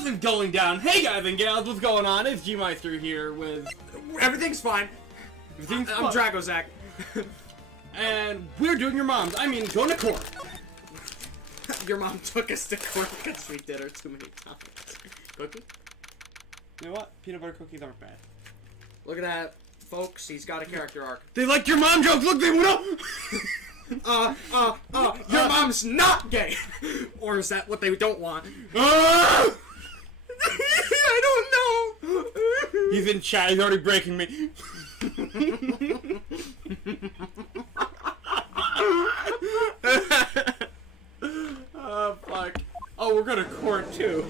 nothing's going down. Hey guys and gals, what's going on? It's G-Meister here with... Everything's fine. I'm Dragozak. And we're doing your mom's. I mean, going to court. Your mom took us to court because we did her too many times. Cookie? You know what? Peanut butter cookies aren't bad. Look at that, folks. He's got a character arc. They liked your mom jokes. Look, they went up. Your mom's not gay. Or is that what they don't want? I don't know. He's in chat. He's already breaking me. Oh, fuck. Oh, we're going to court, too.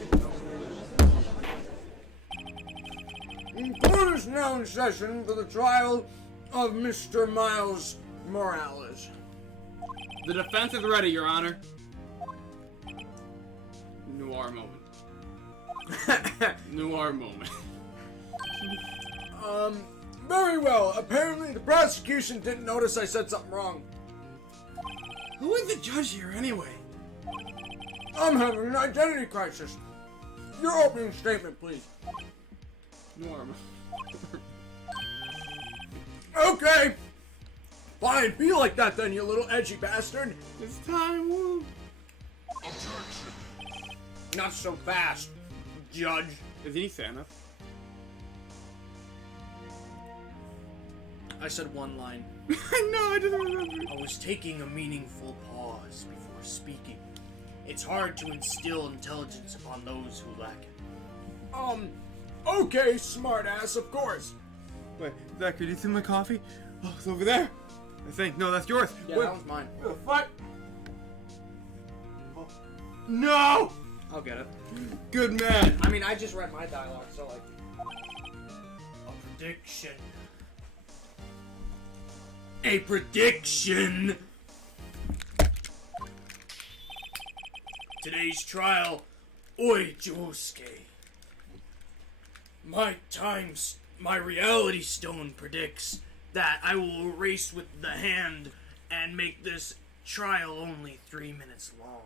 Court is now in session for the trial of Mr. Miles Morales. The defense is ready, Your Honor. Noir moment. Noir moment. Very well. Apparently the prosecution didn't notice I said something wrong. Who is the judge here, anyway? I'm having an identity crisis. Your opening statement, please. Noir. Okay. Fine, be like that then, you little edgy bastard. It's time, woo. Not so fast, Judge. Is he Santa? I said one line. I know, I didn't remember. I was taking a meaningful pause before speaking. It's hard to instill intelligence upon those who lack it. Okay, smartass, of course. Wait, Zach, did you see my coffee? Oh, it's over there. I think. No, that's yours. Yeah, wait, that one's mine. Where the fuck? Oh. No! I'll get it. Good man. I mean, I just read my dialogue, so like... A prediction. A prediction! Today's trial, Oi Josuke. My reality stone predicts that I will erase with the hand and make this trial only 3 minutes long.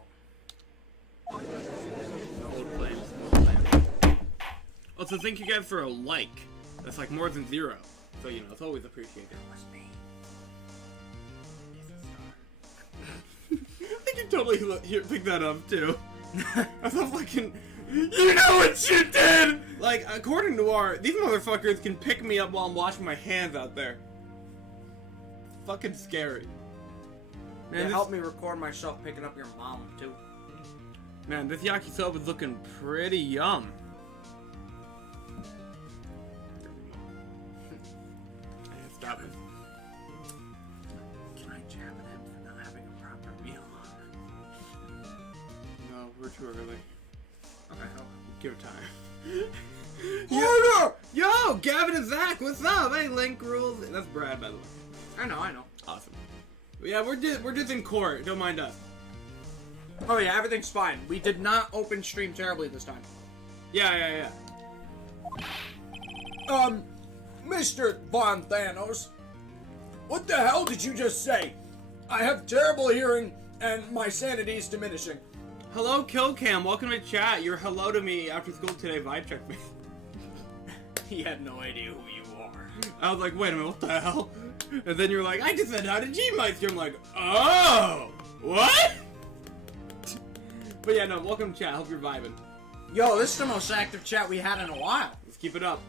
Also, thank you guys for a like. That's like more than 0. So, you know, it's always appreciated. That was me. I think you totally picked that up, too. I thought fucking... You know what you did! Like, according to Noir, these motherfuckers can pick me up while I'm washing my hands out there. Fucking scary. Man, help me record myself picking up your mom, too. Man, this yakisoba is looking pretty yum. Stop it. Can I jab at him for not having a proper meal on? No, we're too early. Okay, give it time. Yo, Gavin and Zach, what's up? Hey, Link rules. That's Brad, by the way. I know. Awesome. But yeah, we're just in court. Don't mind us. Oh yeah, everything's fine. We did not open stream terribly this time. Yeah. Mr. Von Thanos, what the hell did you just say? I have terrible hearing and my sanity is diminishing. Hello, Killcam. Welcome to chat. Your hello to me after school today vibe checked me. He had no idea who you are. I was like, wait a minute, what the hell? And then you're like, I just said hi to G-Meister. I'm like, oh, what? But yeah, no, welcome to chat. Hope you're vibing. Yo, this is the most active chat we had in a while. Let's keep it up.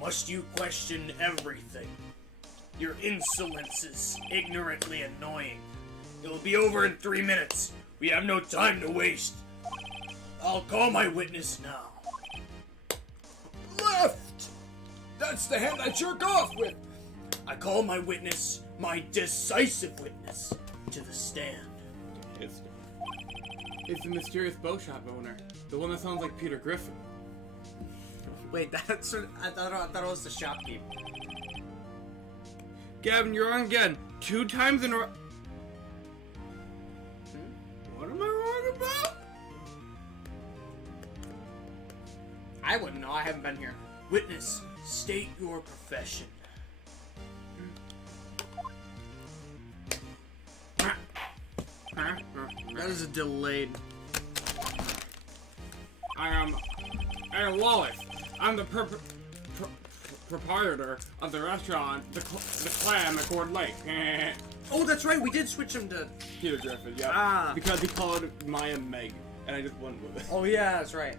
Must you question everything? Your insolence is ignorantly annoying. It'll be over in 3 minutes. We have no time to waste. I'll call my witness now. Left! That's the hand I jerk off with. I call my witness, my decisive witness, to the stand. It's the mysterious bow shop owner. The one that sounds like Peter Griffin. Wait, that's... I thought it was the shopkeep. Gavin, you're on again. 2 times in a row. What am I wrong about? I wouldn't know. I haven't been here. Witness, state your profession. That is a delayed. I am Hey, Wallace, I'm the proprietor of the restaurant, the Clam at Cord Lake. Oh, that's right. We did switch him to Peter Griffin, yeah. Ah. Because he called Maya Meg, and I just went with it. Oh yeah, that's right.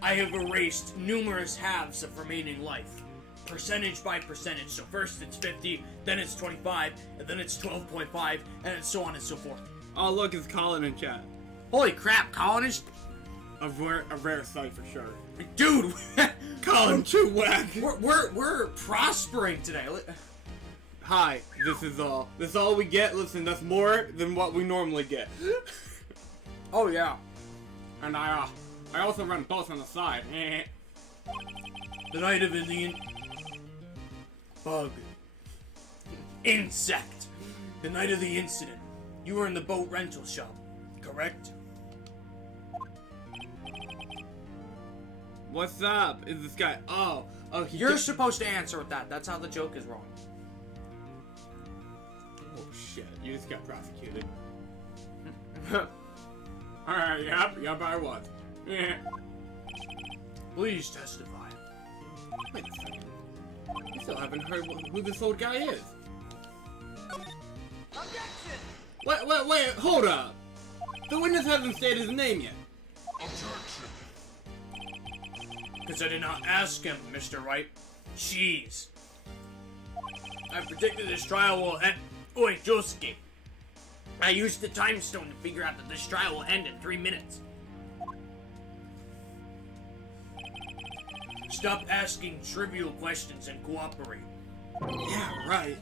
I have erased numerous halves of remaining life, percentage by percentage. So first it's 50, then it's 25, and then it's 12.5, and so on and so forth. Oh, look, it's Colin in chat. Holy crap, Colin is... A rare sight for sure. Dude! Colin, too whack! We're prospering today. Hi, this is all. This is all we get. Listen, that's more than what we normally get. Oh yeah. And I also run both on the side. The night of the bug. Insect. The night of the incident. You were in the boat rental shop, correct? What's up? Is this guy? Oh, You're supposed to answer with that. That's how the joke is wrong. Oh shit! You just got prosecuted. Alright, yep, I was. Yeah. Please testify. Wait a second. I still haven't heard who this old guy is. Objection! Wait, hold up! The witness hasn't stated his name yet. Because I did not ask him, Mr. Wright. Jeez. I predicted this trial will end. Oi, Josuke. I used the time stone to figure out that this trial will end in 3 minutes. Stop asking trivial questions and cooperate. Yeah, right.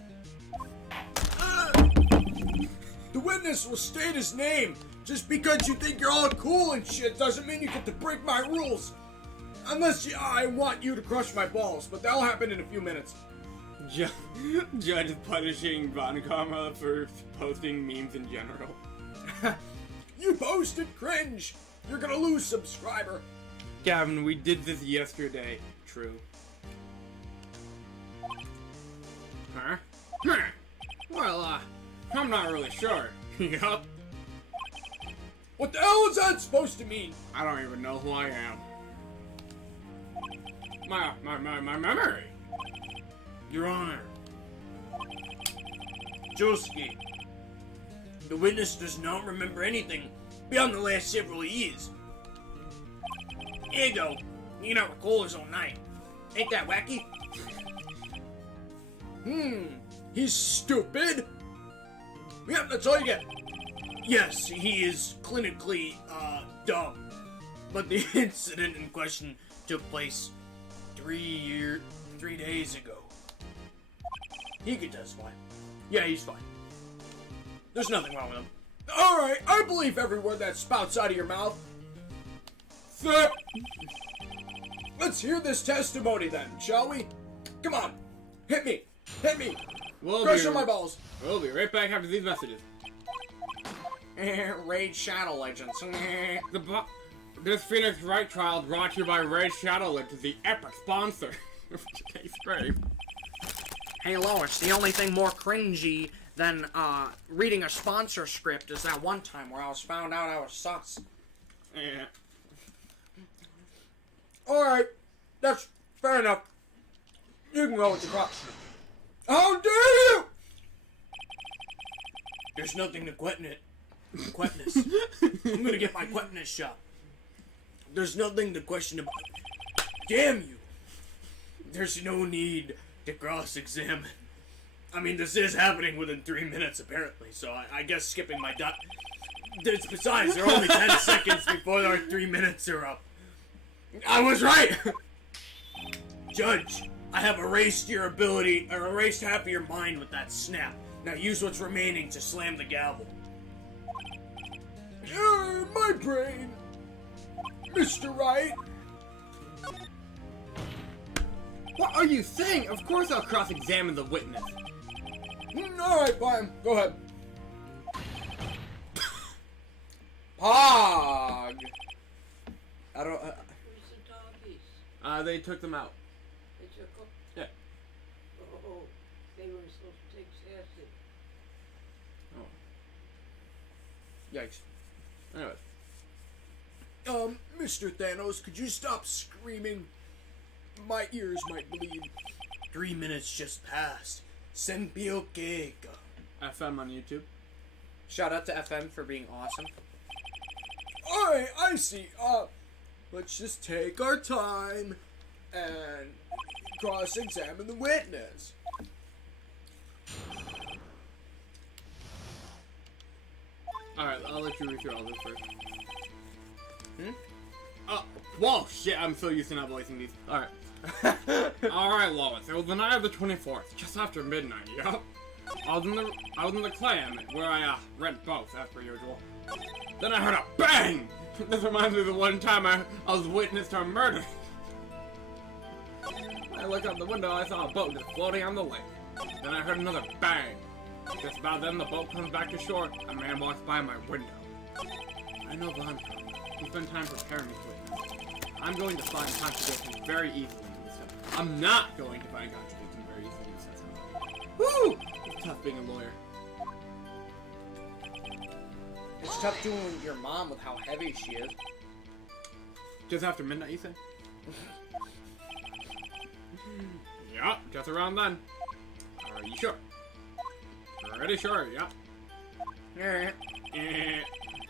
The witness will state his name. Just because you think you're all cool and shit doesn't mean you get to break my rules. Unless I want you to crush my balls, but that'll happen in a few minutes. Judge is punishing Von Karma for posting memes in general. You posted cringe. You're gonna lose subscriber. Gavin, we did this yesterday. True. Huh? Well, I'm not really sure. Yup. What the hell is that supposed to mean? I don't even know who I am. My memory. Your Honor. Josuke. The witness does not remember anything beyond the last several years. Ego, you don't recall his own name. Ain't that wacky? He's stupid? Yep, that's all you get. Yes, he is clinically, dumb. But the incident in question took place 3 days ago. He could testify. Yeah, he's fine. There's nothing wrong with him. Alright, I believe every word that spouts out of your mouth. Sir! Let's hear this testimony then, shall we? Come on, hit me! Hit me! Crush on my balls! We'll be right back after these messages. Raid Shadow Legends. This Phoenix Wright trial brought to you by Raid Shadow Legends, the epic sponsor of today's stream. Hey Lois, the only thing more cringy than reading a sponsor script is that one time where I was found out I was sus. Yeah. Alright, that's fair enough. You can go with the crop. How dare you! There's nothing to quetness. I'm gonna get my quetness shot. There's nothing to question about. Damn you! There's no need to cross-examine. I mean, this is happening within 3 minutes, apparently, so I guess skipping my dot... Besides, there are only 10 seconds before our 3 minutes are up. I was right! Judge, I have erased erased half of your mind with that snap. Now use what's remaining to slam the gavel. My brain! Mr. Wright! What are you saying? Of course I'll cross-examine the witness. Alright, fine. Go ahead. Pog! I don't... Where's the doggies? They took them out. They took them? Yeah. Oh, they were supposed to take Sassy. Oh. Yikes. Anyways. Mr. Thanos, could you stop screaming? My ears might bleed. 3 minutes just passed. Senpio Keika. FM on YouTube. Shout out to FM for being awesome. Alright, I see. Let's just take our time and cross-examine the witness. Alright, I'll let you read through all this first. Whoa, shit, I'm so used to not voicing these. Alright. Alright, Lois, it was the night of the 24th, just after midnight, yup. I was in the clan, where I, rent boats, as per usual. Then I heard a bang! This reminds me of the one time I was witness to a murder. I looked out the window, I saw a boat just floating on the lake. Then I heard another bang. Just about then, the boat comes back to shore. A man walks by my window. I know Von from. He spent time preparing me to witness. I'm going to find contradictions very easily in this stuff. I'm not going to find contradictions very easily in this stuff. Woo! It's tough being a lawyer. It's tough doing your mom with how heavy she is. Just after midnight, you said? Yup, just around then. Are you sure? Pretty sure, yup.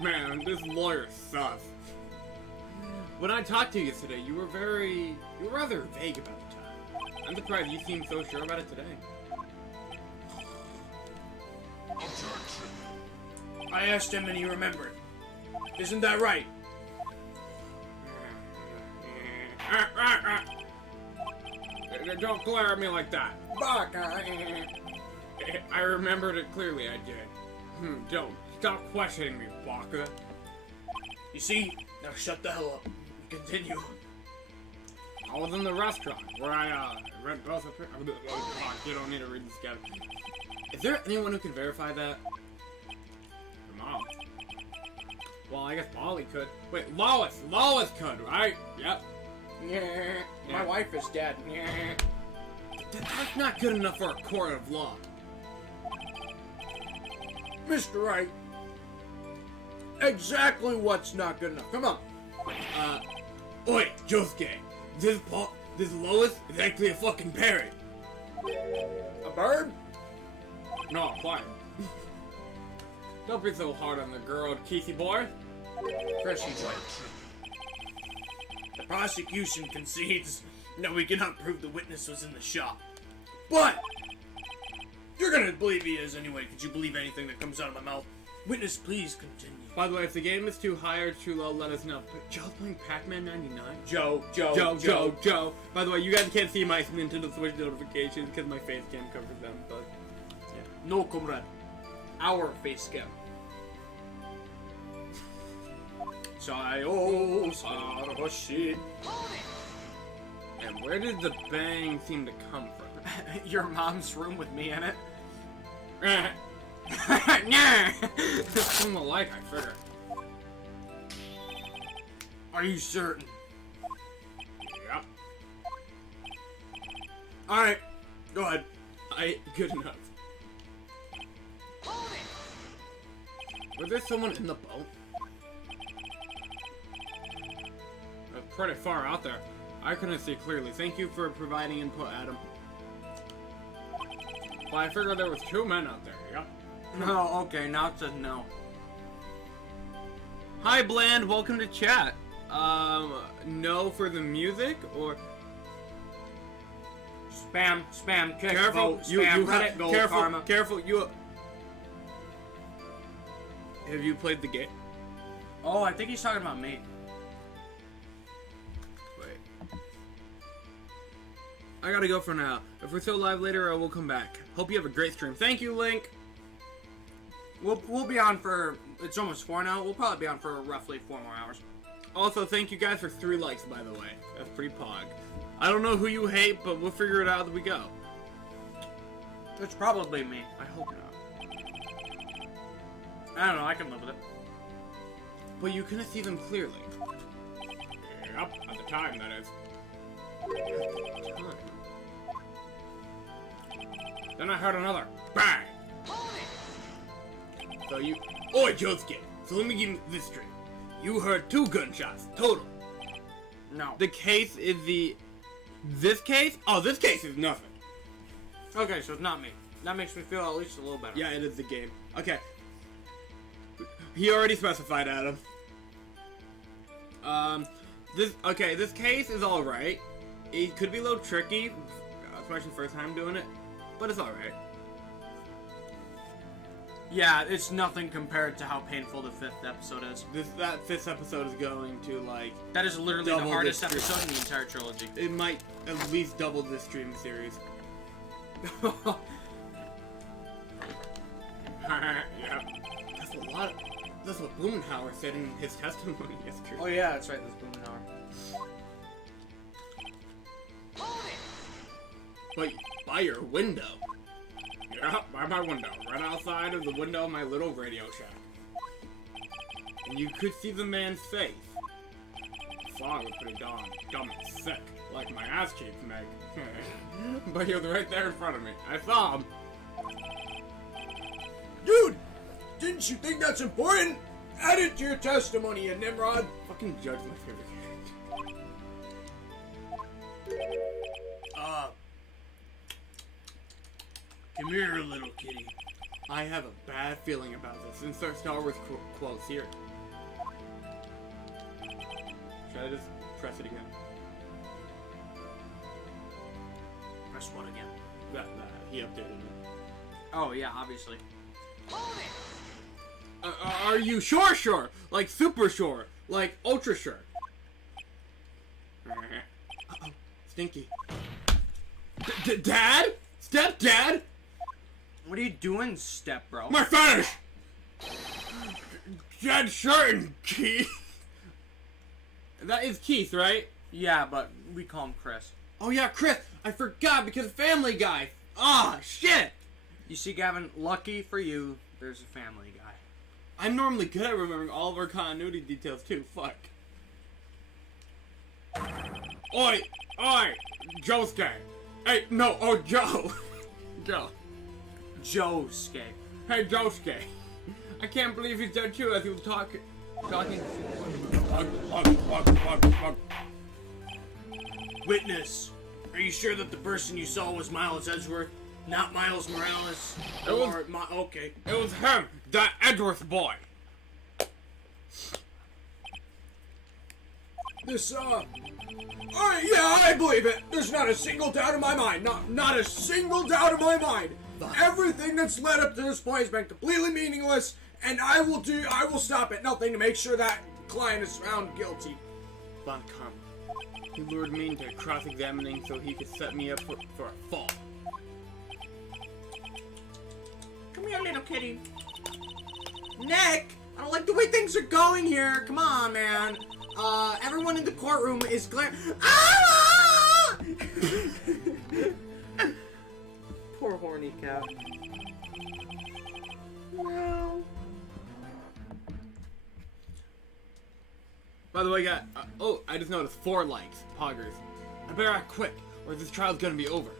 Man, this lawyer sucks. When I talked to you yesterday, you were rather vague about the time. I'm surprised you seem so sure about it today. I asked him and he remembered. Isn't that right? Don't glare at me like that. I remembered it clearly, I did. Don't. Stop questioning me, Baka. You see? Now shut the hell up. Continue. I was in the restaurant where I, rent both of you don't need to read this again. Is there anyone who can verify that? Your mom. Well, I guess Molly could. Wait, Lois could, right? Yep. Yeah. My wife is dead. That's not good enough for a court of law. Mr. Wright, exactly what's not good enough. Come on. Oi, Josuke. This Lois is actually a fucking parrot. A bird? No, fine. Don't be so hard on the girl, Keithy boy. Chrissy's like, The prosecution concedes that we cannot prove the witness was in the shop. But you're gonna believe he is anyway. Could you believe anything that comes out of my mouth? Witness, please continue. By the way, if the game is too high or too low, let us know. But Joe's playing Pac-Man 99? Joe. By the way, you guys can't see my Nintendo Switch notifications because my face cam covers them, but... yeah. no, comrade. Our face cam. Sayoshi. And where did the bang seem to come from? Your mom's room with me in it. From the like, I figure. Are you certain? Yep. Alright, go ahead. Good enough. Was there someone in the boat? That's pretty far out there. I couldn't see clearly. Thank you for providing input, Adam. Well, I figured there was 2 men out there, yep. Oh, okay, now it says no. Hi, Bland, welcome to chat. No for the music, or... Spam, kick, Careful, vote, you spam, have, Reddit, gold, careful, karma. careful, you... Have you played the game? Oh, I think he's talking about me. Wait. I gotta go for now. If we're still live later, I will come back. Hope you have a great stream. Thank you, Link! We'll be on for, it's almost 4 now, we'll probably be on for roughly 4 more hours. Also, thank you guys for 3 likes, by the way. That's pretty pog. I don't know who you hate, but we'll figure it out as we go. It's probably me. I hope not. I don't know, I can live with it. But you couldn't see them clearly. Yep, at the time, that is. At the time. Then I heard another bang! So you... Oi, Josuke! So let me give you this straight. You heard 2 gunshots total. No. The case is this case? Oh, this case is nothing. Okay, so it's not me. That makes me feel at least a little better. Yeah, it is the game. Okay. He already specified, Adam. This case is alright. It could be a little tricky, especially first time doing it, but it's alright. Yeah, it's nothing compared to how painful the 5th episode is. That 5th episode is going to, like... That is literally the double hardest this episode in the entire trilogy. It might at least double this stream series. Yeah. That's a lot. That's what Blumenauer said in his testimony yesterday. Oh yeah, that's right, that's Blumenauer. But by your window. Yeah, by my window. Right outside of the window of my little radio shack. And you could see the man's face. Fog was pretty dumb and sick, like my ass cheeks make. But he was right there in front of me. I saw him. Dude, didn't you think that's important? Add it to your testimony, you Nimrod. Fucking judge my favorite character. Come here, little kitty. I have a bad feeling about this. Insert Star Wars quotes here. Should I just press it again? Press what again? That he updated it. Oh yeah, obviously. Are you sure? Like super sure? Like ultra sure? Uh-oh. Stinky. Dad? Stepdad? What are you doing, step bro? My fetish! Dead certain, Keith. That is Keith, right? Yeah, but we call him Chris. Oh yeah, Chris. I forgot because Family Guy. Ah, shit. You see, Gavin, lucky for you, there's a Family Guy. I'm normally good at remembering all of our continuity details too. Fuck. Oi, Josuke. Hey, no, oh Joe. Joe. Josuke. Hey, Josuke. I can't believe he's dead too as he was talking. Witness, are you sure that the person you saw was Miles Edgeworth, not Miles Morales? It was- Okay. It was him, that Edgeworth boy. This, alright, yeah, I believe it. There's not a single doubt in my mind. Not a single doubt in my mind. Everything that's led up to this point has been completely meaningless, and I will stop at nothing to make sure that client is found guilty. Von Kamm. He lured me into cross-examining so he could set me up for a fall. Come here, little kitty. Nick, I don't like the way things are going here. Come on, man. Everyone in the courtroom is glaring. Ah! Poor horny cat. No. By the way, guys, I just noticed 4 likes, poggers. I better act quick, or this trial's gonna be over.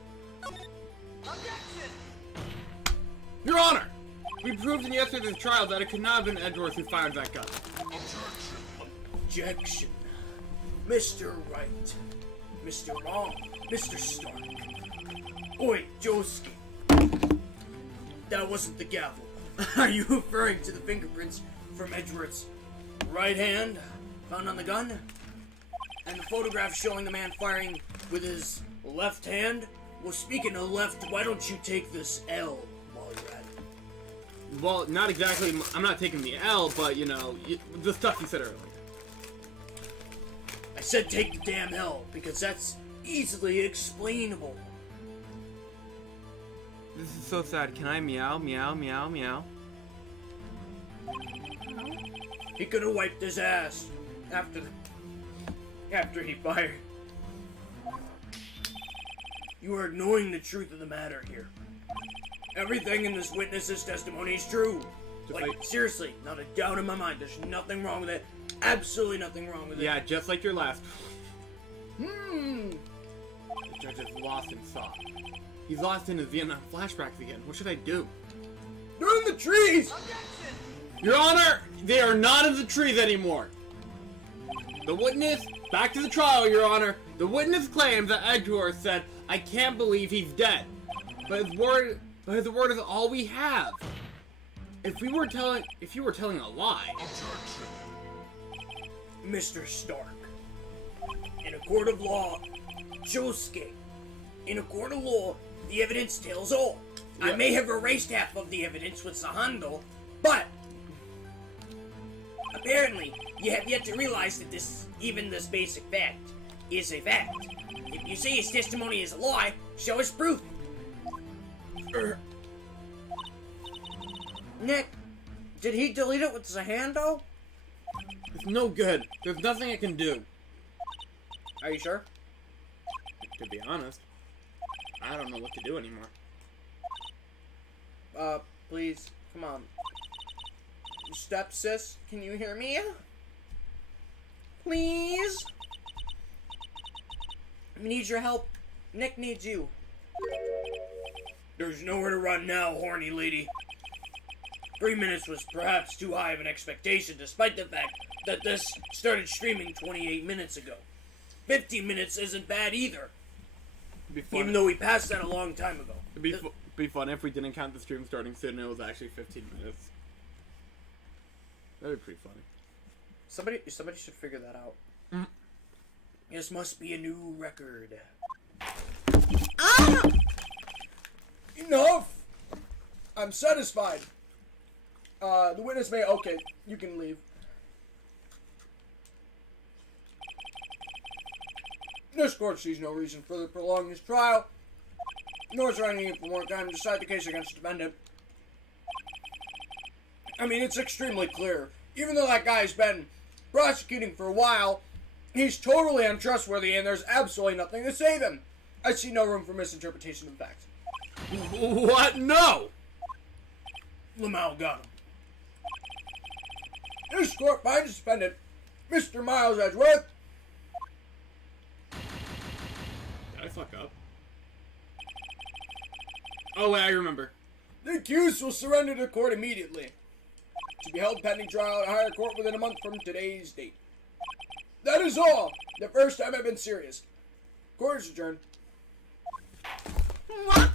Your Honor! We proved in yesterday's trial that it could not have been Edgeworth who fired that gun. Objection. Mr. Wright. Mr. Wrong. Mr. Stark. Oi, Josuke. That wasn't the gavel. Are you referring to the fingerprints from Edgeworth's right hand found on the gun? And the photograph showing the man firing with his left hand? Well, speaking of left, why don't you take this L while you're at it? Well, not exactly, I'm not taking the L, but, you know, the stuff you said earlier. I said take the damn L, because that's easily explainable. This is so sad. Can I meow, meow, meow, meow? He could have wiped his ass after he fired. You are ignoring the truth of the matter here. Everything in this witness's testimony is true. Like, seriously, not a doubt in my mind. There's nothing wrong with it. Absolutely nothing wrong with it. Yeah, just like your last. The judge is lost in thought. He's lost in his Vietnam flashbacks again. What should I do? They're in the trees! Your Honor, they are not in the trees anymore. The witness, back to the trial, Your Honor. The witness claims that Edgeworth said, "I can't believe he's dead." But his word is all we have. If you were telling a lie. Mr. Stark. In a court of law, Josuke. In a court of law, the evidence tells all. I may have erased half of the evidence with Sahando, but apparently you have yet to realize that this basic fact is a fact. If you say his testimony is a lie, show us proof. Nick, did he delete it with Sahando? It's no good. There's nothing I can do. Are you sure? To be honest, I don't know what to do anymore. Please, come on. Stepsis, can you hear me? Please? I need your help. Nick needs you. There's nowhere to run now, horny lady. 3 minutes was perhaps too high of an expectation, despite the fact that this started streaming 28 minutes ago. 15 minutes isn't bad either, It'd be fun. even though we passed that a long time ago. It'd be fun if we didn't count the stream starting soon and it was actually 15 minutes. That'd be pretty funny. Somebody should figure that out. This must be a new record. Ah! Enough! I'm satisfied. The witness may... Okay, you can leave. This court sees no reason further to prolong this trial, nor is there any need for more time to decide the case against the defendant. I mean, it's extremely clear. Even though that guy's been prosecuting for a while, he's totally untrustworthy and there's absolutely nothing to save him. I see no room for misinterpretation of the facts. What? No! Lamau got him. This court finds the defendant, Mr. Miles Edgeworth. Did I fuck up? Oh, wait, I remember. The accused will surrender to court immediately. To be held pending trial at a higher court within a month from today's date. That is all. The first time I've been serious. Court is adjourned. What?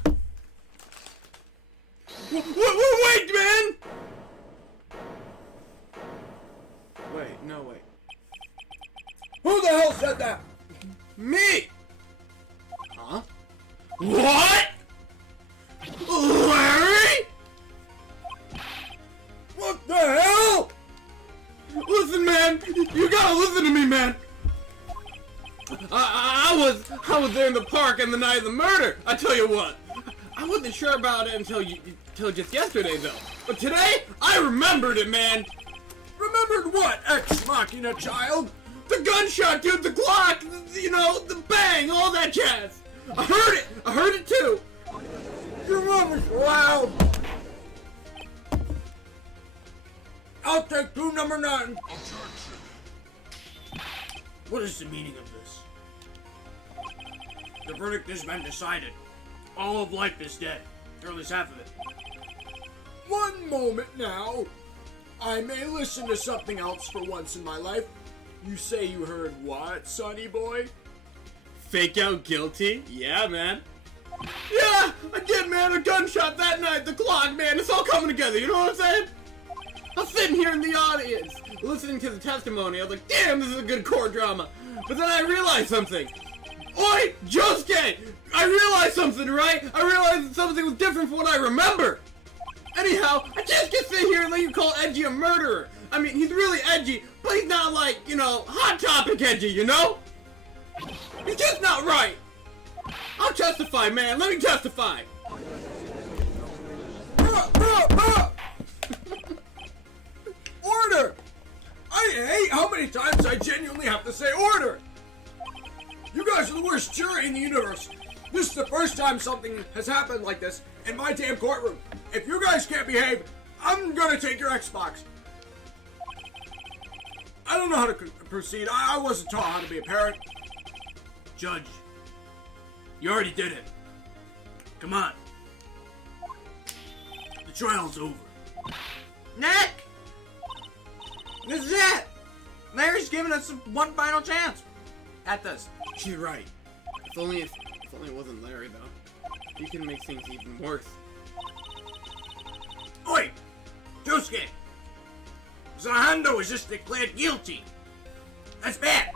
Wait, man! Wait, no, wait. Who the hell said that? Me! Huh? What? Larry? What the hell? Listen, man! You gotta listen to me, man! I was there in the park on the night of the murder. I tell you what, I wasn't sure about it until just yesterday, though. But today, I remembered it, man. Remembered what, ex machina child? The gunshot, dude. The Glock. You know, the bang, all that jazz. I heard it. I heard it too. Your rubbish loud. I'll take clue number 9. What is the meaning of this? The verdict has been decided. All of life is dead. Or at least half of it. One moment now. I may listen to something else for once in my life. You say you heard what, sonny boy? Fake out guilty? Yeah, man. Yeah, I did, man. A gunshot that night. The Glock, man. It's all coming together. You know what I'm saying? I was sitting here in the audience, listening to the testimony. I was like, damn, this is a good court drama. But then I realized something. Oi, Josuke! I realized something, right? I realized that something was different from what I remember. Anyhow, I just can't sit here and let you call Edgy a murderer. I mean, he's really edgy, but he's not like, you know, Hot Topic edgy, you know? He's just not right. I'll testify, man. Let me testify. Order! I hate how many times I genuinely have to say order! You guys are the worst jury in the universe. This is the first time something has happened like this in my damn courtroom. If you guys can't behave, I'm gonna take your Xbox. I don't know how to proceed. I wasn't taught how to be a parent. Judge, you already did it. Come on. The trial's over. Nick! This is it! Larry's giving us one final chance at this. She's right. If only it wasn't Larry, though. He can make things even worse. Oi! Josuke! Zahando was just declared guilty. That's bad.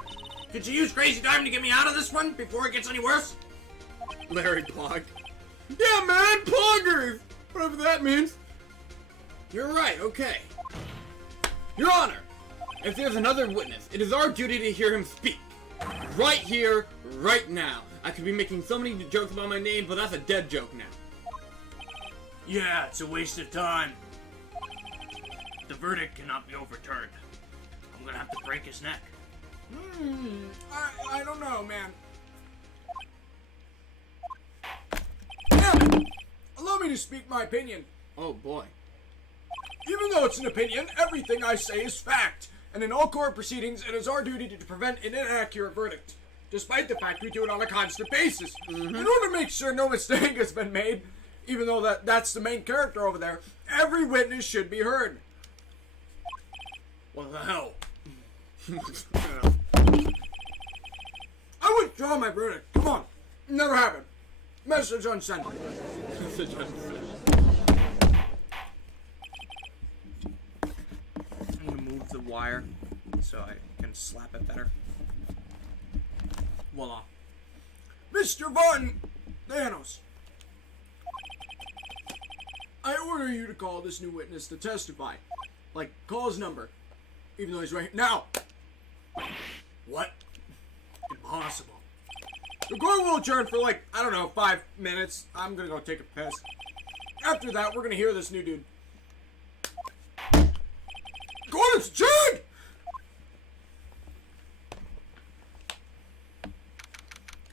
Could you use crazy time to get me out of this one before it gets any worse? Larry Pog. Yeah, man, Poggers! Whatever that means. You're right, okay. Your Honor, if there's another witness, it is our duty to hear him speak. Right here, right now. I could be making so many jokes about my name, but that's a dead joke now. Yeah, it's a waste of time. The verdict cannot be overturned. I'm gonna have to break his neck. I don't know, man. Damn it! Allow me to speak my opinion. Oh, boy. Even though it's an opinion, everything I say is fact. And in all court proceedings, it is our duty to prevent an inaccurate verdict. Despite the fact we do it on a constant basis. In order to make sure no mistake has been made, even though that's the main character over there, every witness should be heard. What the hell? I withdraw my verdict. Come on. Never happened. Message unsent. Message unsent. I'm gonna move the wire so I can slap it better. Voila. Mr. Von Thanos, I order you to call this new witness to testify. Like, call his number. Even though he's right now. What? Impossible. The court will adjourn for like, I don't know, 5 minutes. I'm gonna go take a piss. After that, we're gonna hear this new dude. Court is adjourned!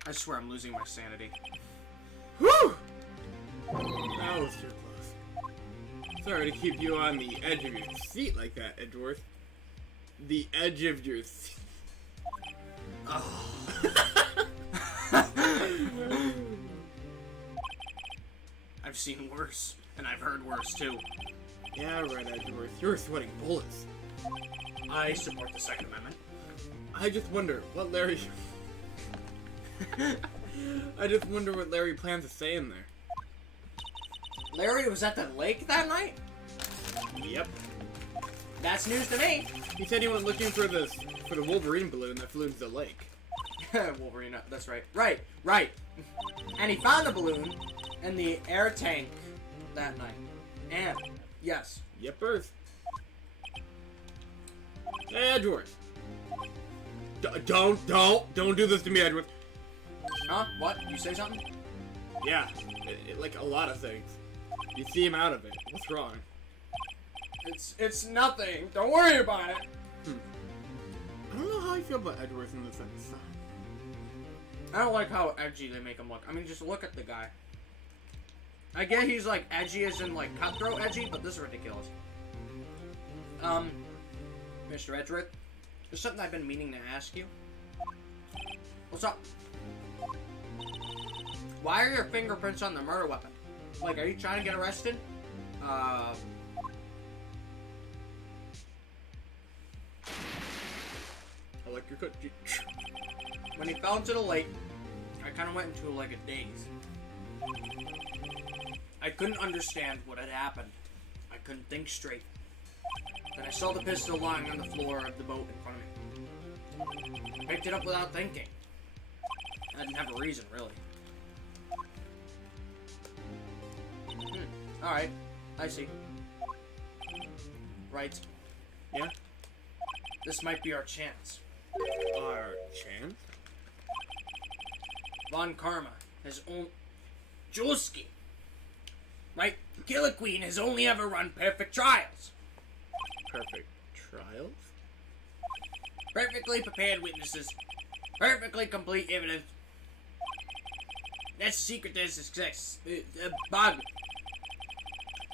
I swear I'm losing my sanity. Whew! That was too close. Sorry to keep you on the edge of your seat like that, Edgeworth. The edge of your seat. Oh. I've seen worse, and I've heard worse too. Yeah, right, Edgeworth. You're sweating bullets. I support the Second Amendment. I just wonder what Larry... I just wonder what Larry plans to say in there. Larry was at the lake that night? Yep. That's news to me. He said he went looking for the Wolverine balloon that flew into the lake. Wolverine, that's right. Right. And he found the balloon in the air tank that night. And, yes. Yep, Earth. Hey, Edgeworth. Don't do this to me, Edgeworth. Huh? What? You say something? Yeah, like a lot of things. You seem out of it. What's wrong? It's nothing. Don't worry about it. I don't know how I feel about Edgeworth in this episode. I don't like how edgy they make him look. I mean, just look at the guy. I get he's like edgy as in like cutthroat edgy, but this is ridiculous. Mr. Edgeworth, there's something I've been meaning to ask you. What's up? Why are your fingerprints on the murder weapon? Like, are you trying to get arrested? I like your cut. When he fell into the lake, I kind of went into like a daze. I couldn't understand what had happened. I couldn't think straight. Then I saw the pistol lying on the floor of the boat in front of me. I picked it up without thinking. I didn't have a reason, really. Alright, I see. Right. Yeah? This might be our chance. Our chance? Von Karma has only... Josuke! Right? Killer Queen has only ever run perfect trials. Perfect trials? Perfectly prepared witnesses. Perfectly complete evidence. That's the secret to success. Bug.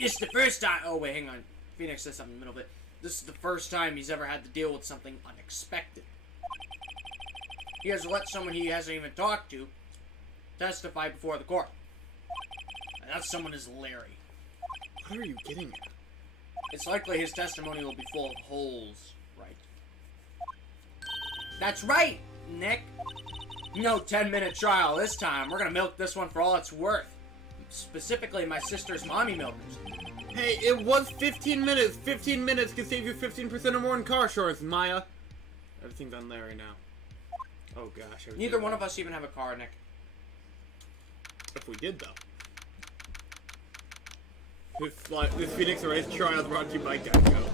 This is the first time... Oh, wait, hang on. Phoenix said something in the middle of it. This is the first time he's ever had to deal with something unexpected. He has let someone he hasn't even talked to testify before the court. And that someone is Larry. What are you getting at? It's likely his testimony will be full of holes, right? That's right, Nick. No 10-minute trial this time. We're gonna milk this one for all it's worth. Specifically, my sister's mommy milkers. Hey, it was 15 minutes. 15 minutes can save you 15% or more in car insurance, Maya. Everything's on Larry now. Oh gosh. Neither one of us even have a car, Nick. If we did, though. This Phoenix Race trial is brought to you by Geico.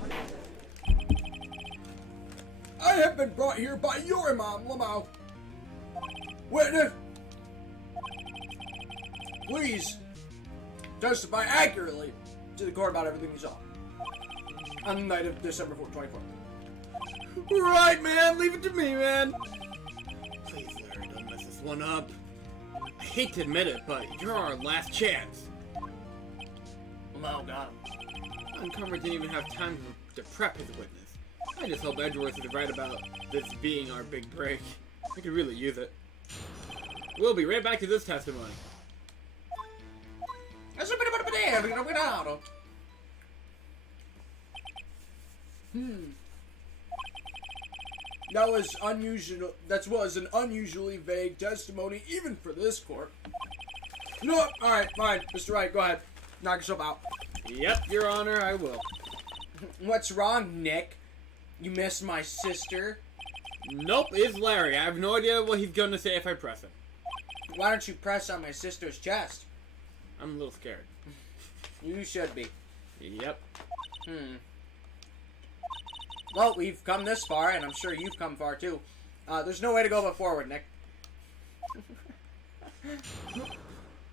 I have been brought here by your mom, Lamau. Witness, please testify accurately to the court about everything you saw on the night of December 24th. Right, man. Leave it to me, man. Please, Larry, don't mess this one up. I hate to admit it, but you're our last chance. Lamau got him. Uncomer didn't even have time to prep his witness. I just hope Edgeworth is right about this being our big break. I could really use it. We'll be right back to this testimony. That was unusual. That was an unusually vague testimony, even for this court. No, all right, fine, Mr. Wright, go ahead, knock yourself out. Yep, Your Honor, I will. What's wrong, Nick? You missed my sister? Nope, it's Larry. I have no idea what he's going to say if I press him. Why don't you press on my sister's chest? I'm a little scared. You should be. Yep. Well, we've come this far, and I'm sure you've come far too. There's no way to go but forward, Nick.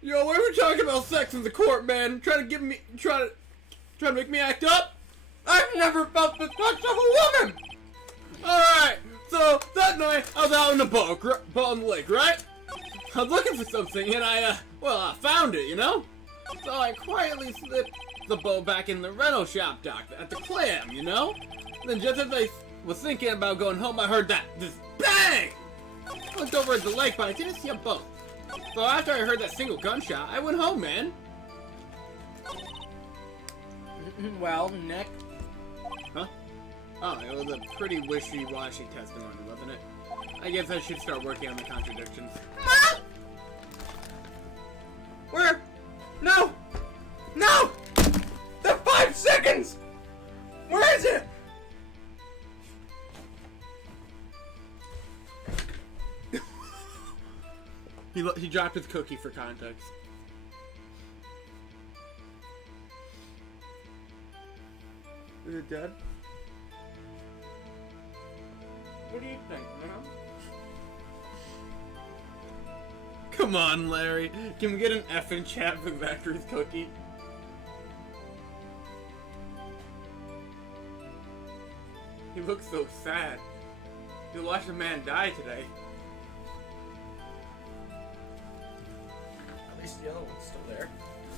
Yo, why are we talking about sex in the court, man? Trying to make me act up? I've never felt the touch of a woman! Alright, so that night I was out on the boat on the lake, right? I was looking for something and I found it, you know? So I quietly slipped the boat back in the rental shop dock at the Clam, you know? Then just as I was thinking about going home, I heard this bang! I looked over at the lake, but I didn't see a boat. So after I heard that single gunshot, I went home, man. Well, Nick. Huh? Oh, it was a pretty wishy-washy testimony, wasn't it? I guess I should start working on the contradictions. Mom! Where? No! No! The 5 seconds! Where is it? He dropped his cookie for context. Is it dead? What do you think, man? Come on, Larry. Can we get an F in chat for Zachary's cookie? He looks so sad. He watched a man die today. At least the other one's still there.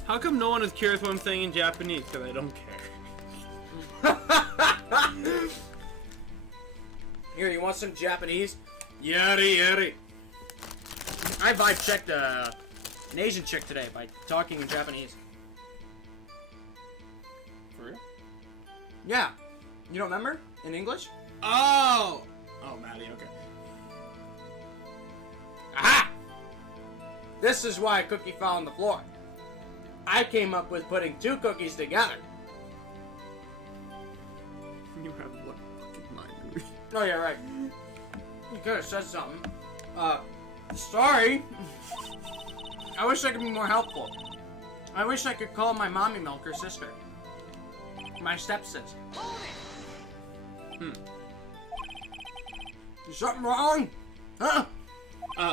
How come no one is curious what I'm saying in Japanese? Because I don't care. Here, you want some Japanese? Yari yari. I vibe checked an Asian chick today by talking in Japanese. For real? Yeah. You don't remember? In English? Oh! Oh, Maddie, okay. Aha! This is why a cookie fell on the floor. I came up with putting 2 cookies together. You have one fucking mind. Oh, yeah, right. You could have said something. Sorry. I wish I could be more helpful. I wish I could call my mommy milker sister. My stepsister. Is something wrong? Huh?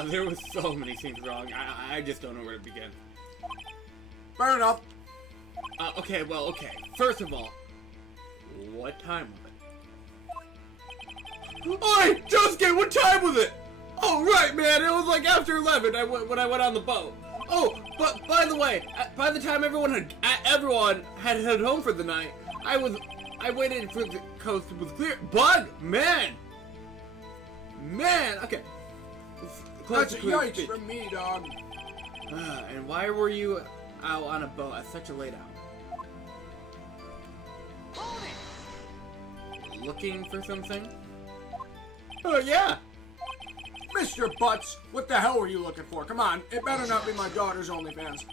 There was so many things wrong. I just don't know where to begin. Burn it up. Okay. First of all, what time was it? Oi! Josuke, what time was it? Oh, right, man. It was like after 11 when I went on the boat. Oh, but by the way, by the time everyone had headed home for the night, I waited for the coast was clear. Bug, man, okay. That's a yikes from me, dog. And why were you out on a boat at such a late hour? Looking for something? Oh yeah, Mr. Butts, what the hell were you looking for? Come on, it better not be my daughter's OnlyFans.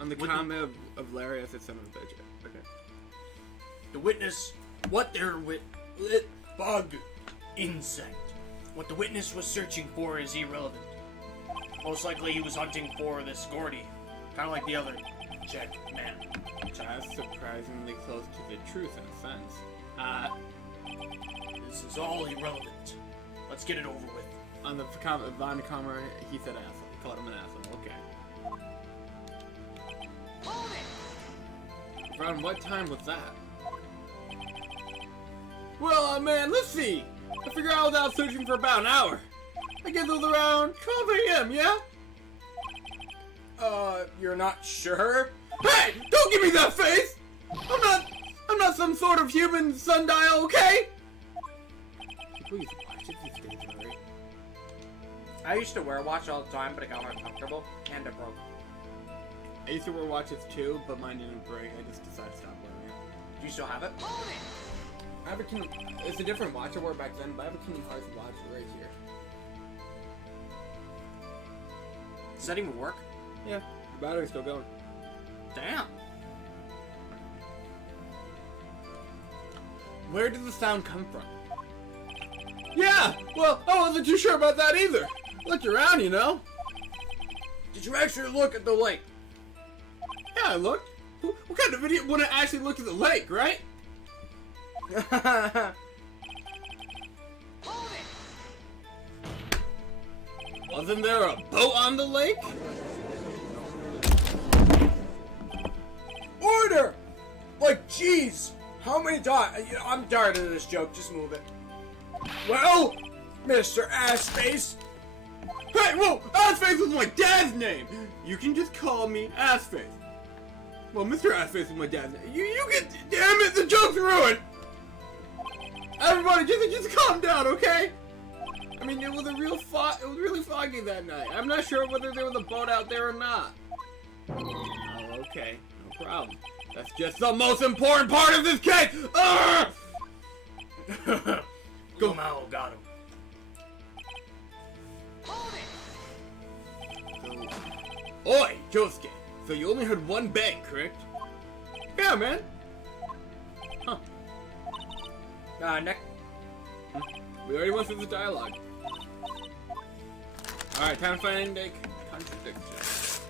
On the comment of Larry, I said son of a bitch. Okay. The witness, bug insect. What the witness was searching for is irrelevant. Most likely he was hunting for this Gordy, kind of like the other check man. That's surprisingly close to the truth in a sense. This is all irrelevant. Let's get it over with. On the comment, Von Comer, he said asshole. He called him an asshole. Okay. Around what time was that? Well, man, let's see. I figured out without searching for about an hour. I guess it was around 12 a.m., yeah? You're not sure? Hey! Don't give me that face! I'm not some sort of human sundial, okay? Please watch it these days, Larry. I used to wear a watch all the time, but it got uncomfortable and it broke. I used to wear watches too, but mine didn't break. I just decided to stop wearing it. Do you still have it? I have a it's a different watch I wore back then, but I have a Kingdom Hearts watch right here. Does that even work? Yeah, the battery's still going. Damn. Where did the sound come from? Yeah, well, I wasn't too sure about that either. Looked around, you know. Did you actually look at the lake? Yeah, I looked. What kind of idiot wouldn't actually look at the lake, right? Wasn't there a boat on the lake? Order! Like, jeez! How many times? I'm tired of this joke. Just move it. Well, Mr. Assface. Hey, whoa! Assface was my dad's name! You can just call me Assface. Well, Mr. Assface was my dad's name. You can... Damn it, the joke's ruined! Everybody, just calm down, okay? I mean, it was really foggy that night. I'm not sure whether there was a boat out there or not. Oh, okay. No problem. That's just the most important part of this case! Urgh! Go now, got him. Oi, Josuke. So you only heard one bang, correct? Yeah, man. Huh. Nick. We already went through the dialogue. Alright, time to find a contradiction.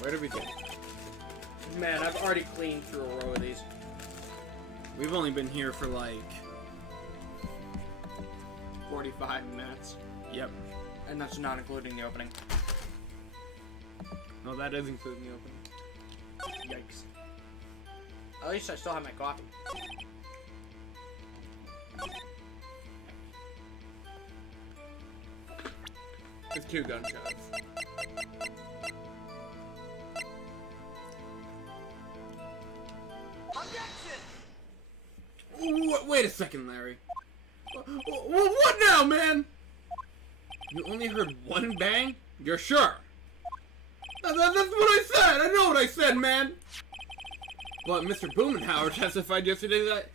Where do we get? Man, I've already cleaned through a row of these. We've only been here for like... 45 minutes. Yep. And that's not including the opening. No, that is including the opening. Yikes. At least I still have my coffee. It's 2 gunshots. Wait a second, Larry. What now, man? You only heard one bang? You're sure? That's what I said! I know what I said, man! But Mr. Blumenauer testified yesterday that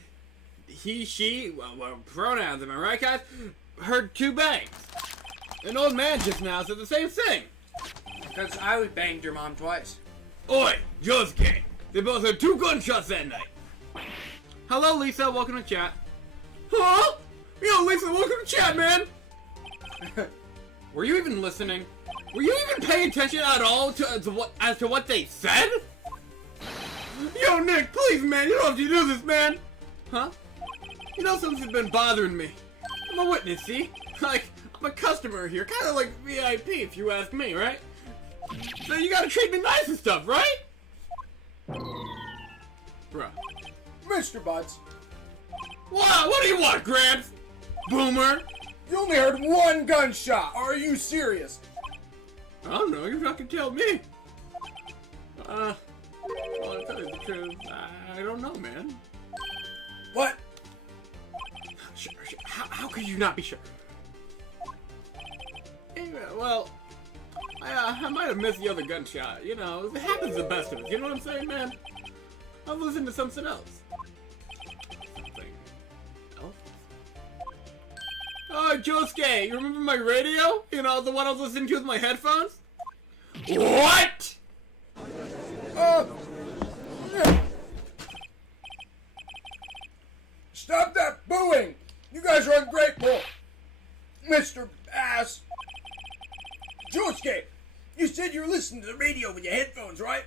he, she, well, pronouns, am I right, guys? Heard 2 bangs. An old man just now said the same thing. Because I banged your mom twice. Oi, Josuke. They both heard 2 gunshots that night. Hello, Lisa. Welcome to chat. Huh? Yo, Lisa, welcome to chat, man. Were you even listening? Were you even paying attention at all to what they said? Yo, Nick, please, man. You don't have to do this, man. Huh? You know something's been bothering me. I'm a witness, see? Like, I'm a customer here. Kind of like VIP, if you ask me, right? So you gotta treat me nice and stuff, right? Bruh. Mr. Butts, Wow, what do you want, Gramps? Boomer? you only heard 1 gunshot. Are you serious? I don't know, you fucking tell me. Well, to tell you the truth, I don't know, man. What? Sure. How could you not be sure? Anyway, well, I might have missed the other gunshot. You know, it happens to the best of us. You know what I'm saying, man? I was listening to something else. Something else? Oh, Josuke, you remember my radio? You know, the one I was listening to with my headphones? What? Stop that booing! You guys are ungrateful! Mr. Ass! Josuke, you said you were listening to the radio with your headphones, right?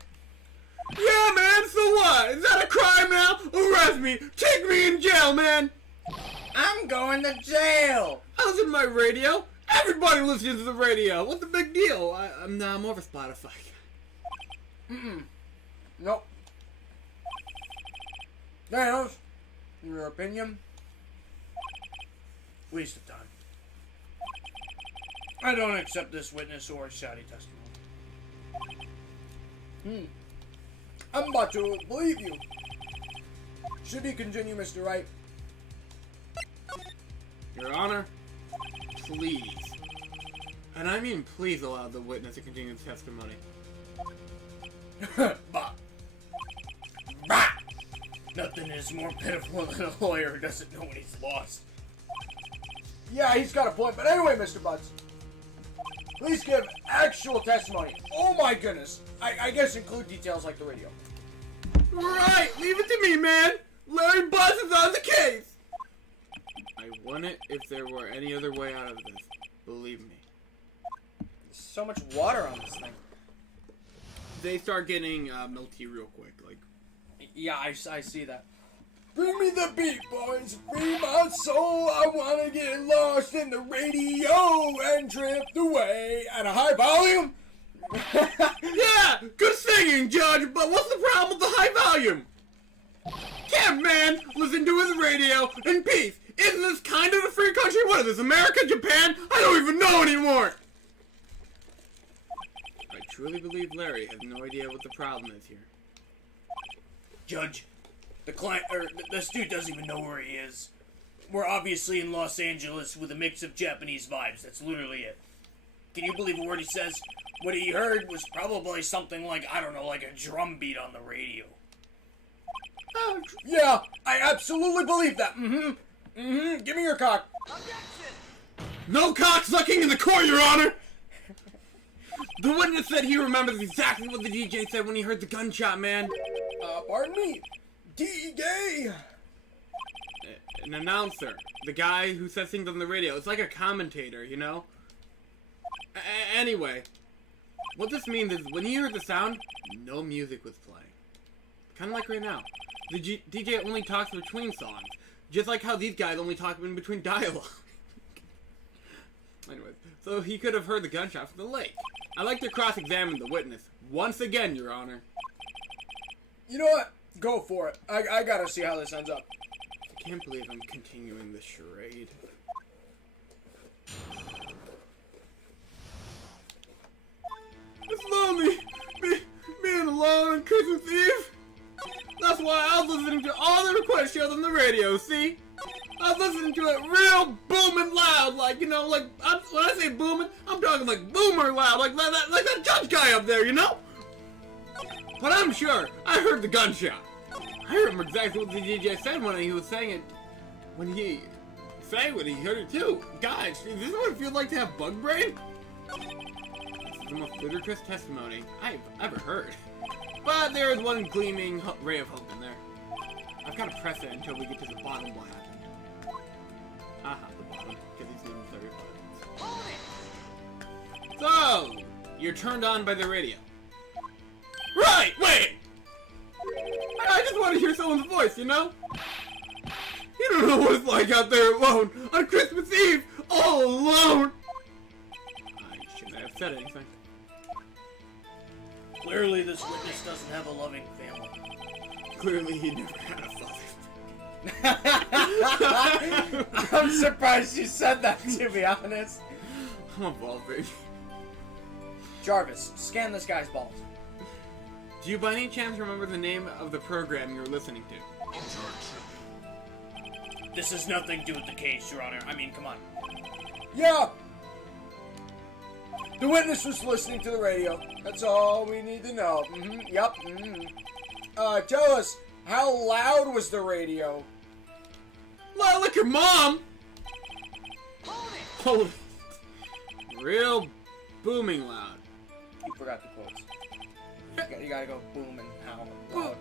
Yeah, man, so what? Is that a crime now? Arrest me! Take me in jail, man! I'm going to jail. I listen to my radio. Everybody listens to the radio. What's the big deal? I'm over Spotify. Nope. Thanos, in your opinion? Waste of time. I don't accept this witness or shoddy testimony. I'm about to believe you. Should he continue, Mr. Wright? Your Honor, please. And I mean please allow the witness to continue his testimony. Bah. Bah. Nothing is more pitiful than a lawyer who doesn't know when he's lost. Yeah, he's got a point, but anyway, Mr. Butts. Please give actual testimony. Oh my goodness. I guess include details like the radio. Right, leave it to me, man. Larry Buzz is on the case. I won it if there were any other way out of this. Believe me. There's so much water on this thing. They start getting milky real quick. Like, Yeah, I see that. Bring me the beat, boys. Free my soul. I want to get lost in the radio and drift away at a high volume. yeah, good singing, Judge. But what's the problem with the high volume? Can't man listen to his radio in peace? Isn't this kind of a free country? What is this, America, Japan? I don't even know anymore. I truly believe Larry has no idea what the problem is here. Judge, the client, or this dude doesn't even know where he is. We're obviously in Los Angeles with a mix of Japanese vibes. That's literally it. Can you believe a word he says? What he heard was probably something like, I don't know, like a drum beat on the radio. Yeah, I absolutely believe that. Give me your cock. No cocksucking in the court, Your Honor! The witness said he remembers exactly what the DJ said when he heard the gunshot, man. Pardon me. D-gay. An announcer. The guy who says things on the radio. It's like a commentator, you know? Anyway. What this means is, when he heard the sound, no music was playing. Kind of like right now. The DJ only talks between songs. Just like how these guys only talk in between dialogue. Anyways, so he could have heard the gunshot from the lake. I'd like to cross-examine the witness. Once again, Your Honor. You know what? Go for it. I gotta see how this ends up. I can't believe I'm continuing this charade. It's lonely, being alone on Christmas Eve. That's why I was listening to all the request shows on the radio, see? I was listening to it real booming loud, like, you know, like, when I say booming, I'm talking like boomer loud, like that judge guy up there, you know? But I'm sure I heard the gunshot. I remember exactly what the DJ said when he was saying it, when he sang what he heard it too. Guys, is this what it feels like to have bug brain? This is the most ludicrous testimony I've ever heard. But there is one gleaming ray of hope in there. I've got to press it until we get to the bottom what happened. Aha, the bottom, because he's leaving 35. So, you're turned on by the radio. Right, wait! I just want to hear someone's voice, you know? You don't know what it's like out there alone, on Christmas Eve, all alone! I shouldn't have said anything. Clearly, this witness doesn't have a loving family. Clearly, he never had a father. I'm surprised you said that, to be honest. I'm evolving. Jarvis, scan this guy's balls. Do you by any chance remember the name of the program you were listening to? This has nothing to do with the case, Your Honor. I mean, come on. Yeah. The witness was listening to the radio. That's all we need to know. Yep. Tell us, how loud was the radio? Well, like your mom! Holy. Real booming loud. You forgot the quotes. You gotta go boom and howl loud.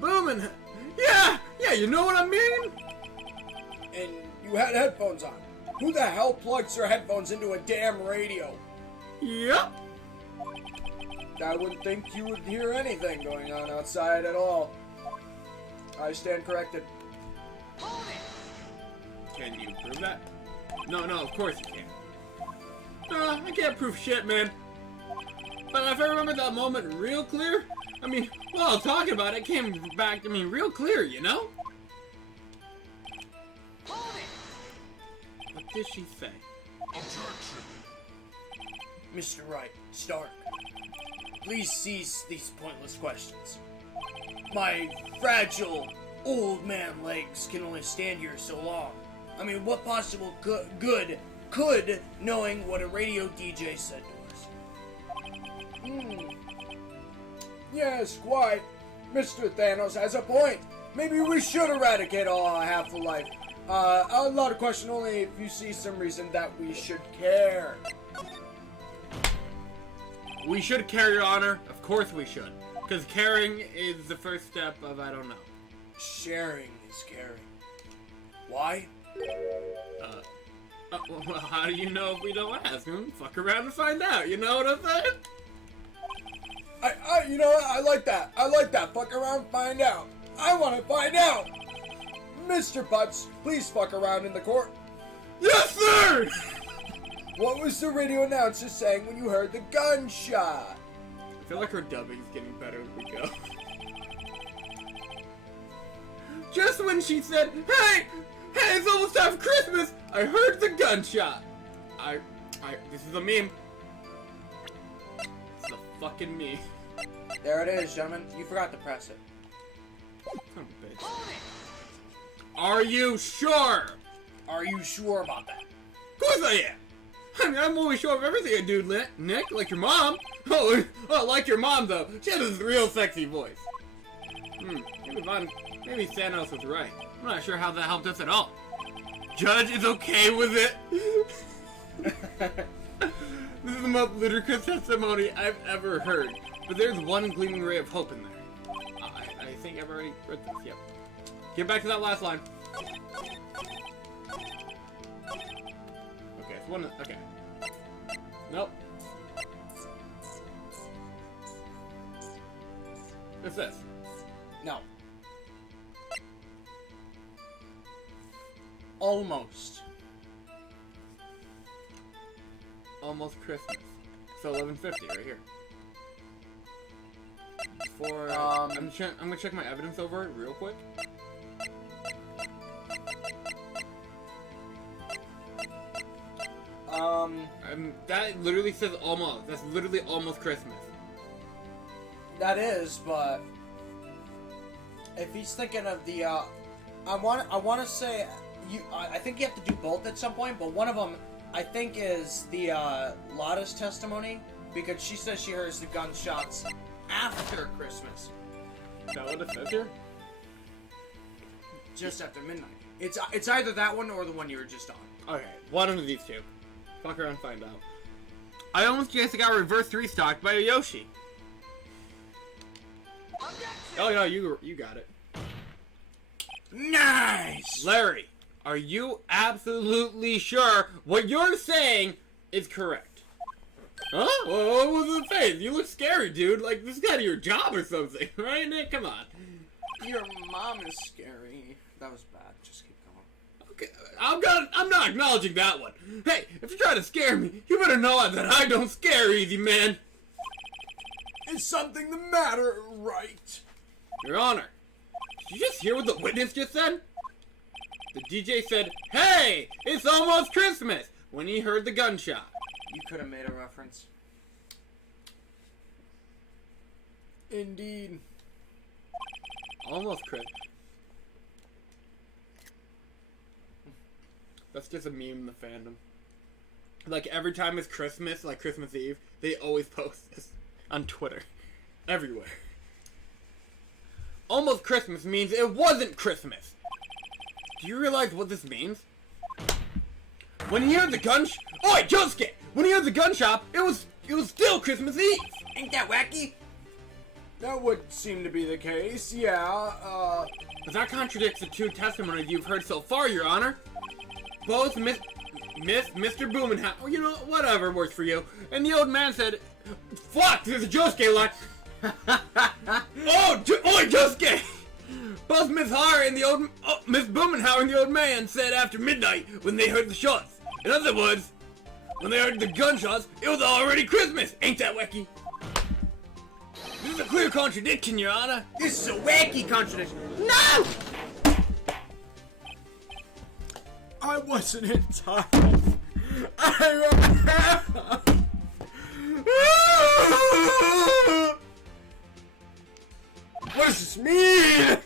Booming. Yeah, you know what I mean? And you had headphones on. Who the hell plugs their headphones into a damn radio? Yep. I wouldn't think you would hear anything going on outside at all. I stand corrected. Can you prove that? No, of course you can't. I can't prove shit, man. But if I remember that moment real clear, I mean, while talking about it, it came back to me real clear, you know? What did she say? Mr. Wright, Stark, please cease these pointless questions. My fragile, old man legs can only stand here so long. I mean, what possible good could knowing what a radio DJ said to us? Yes, quite. Mr. Thanos has a point. Maybe we should eradicate all half-life. A lot of question only if you see some reason that we should care. We should care, Your Honor. Of course we should. Because caring is the first step of, I don't know. Sharing is caring. Why? Well, how do you know if we don't ask? Fuck around and find out, you know what I'm saying? You know what? I like that. I like that. Fuck around, find out. I want to find out. Mr. Butts, please fuck around in the court. Yes, sir! What was the radio announcer saying when you heard the gunshot? I feel like her dubbing's getting better as we go. Just when she said, hey, it's almost time for Christmas, I heard the gunshot. This is a meme. It's a fucking meme. There it is, gentlemen. You forgot to press it. Son of a bitch. Are you sure? Are you sure about that? Of course I am. I mean, I'm always sure of everything I do, Nick. Like your mom. Oh, like your mom, though. She has this real sexy voice. Maybe Thanos was right. I'm not sure how that helped us at all. Judge is okay with it. This is the most ludicrous testimony I've ever heard. But there's one gleaming ray of hope in there. I think I've already read this, yep. Get back to that last line. Okay, it's one. Okay. Nope. What's this? No. Almost. Almost Christmas. So 11:50 right here. Before I'm gonna check my evidence over it real quick. That literally says almost. That's literally almost Christmas. That is, but if he's thinking of the, I want to say I think you have to do both at some point, but one of them I think is the Lotta's testimony, because she says she hears the gunshots after Christmas. Is that what it says here? Just after midnight. It's either that one or the one you were just on. Okay, one of these two. Fuck around and find out. I almost just got reverse restocked by a Yoshi. Oh no, you got it. Nice! Larry, are you absolutely sure what you're saying is correct? Huh? What was the face? You look scary, dude. Like, this is kind of your job or something, right, Nick? Come on. Your mom is scary. That was bad. Just keep going. Okay, I'm not acknowledging that one. Hey, if you're trying to scare me, you better know that I don't scare easy, man. Is something the matter, Wright? Your Honor, did you just hear what the witness just said? The DJ said, hey, it's almost Christmas, when he heard the gunshot. You could have made a reference. Indeed. Almost Christmas. That's just a meme in the fandom. Like, every time it's Christmas, like Christmas Eve, they always post this on Twitter. Everywhere. Almost Christmas means it wasn't Christmas. Do you realize what this means? When he heard the Oi, Josuke! When he heard the gunshot, it was still Christmas Eve! Ain't that wacky? That would seem to be the case, yeah, But that contradicts the two testimonies you've heard so far, Your Honor. Both Mr. Boomenhauer, or you know, whatever works for you, and the old man said, fuck, there's a Josuke line. Oi, Josuke! Both Miss Boomenhauer and the old man said after midnight when they heard the shots. In other words, when they heard the gunshots, it was already Christmas. Ain't that wacky? This is a clear contradiction, Your Honor. This is a wacky contradiction. No! I wasn't in time. What does this mean?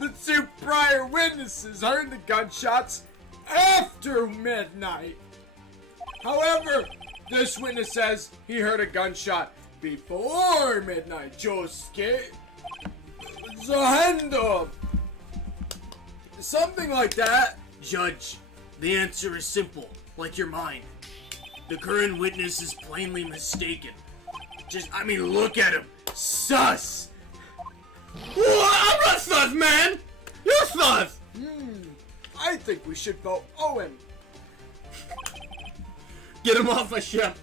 The two prior witnesses heard the gunshots after midnight. However, this witness says he heard a gunshot before midnight. Josuke Zahendo. Something like that. Judge, the answer is simple, like your mind. The current witness is plainly mistaken. Look at him. Sus! I'm not sus, man! You're sus! I think we should vote Owen. Get him off my ship.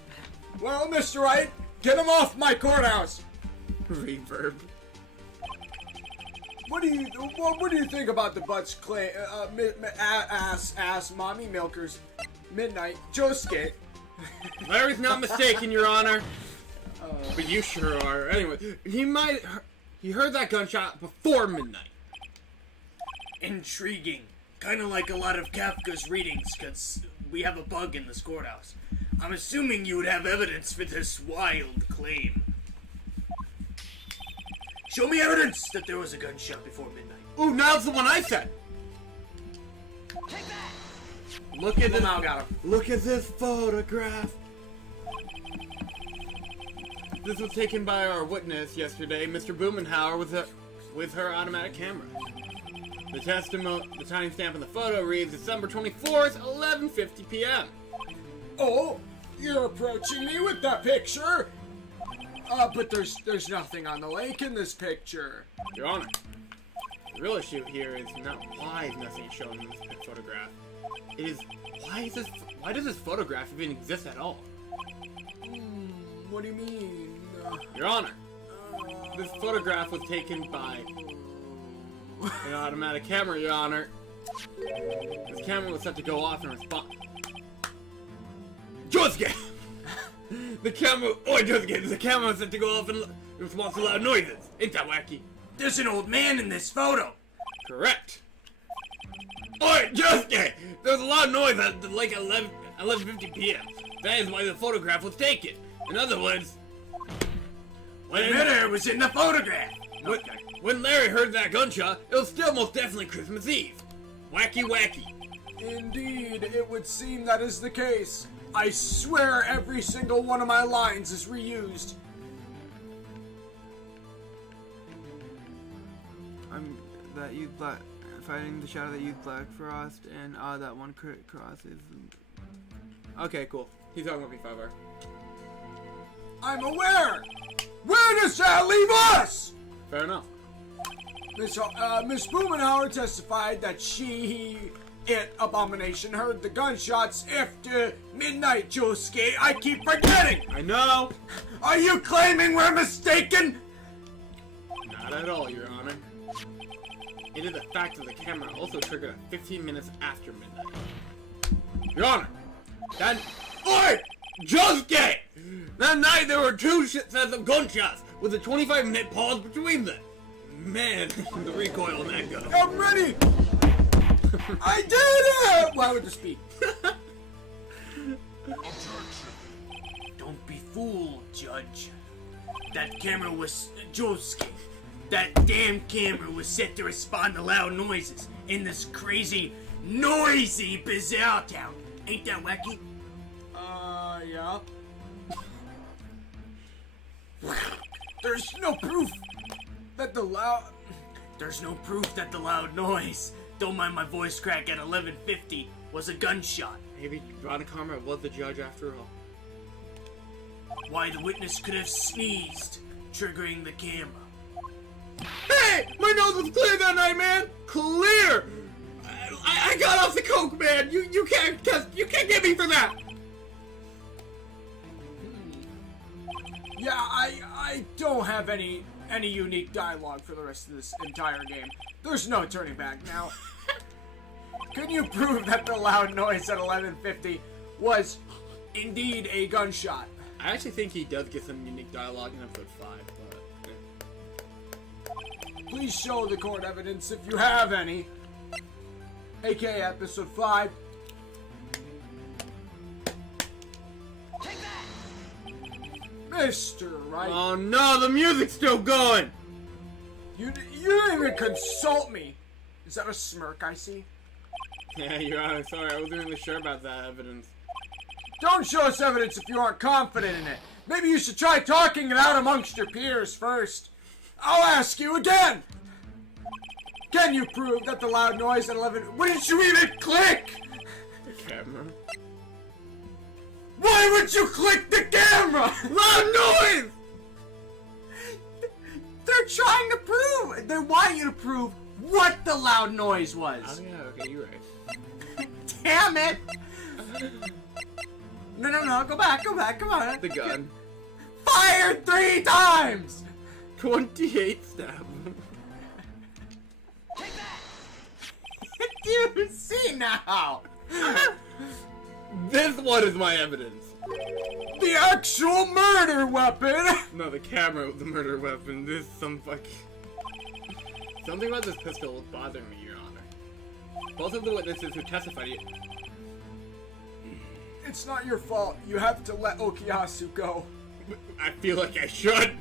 Well, Mr. Wright, get him off my courthouse. Reverb. What do you think about the Butts clay ass mommy milkers? Midnight Josuke. Larry's not mistaken, Your Honor. But you sure are. Anyway, he heard that gunshot before midnight. Intriguing. Kinda like a lot of Kafka's readings, cause we have a bug in this courthouse. I'm assuming you would have evidence for this wild claim. Show me evidence that there was a gunshot before midnight. Ooh, now's the one I said. Look at this. Now got him. Look at this photograph. This was taken by our witness yesterday, Mr. Boomenhauer, with her automatic camera. The timestamp in the photo reads December 24th, 11:50 p.m. Oh, you're approaching me with that picture. But there's nothing on the lake in this picture. Your Honor, the real issue here is not why is nothing shown in this photograph. It is why does this photograph even exist at all? What do you mean? Your Honor, this photograph was taken by an automatic camera, Your Honor. This camera was set to go off in response. Josuke! The camera was set to go off in response to loud noises. Ain't that wacky? There's an old man in this photo. Correct. Oi, Josuke! There was a loud noise at like 11:50 p.m. That is why the photograph was taken. In other words, The mirror was in the photograph. when Larry heard that gunshot, it was still most definitely Christmas Eve. Wacky, wacky. Indeed, it would seem that is the case. I swear every single one of my lines is reused. That used black, fighting the shadow that used Black Frost, and that one crit cross is. Okay, cool. He's talking about B5R. I'm aware. Where does that leave us? Fair enough. Miss Boomenhauer testified that Abomination, heard the gunshots after midnight, Josuke. I keep forgetting. I know. Are you claiming we're mistaken? Not at all, Your Honor. It is a fact that the camera also triggered at 15 minutes after midnight. Your Honor, Oi! Josuke! That night there were two sets of gunshots with a 25-minute pause between them. Man, the recoil on that gun. I'm ready. I did it! Why would this be? Don't be fooled, Judge. That camera was Josuke. That damn camera was set to respond to loud noises in this crazy, noisy, bizarre town. Ain't that wacky? Yeah. There's no proof that the loud noise. Don't mind my voice crack at 11:50 was a gunshot. Maybe Von Karma was the judge after all. Why the witness could have sneezed, triggering the camera. Hey! My nose was clear that night, man! Clear! I got off the coke, man! You can't get me for that! Yeah, I don't have any unique dialogue for the rest of this entire game. There's no turning back now. Can you prove that the loud noise at 11:50 was indeed a gunshot? I actually think he does get some unique dialogue in episode 5, but... Please show the court evidence if you have any. AKA episode 5. Mr. Wright. Oh no, the music's still going! You didn't even consult me. Is that a smirk I see? Yeah, Your Honor, sorry, I wasn't really sure about that evidence. Don't show us evidence if you aren't confident in it. Maybe you should try talking it out amongst your peers first. I'll ask you again. Can you prove that the loud noise at 11... Wouldn't you even click? The camera. Why would you click the camera? Loud noise! They're trying to prove. They want you to prove what the loud noise was. Oh yeah, okay, you're right. Damn it! No, go back, come on. The gun. Fired 3 times! 28 stab. You see now! This one is my evidence. The actual murder weapon! No, the camera was the murder weapon. This is some fucking... Something about this pistol was bothering me, Your Honor. Both of the witnesses who testified... It's not your fault. You have to let Okuyasu go. I feel like I should.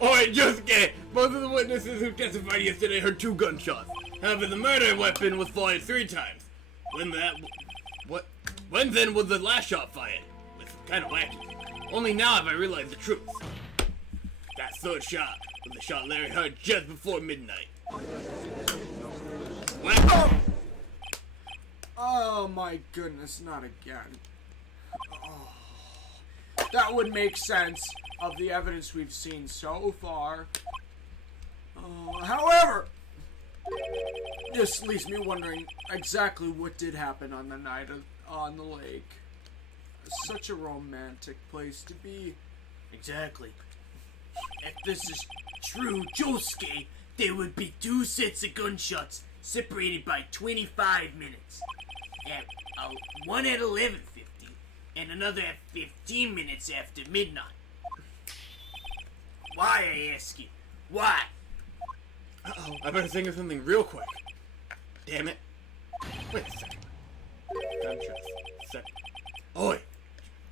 Oh, just get. Both of the witnesses who testified yesterday heard 2 gunshots. However, the murder weapon was fired 3 times. When then was the last shot fired? It's kind of wacky. Only now have I realized the truth. That 3rd shot was the shot Larry heard just before midnight. What? Oh my goodness, not again. Oh, that would make sense of the evidence we've seen so far. However, this leaves me wondering exactly what did happen on the night on the lake. Such a romantic place to be. Exactly. If this is true, Josuke, there would be 2 sets of gunshots separated by 25 minutes. One at 11:50 and another at 15 minutes after midnight. Why, I ask you? Why? Uh-oh, I better think of something real quick. Damn it. Wait a second. Gunshots. Oi!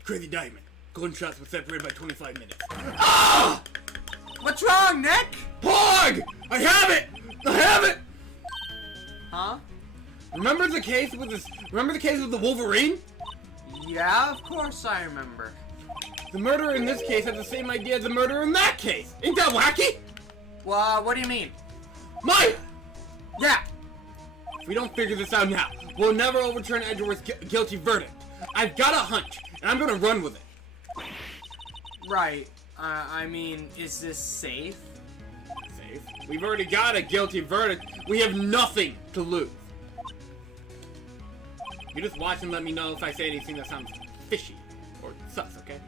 Crazy Diamond. Gunshots were separated by 25 minutes. Ah! What's wrong, Nick? Pog! I have it! I have it! Huh? Remember the case with the Wolverine? Yeah, of course I remember. The murderer in this case has the same idea as the murderer in that case. Ain't that wacky? Well, what do you mean? Mike! Yeah. If we don't figure this out now, we'll never overturn Edgeworth's guilty verdict. I've got a hunch, and I'm gonna run with it. Right. I mean, is this safe? Safe? We've already got a guilty verdict. We have nothing to lose. You just watch and let me know if I say anything that sounds fishy or sus, okay?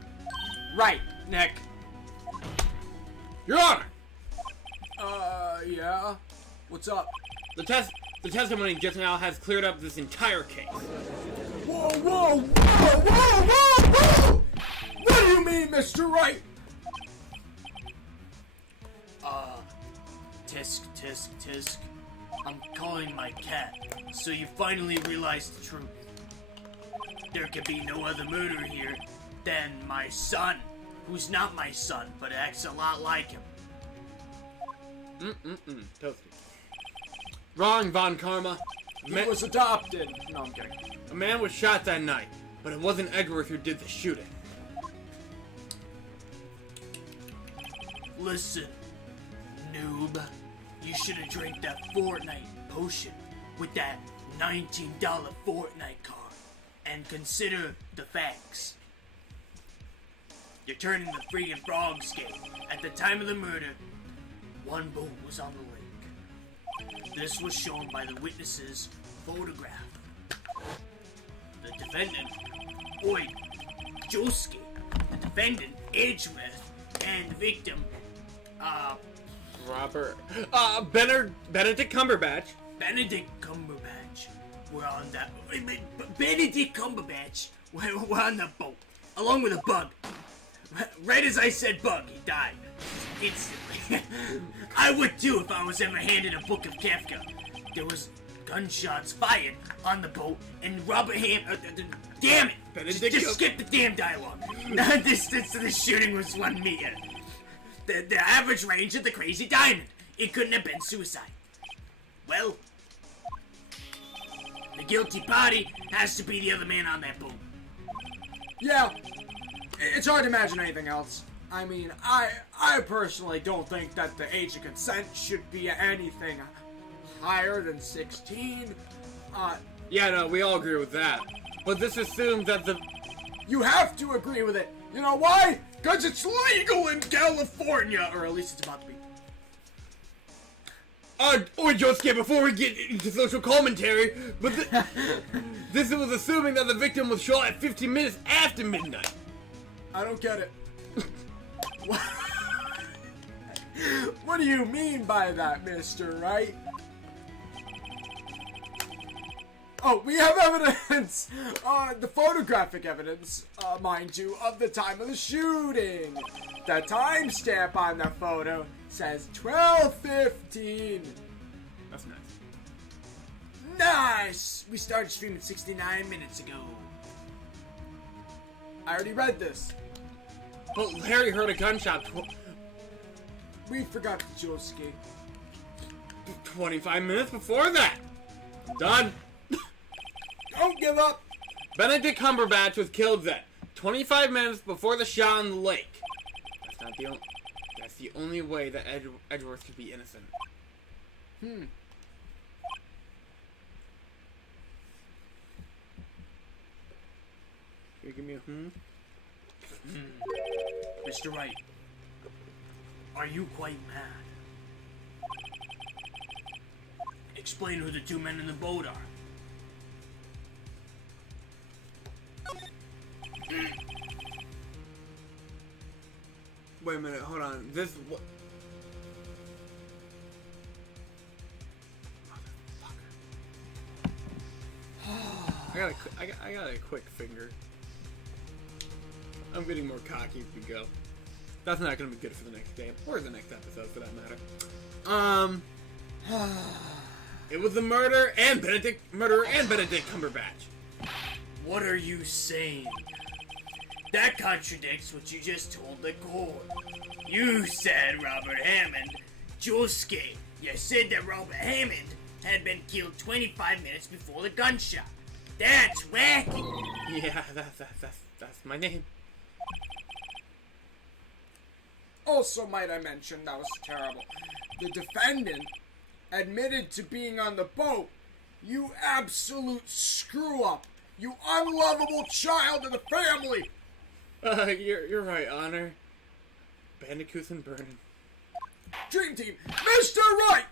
Right, Nick. Your Honor! Yeah? What's up? The testimony just now has cleared up this entire case. Whoa, whoa, whoa, whoa, whoa, whoa! What do you mean, Mr. Wright? Tisk. I'm calling my cat, so you finally realize the truth. There could be no other murderer here than my son, who's not my son, but acts a lot like him. Toasty. Wrong, Von Karma. He was adopted. No, I'm kidding. A man was shot that night, but it wasn't Edgeworth who did the shooting. Listen, noob. You should have drank that Fortnite potion with that $19 Fortnite card and consider the facts. You're turning the freaking frogs game. At the time of the murder, one boat was on the lake. This was shown by the witness's photograph. The defendant, Josuke, the defendant, Edgeworth, and the victim, Benedict Cumberbatch. Benedict Cumberbatch were on that. Benedict Cumberbatch were on the boat, along with a bug. Right as I said bug, he died instantly. I would too if I was ever handed a book of Kafka. There was gunshots fired on the boat, and Robert damn it! Just skip the damn dialogue. The distance to the shooting was 1 meter. The average range of the crazy diamond. It couldn't have been suicide. Well, the guilty party has to be the other man on that boat. Yeah, it's hard to imagine anything else. I mean, I personally don't think that the age of consent should be anything higher than 16. Yeah, no, we all agree with that. But this assumes that You have to agree with it. You know why? Because it's legal in California, or at least it's about to be. Josuke, before we get into social commentary, but this was assuming that the victim was shot at 15 minutes after midnight. I don't get it. What do you mean by that, Mr. Wright? Oh, we have evidence! The photographic evidence, mind you, of the time of the shooting. The timestamp on the photo says 12:15. That's nice. Nice! We started streaming 69 minutes ago. I already read this. But Larry heard a gunshot We forgot the Josuke. 25 minutes before that. Done. Don't give up! Benedict Cumberbatch was killed then, 25 minutes before the shot on the lake. That's the only way that Edgeworth could be innocent. Hmm. Can you give me a Mr. Wright, are you quite mad? Explain who the two men in the boat are. Wait a minute, hold on. This what? I got a quick finger. I'm getting more cocky as we go. That's not gonna be good for the next game or the next episode, for that matter. It was the murderer and Benedict Cumberbatch. What are you saying? That contradicts what you just told the court. You said Robert Hammond. Josuke, you said that Robert Hammond had been killed 25 minutes before the gunshot. That's wacky. Yeah, that's my name. Also, might I mention, that was terrible. The defendant admitted to being on the boat. You absolute screw-up. You unlovable child of the family. You're right, Honor. Bandicoots and Burning. Dream Team, Mr. Wright!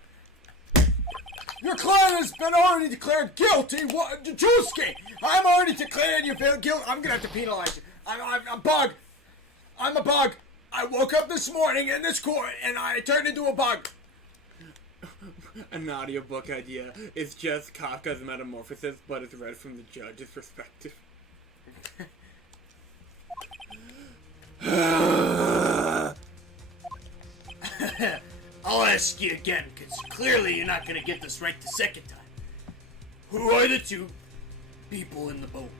Your client has been already declared guilty. What? Josuke, I'm already declaring you guilty. I'm gonna have to penalize you. I'm a bug. I'm a bug. I woke up this morning in this court and I turned into a bug. An audiobook idea. It's just Kafka's Metamorphosis, but it's read from the judge's perspective. I'll ask you again, because clearly you're not going to get this right the second time. Who are the two people in the boat?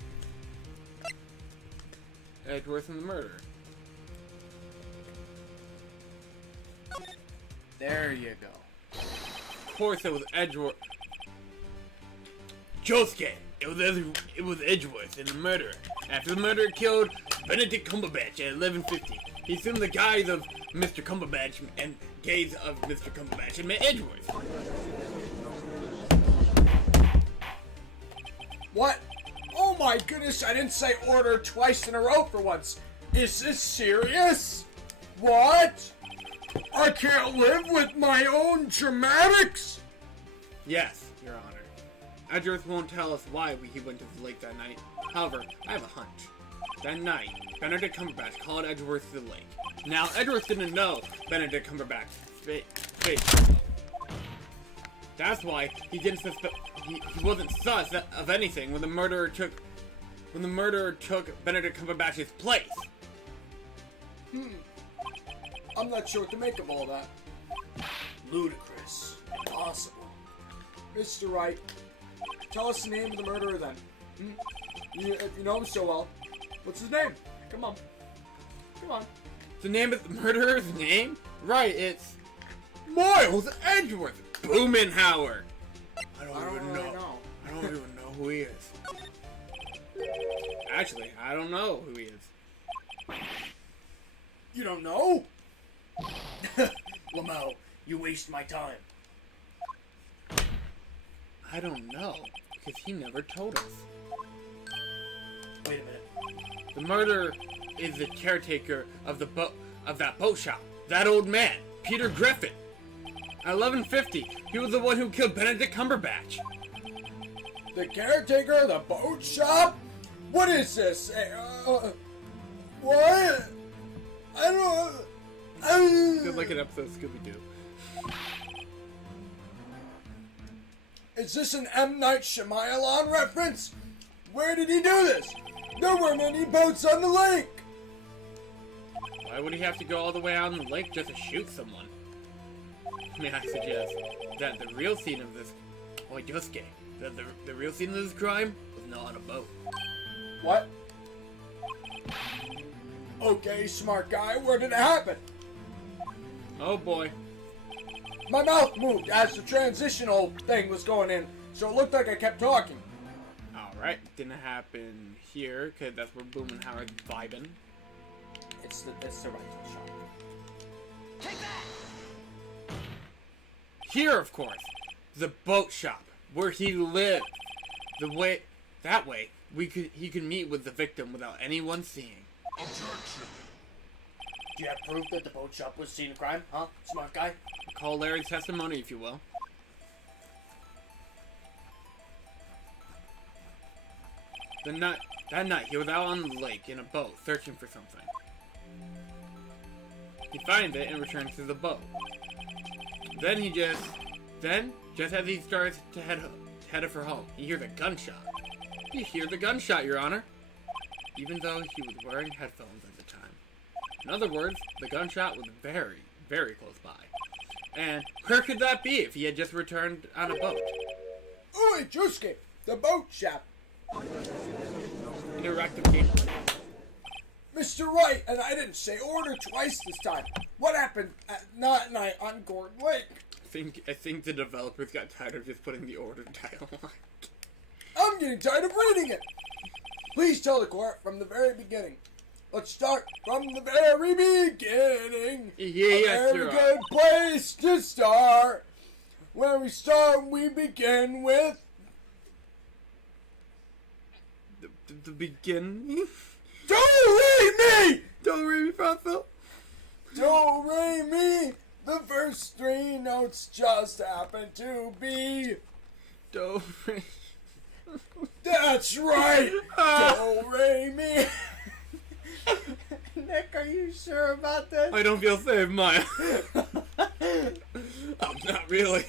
Edgeworth and the murderer. There you go. Of course it was Edgeworth. Josuke! It was Edgeworth and the murderer. After the murderer killed Benedict Cumberbatch at 11:50, he assumed the guise of Mr. Cumberbatch and gaze of Mr. Cumberbatch and met Edgeworth. What? Oh my goodness, I didn't say order twice in a row for once. Is this serious? What? I can't live with my own dramatics? Yes, Your Honor. Edgeworth won't tell us why he went to the lake that night. However, I have a hunch. That night, Benedict Cumberbatch called Edgeworth to the lake. Now, Edgeworth didn't know Benedict Cumberbatch. That's why he didn't suspect. He wasn't sus of anything when the murderer took Benedict Cumberbatch's place. I'm not sure what to make of all that. Ludicrous. Impossible. Mr. Wright, tell us the name of the murderer then. If you know him so well, what's his name? Come on. Come on. The name of the murderer's name? Right, it's Miles Edgeworth. Blumenauer. I don't even know. I don't even know who he is. Actually, I don't know who he is. You don't know? Lamau, you waste my time. I don't know, because he never told us. Wait a minute. The murderer is the caretaker of that boat shop. That old man, Peter Griffin. At 11:50, he was the one who killed Benedict Cumberbatch. The caretaker of the boat shop? What is this? What? I don't... Feels like an episode of Scooby-Doo. Is this an M. Night Shyamalan reference? Where did he do this? There weren't any boats on the lake. Why would he have to go all the way out on the lake just to shoot someone? May I suggest that the real scene of this... Wait, just kidding. That the real scene of this crime was not on a boat. What? Okay, smart guy, where did it happen? Oh boy. My mouth moved as the transitional thing was going in, so it looked like I kept talking. Alright, didn't happen here, because that's where Blumenauer's vibing. It's the rental shop. Here, of course, the boat shop, where he lived. That way, he could meet with the victim without anyone seeing. Do you have proof that the boat shop was the scene of crime? Huh? Smart guy? Call Larry's testimony, if you will. That night, he was out on the lake in a boat, searching for something. He finds it and returns to the boat. Then just as he starts to head for home, he hears a gunshot. You hear the gunshot, Your Honor. Even though he was wearing headphones at the time. In other words, the gunshot was very, very close by. And where could that be if he had just returned on a boat? Oi, Juski, the boat shop. Interactive game. Mr. Wright, and I didn't say order twice this time. What happened at night on Gordon Lake? I think the developers got tired of just putting the order dialogue. I'm getting tired of reading it. Please tell the court from the very beginning. Let's start from the very beginning. Yes, a very good place to start. When we start, we begin with the beginning. Don't read me! Don't read me, Franco. Don't read me! The first three notes just happen to be... Don't read. That's right! Don't read me! Nick, are you sure about this? I don't feel safe, Maya. Not really.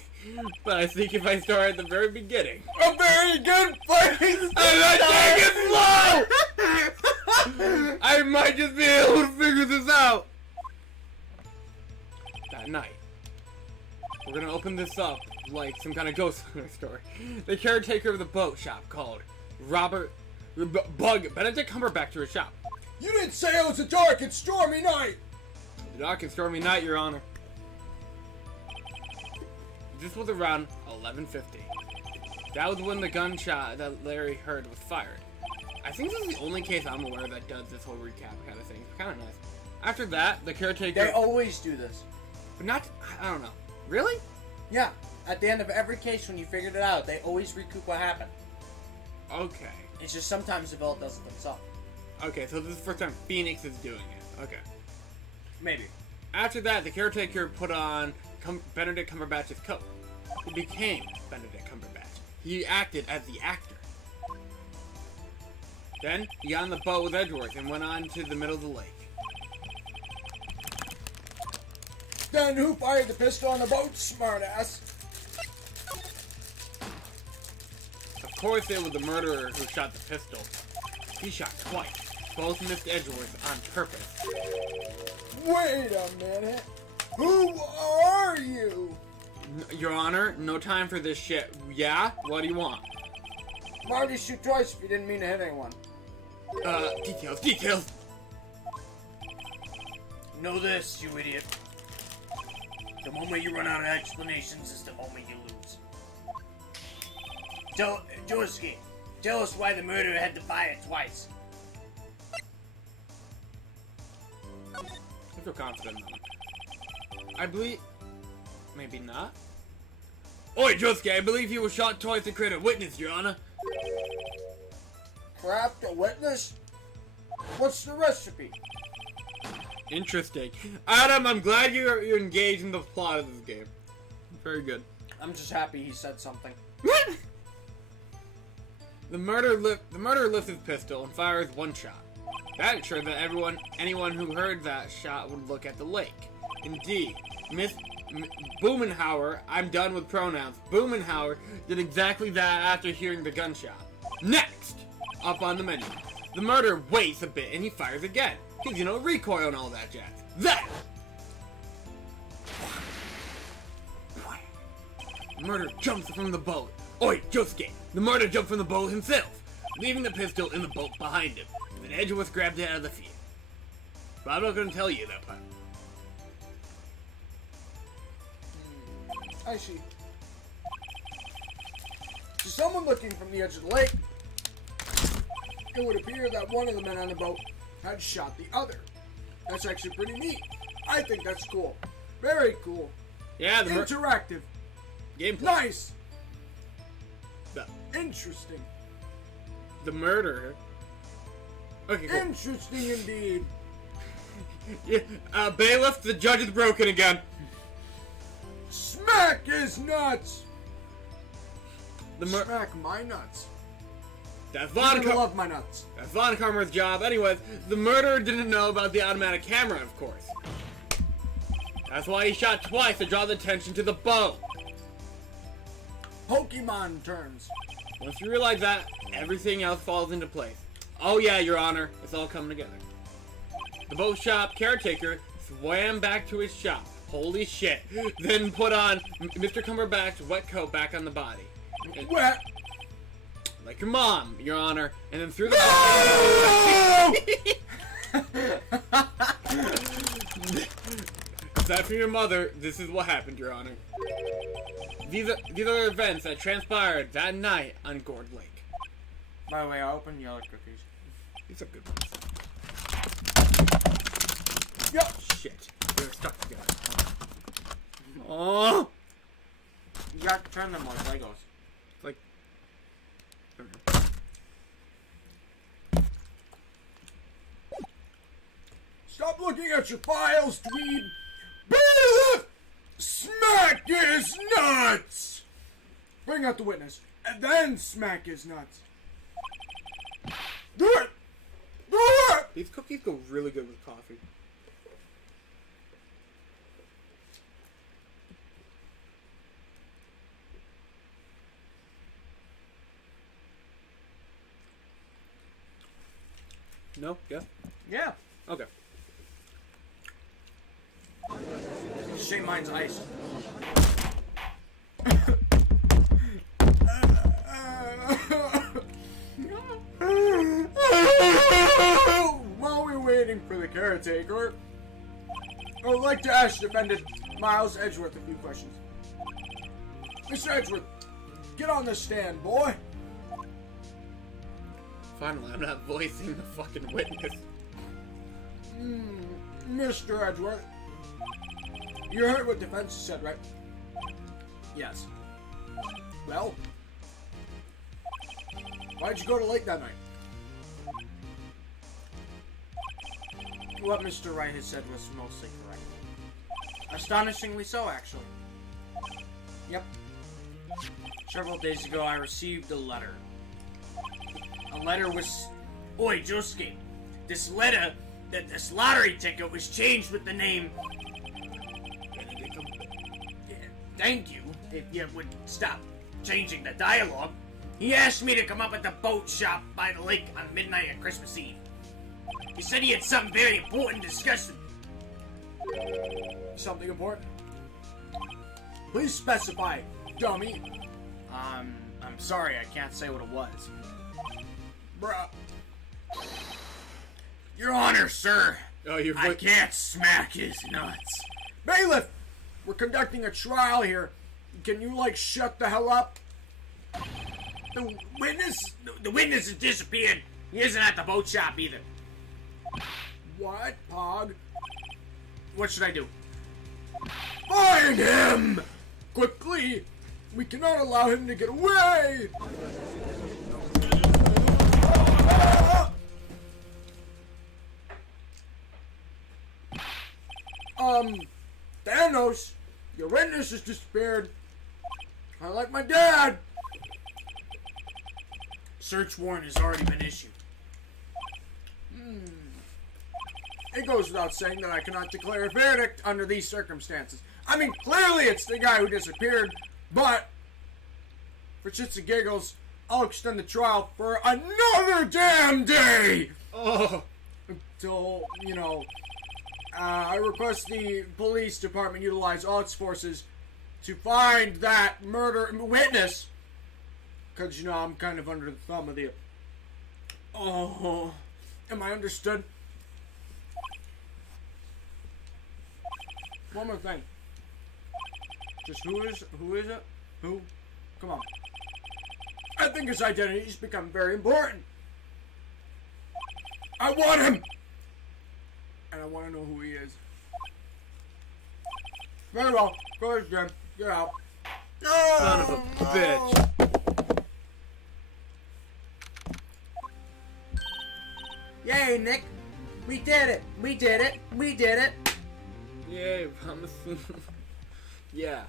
But I think if I start at the very beginning. A very good place! And I take it slow! I might just be able to figure this out. That night, we're gonna open this up like some kind of ghost hunter story. The caretaker of the boat shop called Benedict Cumberbatch to his shop. You didn't say it was a dark and stormy night! Dark and stormy night, Your Honor. This was around 11:50. That was when the gunshot that Larry heard was fired. I think this is the only case I'm aware that does this whole recap kind of thing. It's kind of nice. After that, the caretaker... They always do this. But not... I don't know. Really? Yeah. At the end of every case, when you figured it out, they always recoup what happened. Okay. It's just sometimes the villain does it themselves. Okay, so this is the first time Phoenix is doing it. Okay. Maybe. After that, the caretaker put on Benedict Cumberbatch's coat. He became Benedict Cumberbatch. He acted as the actor. Then, he got on the boat with Edgeworth and went on to the middle of the lake. Then who fired the pistol on the boat, smartass? Of course, it was the murderer who shot the pistol. He shot twice. Both missed Edgeworth on purpose. Wait a minute. Who are you? Your Honor, no time for this shit. Yeah? What do you want? Why would you shoot twice if you didn't mean to hit anyone? Details. Know this, you idiot. The moment you run out of explanations is the moment you lose. Josuke, tell us why the murderer had to fire twice. I feel confident in that. I believe... Maybe not? Oi, Josuke, I believe he was shot twice to create a witness, Your Honor. Craft a witness? What's the recipe? Interesting. Adam, I'm glad you're engaged in the plot of this game. Very good. I'm just happy he said something. The murderer lifts his pistol and fires one shot. That ensured that anyone who heard that shot would look at the lake. Indeed, Miss Boomenhauer, I'm done with pronouns, Boomenhauer did exactly that after hearing the gunshot. Next! Up on the menu. The murderer waits a bit and he fires again. Because, you know, recoil and all that jazz. Then! The murderer jumps from the boat. Oi, Josuke! The murderer jumped from the boat himself, leaving the pistol in the boat behind him. And then Edgeworth grabbed it out of the field. But I'm not going to tell you that part. I see. To someone looking from the edge of the lake, it would appear that one of the men on the boat had shot the other. That's actually pretty neat. I think that's cool. Very cool. Yeah, the Interactive. gameplay. Nice. The, Interesting. the murderer. Okay, cool. Interesting indeed. Yeah, bailiff, the judge is broken again. Smack his nuts. The Smack my nuts. That's I Von love my nuts. That's Von Karmer's job. Anyways, the murderer didn't know about the automatic camera, of course. That's why he shot twice to draw the attention to the boat. Pokemon turns. Once you realize that, everything else falls into place. Oh yeah, Your Honor, it's all coming together. The boat shop caretaker swam back to his shop. Holy shit. Then put on Mr. Cumberbatch's wet coat back on the body. And, Wet. like your mom, Your Honor. And then threw the body. Aside from your mother, this is what happened, Your Honor. These are events that transpired that night on Gourd Lake. By the way, I opened yellow cookies. These are good ones. Yup. Shit. They're stuck together. Oh! You got to turn them like Legos. Like... Stop looking at your files, dweeb. Bailiff! Smack his nuts! Bring out the witness, and then smack his nuts. Do it! Do it! These cookies go really good with coffee. No? Yeah? Yeah. Okay. Shame mine's iced. While we're waiting for the caretaker, I would like to ask defendant Miles Edgeworth a few questions. Mr. Edgeworth, get on the stand, boy. Finally, I'm not voicing the fucking witness. Mr. Edgeworth, you heard what defense said, right? Yes. Well, Why'd you go to late that night? What Mr. Wright has said was mostly correct. Astonishingly so, actually. Yep. Several days ago, I received a letter. A letter was... Oi, Josuke. This letter, this lottery ticket was changed with the name... Thank you, if you would stop changing the dialogue. He asked me to come up at the boat shop by the lake on midnight on Christmas Eve. He said he had something very important to discuss. Something important? Please specify, dummy. I'm sorry, I can't say what it was. Bruh. Your Honor, sir. Oh, you're I can't smack his nuts. Bailiff! We're conducting a trial here. Can you, like, shut the hell up? The witness has disappeared. He isn't at the boat shop either. What, Pog? What should I do? Find him! Quickly! We cannot allow him to get away! Thanos, your witness has disappeared. I like my dad. Search warrant has already been issued. It goes without saying that I cannot declare a verdict under these circumstances. I mean, clearly it's the guy who disappeared, but for shits and giggles, I'll extend the trial for another damn day! Oh. Until, you know, I request the police department utilize all its forces to find that murder witness. Because, you know, I'm kind of under the thumb of the... Oh, am I understood? One more thing. Just who is it? Who? Come on. I think his identity's become very important. I want him! And I want to know who he is. Very well. Go ahead, Jim. Get out. Son of a bitch. Yay, Nick! We did it! We did it! We did it! Yay, promise. Yeah.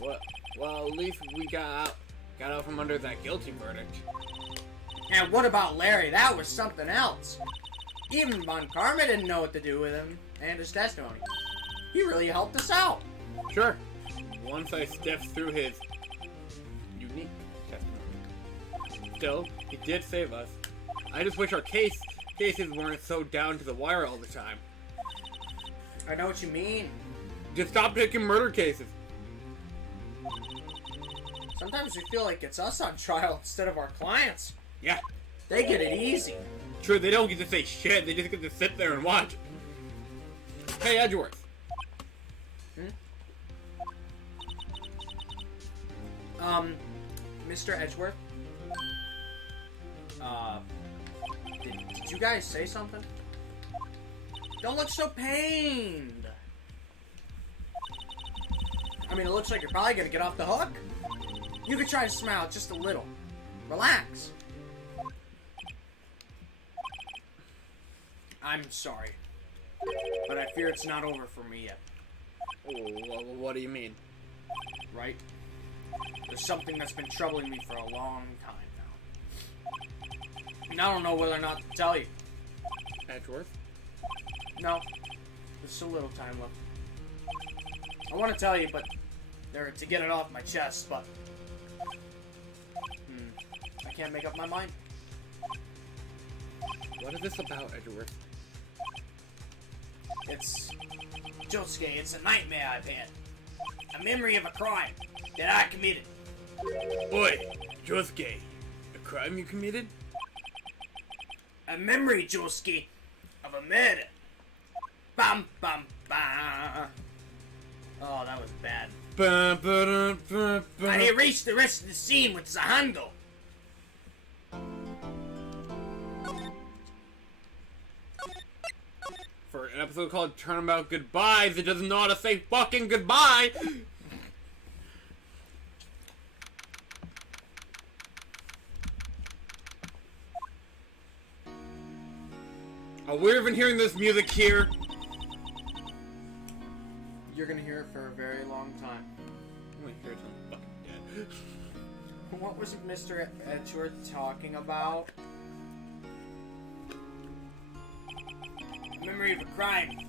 Well, at least we got out from under that guilty verdict. And what about Larry? That was something else. Even Von Karma didn't know what to do with him and his testimony. He really helped us out. Sure. Once I stepped through his unique testimony. Still, he did save us. I just wish our cases weren't so down to the wire all the time. I know what you mean. Just stop taking murder cases. Sometimes we feel like it's us on trial instead of our clients. Yeah. They get it easy. True, they don't get to say shit, they just get to sit there and watch. Hey, Edgeworth. Mr. Edgeworth? Did you guys say something? Don't look so pained. I mean, it looks like you're probably gonna get off the hook. You could try to smile just a little. Relax. I'm sorry, but I fear it's not over for me yet. Oh, what do you mean? Right? There's something that's been troubling me for a long time now. And I don't know whether or not to tell you. Edgeworth? No. There's a little time left. I want to tell you, but... to get it off my chest, but... I can't make up my mind. What is this about, Edgeworth? It's... Josuke, it's a nightmare I've had. A memory of a crime that I committed. Oi, Josuke. A crime you committed? A memory, Josuke, of a murder. Bum, bum, bum. Oh, that was bad. I erased the rest of the scene with Zahando. For an episode called Turnabout Goodbyes, it doesn't know how to say fucking goodbye! Are we even hearing this music here? You're gonna hear it for a very long time. I'm gonna hear it till I'm fucking dead. What was Mr. Edgeworth talking about? A memory of a crime.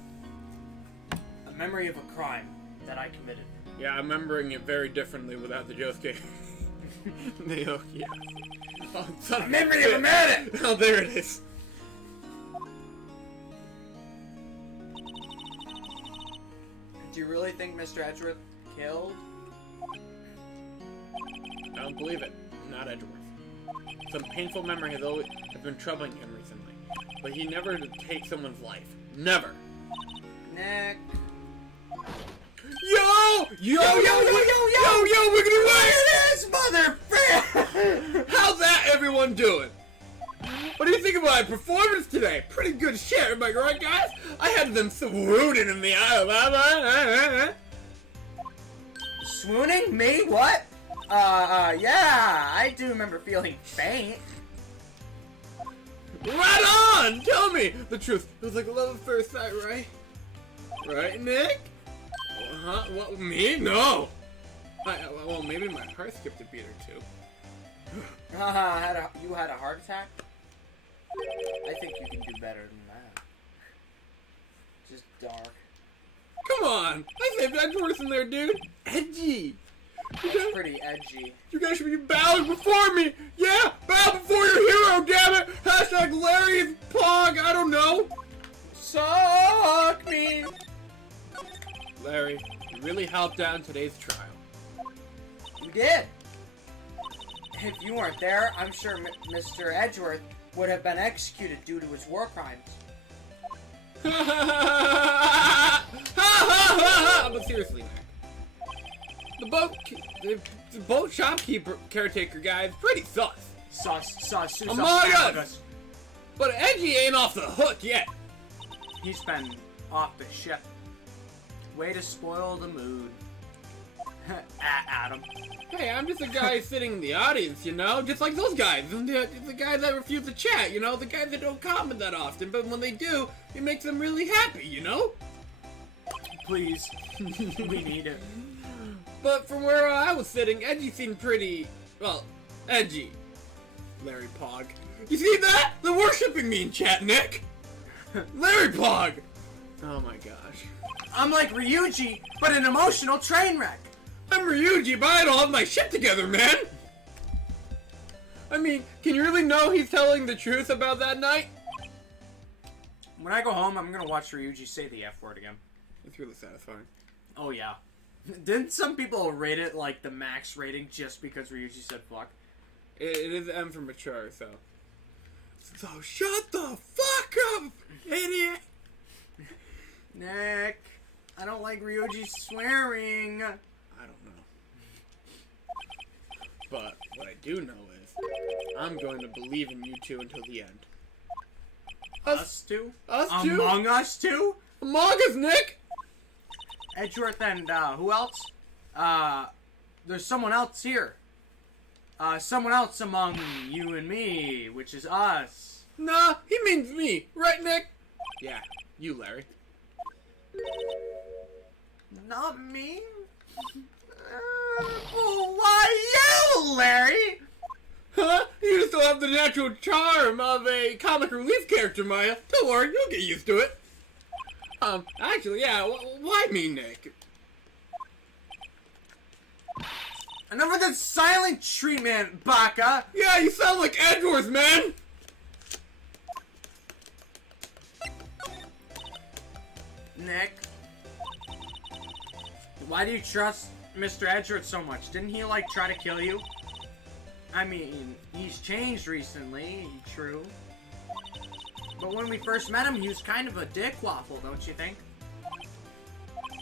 A memory of a crime that I committed. Yeah, I'm remembering it very differently without the Josuke. The yeah. Oh, son A of memory of a murder! Oh, there it is. Do you really think Mr. Edgeworth killed? I don't believe it. Not Edgeworth. Some painful memory has been troubling him recently. But he never take someone's life. Never. Nick. Yo! Yo, we're gonna win! This motherfucker! How's that everyone doing? What do you think about my performance today? Pretty good shit, am I right, guys? I had them swooning in the eye. Swooning? Me? What? Yeah, I do remember feeling faint. Right on! Tell me the truth. It was like love at first sight, right? Right, Nick? Huh? What, me? No! Well, maybe my heart skipped a beat or two. You had a heart attack? I think you can do better than that. Just dark. Come on! I saved Edgeworth in there, dude! Edgy! That's pretty edgy. You guys should be bowing before me! Yeah! Bow before your hero, damn it! Hashtag Larry's Pog, I don't know! Suck me! Larry, you really helped out in today's trial. You did! If you weren't there, I'm sure Mr. Edgeworth would have been executed due to his war crimes. But seriously, Mac. The boat shopkeeper caretaker guy is pretty sus. Sus. Among us! But Edgy ain't off the hook yet. He's been off the ship. Way to spoil the mood. Adam. Hey, I'm just a guy sitting in the audience, you know? Just like those guys. The guys that refuse to chat, you know? The guys that don't comment that often, but when they do, it makes them really happy, you know? Please. We need it. But from where I was sitting, Edgy seemed pretty, well, edgy. Larry Pog. You see that? They're worshipping me in chat, Nick! Larry Pog! Oh my gosh. I'm like Ryuji, but an emotional train wreck. I'm Ryuji, but I don't have my shit together, man! I mean, can you really know he's telling the truth about that night? When I go home, I'm gonna watch Ryuji say the F word again. It's really satisfying. Oh yeah. Didn't some people rate it like the max rating just because Ryuji said fuck? It is M for mature, so. So shut the fuck up, idiot! Nick, I don't like Ryuji swearing. I don't know. But what I do know is, I'm going to believe in you two until the end. Us two? Us two? Among us two? Among us, Nick! Edgeworth and, who else? There's someone else here. Someone else among you and me, which is us. Nah, he means me. Right, Nick? Yeah, you, Larry. Not me? Why you, Larry? Huh? You just don't have the natural charm of a comic relief character, Maya. Don't worry, you'll get used to it. Actually, yeah, why me, Nick? Enough of that silent treatment, Baka! Yeah, you sound like Edgeworth, man! Nick, why do you trust Mr. Edgeworth so much? Didn't he, like, try to kill you? I mean, he's changed recently, true. But when we first met him, he was kind of a dick waffle, don't you think?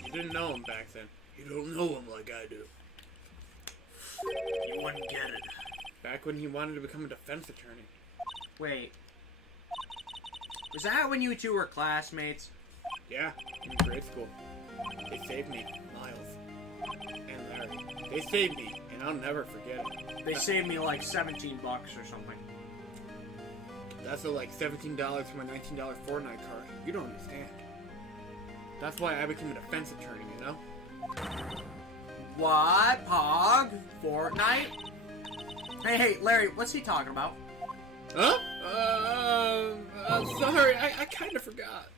You didn't know him back then. You don't know him like I do. You wouldn't get it. Back when he wanted to become a defense attorney. Wait. Was that when you two were classmates? Yeah, in grade school. They saved me, Miles. And Larry. They saved me, and I'll never forget it. They saved me like $17 or something. That's like $17 for my $19 Fortnite card. You don't understand. That's why I became a defense attorney, you know? What? Pog? Fortnite? Hey, Larry, what's he talking about? Huh? Sorry, I kind of forgot.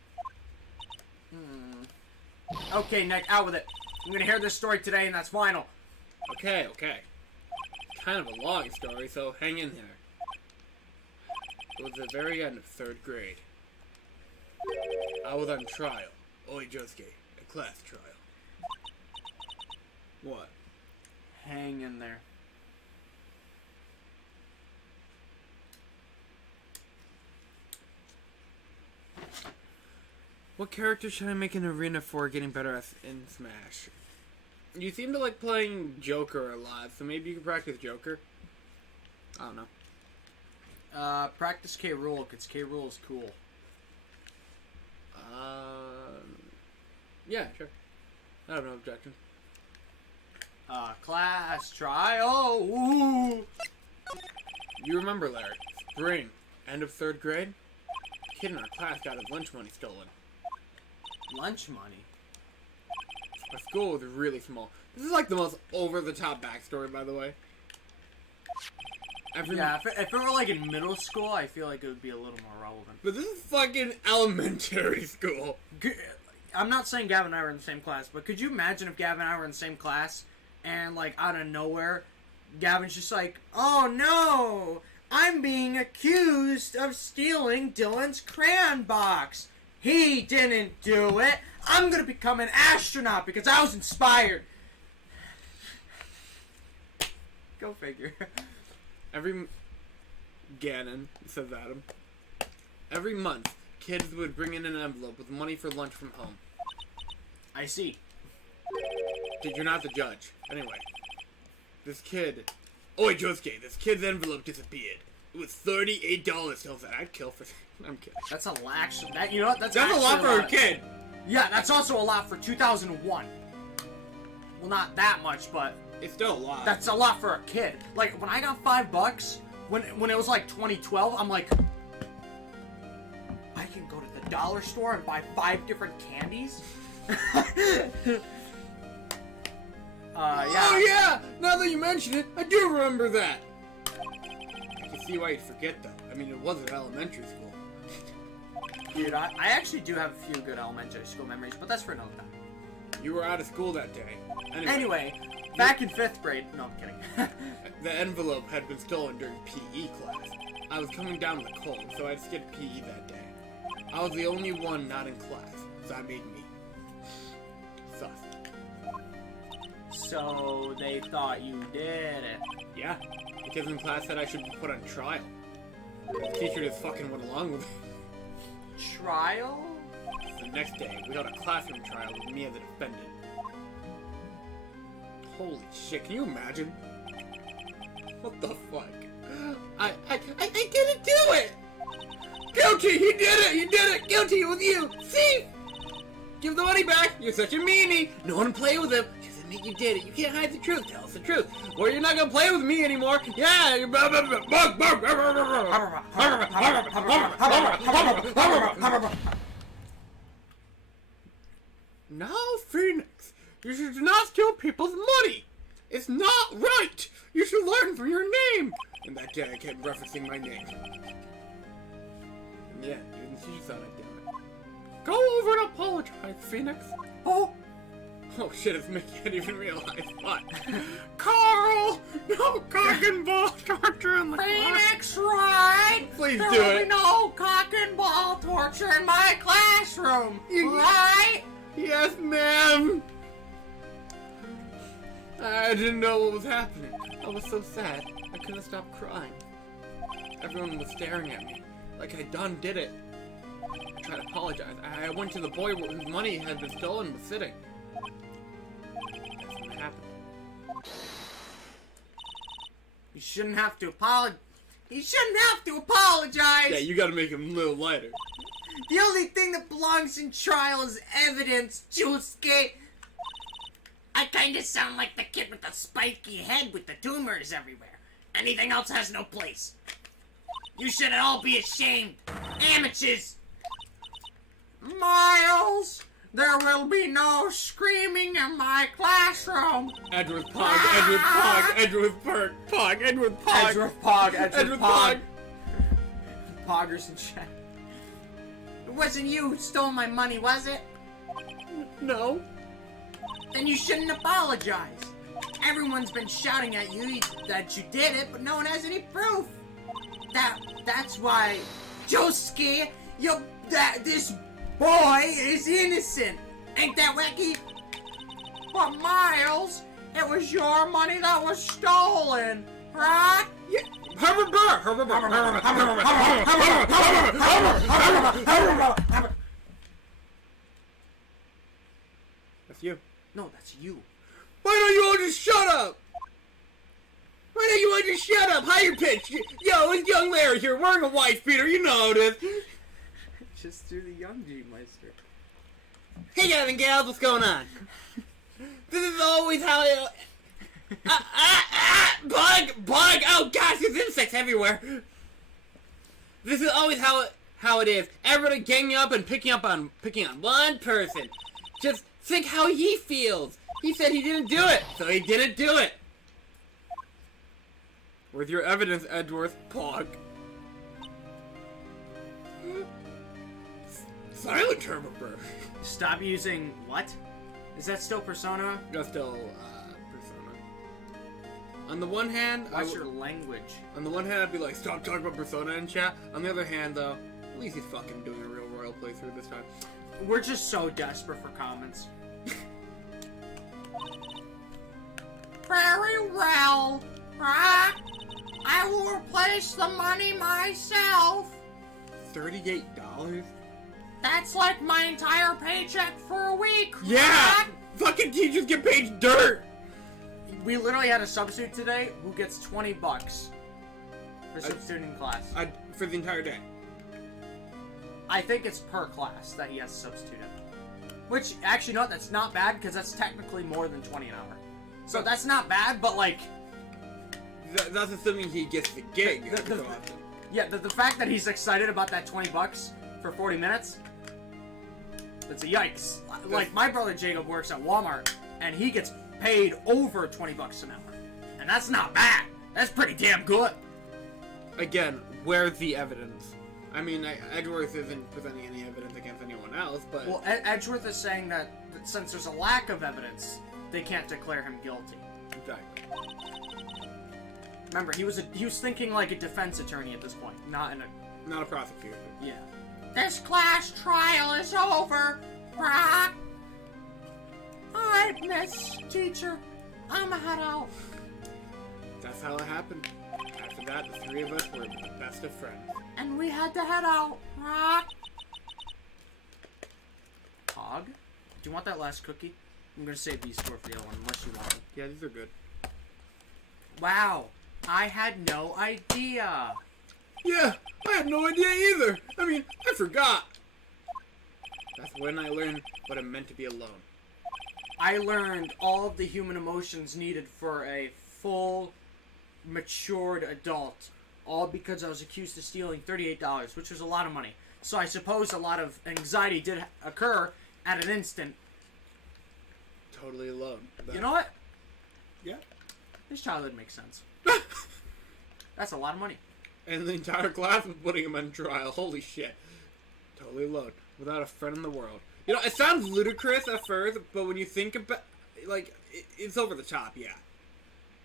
Okay, Nick, out with it. I'm gonna hear this story today, and that's final. Okay. Kind of a long story, so hang in there. It was the very end of 3rd grade. I was on trial. Oi, Josuke, a class trial. What? Hang in there. What character should I make an arena for getting better at in Smash? You seem to like playing Joker a lot, so maybe you can practice Joker? I don't know. Practice K. Rool, because K. Rool is cool. Yeah, sure. I have no objection. Class trial. Ooh. You remember, Larry, spring, end of 3rd grade? A kid in our class got his lunch money stolen. Lunch money? Our school was really small. This is like the most over-the-top backstory, by the way. Yeah, if it were like in middle school, I feel like it would be a little more relevant. But this is fucking elementary school. I'm not saying Gavin and I were in the same class, but could you imagine if Gavin and I were in the same class, and like out of nowhere, Gavin's just like, "Oh no, I'm being accused of stealing Dylan's crayon box. He didn't do it. I'm gonna become an astronaut because I was inspired." Go figure. Ganon, says Adam. Every month, kids would bring in an envelope with money for lunch from home. I see. You're not the judge. Anyway, this kid... Oi, Josuke, this kid's envelope disappeared. It was $38. So I'd kill for... I'm kidding. That's a lot. Actually, that, you know what? That's a lot for a kid. Yeah, that's also a lot for 2001. Well, not that much, but it's still a lot. That's a lot for a kid. Like when I got $5, when it was like 2012, I'm like, I can go to the dollar store and buy 5 different candies. Yeah. Oh yeah! Now that you mention it, I do remember that. I can see why you'd forget though. I mean, it wasn't elementary school. Dude, I actually do have a few good elementary school memories, but that's for another time. You were out of school that day. Anyway, back in 5th grade. No, I'm kidding. The envelope had been stolen during PE class. I was coming down with a cold, so I skipped PE that day. I was the only one not in class, so that made me sus. So they thought you did it. Yeah, because in class said I should be put on trial. The teacher just fucking went along with it. Trial? The next day, we got a classroom trial with me as a defendant. Holy shit, can you imagine? What the fuck? I didn't do it! Guilty! He did it! He did it! Guilty! It was you! See? Give the money back! You're such a meanie! No one play with him! Just admit you did it! You can't hide the truth! Tell us the truth! Or you're not gonna play with me anymore! Yeah! You're Now, Phoenix, you should not steal people's money! It's not right! You should learn from your name! And that day I kept referencing my name. Yeah, even she thought I did it. Go over and apologize, Phoenix. Oh shit, it's me. I didn't even realize. What? Carl! No cock and ball torture in the Phoenix Wright! Please there do will it. be no cock and ball torture in my classroom, right? Yes, ma'am! I didn't know what was happening. I was so sad. I couldn't stop crying. Everyone was staring at me, like I did it. I tried to apologize. I went to the boy whose money had been stolen and was sitting. That's what happened. You shouldn't have to apologize. You shouldn't have to apologize! Yeah, you gotta make him a little lighter. The only thing that belongs in trial is evidence, Jusuke. I kinda sound like the kid with the spiky head with the tumors everywhere. Anything else has no place. You should all be ashamed. Amateurs. Miles, there will be no screaming in my classroom. Edgeworth Pog, Edgeworth Pog, Edgeworth Pog, Pog, Edgeworth Pog. Edgeworth Pog, Edgeworth Pog. Poggers and chat. It wasn't you who stole my money, was it? No. Then you shouldn't apologize. Everyone's been shouting at you that you did it, but no one has any proof. That's why, Josuke, this boy is innocent. Ain't that wacky? But Miles, it was your money that was stolen, right? Yeah. That's you. No, that's you. Why don't you all just shut up? Why don't you all just shut up? Higher pitch. Yo, it's young Larry here wearing a wife beater. You know this. Just do the young G-Meister. Hey guys and gals, what's going on? This is always how it... Bug! Oh gosh, there's insects everywhere. This is always how it is. Everybody ganging up and picking on one person. Just think how he feels. He said he didn't do it, so he didn't do it. With your evidence, Edgeworth Pog. Silent Turbo Burst. Stop using what? Is that still Persona? That's still Persona. On the one hand, What's your language? On the one hand, I'd be like, stop talking about Persona in chat. On the other hand, though, at least he's fucking doing a real royal playthrough this time. We're just so desperate for comments. Very well, right? I will replace the money myself. $38? That's like my entire paycheck for a week. Yeah! right? Fucking teachers get paid dirt! We literally had a substitute today who gets $20 for substituting class. For the entire day. I think it's per class that he has to substitute in. Which, actually, no, that's not bad, because that's technically more than 20 an hour. So that's not bad, but, like... That's assuming he gets the gig. The fact that he's excited about that $20 for 40 minutes, that's a yikes. Like, my brother Jacob works at Walmart, and he gets paid over $20 an hour. And that's not bad. That's pretty damn good. Again, where's the evidence? I mean, Edgeworth isn't presenting any evidence against anyone else, but... Well, Edgeworth is saying that since there's a lack of evidence, they can't declare him guilty. Exactly. Remember, he was thinking like a defense attorney at this point, not a prosecutor. Yeah. This class trial is over, right? Alright, Miss Teacher. I'ma head out. That's how it happened. After that, the three of us were the best of friends. And we had to head out, right? Hog? Do you want that last cookie? I'm gonna save these four for you, unless you want them. Yeah, these are good. Wow, I had no idea. Yeah, I had no idea either. I mean, I forgot. That's when I learned what it meant to be alone. I learned all of the human emotions needed for a full, matured adult. All because I was accused of stealing $38, which was a lot of money. So I suppose a lot of anxiety did occur at an instant. Totally alone. You know what? Yeah. His childhood makes sense. That's a lot of money. And the entire class was putting him on trial. Holy shit. Totally alone. Without a friend in the world. You know, it sounds ludicrous at first, but when you think about... Like, it's over the top, yeah.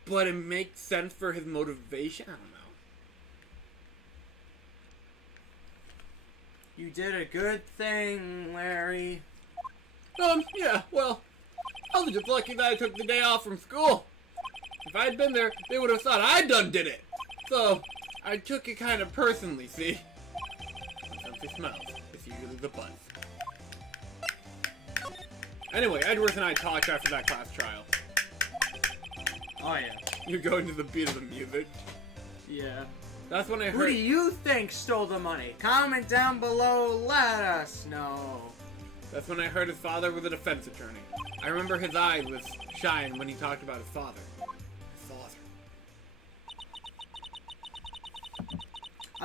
But it makes sense for his motivation. I don't know. You did a good thing, Larry. Yeah, well, I was just lucky that I took the day off from school. If I had been there, they would have thought I did it. So, I took it kind of personally, see? Sometimes it smells. It's usually the buzz. Anyway, Edgeworth and I talked after that class trial. Oh, yeah. You're going to the beat of the music. Yeah. That's when I Who heard... do you think stole the money? Comment down below, let us know. That's when I heard his father was a defense attorney. I remember his eyes would shine when he talked about his father. His father.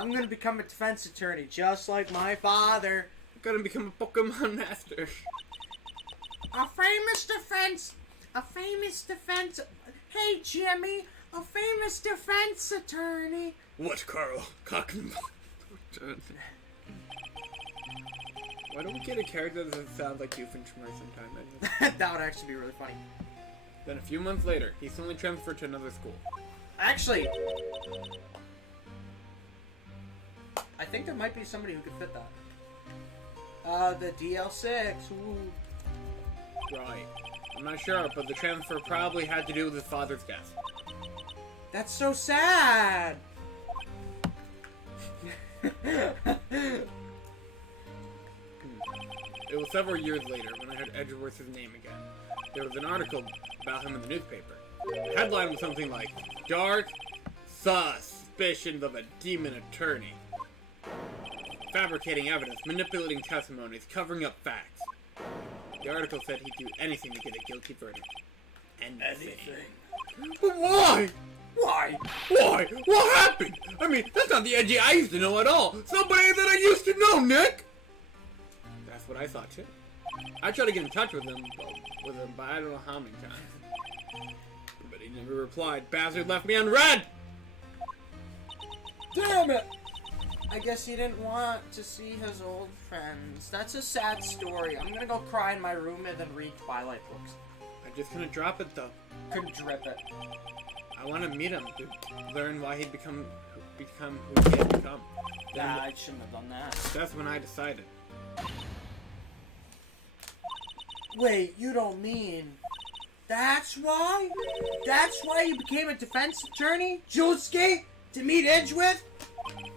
I'm gonna become a defense attorney, just like my father. I'm gonna become a Pokemon master. A famous defense. Hey, Jimmy, a famous defense attorney. What, Carl? Cockney. Why don't we get a character that doesn't sound like Doofenshmirtz sometime? That would actually be really funny. Then a few months later, he suddenly transferred to another school. Actually, I think there might be somebody who could fit that. The DL6. Ooh. Right. I'm not sure, but the transfer probably had to do with his father's death. That's so sad. It was several years later when I heard Edgeworth's name again. There was an article about him in the newspaper. The headline was something like, Dark Suspicions of a Demon Attorney. Fabricating evidence, manipulating testimonies, covering up facts. The article said he'd do anything to get a guilty verdict. Anything. But why? Why? Why? What happened? I mean, that's not the Edgy I used to know at all. Somebody that I used to know, Nick! That's what I thought, too. I tried to get in touch with him, but I don't know how many times. But he never replied. Bastard left me unread! Damn it! I guess he didn't want to see his old friends. That's a sad story. I'm gonna go cry in my room and then read Twilight books. I'm just gonna drop it, though. Could drip it. I want to meet him to learn why he'd become who he had become. Yeah, I shouldn't have done that. That's when I decided. Wait, you don't mean... That's why? That's why you became a defense attorney? Julski? To meet Edgeworth?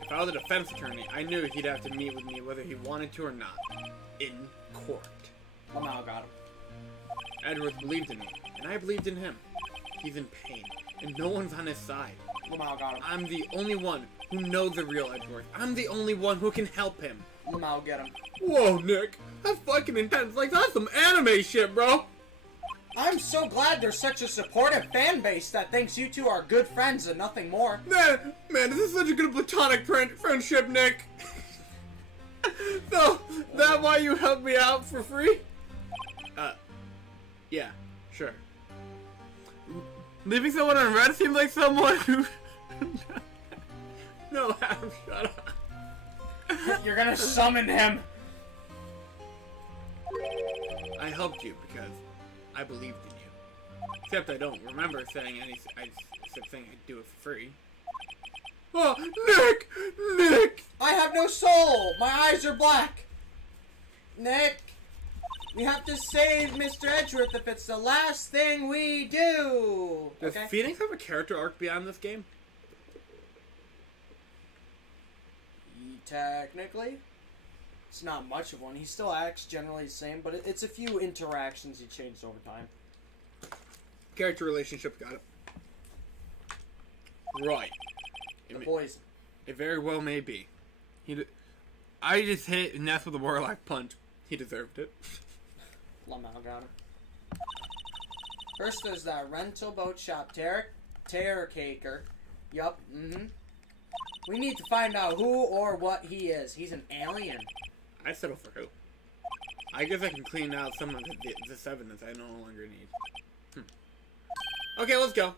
If I was a defense attorney, I knew he'd have to meet with me whether he wanted to or not. In court. Lamau got him. Edgeworth believed in me, and I believed in him. He's in pain, and no one's on his side. Lamau got him. I'm the only one who knows the real Edgeworth. I'm the only one who can help him. Lamau get him. Whoa, Nick. That's fucking intense. Like, that's some anime shit, bro. I'm so glad there's such a supportive fan base that thinks you two are good friends and nothing more. Man, this is such a good platonic friendship, Nick. So, that why you helped me out for free? Yeah, sure. Leaving someone on red seems like someone who... No, Adam, shut up. You're gonna summon him. I helped you because I believed in you. Except I don't remember saying except saying I'd do it for free. Oh, Nick! I have no soul. My eyes are black. Nick, we have to save Mr. Edgeworth if it's the last thing we do. Does Okay? Phoenix have a character arc beyond this game? Technically. It's not much of one. He still acts generally the same, but it's a few interactions he changed over time. Character relationship, got it. Right. The poison. It very well may be. I just hit Ness with a warlock punch. He deserved it. Lamau got him. First, there's that rental boat shop, Terror Caker. Yup, We need to find out who or what he is. He's an alien. I settle for who. I guess I can clean out some of this evidence I no longer need. Okay, let's go.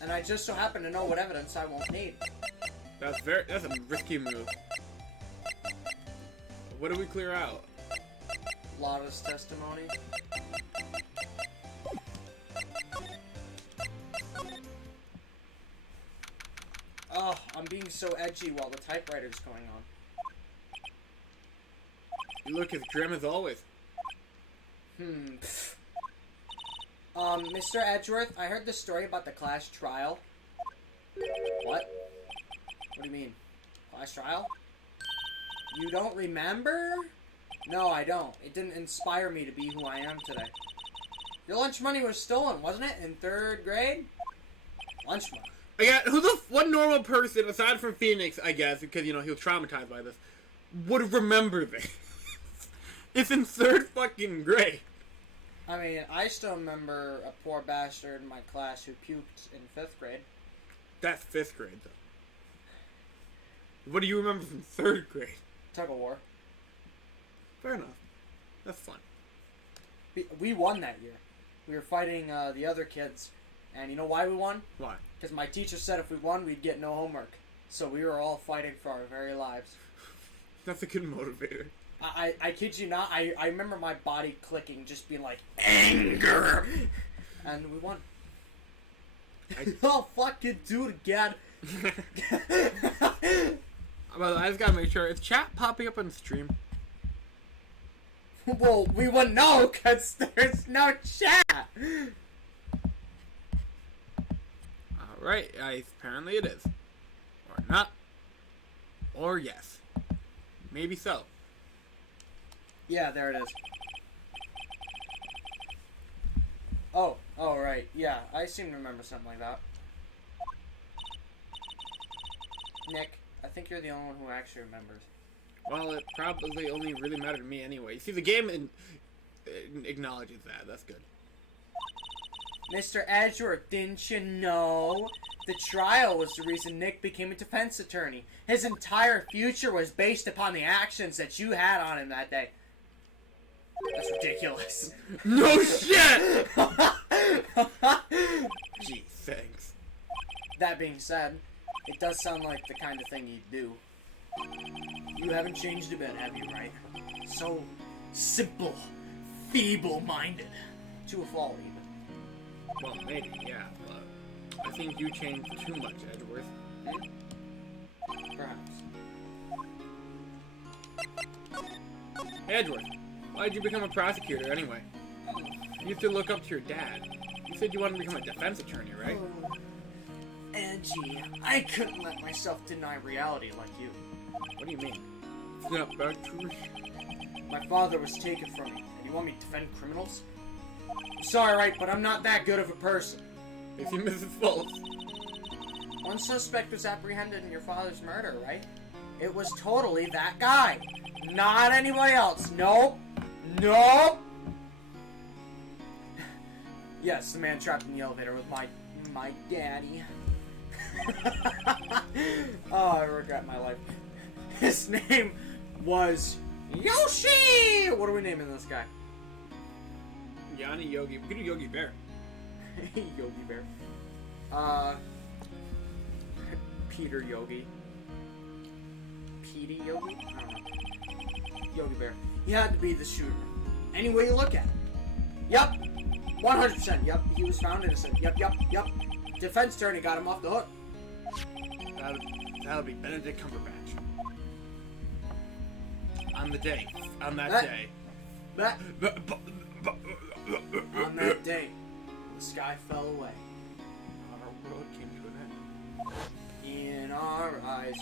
And I just so happen to know what evidence I won't need. That's a risky move. What do we clear out? Lada's testimony. Oh, I'm being so edgy while the typewriter's going on. You look as grim as always. Mr. Edgeworth, I heard the story about the class trial. What? What do you mean? Class trial? You don't remember? No, I don't. It didn't inspire me to be who I am today. Your lunch money was stolen, wasn't it? In 3rd grade? Lunch money. What normal person, aside from Phoenix, I guess, because, he was traumatized by this, would remember this? It's in 3rd fucking grade. I mean, I still remember a poor bastard in my class who puked in 5th grade. That's 5th grade, though. What do you remember from 3rd grade? Tug of war. Fair enough. That's fun. We won that year. We were fighting the other kids, and you know why we won? Why? Because my teacher said if we won, we'd get no homework. So we were all fighting for our very lives. That's a good motivator. I kid you not, I remember my body clicking, just being like, anger! And we won. I'll fucking do it again. Well, I just gotta make sure. Is chat popping up on the stream? Well, we wouldn't know, because there's no chat! Alright, apparently it is. Or not. Or yes. Maybe so. Yeah, there it is. Oh, right. Yeah, I seem to remember something like that. Nick, I think you're the only one who actually remembers. Well, it probably only really mattered to me anyway. See, the game acknowledges that. That's good. Mr. Edgeworth, didn't you know? The trial was the reason Nick became a defense attorney. His entire future was based upon the actions that you had on him that day. That's ridiculous. No shit! Gee, thanks. That being said, it does sound like the kind of thing you'd do. You haven't changed a bit, have you, Wright? So simple, feeble-minded. To a fault, even. Well, maybe, yeah, but I think you changed too much, Edgeworth. Perhaps. Hey, Edgeworth, why'd you become a prosecutor anyway? You used to look up to your dad. You said you wanted to become a defense attorney, right? Oh, Edgy, I couldn't let myself deny reality like you. What do you mean? Snap back to me. My father was taken from me, and you want me to defend criminals? I'm sorry, Wright, but I'm not that good of a person. Is he Mrs. False? One suspect was apprehended in your father's murder, right? It was totally that guy. Not anybody else. Nope. Nope. Yes, the man trapped in the elevator with my daddy. Oh, I regret my life. His name was Yoshi! What are we naming this guy? Yanni Yogi. We could do Yogi Bear. Yogi Bear. Peter Yogi. Petey Yogi? I don't know. Yogi Bear. He had to be the shooter. Any way you look at it. Yep. 100%. Yep. He was found innocent. Yep. Defense attorney got him off the hook. That'll be Benedict Cumberbatch. On that day. On that day, the sky fell away. Our world came to an end. In our eyes,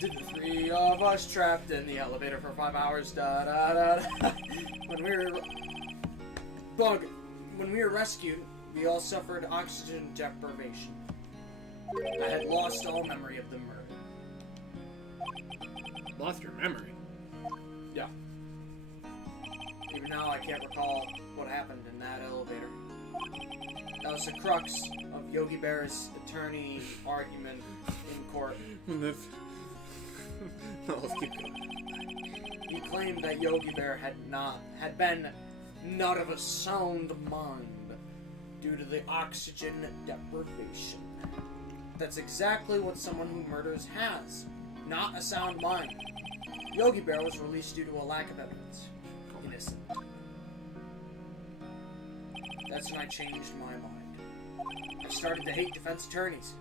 did the three of us trapped in the elevator for 5 hours. Da da da da. When we were rescued, we all suffered oxygen deprivation. I had lost all memory of the murder. Lost your memory? Yeah. Even now, I can't recall what happened in that elevator. That was the crux of Yogi Bear's attorney argument in court. No, let's keep going. He claimed that Yogi Bear had been not of a sound mind due to the oxygen deprivation. That's exactly what someone who murders has. Not a sound mind. Yogi Bear was released due to a lack of evidence. Innocent. That's when I changed my mind. I started to hate defense attorneys.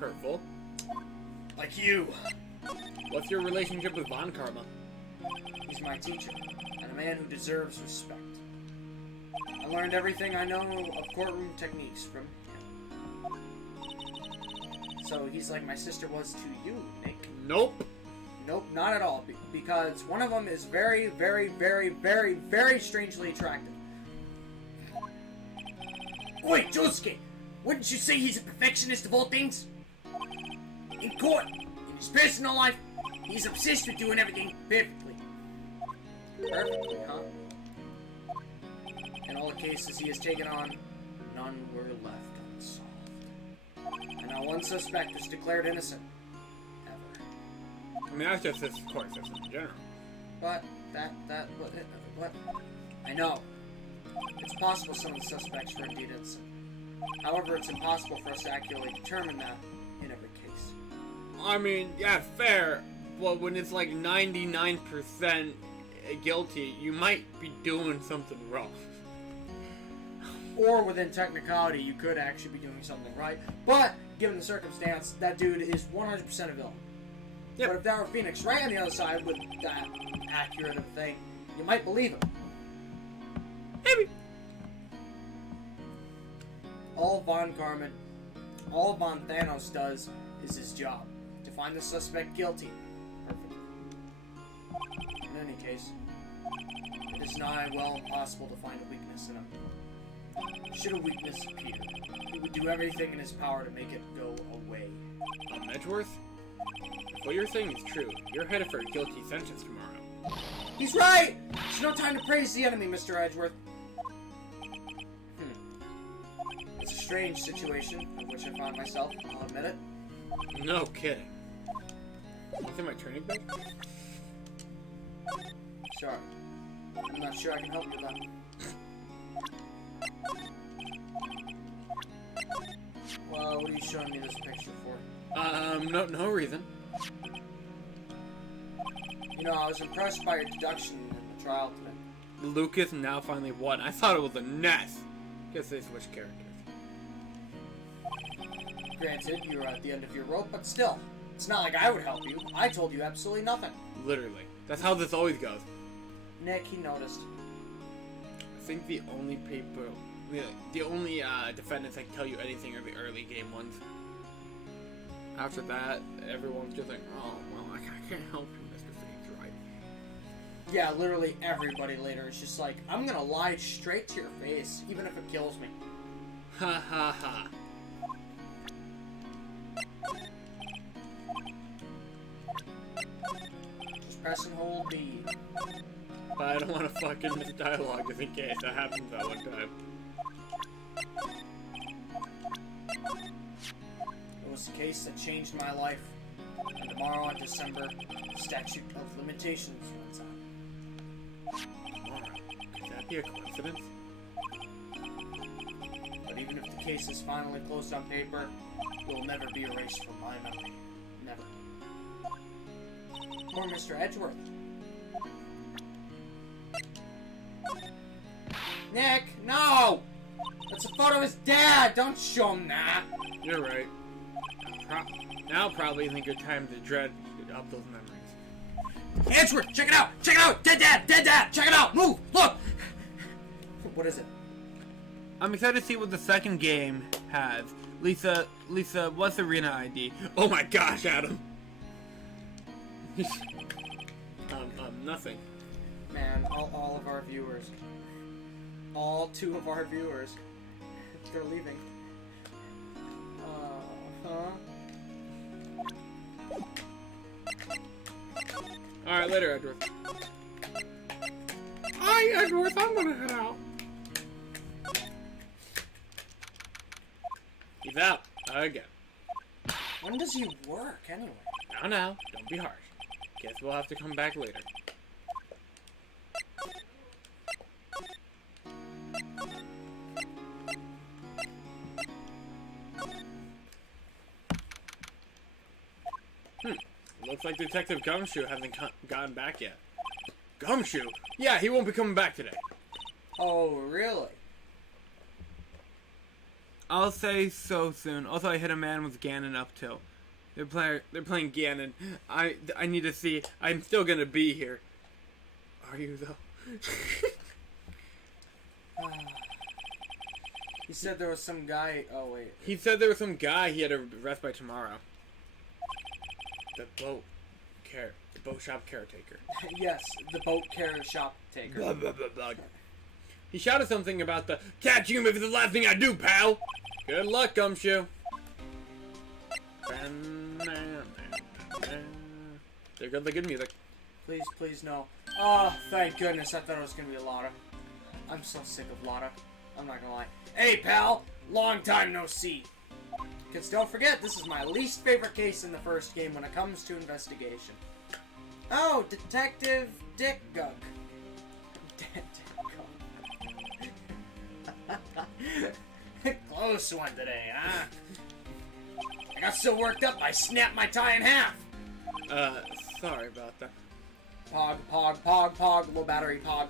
Hurtful. Like you. What's your relationship with Von Karma? He's my teacher, and a man who deserves respect. I learned everything I know of courtroom techniques from him. So he's like my sister was to you, Nick. Nope. Nope, not at all. Because one of them is very, very, very, very, very strangely attractive. Wait, Josuke! Wouldn't you say he's a perfectionist of all things? In court, in his personal life, he's obsessed with doing everything perfectly. Perfectly, huh? In all the cases he has taken on, none were left unsolved. And not one suspect was declared innocent. Ever. I mean, that's just this court system in general. But what? I know. It's possible some of the suspects were indeed innocent. However, it's impossible for us to accurately determine that in every case. I mean, yeah, fair. Well, when it's like 99% guilty, you might be doing something wrong. Or within technicality, you could actually be doing something right. But, given the circumstance, that dude is 100% a villain. Yep. But if that were Phoenix Wright on the other side with that accurate of a thing, you might believe him. Maybe. All Von Thanos does is his job. To find the suspect guilty. Perfect. In any case, it is nigh well impossible to find a weakness in him. Should a weakness appear, he would do everything in his power to make it go away. Edgeworth? If what you're saying is true, you're headed for a guilty sentence tomorrow. He's right! There's no time to praise the enemy, Mr. Edgeworth. It's a strange situation in which I found myself, I'll admit it. No kidding. What's in my training bag? Sorry. I'm not sure I can help you with that. Well, what are you showing me this picture for? No reason. You know, I was impressed by your deduction in the trial today. Lucas now finally won. I thought it was a mess. Guess they switched characters. Granted, you were at the end of your rope, but still. It's not like I would help you. I told you absolutely nothing. Literally. That's how this always goes. Nick, he noticed. I think the only defendants that can tell you anything are the early game ones. After that, everyone's just like, oh, well, I can't help you, Mr. Phoenix Wright. Yeah, literally everybody later is just like, I'm gonna lie straight to your face, even if it kills me. Ha ha ha. Just press and hold B. But I don't want to fucking miss dialogue just in case that happens that one time. It was a case that changed my life. And tomorrow in December, the statute of limitations runs out. Tomorrow? Could that be a coincidence? But even if the case is finally closed on paper, it will never be erased from my memory. Never. Poor Mr. Edgeworth. Nick, no! That's a photo of his dad! Don't show him that! You're right. Now probably isn't a good time to dread up those memories. Edgeworth, check it out! Check it out! Dead dad! Dead dad! Check it out! Move! Look! What is it? I'm excited to see what the second game has. Lisa, what's arena ID? Oh my gosh, Adam! Nothing. Man, all of our viewers. All 2 of our viewers. They're leaving. Alright, later, Edgeworth. Hi, Edgeworth, I'm gonna head out. He's out. Again. When does he work, anyway? Now, don't be harsh. Guess we'll have to come back later. Looks like Detective Gumshoe hasn't gotten back yet. Gumshoe? Yeah, he won't be coming back today. Oh, really? I'll say so soon. Also, I hit a man with Ganon up too. They're playing Ganon. I need to see. I'm still gonna be here. Are you though? He said there was some guy. Oh wait. He said there was some guy he had to arrest by tomorrow. The boat shop caretaker. Yes, the boat care shop taker. Blah, blah, blah, blah. He shouted something about the catch you if it's the last thing I do, pal. Good luck, Gumshoe. There goes the good music. Please, please, no. Oh, thank goodness. I thought it was gonna be Lotta. I'm so sick of Lotta. I'm not gonna lie. Hey, pal. Long time no see. Because don't forget, this is my least favorite case in the first game when it comes to investigation. Oh, Detective Dick Gug. Close one today, huh? I got so worked up I snapped my tie in half. Sorry about that. Pog, pog, pog, pog, low battery, pog,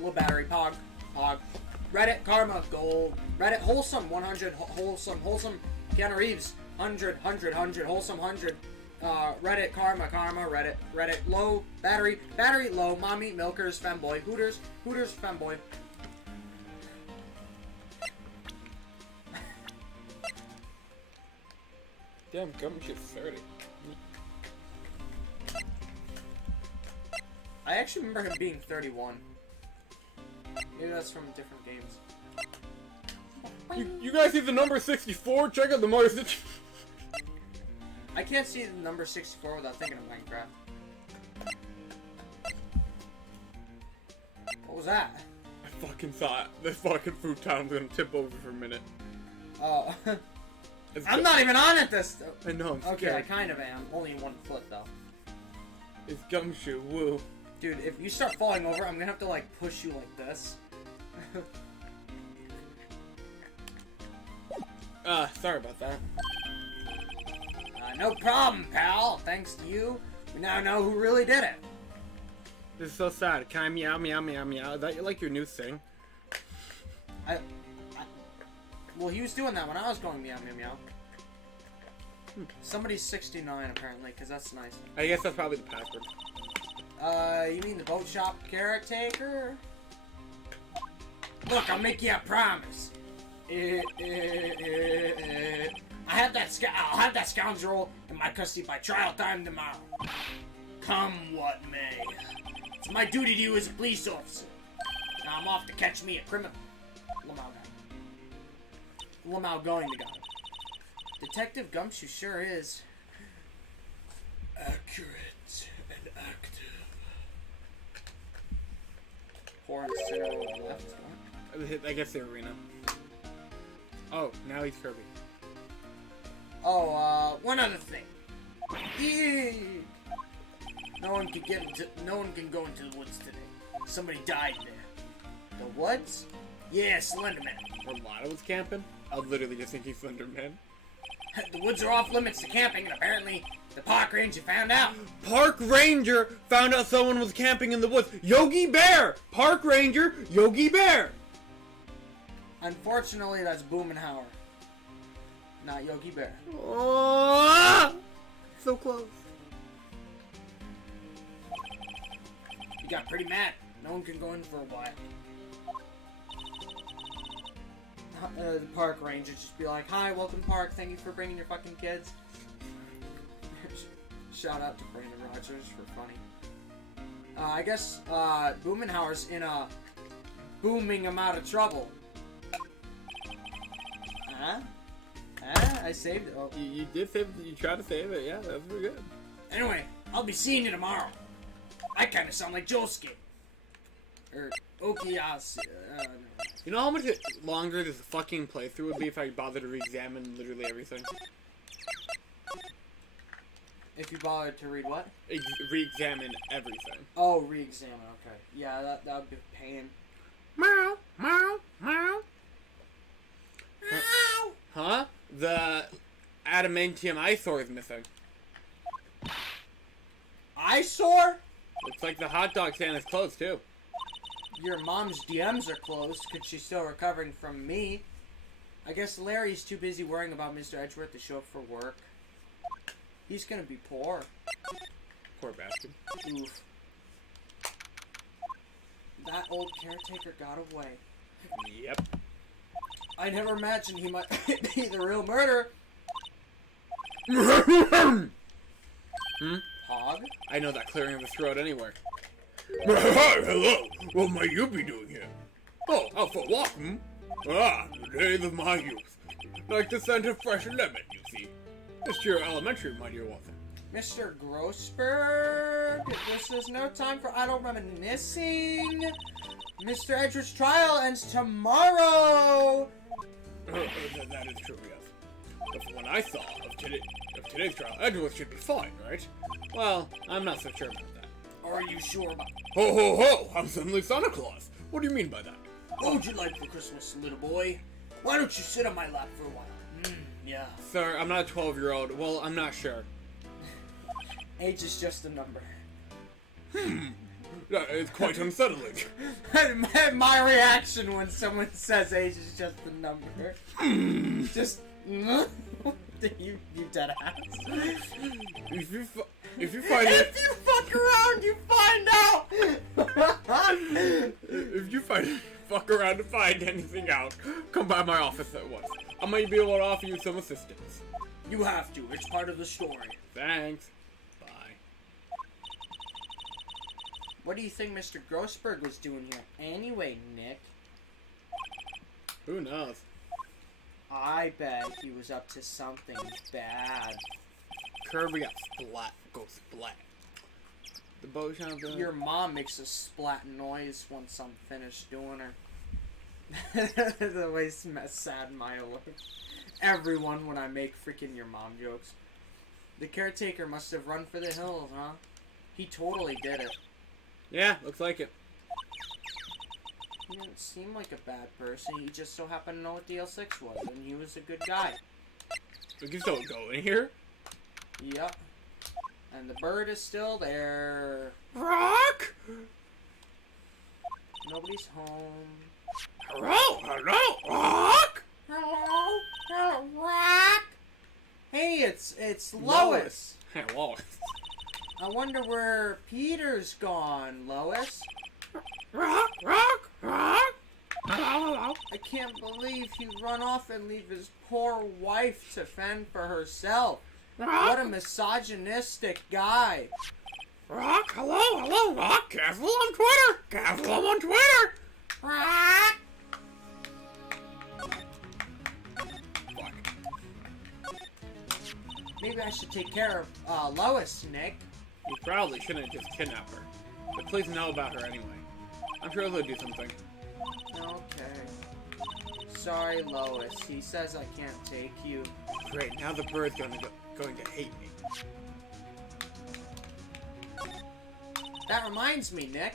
low battery, pog, pog. Reddit, karma, gold. Reddit, wholesome, 100, wholesome, Keanu Reeves, 100, wholesome, 100. Reddit, karma, Reddit, low, battery, low, mommy, milkers, femboy, Hooters, femboy. Damn, Gumshoe's 30. I actually remember him being 31. Maybe that's from different games. You guys see the number 64? Check out the number 64. I can't see the number 64 without thinking of Minecraft. What was that? I fucking thought this fucking futon was gonna tip over for a minute. Oh. I'm not even on it this... I know, I'm Okay, I scared. kind of am. Only 1 foot, though. It's Gumshoe, woo. Dude, if you start falling over, I'm gonna have to, like, push you like this. Sorry about that. No problem, pal. Thanks to you, we now know who really did it. This is so sad. Can I meow, meow, meow, meow? Is that like your new thing? Well, he was doing that when I was going meow, meow, meow. Somebody's 69, apparently, because that's nice. I guess that's probably the password. You mean the boat shop caretaker? Look, I'll make you a promise. I'll have that scoundrel in my custody by trial time tomorrow. Come what may. It's my duty to you as a police officer. Now I'm off to catch me a criminal. Lamau going to got him. Detective Gumshoe sure is Accurate and active. pouring cereal on the left. I guess the arena. Oh, now he's Kirby. Oh, one other thing. No one can go into the woods today. Somebody died there. The woods? Yeah, Slenderman. Where Lana was camping? I was literally just thinking Slenderman. The woods are off limits to camping, and apparently the park ranger found out. Park Ranger found out someone was camping in the woods. Yogi Bear! Park Ranger, Yogi Bear! Unfortunately, that's Boomenhauer, not Yogi Bear. Oh, so close. He got pretty mad. No one can go in for a while. The park ranger just be like, "Hi, welcome to park. Thank you for bringing your fucking kids." Shout out to Brandon Rogers for funny. I guess Boomenhauer's in a booming amount of trouble. Huh? I saved it. Oh. You did save it. You tried to save it. Yeah, that was pretty good. Anyway, I'll be seeing you tomorrow. I kind of sound like Josuke. Or Okiyase. You know how much longer this fucking playthrough would be if I bothered to re-examine literally everything? If you bothered to read what? Re-examine everything. Oh, re-examine. Okay. Yeah, that would be a pain. Meow, meow, meow. Huh? The adamantium eyesore is missing. Eyesore? Looks like the hot dog stand is closed too. Your mom's DMs are closed because she's still recovering from me. I guess Larry's too busy worrying about Mr. Edgeworth to show up for work. He's gonna be poor. Poor bastard. Oof. That old caretaker got away. Yep. I never imagined he might be the real murderer. Hmm? Hog? I know that clearing of the throat anywhere. Hi, hello. What might you be doing here? Oh, out for a walk, hmm? Ah, the days of my youth. Like the scent of fresh lemon, you see. It's your elementary, my dear Walter. Mr. Grossberg, this is no time for idle reminiscing. Mr. Edgeworth's trial ends tomorrow. That is true, yes. But from what I saw of today's trial, Edgeworth should be fine, right? Well, I'm not so sure about that. Are you sure about Ho ho ho! I'm suddenly Santa Claus. What do you mean by that? what would you like for Christmas, little boy? Why don't you sit on my lap for a while? Yeah. Sir, I'm not a 12-year-old. Well, I'm not sure. Age is just a number. That is quite unsettling. My reaction when someone says age is just a number. Just you dead ass. If you find If it, you fuck around, you find out. if you fuck around to find anything out, come by my office at once. I might be able to offer you some assistance. You have to. It's part of the story. Thanks. Bye. What do you think Mr. Grossberg was doing here? Anyway, Nick. Who knows? I bet he was up to something bad. Kirby got splat. Go splat. The boat shop. Your mom makes a splat noise once I'm finished doing her. The way sad Maya looks. Everyone when I make freaking your mom jokes. The caretaker must have run for the hills, huh? He totally did it. Yeah, looks like it. He didn't seem like a bad person. He just so happened to know what the L6 was, and he was a good guy. We can still go in here. Yep. And the bird is still there. Rock! Nobody's home. Hello, Rock! Hello? Hello, Rock? Hey, it's Lois. Hey, Lois. I wonder where Peter's gone, Lois. Rock! Hello. I can't believe he'd run off and leave his poor wife to fend for herself. What a misogynistic guy. Rock, hello, Rock. Careful on Twitter. Rock! Fuck. Maybe I should take care of Lois, Nick. You probably shouldn't just kidnap her. The police know about her anyway. I'm sure they'll do something. Okay. Sorry, Lois. He says I can't take you. Great, now the bird's going to hate me. That reminds me, Nick.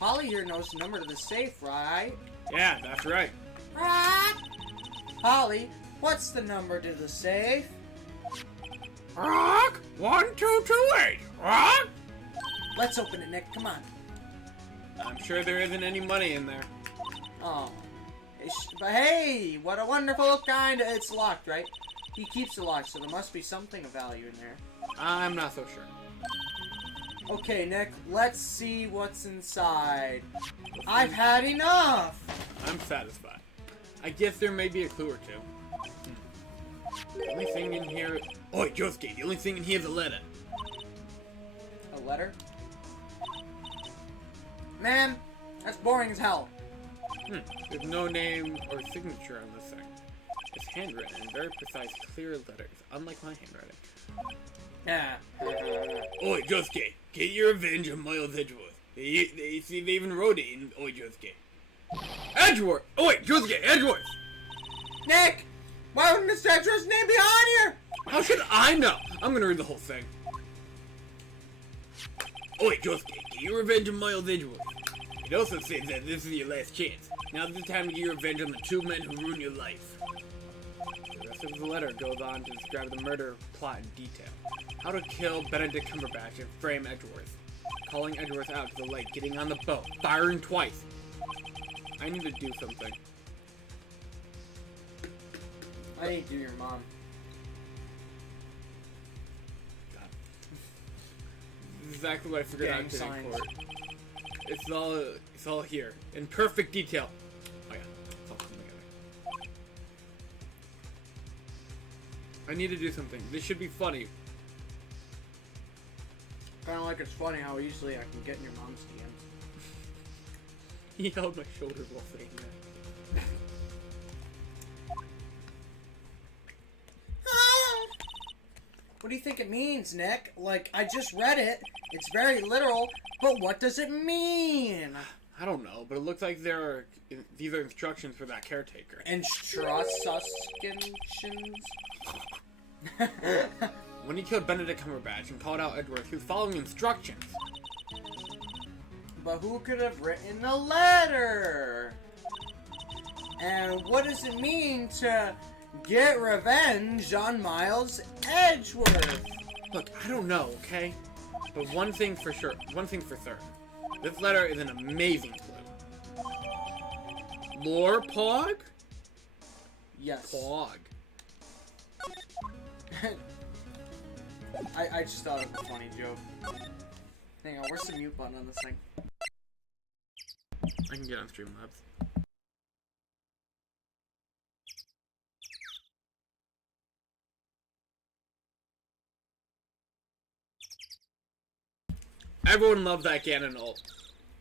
Holly here knows the number to the safe, right? Yeah, that's right. Right? Holly, what's the number to the safe? Rock! 1228! Rock! Let's open it, Nick. Come on. I'm sure there isn't any money in there. Oh. But hey, what a wonderful kind. It's locked, right? He keeps it locked, so there must be something of value in there. I'm not so sure. Okay, Nick, let's see what's inside. I've had enough! I'm satisfied. I guess there may be a clue or two. The only thing in here... Oi, Josuke, the only thing in here is a letter. A letter? Man, that's boring as hell. There's no name or signature on this thing. It's handwritten in very precise, clear letters, unlike my handwriting. Yeah. Oi, Josuke, get your revenge on Miles Edgeworth. They even wrote it in Oi, Josuke. Edgeworth! Oi, Josuke, Edgeworth! Nick! Why would Mr. Edgeworth's name be on here? How should I know? I'm gonna read the whole thing. Oi, Josuke, get your revenge on Miles Edgeworth. It also says that this is your last chance. Now's the time to get your revenge on the two men who ruined your life. The rest of the letter goes on to describe the murder plot in detail. How to kill Benedict Cumberbatch and frame Edgeworth. Calling Edgeworth out to the lake, getting on the boat, firing twice. I need to do something. I need to do your mom. This is exactly what I figured Gang out today in signs. court. It's all here in perfect detail. Oh yeah, it's all coming together. I need to do something. This should be funny. Kind of like it's funny how easily I can get in your mom's DMs. He held my shoulders while saying that. What do you think it means, Nick? Like, I just read it. It's very literal, but what does it mean? I don't know, but it looks like these are instructions for that caretaker. Instructions? When he killed Benedict Cumberbatch and called out Edgeworth, he was following instructions. But who could have written the letter? And what does it mean to get revenge on Miles Edgeworth? Look, I don't know, okay? But one thing for sure, one thing for certain. This letter is an amazing clue. Lore Pog? Yes. Pog. I just thought of a funny joke. Hang on, where's the mute button on this thing? I can get on Streamlabs. Everyone loved that Ganon ult.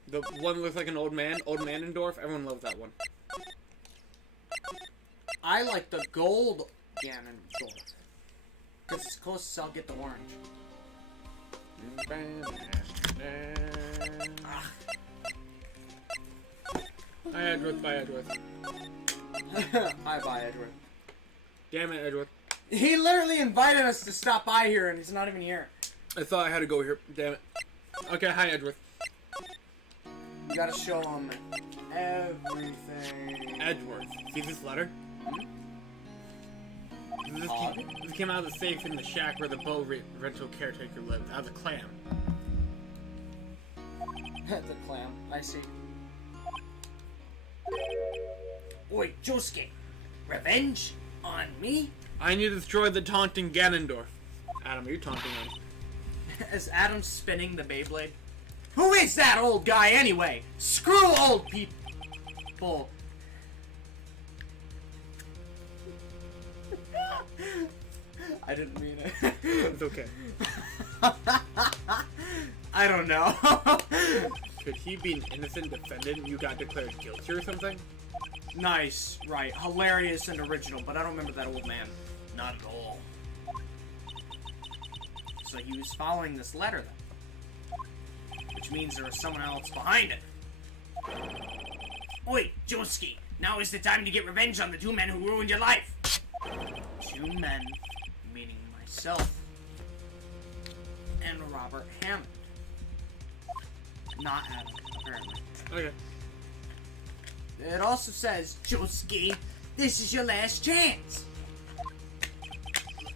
The one that looks like an old man, Old Manendorf. Everyone loved that one. I like the gold Ganondorf. Because it's closest I'll get the orange. Hi, Edgeworth. Bye, Edgeworth. Bye, Edgeworth. Damn it, Edgeworth. He literally invited us to stop by here, and he's not even here. I thought I had to go here. Damn it. Okay, hi, Edgeworth. You gotta show him everything. Edgeworth. See this letter? This came out of the safe in the shack where the bow rental caretaker lived. Out of the clam. The clam. I see. Oi, Josuke. Revenge on me? I need to destroy the taunting Ganondorf. Adam, are you taunting him? Is Adam spinning the Beyblade? Who is that old guy anyway? Screw old people. I didn't mean it. It's okay. I don't know. Could he be an innocent defendant you got declared guilty or something? Nice, right. Hilarious and original, but I don't remember that old man. Not at all. So he was following this letter then. Which means there was someone else behind it. Oi, Josuke. Now is the time to get revenge on the two men who ruined your life. Two men, meaning myself and Robert Hammond. Not Adam, apparently. Okay. It also says, Josuke, this is your last chance.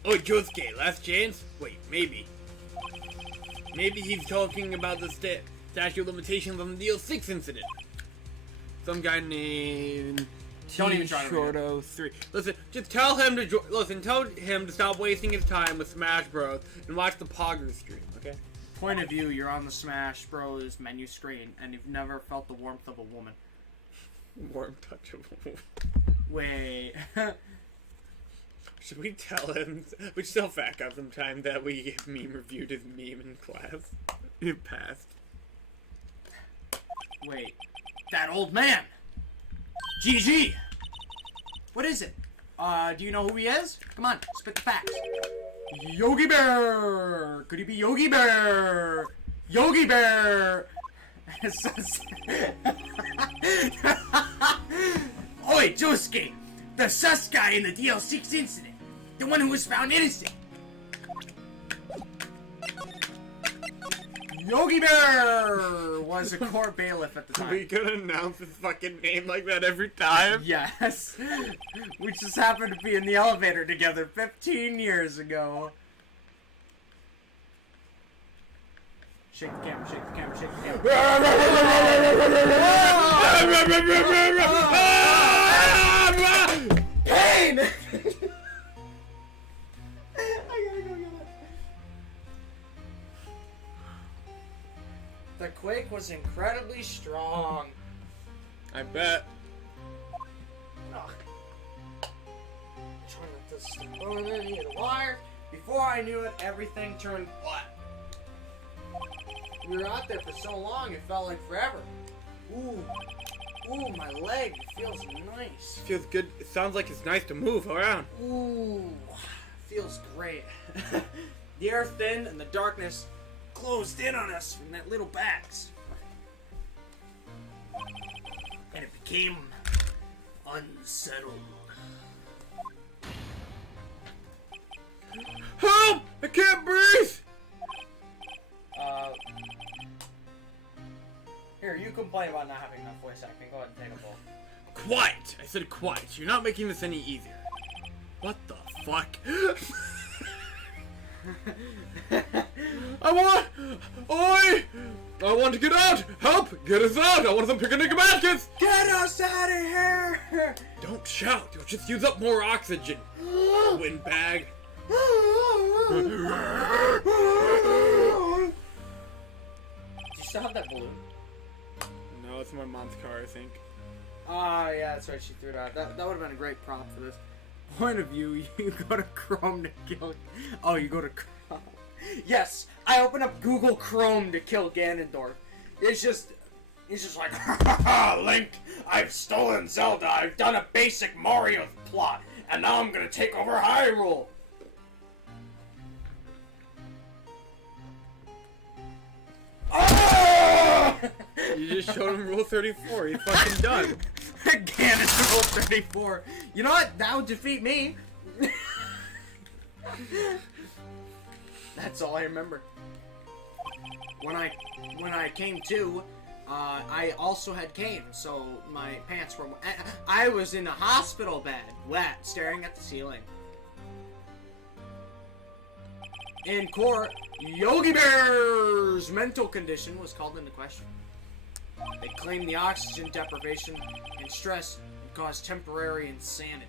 Oh, Josuke, last chance? Wait, maybe. Maybe he's talking about the statute of limitations on the DL6 incident. Some guy named Don't even try to read it. 3. Listen, just tell him to tell him to stop wasting his time with Smash Bros. And watch the Poggers stream, okay? Point of view, you're on the Smash Bros. Menu screen, and you've never felt the warmth of a woman. Warm touch of a woman. Wait. Should we tell him? We should tell Fat Guy sometime that we meme reviewed his meme in class. It passed. Wait. That old man! GG! What is it? Do you know who he is? Come on, spit the facts. Yogi Bear! Could he be Yogi Bear? Yogi Bear! It says... Oi, Josuke! The sus guy in the DL6 incident. The one who was found innocent. Yogi Bear was a court bailiff at the time. We could announce his fucking name like that every time. Yes. We just happened to be in the elevator together 15 years ago. Shake the camera, shake the camera, shake the camera. Pain! I gotta go get it. The quake was incredibly strong. I bet. Ugh. Trying not to step on any of the wires. Before I knew it, everything turned black. We were out there for so long, it felt like forever. Ooh. Ooh, my leg feels nice. Feels good. It sounds like it's nice to move around. Ooh, feels great. The air thinned and the darkness closed in on us in that little box. And it became unsettled. Help! I can't breathe! complain about not having enough voice acting. Go ahead and take a bowl. Quiet! I said quiet. You're not making this any easier. What the fuck? I want to get out! Help! Get us out! I want some picnic baskets! Get us out of here! Don't shout. You'll just use up more oxygen. Windbag. Do you still have that balloon? No, it's my mom's car, I think. Oh, yeah, that's right. She threw it out. That would have been a great prop for this. Point of view, you go to Chrome to kill... Oh, you go to Chrome. Yes, I open up Google Chrome to kill Ganondorf. It's just like, Link, I've stolen Zelda. I've done a basic Mario plot, and now I'm gonna take over Hyrule. Oh! You just showed him Rule 34. He's fucking done. Ganondorf Rule 34. You know what? That would defeat me. That's all I remember. When I came to, I also had cane, so my pants were. I was in a hospital bed, wet, staring at the ceiling. In court, Yogi Bear's mental condition was called into question. They claimed the oxygen deprivation and stress would cause temporary insanity.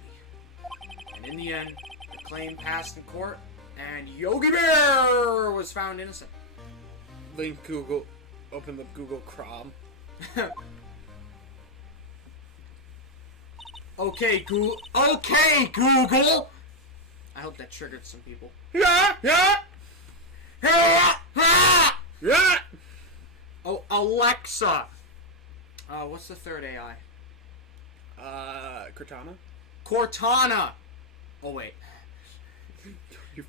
And in the end, the claim passed in court, and Yogi Bear was found innocent. Link Google. Open up Google Chrome. Okay, Google. Okay, Google! I hope that triggered some people. Yeah! Oh, Alexa! What's the third AI? Cortana? Cortana! Oh, wait. You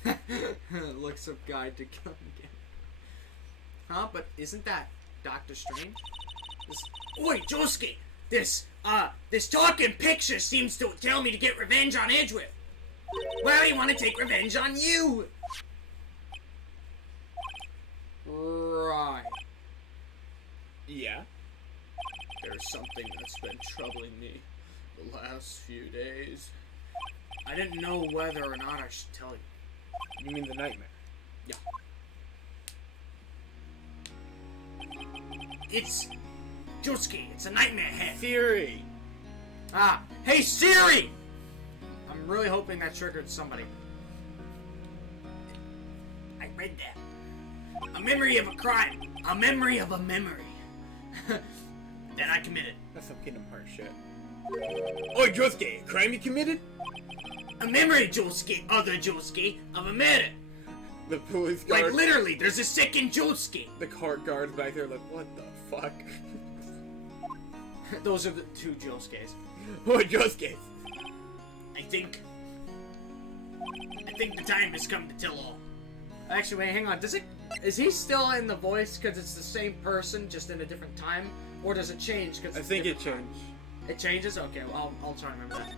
fucking... Looks up guide to come again. Huh? But isn't that Doctor Strange? Oi, Josuke! This talking picture seems to tell me to get revenge on Edgeworth. Why do you want to take revenge on you? Right. Yeah? There's something that's been troubling me the last few days. I didn't know whether or not I should tell you. You mean the nightmare? Yeah. It's... Josuke, it's a nightmare head. Theory! Ah, hey Siri! I'm really hoping that triggered somebody. I read that. A memory of a crime. A memory of a memory. That I committed. That's some Kingdom Hearts shit. Oi, Josuke, crime you committed? A memory, Josuke, other Josuke, of a murder. The police guard... Like literally, there's a second Josuke. The court guards back there like, what the fuck? Those are the two Josuke's. Oi, Josuke. I think the time has come to tell all. Actually, wait, hang on. Is he still in the voice because it's the same person, just in a different time? Or does it change? Cause I think it changed. It changes? Okay, well, I'll try to remember that.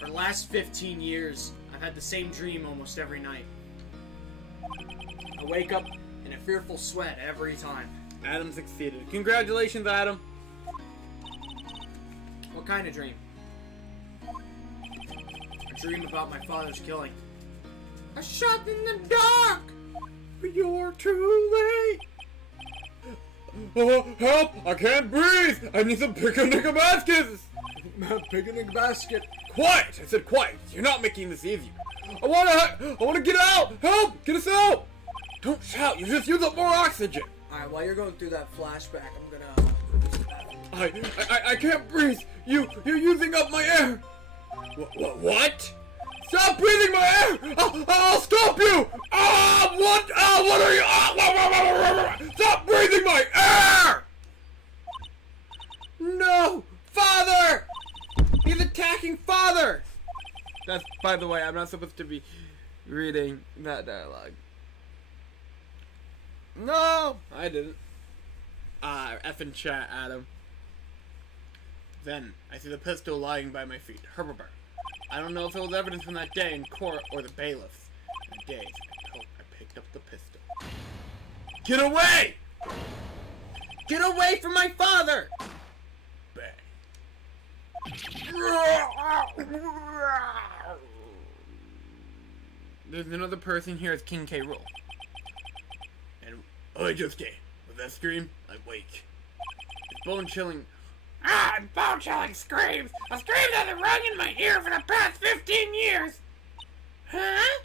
For the last 15 years, I've had the same dream almost every night. I wake up in a fearful sweat every time. Adam succeeded. Congratulations, Adam. What kind of dream? A dream about my father's killing. A shot in the dark! You're too late. Oh, help! I can't breathe! I need some picnic baskets! Picnic basket. Quiet! I said quiet. You're not making this easier. I wanna get out! Help! Get us out! Don't shout. You just use up more oxygen. Alright, while you're going through that flashback, I'm gonna... I can't breathe. You're using up my air. What? Stop breathing my air! I'll stop you! What are you? Stop breathing my air! No! Father! He's attacking Father! That's, by the way, I'm not supposed to be reading that dialogue. No! I didn't. Effing chat, Adam. Then, I see the pistol lying by my feet. Herbert. I don't know if it was evidence from that day in court or the bailiffs. In a daze, I picked up the pistol. Get away! Get away from my father! Bang. There's another person here as King K. Rool. And I just came. With that scream, I'm wake. It's bone-chilling. Bone-chilling screams! A scream that has rung in my ear for the past 15 years! Huh?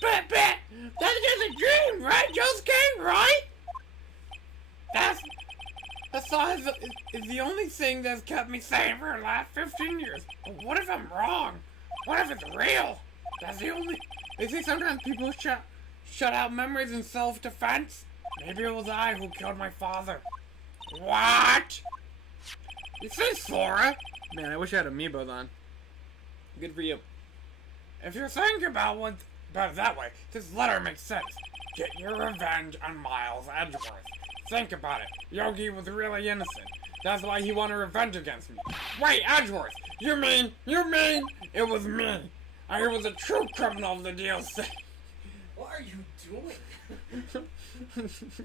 But, that's just a dream, right, Josuke, right? That song is the only thing that's kept me sane for the last 15 years. But what if I'm wrong? What if it's real? That's the only... They say sometimes people shut out memories in self-defense. Maybe it was I who killed my father. What? You say Sora? Man, I wish I had amiibos on. Good for you. If you're thinking about it that way, this letter makes sense. Get your revenge on Miles Edgeworth. Think about it. Yogi was really innocent. That's why he wanted revenge against me. Wait, Edgeworth! You mean? It was me. I was a true criminal of the DLC. What are you doing?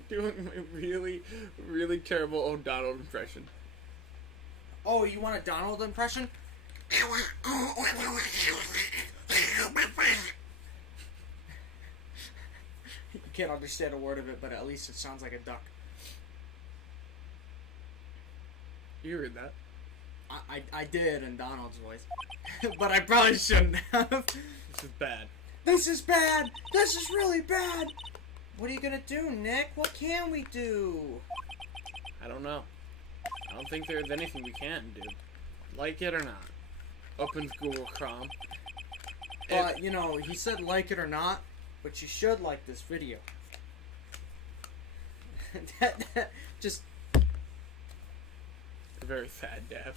Doing my really, really terrible old Donald impression. Oh, you want a Donald impression? You can't understand a word of it, but at least it sounds like a duck. You heard that? I did in Donald's voice. But I probably shouldn't have. This is bad. This is bad! This is really bad! What are you gonna do, Nick? What can we do? I don't know. I don't think there's anything we can do. Like it or not. Opens Google Chrome. But, you know, he said like it or not, but you should like this video. Just... Very sad, Dad.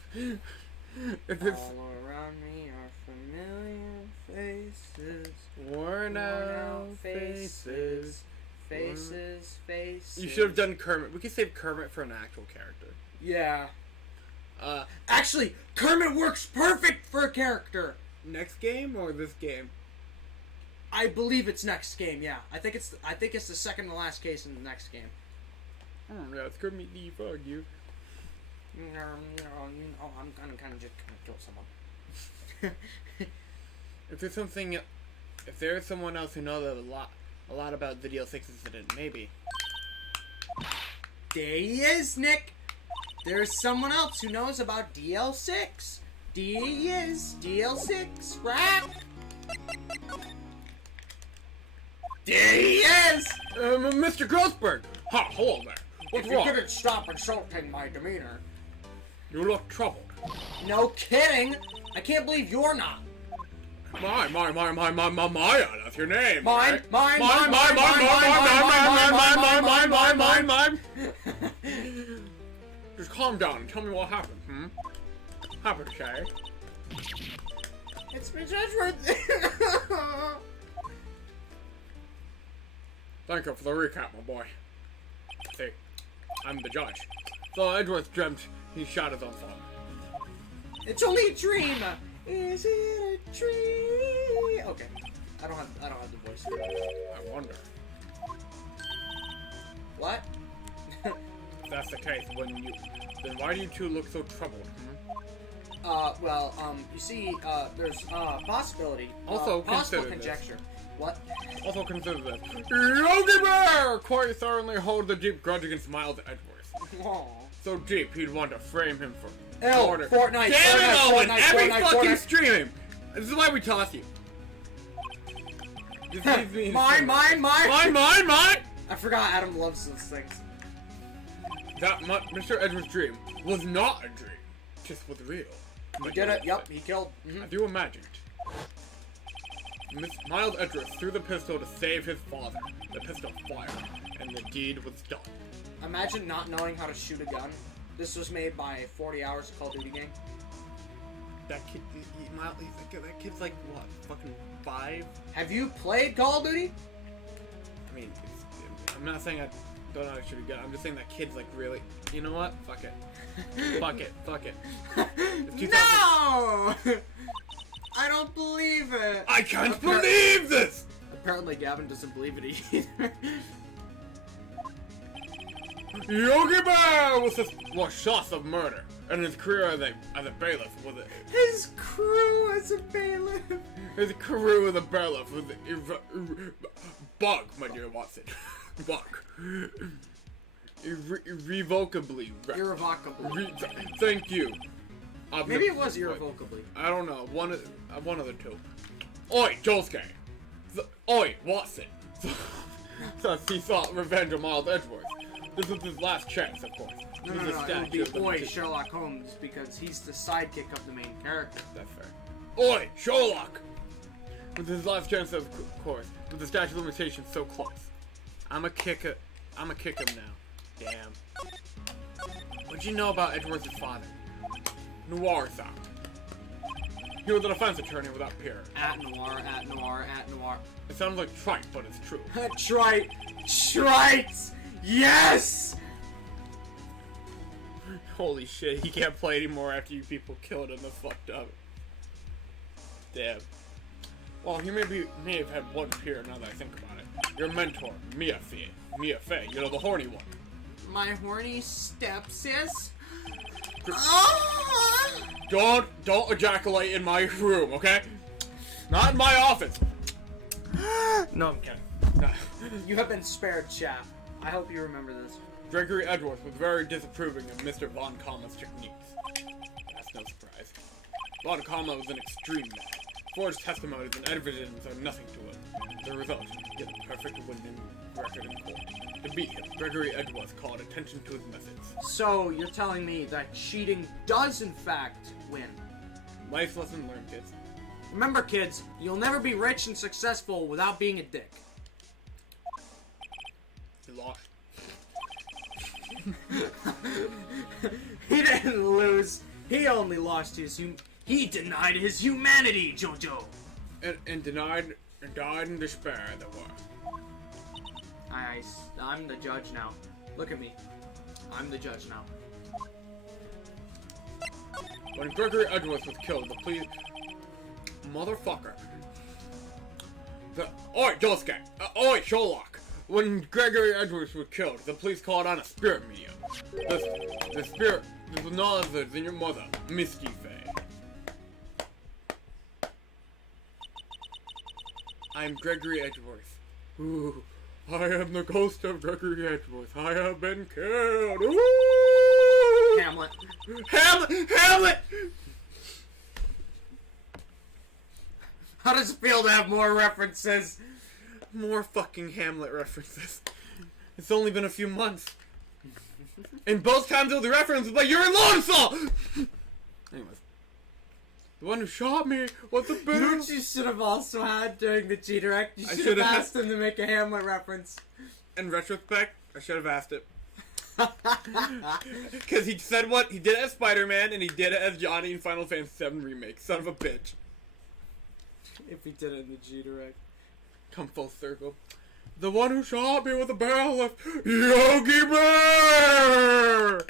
All around me are familiar faces. Worn out faces. Faces. You should have done Kermit. We could save Kermit for an actual character. Yeah. Actually, Kermit works perfect for a character. Next game or this game? I believe it's next game. Yeah, I think it's the second to last case in the next game. Yeah, it's Kermit the Frog. You. I'm gonna just kill someone. If there's someone else who knows a lot about the DL6 incident, maybe. There he is, Nick. There's someone else who knows about DL6. There he is, DL6, rap. There he is. Mr. Grossberg. Ha, hello there. What's If wrong? you couldn't stop insulting my demeanor. You look troubled. No kidding. I can't believe you're not. Maya, that's your name, Mine, right? mine. Just calm down and tell me what happened, Happened, Shay? It's Miles Edgeworth. Thank you for the recap, my boy. See, I'm the judge. So Edgeworth dreamt he shot his own father. It's only a dream. Is it a dream? Okay, I don't have the voice. I wonder. What? If that's the case, then why do you two look so troubled? You see, there's possibility. Also possible consider this. conjecture. What? Also consider this. Yogi Bear quite certainly holds a deep grudge against Miles Edgeworth. Aw. So deep, he'd want to frame him for Fortnite. Damn it, Owen! Every fucking Fortnite. stream! This is why we toss you. This leaves me in Mine. Mine! I forgot Adam loves those things. that Mr. Edgeworth's dream was not a dream, just was real. He did it. Yep, he killed. As you imagined. Miles Edgeworth threw the pistol to save his father. The pistol fired, and the deed was done. Imagine not knowing how to shoot a gun. This was made by 40 Hours Call of Duty gang. That kid, that kid's like, what, fucking 5? Have you played Call of Duty? I mean, I'm not saying I don't know how to shoot a gun. I'm just saying that kid's like really, you know what? Fuck it. Fuck it. It's 2000 No! I don't believe it. I can't believe this! Apparently Gavin doesn't believe it either. Yogi Bear was shots of murder, and his career as a bailiff was His crew as a bailiff. his career as a bailiff was bug, my dear Watson, bug. Irrevocably. Irrevocably. Thank you. Maybe it was irrevocably. I don't know. One of the two. Oi, Josuke. Oi, Watson. Since he sought revenge on Miles Edgeworth. This was his last chance, of course. No, it would be Oi, Sherlock Holmes, because he's the sidekick of the main character. That's fair. Oi, Sherlock! With his last chance, of course, with the statute of limitations so close. I'ma kick him now. Damn. What'd you know about Edgeworth's father? Noir sound. He was a defense attorney without peer. At noir. It sounds like trite, but it's true. Trite! Yes! Holy shit, he can't play anymore after you people killed him. That's fucked up. Damn. Well, he may have had one peer now that I think about it. Your mentor, Mia Fey, you know, the horny one. My horny stepsis? Don't ejaculate in my room, okay? Not in my office. No, I'm kidding. No. You have been spared, chap. I hope you remember this. Gregory Edgeworth was very disapproving of Mr. Von Kalma's techniques. That's no surprise. Von Kalma was an extreme man. Forged testimonies and evidence are nothing to it. The result, he had a perfect winning record in court. To beat him, Gregory Edgeworth called attention to his methods. So, you're telling me that cheating does in fact win? Life lesson learned, kids. Remember, kids, you'll never be rich and successful without being a dick. He lost. He didn't lose. He only lost he denied his humanity, Jojo. And died in despair, the war. I'm the judge now. Look at me. I'm the judge now. When Gregory Edgeworth was killed, the police... Motherfucker. Oi, Josuke! Oi, Sherlock! When Gregory Edgeworth was killed, the police called on a spirit medium. The spirit was none other than your mother, Misty Fey. I'm Gregory Edgeworth. Ooh, I am the ghost of Gregory Edgeworth. I have been killed. Ooh! Hamlet. Hamlet! How does it feel to have more references? More fucking Hamlet references. It's only been a few months. And both times it was a reference by Yuri Lowenthal! Anyways. The one who shot me was the bitter... You know what you should have also had during the G-Direct? You should have asked him to make a Hamlet reference. In retrospect, I should have asked it. Because he said what? He did it as Spider-Man, and he did it as Johnny in Final Fantasy VII Remake. Son of a bitch. If he did it in the G-Direct. Come full circle. The one who shot me with a barrel of Yogi Bear!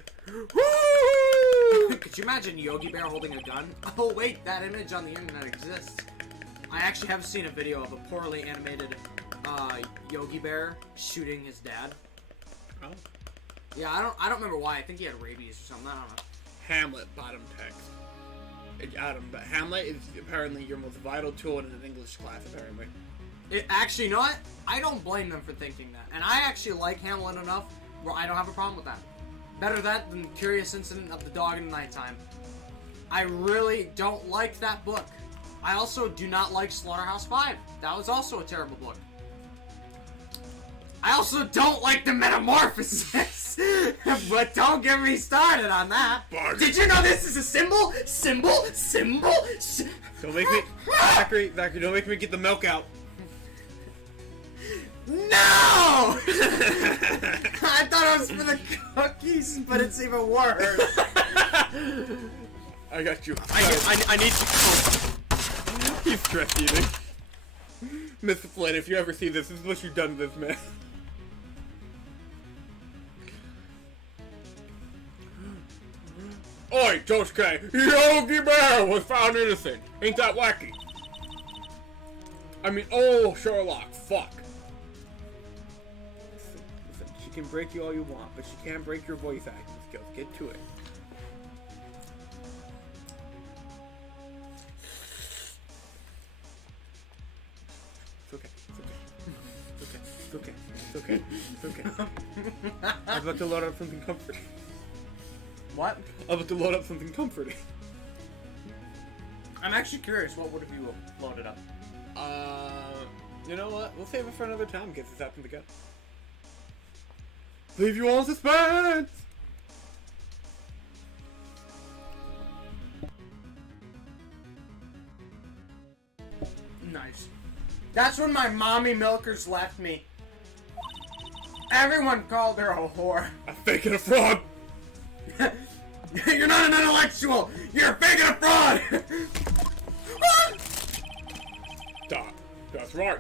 Woo! Could you imagine Yogi Bear holding a gun? Oh wait, that image on the internet exists. I actually have seen a video of a poorly animated Yogi Bear shooting his dad. Oh. Yeah, I don't remember why. I think he had rabies or something. I don't know. Hamlet bottom text. But Hamlet is apparently your most vital tool in an English class, apparently. Actually, you know what? I don't blame them for thinking that. And I actually like Hamlet enough where I don't have a problem with that. Better that than Curious Incident of the Dog in the Nighttime. I really don't like that book. I also do not like Slaughterhouse-5. That was also a terrible book. I also don't like the Metamorphosis. But don't get me started on that. Bargain. Did you know this is a symbol? Don't make me... Zachary, don't make me get the milk out. No! I thought it was for the cookies, but it's even worse. I got you. I need to... He's stress eating. Mr. Flynn, if you ever see this is what you've done to this man. Oi, Josuke! Yogi Bear was found innocent! Ain't that wacky? I mean, oh, Sherlock, fuck. Listen, can break you all you want, but she can't break your voice acting skills. Get to it. It's okay. It's okay. It's okay. It's okay. It's okay. It's okay. I was about to load up something comforting. What? I was about to load up something comforting. I'm actually curious. What would have you loaded up? You know what? We'll save it for another time in case this happens again. Leave you all in suspense! Nice. That's when my mommy milkers left me. Everyone called her a whore. A fake and a fraud! You're not an intellectual! You're a fake and a fraud! That's right.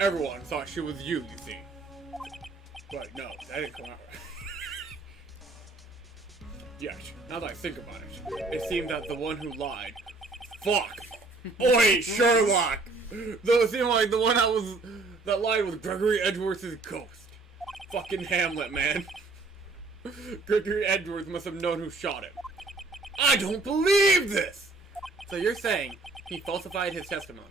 Everyone thought she was you see. But no, that didn't come out right. Yes, now that I think about it, it seemed that the one who lied. Fuck! Oi, Sherlock! It seemed like the one that lied was Gregory Edgeworth's ghost. Fucking Hamlet, man. Gregory Edgeworth must have known who shot him. I don't believe this! So you're saying he falsified his testimony?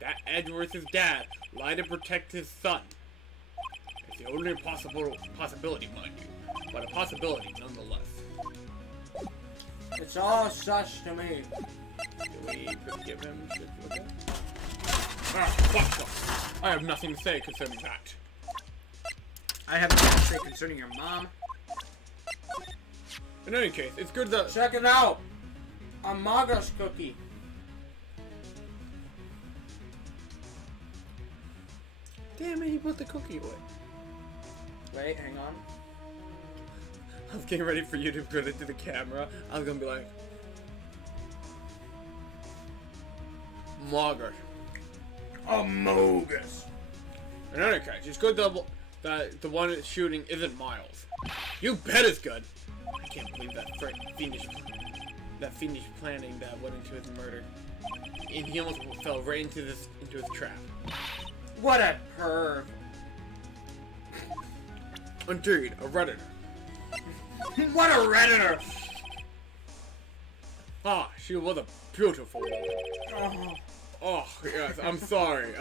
That Edgeworth's dad lied to protect his son. It's the only possibility, mind you, but a possibility nonetheless. It's all such to me. Do we give him shit for that? Ah, fuck off. I have nothing to say concerning that. I have nothing to say concerning your mom. In any case, it's good that. Check it out! A Magas cookie. Damn it, he put the cookie away. Wait, hang on. I was getting ready for you to put it to the camera. I was gonna be like, Margaret. Amogus. In any case, it's good that the one that's shooting isn't Miles. You bet it's good. I can't believe that fiendish planning that went into his murder, and he almost fell right into his trap. What a perv. Indeed, a redditor. What a redditor. Ah, she was a beautiful woman. Oh. Oh, yes, I'm sorry.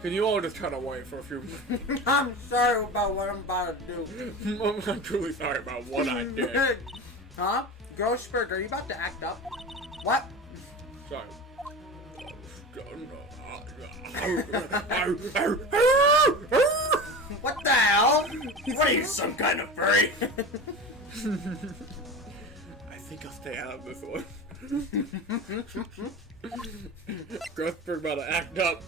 Can you all just cut away for a few minutes? I'm sorry about what I'm about to do. I'm truly sorry about what I did. Huh? Grossberg, are you about to act up? What? Sorry. What the hell? What are you, some kind of furry? I think I'll stay out of this one. Grossberg about to act up.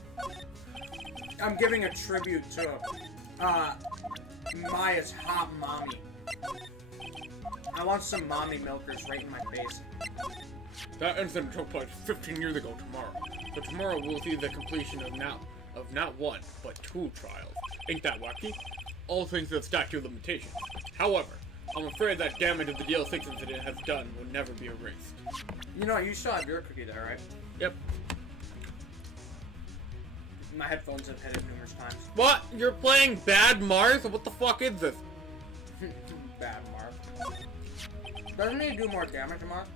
I'm giving a tribute to Maya's hot mommy. I want some mommy milkers right in my face. That incident took place 15 years ago tomorrow. So tomorrow we'll see the completion of not one, but 2 trials. Ain't that wacky? All things with statute of limitations. However, I'm afraid that damage of the DL6 incident has done will never be erased. You know, you still have your cookie there, right? Yep. My headphones have hit it numerous times. What? You're playing Bad Mars? What the fuck is this? Bad Mark. Doesn't he do more damage to Mark?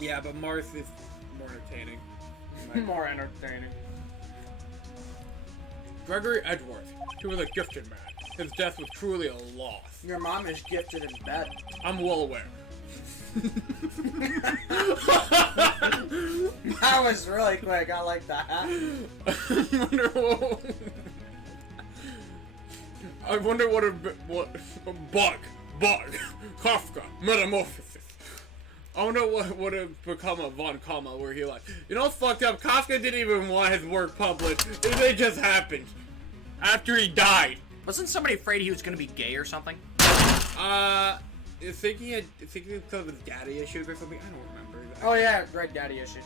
Yeah, but Mars is more entertaining. More entertaining. Gregory Edgeworth. He was a gifted man. His death was truly a loss. Your mom is gifted in bed. I'm well aware. That was really quick. I like that. I wonder what a bug, Kafka, metamorphosis. I wonder what would have become of Von Kama, where he like, you know, fucked up. Kafka didn't even want his work published. It just happened after he died. Wasn't somebody afraid he was gonna be gay or something? Thinking because of his daddy issues or something. I don't remember. Exactly. Oh yeah, right, daddy issues.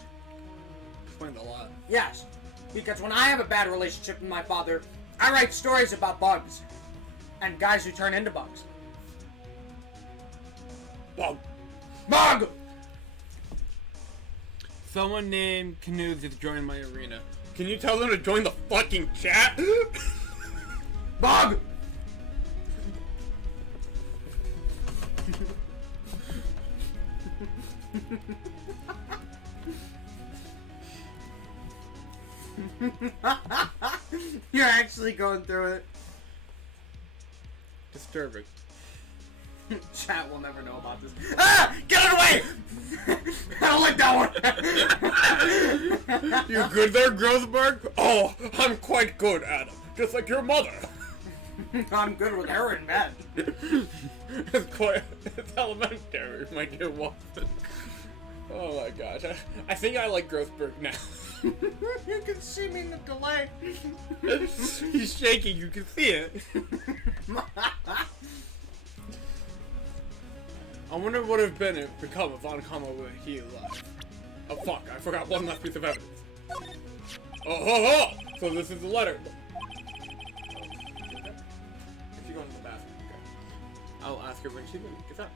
Explained a lot. Yes, because when I have a bad relationship with my father, I write stories about bugs and guys who turn into bugs. Bug. Bug! Someone named Canoes just joined my arena. Can you tell them to join the fucking chat? Bug! You're actually going through it. Disturbing. Chat will never know about this. Ah! Get it away! I don't like that one. You good there, Grossberg? Oh, I'm quite good, Adam. Just like your mother. I'm good with her in bed. It's elementary, my dear Watson. Oh my gosh. I think I like Grossberg now. You can see me in the delay. He's shaking, you can see it. I wonder what would have become of Von Kama were he alive. Oh fuck, I forgot one last piece of evidence. Oh! So this is the letter. If you go into the bathroom, okay. I'll ask her when she gets out.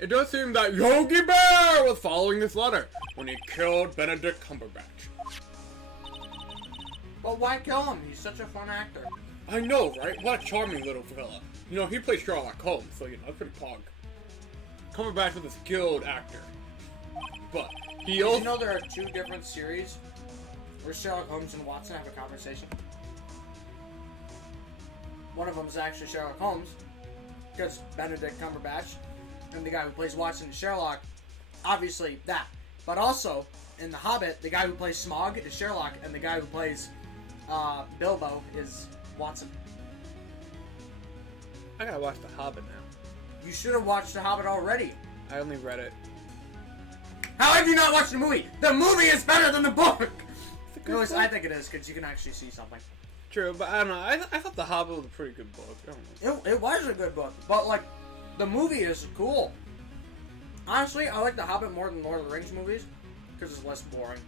It does seem that Yogi Bear was following this letter when he killed Benedict Cumberbatch. But why kill him? He's such a fun actor. I know, right? What a charming little fella. You know, he plays Sherlock Holmes, so you know, it's pretty pog. Cumberbatch was a skilled actor. But he Did also... you know there are 2 different series where Sherlock Holmes and Watson have a conversation? One of them is actually Sherlock Holmes, because Benedict Cumberbatch, and the guy who plays Watson and Sherlock, obviously that. But also, in The Hobbit, the guy who plays Smaug is Sherlock, and the guy who plays Bilbo is Watson. I gotta watch The Hobbit now. You should have watched The Hobbit already. I only read it. How have you not watched the movie? The movie is better than the book! At least I think it is, because you can actually see something. True, but I don't know. I thought The Hobbit was a pretty good book. I don't know. It was a good book, but like, the movie is cool. Honestly, I like The Hobbit more than Lord of the Rings movies, because it's less boring.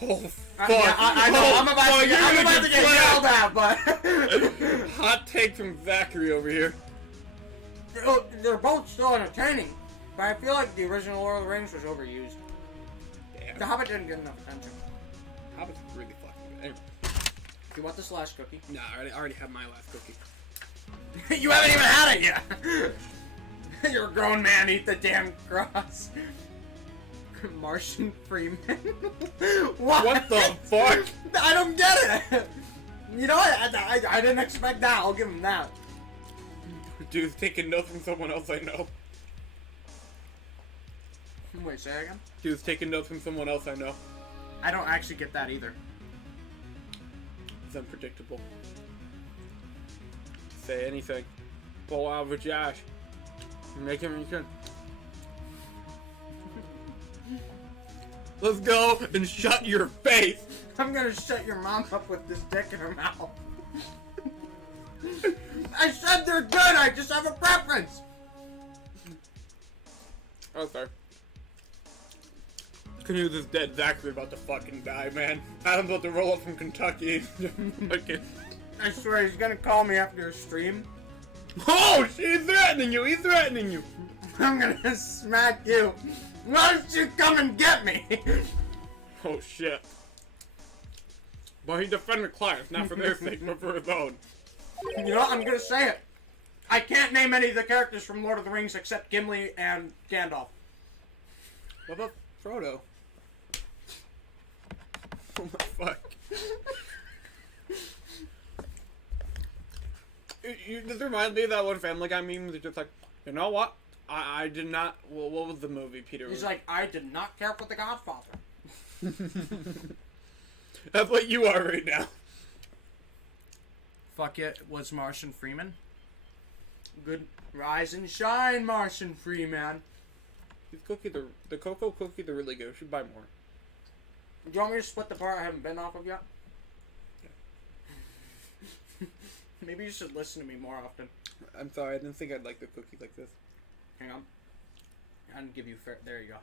Oh, fuck. I know, I'm about to get yelled at, but... Hot take from Zachary over here. They're both still entertaining, but I feel like the original Lord of the Rings was overused. Damn. The Hobbit didn't get enough attention. Hobbit's really fucking good. Anyway. You want this last cookie? Nah, I already have my last cookie. You haven't even had it yet! You're a grown man, eat the damn cross. Martian Freeman? What the fuck? I don't get it! You know what? I didn't expect that. I'll give him that. Dude's taking notes from someone else I know. Wait, say that again? Dude's taking notes from someone else I know. I don't actually get that either. It's unpredictable. Say anything. Pull out of Josh. Make him return. Let's go and shut your face. I'm gonna shut your mom up with this dick in her mouth. I said they're good, I just have a preference. Oh, sorry. Canute is dead. Zachary about to fucking die, man. Adam's about to roll up from Kentucky. Okay. I swear he's gonna call me after a stream. Oh, she's threatening you. He's threatening you. I'm gonna smack you. Why don't you come and get me? Oh, shit. Well, he defended clients, not for their sake, but for his own. You know what? I'm gonna say it. I can't name any of the characters from Lord of the Rings except Gimli and Gandalf. What about Frodo? Oh my fuck. This reminds me of that one Family Guy meme that's just like, you know what? I did not. Well, what was the movie, Peter? He's like, I did not care for The Godfather. That's what you are right now. Fuck it, was Martian Freeman. Good rise and shine, Martian Freeman. These cookies, the cocoa cookies are really good. We should buy more. Do you want me to split the part I haven't been off of yet? Yeah. Maybe you should listen to me more often. I'm sorry, I didn't think I'd like the cookie like this. Hang on. I didn't give you fair. There you go.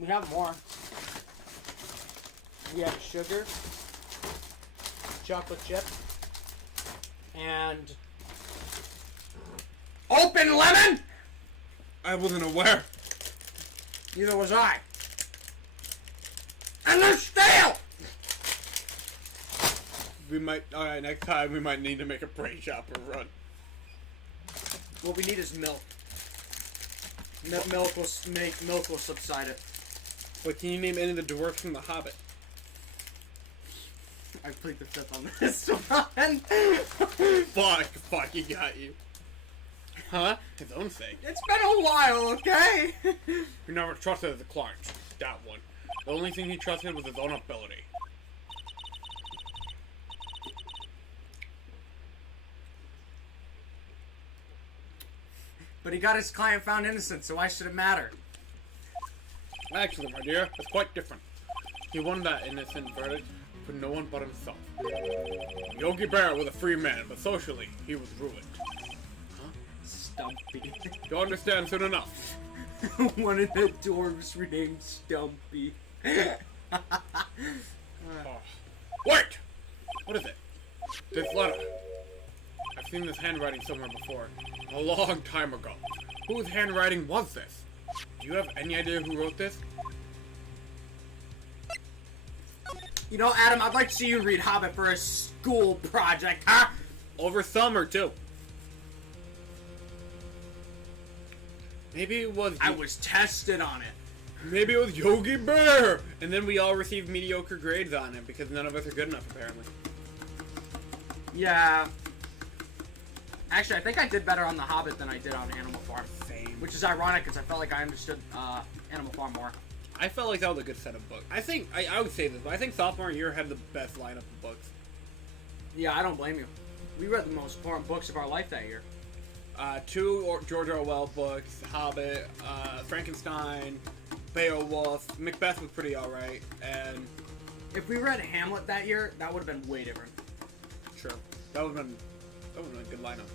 We have more. We have sugar, chocolate chip, and open lemon. I wasn't aware. Neither was I. And they're stale. We might. Alright, next time we might need to make a brain shop or run. What we need is milk. Milk will subside it. But can you name any of the dwarves from The Hobbit? I plead the fifth on this one. Fuck, he got you. Huh? His own sake. It's been a while, okay? He never trusted the Clarks. That one. The only thing he trusted was his own ability. But he got his client found innocent, so why should it matter? Actually, my dear, it's quite different. He won that innocent verdict for no one but himself. Yogi Bear was a free man, but socially, he was ruined. Stumpy. You'll understand soon enough. One of the dwarves renamed Stumpy. Oh. Wait! What is it? This letter. I've seen this handwriting somewhere before. A long time ago. Whose handwriting was this? Do you have any idea who wrote this? You know, Adam, I'd like to see you read Hobbit for a school project, huh? Over summer, too. Maybe it was... I was tested on it. Maybe it was Yogi Bear! And then we all received mediocre grades on it because none of us are good enough, apparently. Yeah. Actually, I think I did better on The Hobbit than I did on Animal Farm. Same. Which is ironic because I felt like I understood Animal Farm more. I felt like that was a good set of books. I think, I would say this, but I think sophomore year had the best lineup of books. Yeah, I don't blame you. We read the most important books of our life that year. Two George Orwell books, Hobbit, Frankenstein, Beowulf, Macbeth was pretty alright, and... If we read Hamlet that year, that would have been way different. Sure. That would have been a good lineup.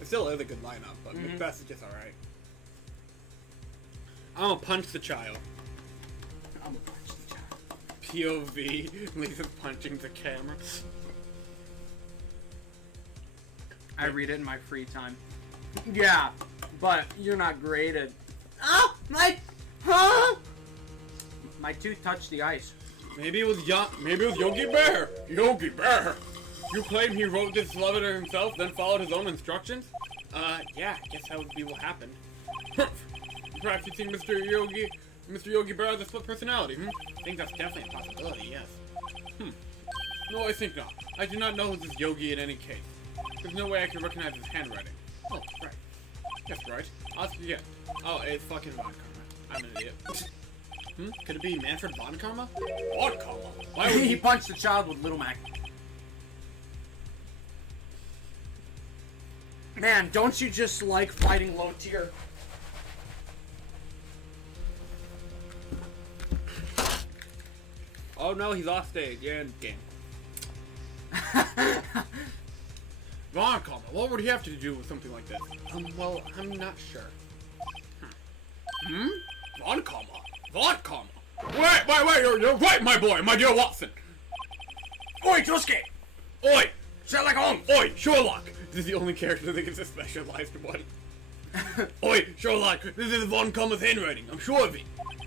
It still is a good lineup, but Macbeth is just alright. I'm gonna punch the child. I'm gonna punch the child. POV, Lisa's punching the camera. I read it in my free time. Yeah, but you're not graded. Oh, my tooth touched the ice. Maybe it was Yogi Bear! Yogi Bear! You claim he wrote this letter himself, then followed his own instructions? Yeah, I guess that would be what happened. Perhaps you think Mr. Yogi Bear has a split personality, I think that's definitely a possibility, yes. No, I think not. I do not know who this Yogi in any case. There's no way I can recognize his handwriting. Oh, right. Yes, right. I'll forget. Oh, it's fucking Von Karma. I'm an idiot. Could it be Manfred Von Karma? Von Karma? Why would He punched the child with Little Mac. Man, don't you just like fighting low tier? Oh no, he's off stage. Yeah, in game. Von Karma, what would he have to do with something like this? Well, I'm not sure. Von Karma? Von Karma? Wait, you're right, my boy, my dear Watson! Oi, Tuske! Oi! Sherlock Holmes! Oi, Sherlock! This is the only character that gets a specialized one. Oi, Sherlock, this is Von Karma's handwriting, I'm sure of it.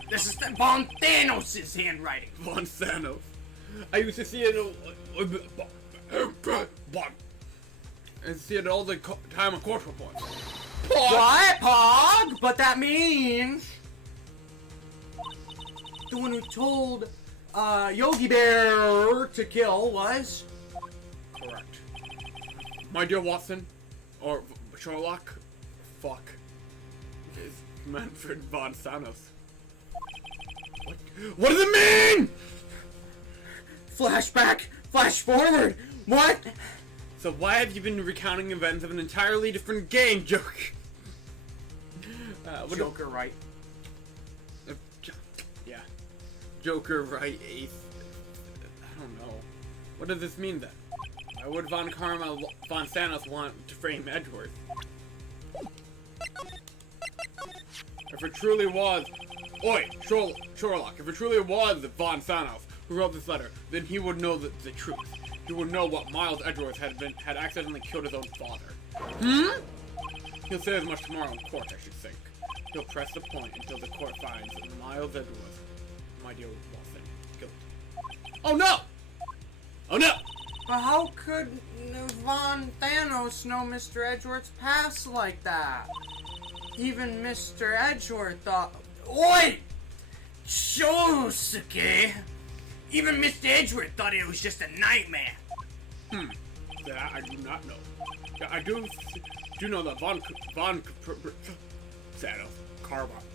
This is Von Thanos' handwriting. Von Thanos. I used to see it all the time on course reports. What, Pog? But that means the one who told Yogi Bear to kill was Correct. My dear Watson, or Sherlock, fuck, is Manfred Von Thanos. What does it mean? flashback, flash forward. What? So why have you been recounting events of an entirely different game, Joker? Joker, right? Yeah. Joker, right, Ace. I don't know. What does this mean then? Why would Von Thanos want to frame Edgeworth? If it truly was... Oi, Sherlock, if it truly was Von Thanos who wrote this letter, then he would know the truth. He would know what Miles Edgeworth had accidentally killed his own father. He'll say as much tomorrow in court, I should think. He'll press the point until the court finds that Miles Edgeworth, my dear Watson, guilty. Oh no! Oh no! But how could Von Thanos know Mr. Edgeworth's past like that? Even Mr. Edgeworth thought... Oi! Shosuke! Even Mr. Edgeworth thought it was just a nightmare. That I do not know. Yeah, I do know that Von Sanos,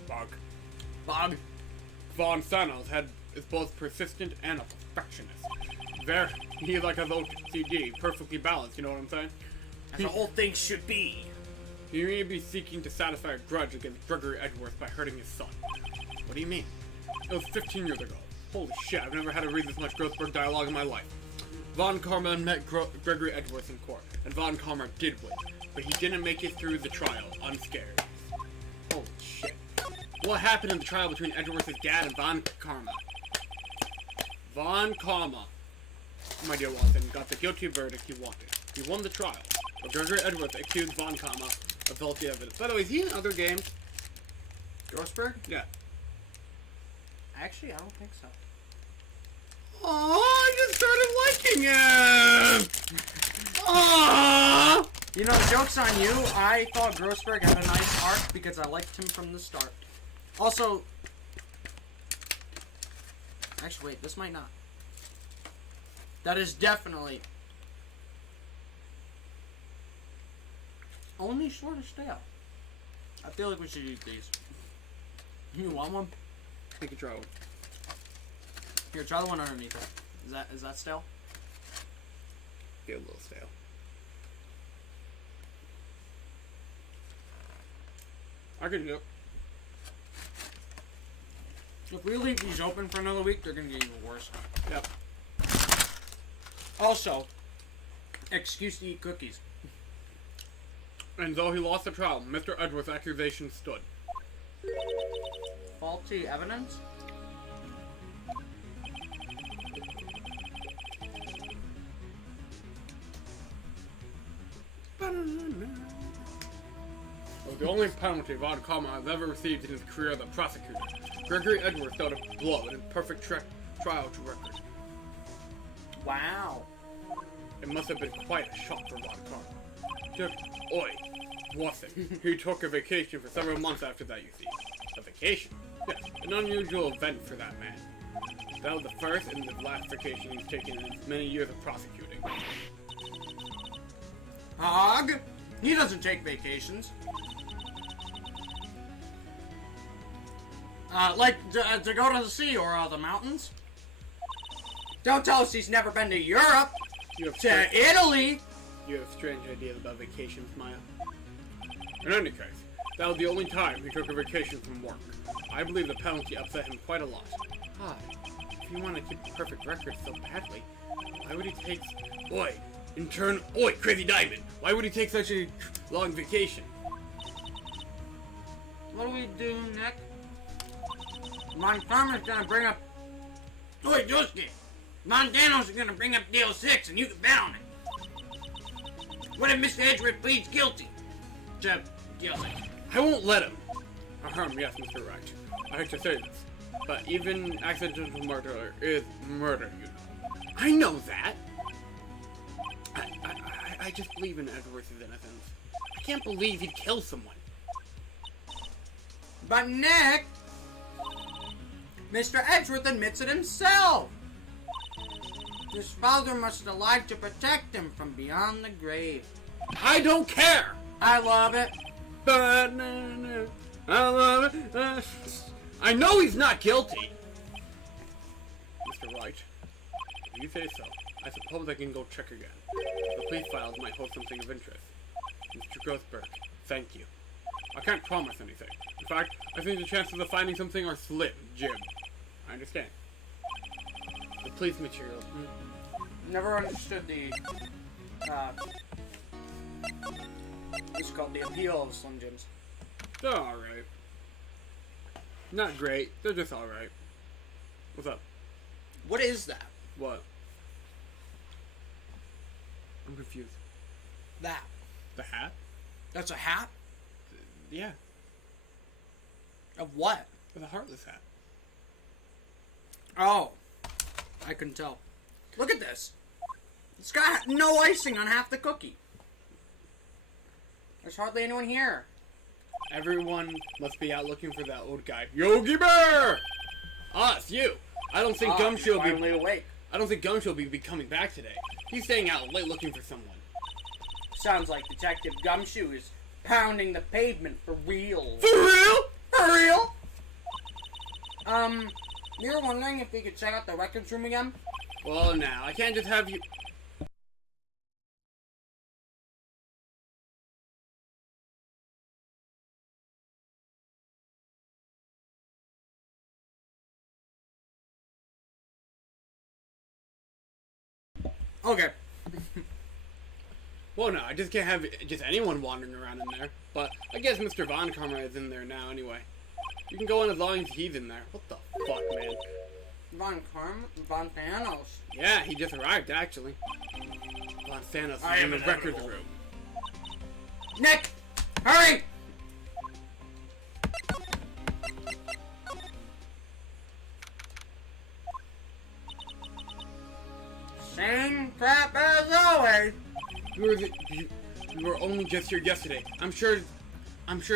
Bog. Von Sanos is both persistent and a perfectionist. He's like his OCD, perfectly balanced, you know what I'm saying? As the whole thing should be. He may be seeking to satisfy a grudge against Gregory Edgeworth by hurting his son. What do you mean? It was 15 years ago. Holy shit, I've never had to read this much Grossberg dialogue in my life. Von Karma met Gregory Edgeworth in court, and Von Karma did win, but he didn't make it through the trial unscared. Holy shit. What happened in the trial between Edgeworth's dad and Von Karma? Von Karma, my dear Watson, got the guilty verdict he wanted. He won the trial, but Gregory Edgeworth accused Von Karma of faulty evidence. By the way, is he in other games? Grossberg? Yeah. Actually, I don't think so. Oh, I just started liking him! Aww! You know, joke's on you. I thought Grossberg had a nice arc because I liked him from the start. Also... Actually, wait, this might not. That is definitely... only sort of stale. I feel like we should eat these. You want one? I can try one. Here, try the one underneath it. Is that stale? Get a little stale. I can do it. If we leave these open for another week, they're gonna get even worse. Yep. Also, excuse to eat cookies. And though he lost the trial, Mr. Edgeworth's accusation stood. Faulty evidence? It was the only penalty Von Karma has ever received in his career as a prosecutor. Gregory Edgeworth dealt a blow in his perfect trial to record. Wow. It must have been quite a shock for Von Karma. Oi, Watson. He took a vacation for several months after that, you see. A vacation? Yes, an unusual event for that man. That was the first and the last vacation he's taken in his many years of prosecuting. Hog? He doesn't take vacations. Like to go to the sea or the mountains? Don't tell us he's never been to Europe, to Italy. You have strange ideas about vacations, Maya. In any case, that was the only time he took a vacation from work. I believe the penalty upset him quite a lot. Hi, if you want to keep a perfect record so badly, why would he take... Oi, Crazy Diamond! Why would he take such a long vacation? What do we do, Nick? Montana's gonna bring up... Oi, Josuke! Montano's gonna bring up Deal 6 and you can bet on it. What if Mr. Edgeworth pleads guilty to Deal 6? I won't let him! Yes, Mr. Wright. I hate to say this, but even accidental murder is murder, you know. I know that! I just believe in Edgeworth's innocence. I can't believe he'd kill someone. But Nick, Mr. Edgeworth admits it himself. His father must have lied to protect him from beyond the grave. I don't care! I love it. I love it. I know he's not guilty. Mr. Wright, if you say so, I suppose I can go check again. The police files might hold something of interest. Mr. Grossberg, thank you. I can't promise anything. In fact, I think the chances of finding something are slim, Jim. I understand. The police material. Never understood the, it's called the appeal of Slim Jims. They're alright. Not great, they're just alright. What's up? What is that? What? I'm confused. That. The hat? That's a hat? Yeah, Of what? the heartless hat. Oh. I couldn't tell. Look at this. It's got no icing on half the cookie. There's hardly anyone here. Everyone must be out looking for that old guy. Yogi Bear! Ah, it's you. I don't think Gumshoe will finally awake. I don't think Gumshoe will be coming back today. He's staying out late looking for someone. Sounds like Detective Gumshoe is pounding the pavement for real. For real? For real? We were wondering if we could check out the records room again? Well, now, I can't just have you... Okay. Well, no, I just can't have just anyone wandering around in there. But I guess Mr. Von Karma is in there now anyway. You can go in as long as he's in there. What the fuck, man? Von Thanos. Yeah, he just arrived, actually. Von Thanos I is am in the records inevitable. room. Nick! Hurry! Same crap as always. You were only just here yesterday. I'm sure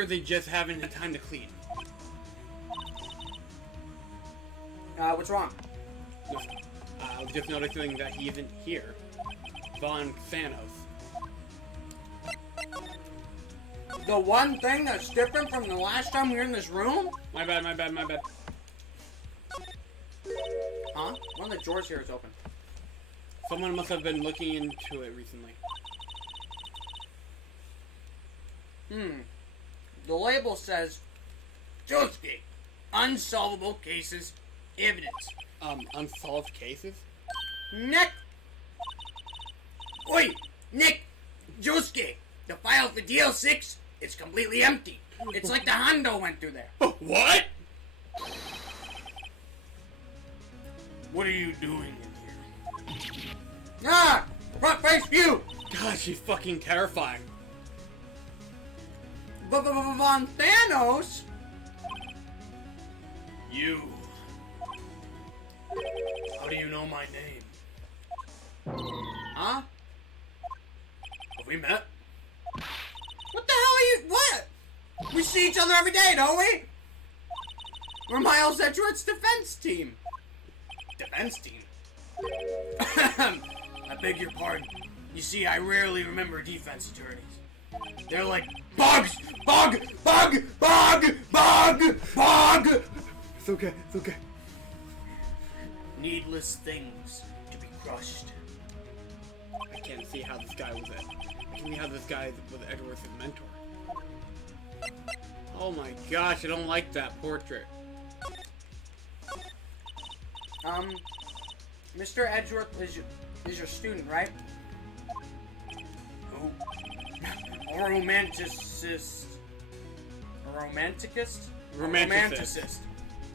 they just haven't had time to clean. What's wrong? I was just noticing that he isn't here. Von Thanos. The one thing that's different from the last time we were in this room? My bad. Huh? One of the drawers here is open. Someone must have been looking into it recently. The label says, Josuke, unsolvable cases, evidence. Unsolved cases? Nick! Oi! Nick! Josuke! The file for DL6 is completely empty. It's like the Hondo went through there. What? What are you doing in here? Ah! Front face view! God, she's fucking terrifying. Von Thanos? You. How do you know my name? Huh? Have we met? What the hell are you? What? We see each other every day, don't we? We're Miles Edgeworth's defense team. Defense team? I beg your pardon. You see, I rarely remember defense attorneys. They're like bugs! Bug! Bug! Bug! Bug! Bug! It's okay. Needless things to be crushed. I can't see how this guy was it. I can see how this guy was Edgeworth's mentor. Oh my gosh, I don't like that portrait. Mr. Edgeworth is your student, right? Who? A romanticist. A romanticist? A romanticist.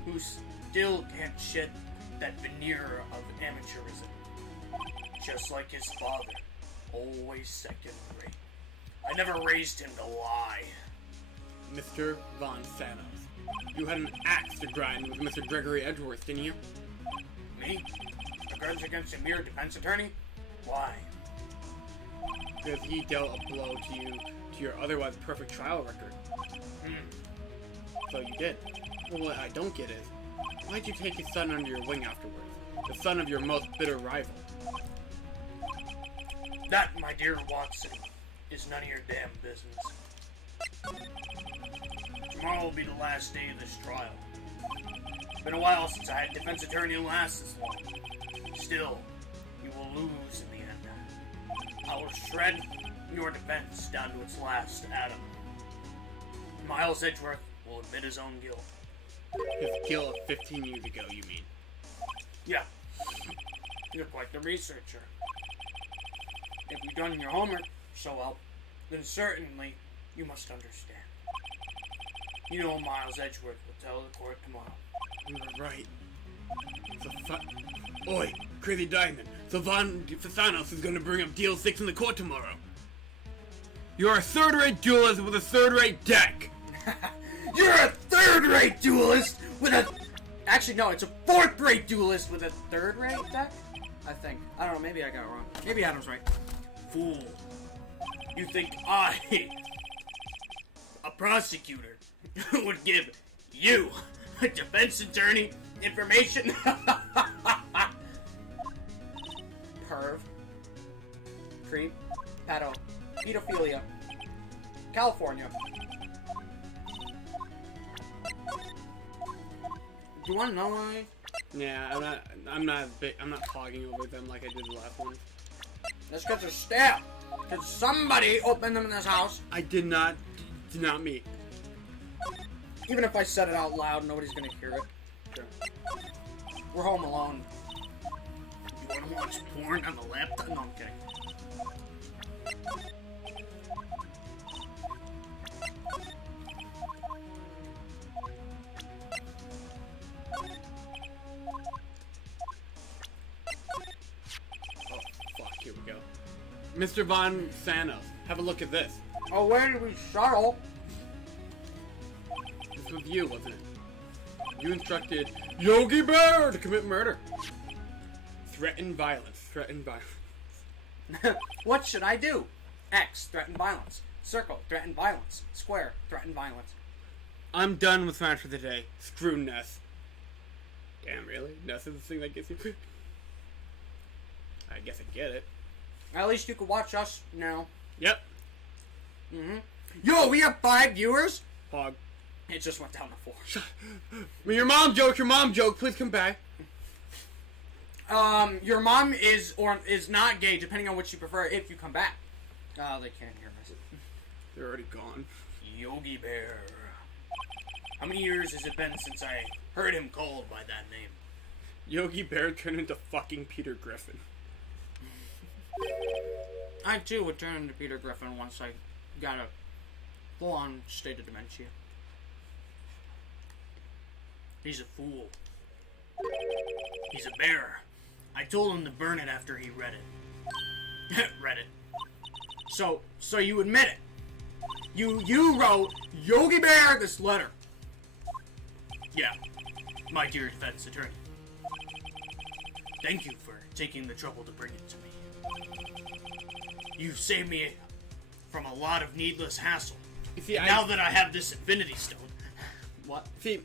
Who still can't shed that veneer of amateurism. Just like his father. Always second rate. I never raised him to lie. Mr. Von Thanos. You had an axe to grind with Mr. Gregory Edgeworth, didn't you? Me? A grudge against a mere defense attorney? Why? Because he dealt a blow to you, to your otherwise perfect trial record. So you did. Well, what I don't get is, why'd you take his son under your wing afterwards? The son of your most bitter rival. That, my dear Watson, is none of your damn business. Tomorrow will be the last day of this trial. It's been a while since I had a defense attorney last this long. Still, you will lose in the end. I will shred your defense down to its last atom. Miles Edgeworth will admit his own guilt. His guilt of 15 years ago, you mean? Yeah, you're quite the researcher. If you've done your homework so well, then certainly you must understand. You know Miles Edgeworth will tell the court tomorrow. You were right. Oi, Crazy Diamond. So Von Thanos is going to bring up DL6 in the court tomorrow. You're a third-rate duelist with a third-rate deck. You're a third-rate duelist with a... Actually, no, it's a fourth-rate duelist with a third-rate deck? I think. I don't know, maybe I got it wrong. Maybe Adam's right. Fool. You think I a prosecutor would give you, a defense attorney, information. Perv. Creep. Pedo. Pedophilia. California. Do you want to know why? Yeah, I'm not hogging over them like I did the last one. That's because they're stabbed. Because somebody opened them in this house. I did not meet. Even if I said it out loud, nobody's gonna hear it. Sure. We're home alone. You wanna watch porn on the laptop? No, I'm kidding. Oh, fuck, here we go. Mr. Von Sanos, have a look at this. Oh, where did we shuttle? This was you, wasn't it? You instructed Yogi Bear to commit murder. Threaten violence. Threaten violence. What should I do? X, threaten violence. Circle, threaten violence. Square, threaten violence. I'm done with Smash for the day. Screw Ness. Damn, really? Ness is the thing that gets you? I guess I get it. At least you can watch us now. Yep. Mm-hmm. Yo, we have 5 viewers? Hog. It just went down to 4. Your mom joke. Please come back. Your mom is or is not gay, depending on what you prefer, if you come back. They can't hear us. They're already gone. Yogi Bear. How many years has it been since I heard him called by that name? Yogi Bear turned into fucking Peter Griffin. I too would turn into Peter Griffin once I got a full-on state of dementia. He's a fool. He's a bear. I told him to burn it after he read it. Read it. So you admit it. You wrote Yogi Bear this letter. Yeah, my dear defense attorney. Thank you for taking the trouble to bring it to me. You've saved me from a lot of needless hassle. You see, Now that I have this Infinity Stone. What? See,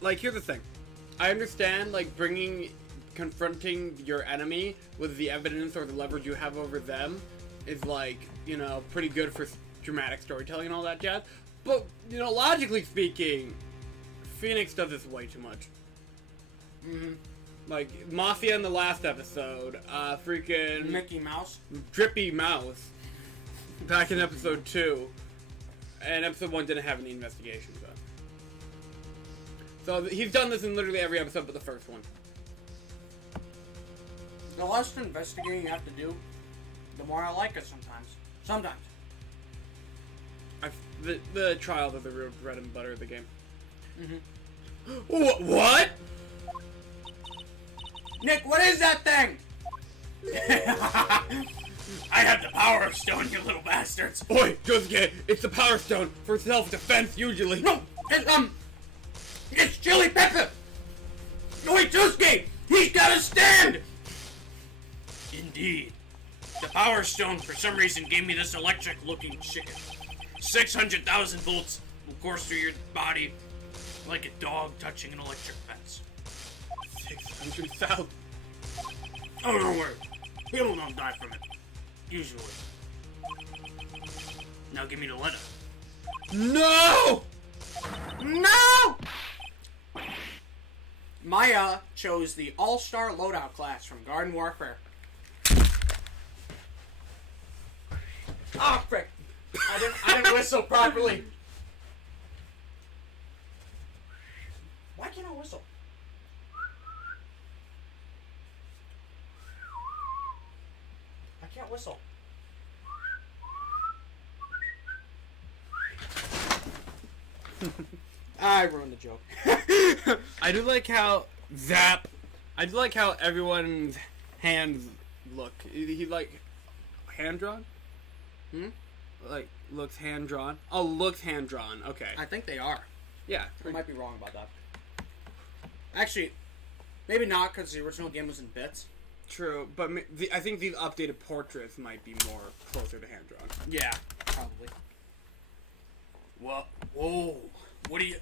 like, here's the thing. I understand, like, confronting your enemy with the evidence or the leverage you have over them is, like, you know, pretty good for dramatic storytelling and all that jazz. But, you know, logically speaking, Phoenix does this way too much. Mm-hmm. Like, Mafia in the last episode, freaking Mickey Mouse. Drippy Mouse back in episode 2, and episode 1 didn't have any investigations, though. So he's done this in literally every episode but the first one. The less investigating you have to do, the more I like it sometimes. Sometimes. The trials are the real bread and butter of the game. Mm-hmm. What? Nick, what is that thing? I have the Power Stone, you little bastards. Oi, Josuke, it's the Power Stone for self-defense usually. No, it's Chili Pepper. No, wait, Tusuke, he's got to stand. Indeed. The Power Stone, for some reason, gave me this electric-looking chicken. 600,000 volts will course through your body like a dog touching an electric fence. 600,000. Oh, don't worry. People don't die from it. Usually. Now give me the letter. No! No! Maya chose the All-Star Loadout class from Garden Warfare. Oh, frick. I didn't whistle properly. Why can't I whistle? I can't whistle. I ruined the joke. I do like how Zap. I do like how everyone's hands look. He like hand drawn. Like looks hand drawn. Oh, looks hand drawn. Okay. I think they are. Yeah. I might be wrong about that. Actually, maybe not, because the original game was in bits. True, but I think these updated portraits might be more closer to hand drawn. Yeah, probably. What? Whoa. What are you...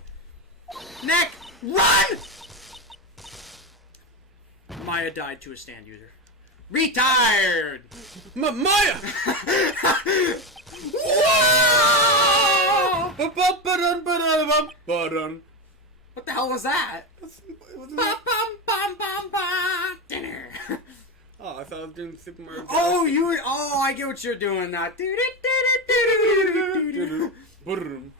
Nick, run! Maya died to a stand user. Retired! Maya! Whoa! Ba-dun. What the hell was that? Bum, bum, bum, bum, bum. Dinner. Oh, I thought I was doing Super Mario. Oh, you were. Oh, I get what you're doing now. Ba-dun.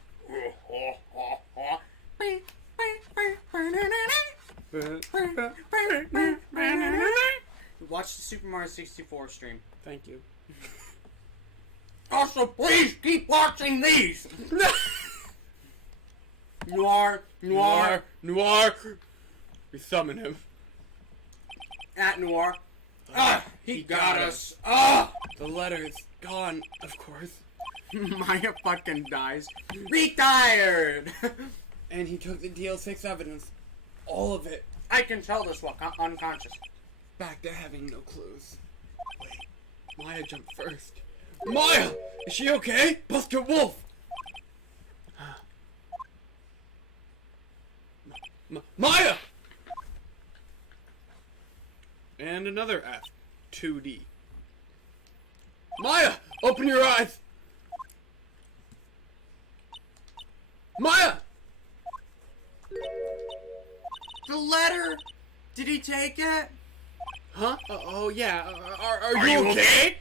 Watch the Super Mario 64 stream. Thank you. Also, please keep watching these. Noir. Noir. We summon him. At Noir. Ah, He got us. Ah! the letter is gone, of course. Maya fucking dies. Retired! And he took the DL6 evidence. All of it. I can tell this one unconscious. Back to having no clues. Wait, Maya jumped first. Maya! Is she okay? Buster Wolf! Maya! And another F. 2D. Maya! Open your eyes! Maya! The letter! Did he take it? Huh? Oh yeah. Are you okay?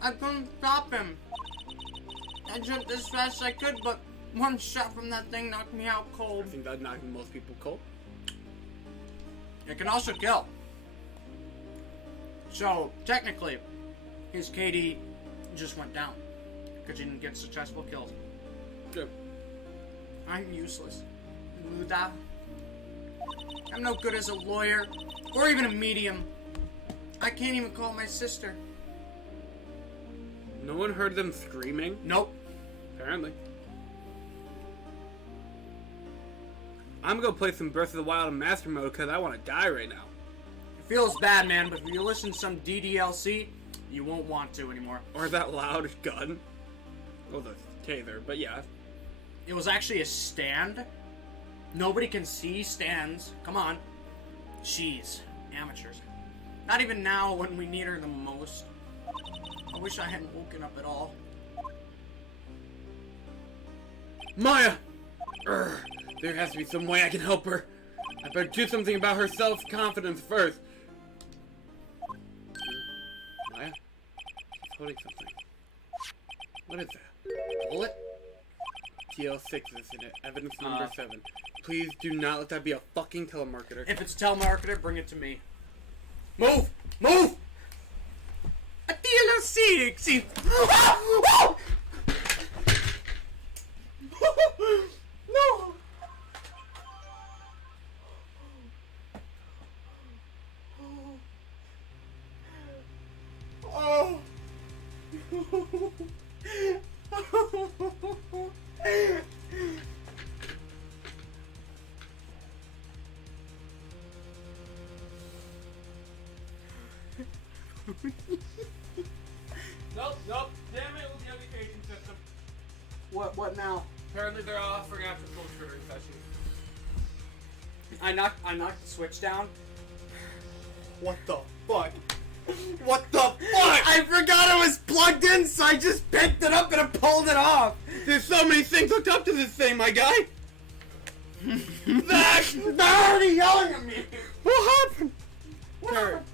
I couldn't stop him. I jumped as fast as I could, but one shot from that thing knocked me out cold. I think that knocked most people cold. It can also kill. So, technically, his KD just went down. Because he didn't get successful kills. Good. I'm useless. Muda. I'm no good as a lawyer. Or even a medium. I can't even call my sister. No one heard them screaming? Nope. Apparently. I'm gonna play some Breath of the Wild in Master Mode because I want to die right now. It feels bad, man, but if you listen to some DDLC, you won't want to anymore. Or that loud gun. Oh, the taser, but yeah. It was actually a stand. Nobody can see stands. Come on. Jeez. Amateurs. Not even now when we need her the most. I wish I hadn't woken up at all. Maya! There has to be some way I can help her. I better do something about her self-confidence first. Maya? She's holding something. What is that? Bullet? TL6 is in it. Evidence number 7. Please do not let that be a fucking telemarketer. If it's a telemarketer, bring it to me. Move! Move! A DLC! No! Oh! Nope. Damn it with the education system. What now? Apparently they're offering after school tutoring sessions. I knocked the switch down. What the fuck? What the fuck? I forgot it was plugged in, so I just picked it up and I pulled it off. There's so many things hooked up to this thing, my guy. Zach! They're already yelling at me. What happened? What happened?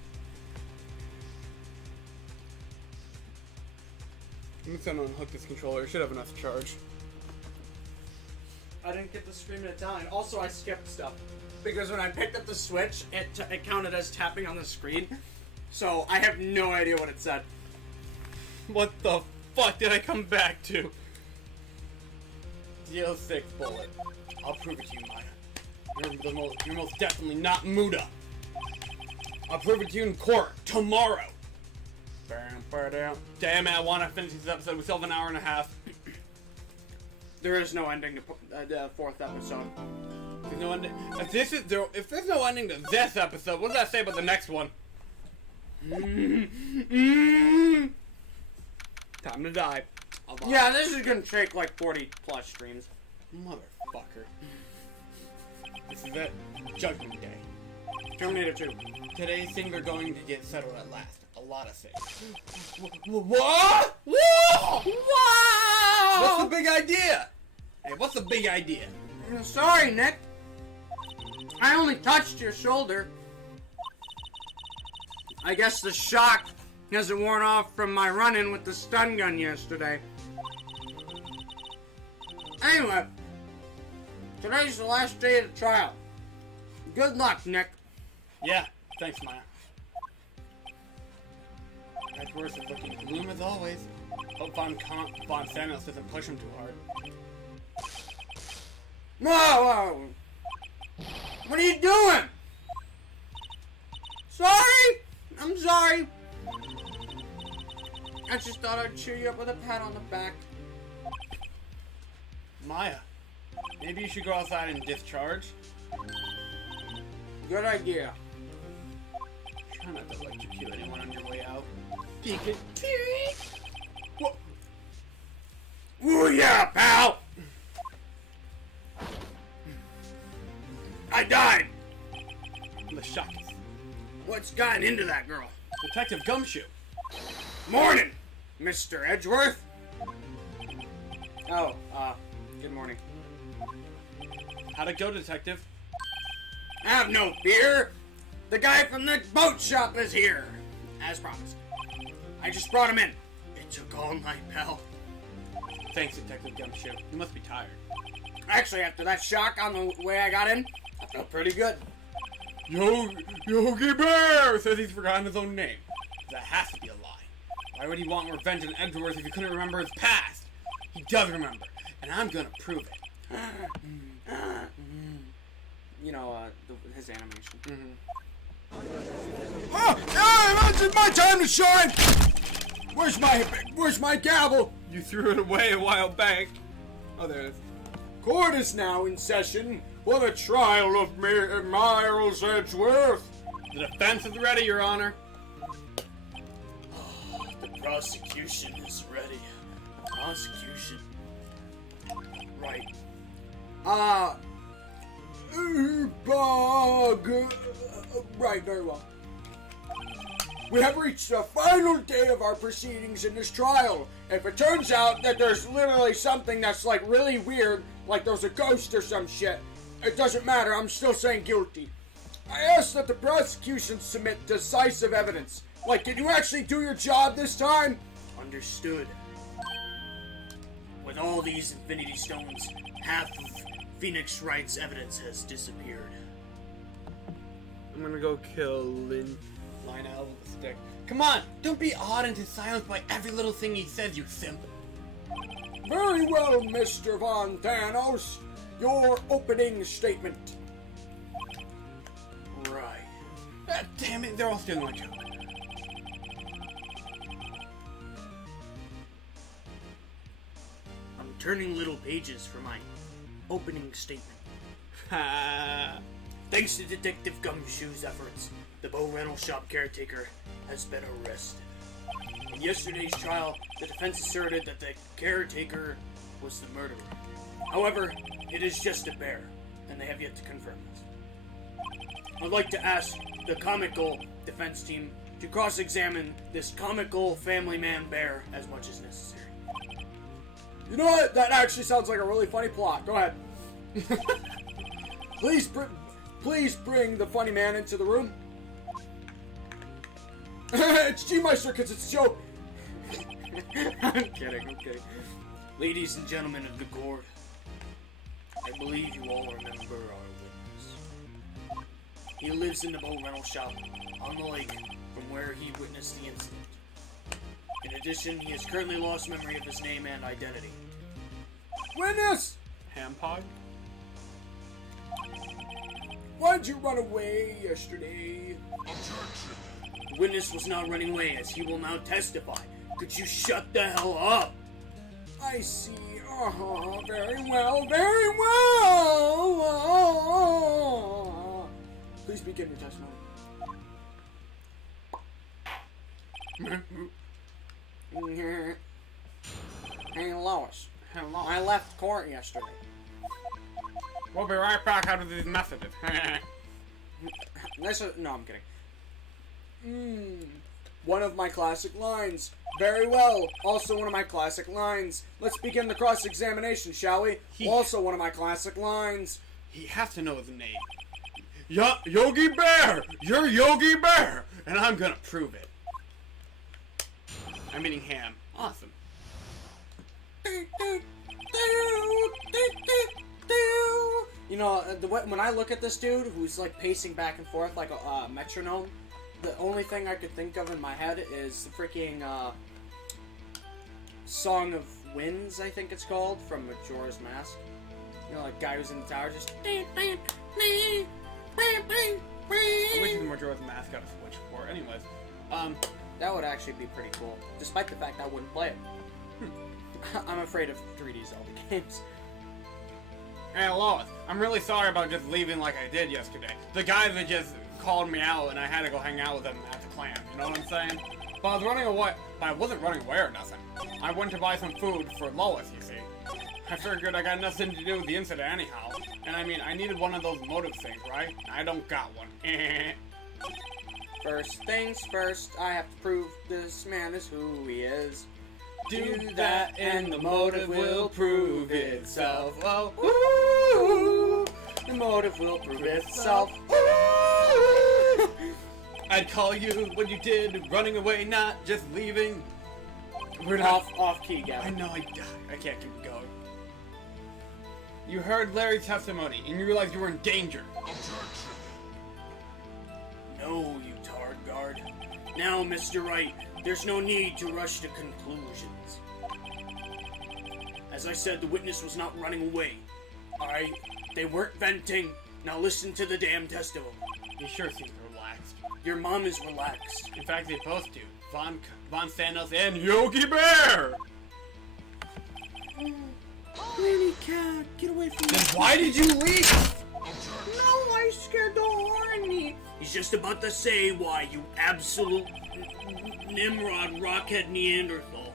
I'm just gonna unhook this controller. It should have enough charge. I didn't get the scream in Italian. Also, I skipped stuff. Because when I picked up the switch, it counted as tapping on the screen. So, I have no idea what it said. What the fuck did I come back to? DL6 bullet. I'll prove it to you, Maya. You're most definitely not Muda. I'll prove it to you in court tomorrow. Damn it, I want to finish this episode. We still have an hour and a half. There is no ending to the 4th episode. There's no ending. If there's no ending to this episode, what does that say about the next one? Time to die. Yeah, this is gonna take like 40 plus streams. Motherfucker. This is it. Judgment Day. Terminator 2. Today's things are going to get settled at last. A lot of things. What? Whoa! What's the big idea? Hey, what's the big idea? I'm sorry, Nick. I only touched your shoulder. I guess the shock hasn't worn off from my run-in with the stun gun yesterday. Anyway, today's the last day of the trial. Good luck, Nick. Yeah, thanks, Maya. Edgeworth is looking gloom as always. Hope Von Samuels doesn't push him too hard. Whoa! What are you doing? Sorry? I'm sorry. I just thought I'd cheer you up with a pat on the back. Maya, maybe you should go outside and discharge. Good idea. Try not to electrocute anyone on your way out. What? Ooh yeah, pal! I died! The shock is. What's gotten into that girl? Detective Gumshoe. Morning, Mr. Edgeworth. Oh, good morning. How'd it go, Detective? Have no fear. The guy from the boat shop is here, as promised. I just brought him in. It took all night, pal. Thanks, Detective Gumshoe. You must be tired. Actually, after that shock on the way I got in, I felt pretty good. Yogi Bear says he's forgotten his own name. That has to be a lie. Why would he want revenge on Edgeworth if he couldn't remember his past? He does remember, and I'm gonna prove it. You know, his animation. Oh, it's my time to shine! Where's my gavel? You threw it away a while back. Oh, there it is. Court is now in session for the trial of Miles Edgeworth. The defense is ready, Your Honor. The prosecution is ready. Prosecution. Right. Right, very well. We have reached the final day of our proceedings in this trial. If it turns out that there's literally something that's like really weird, like there's a ghost or some shit, it doesn't matter, I'm still saying guilty. I ask that the prosecution submit decisive evidence. Like, did you actually do your job this time? Understood. With all these Infinity Stones, half of Phoenix Wright's evidence has disappeared. I'm gonna go kill Lionel with a stick. Come on, don't be awed into silence by every little thing he says, you simp. Very well, Mr. Von Thanos. Your opening statement. Right. Ah, damn it, they're all stealing my joke. I'm turning little pages for my opening statement. Ha! Thanks to Detective Gumshoe's efforts, the bow rental shop caretaker has been arrested. In yesterday's trial, the defense asserted that the caretaker was the murderer. However, it is just a bear, and they have yet to confirm this. I'd like to ask the comical defense team to cross-examine this comical family man bear as much as necessary. You know what? That actually sounds like a really funny plot. Go ahead. Please bring the funny man into the room. It's G-Meister because it's a joke. I'm kidding, okay. Ladies and gentlemen of the court, I believe you all remember our witness. He lives in the boat rental shop on the lake from where he witnessed the incident. In addition, he has currently lost memory of his name and identity. Witness! Hampog? Why'd you run away yesterday? The witness was not running away, as he will now testify. Could you shut the hell up? I see. Very well, very well. Please begin your testimony. Hey, Lois. Hello. I left court yesterday. We'll be right back after these messages. No, I'm kidding. One of my classic lines. Very well. Also one of my classic lines. Let's begin the cross-examination, shall we? Also one of my classic lines. He has to know his name. Yogi Bear! You're Yogi Bear! And I'm gonna prove it. I'm eating ham. Awesome. You know, when I look at this dude who's like pacing back and forth like a metronome, the only thing I could think of in my head is the freaking Song of Winds, I think it's called, from Majora's Mask. You know, like guy who's in the tower just. I wish the Majora's Mask got a Switch for. Anyways, That would actually be pretty cool, despite the fact I wouldn't play it. I'm afraid of 3D Zelda games. Hey Lois, I'm really sorry about just leaving like I did yesterday. The guy that just called me out and I had to go hang out with him at the clan, you know what I'm saying? But I was running away, but I wasn't running away or nothing. I went to buy some food for Lois, you see. I figured I got nothing to do with the incident anyhow. And I mean, I needed one of those motive things, right? I don't got one. First things first, I have to prove this man is who he is. Do that and the motive will prove itself. Oh, Ooh, the motive will prove itself. Ooh. I'd call you what you did, running away, not just leaving. We're not Off key, I Gavin. know, I can't keep going. You heard Larry's testimony, and you realized you were in danger. No, you tard guard. Now, Mr. Wright, there's no need to rush to conclusions. As I said, the witness was not running away. Alright? They weren't venting. Now listen to the damn testimony. He sure seems relaxed. Your mom is relaxed. In fact, they both do. Von Sandos and Yogi Bear! Lenny cat, get away from me. Then why did you leave? No, I scared the horny. He's just about to say why, you absolute Nimrod Rockhead Neanderthal.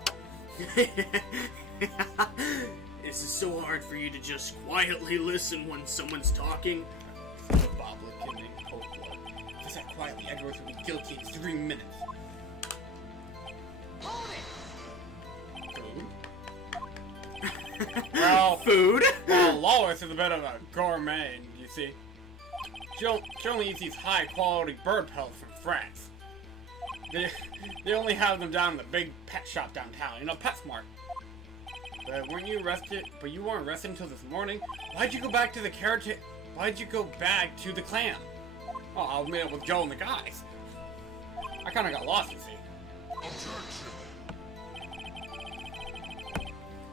This is so hard for you to just quietly listen when someone's talking. Boblick in cold blood. Just that quietly, Edgeworth will be guilty in 3 minutes. Food? Well, Food? well, Lois is a bit of a gourmet, you see. She only eats these high-quality bird pelts from France. They only have them down in the big pet shop downtown, you know, PetSmart. But weren't you arrested? But you weren't arrested until this morning. Why'd you go back to the carriage? Why'd you go back to the clan? Oh, I was meet up with Joe and the guys. I kind of got lost, you see.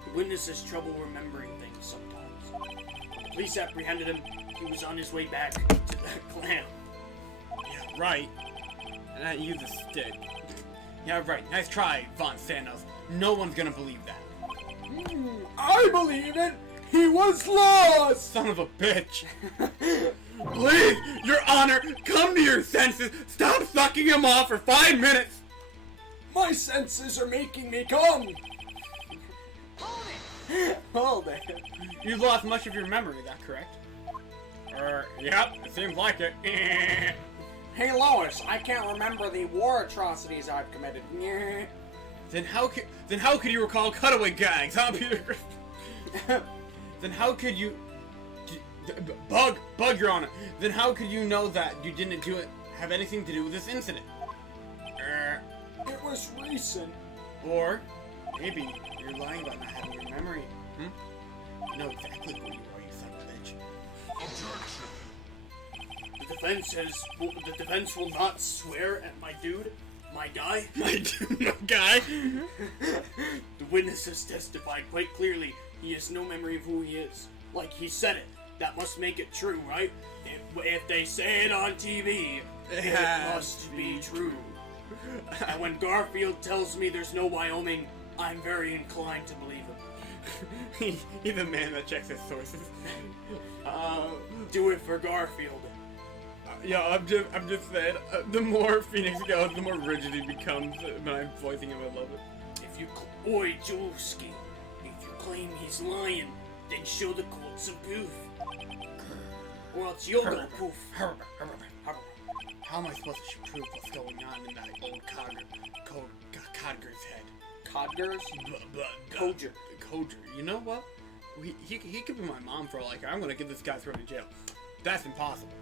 The witness has trouble remembering things sometimes. When the police apprehended him, he was on his way back to the clan. Yeah, right. And I used a stick. Yeah, right. Nice try, Von Sandos. No one's gonna believe that. I believe it! He was lost! Son of a bitch. Please, Your Honor, come to your senses. Stop sucking him off for 5 minutes. My senses are making me come! Hold it. You lost much of your memory, is that correct? Yep, it seems like it. Hey Lois, I can't remember the war atrocities I've committed. Then how could you recall cutaway gags, huh, Peter? Then how could you... Bug, Your Honor. Then how could you know that you didn't have anything to do with this incident? It was recent. Or maybe you're lying about not having your memory. I know exactly who you are, you son of a bitch. The defense will not swear at my dude, my guy. My guy? The witness has testified quite clearly he has no memory of who he is. Like he said it. That must make it true, right? If they say it on TV, it must be true. And when Garfield tells me there's no Wyoming, I'm very inclined to believe him. He's a man that checks his sources. Do it for Garfield. Yeah, I'm just saying, the more Phoenix goes, the more rigid he becomes when I'm voicing him. I love it. If you... Oi, Julski. claim he's lying, then show the court some proof. Or else you'll go poof. How am I supposed to prove what's going on in that old Codger's head? Codgers? Codger. Codger. You know what? He could be my mom for all I care. I'm gonna get this guy thrown in jail. That's impossible.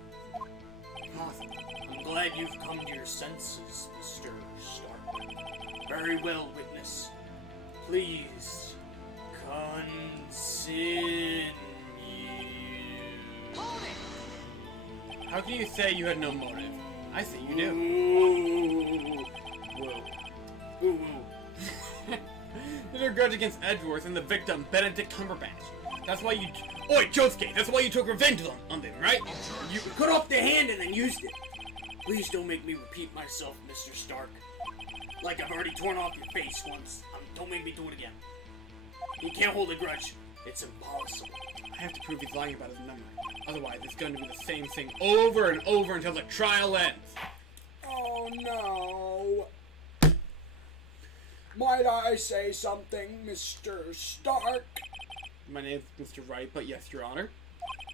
Impossible. I'm glad you've come to your senses, Mr. Stark. Very well, witness. Please, continue. How can you say you had no motive? I say you do. Ooh. Whoa. Ooh, ooh. There's a grudge against Edgeworth and the victim, Benedict Cumberbatch. That's why you... Oi, Josuke! That's why you took revenge on them, right? You cut off their hand and then used it. Please don't make me repeat myself, Mr. Stark. Like I've already torn off your face once. Don't make me do it again. You can't hold a grudge. It's impossible. I have to prove he's lying about his memory. Otherwise, it's going to be the same thing over and over until the trial ends. Oh no. Might I say something, Mr. Stark? My name's Mr. Wright, but yes, Your Honor.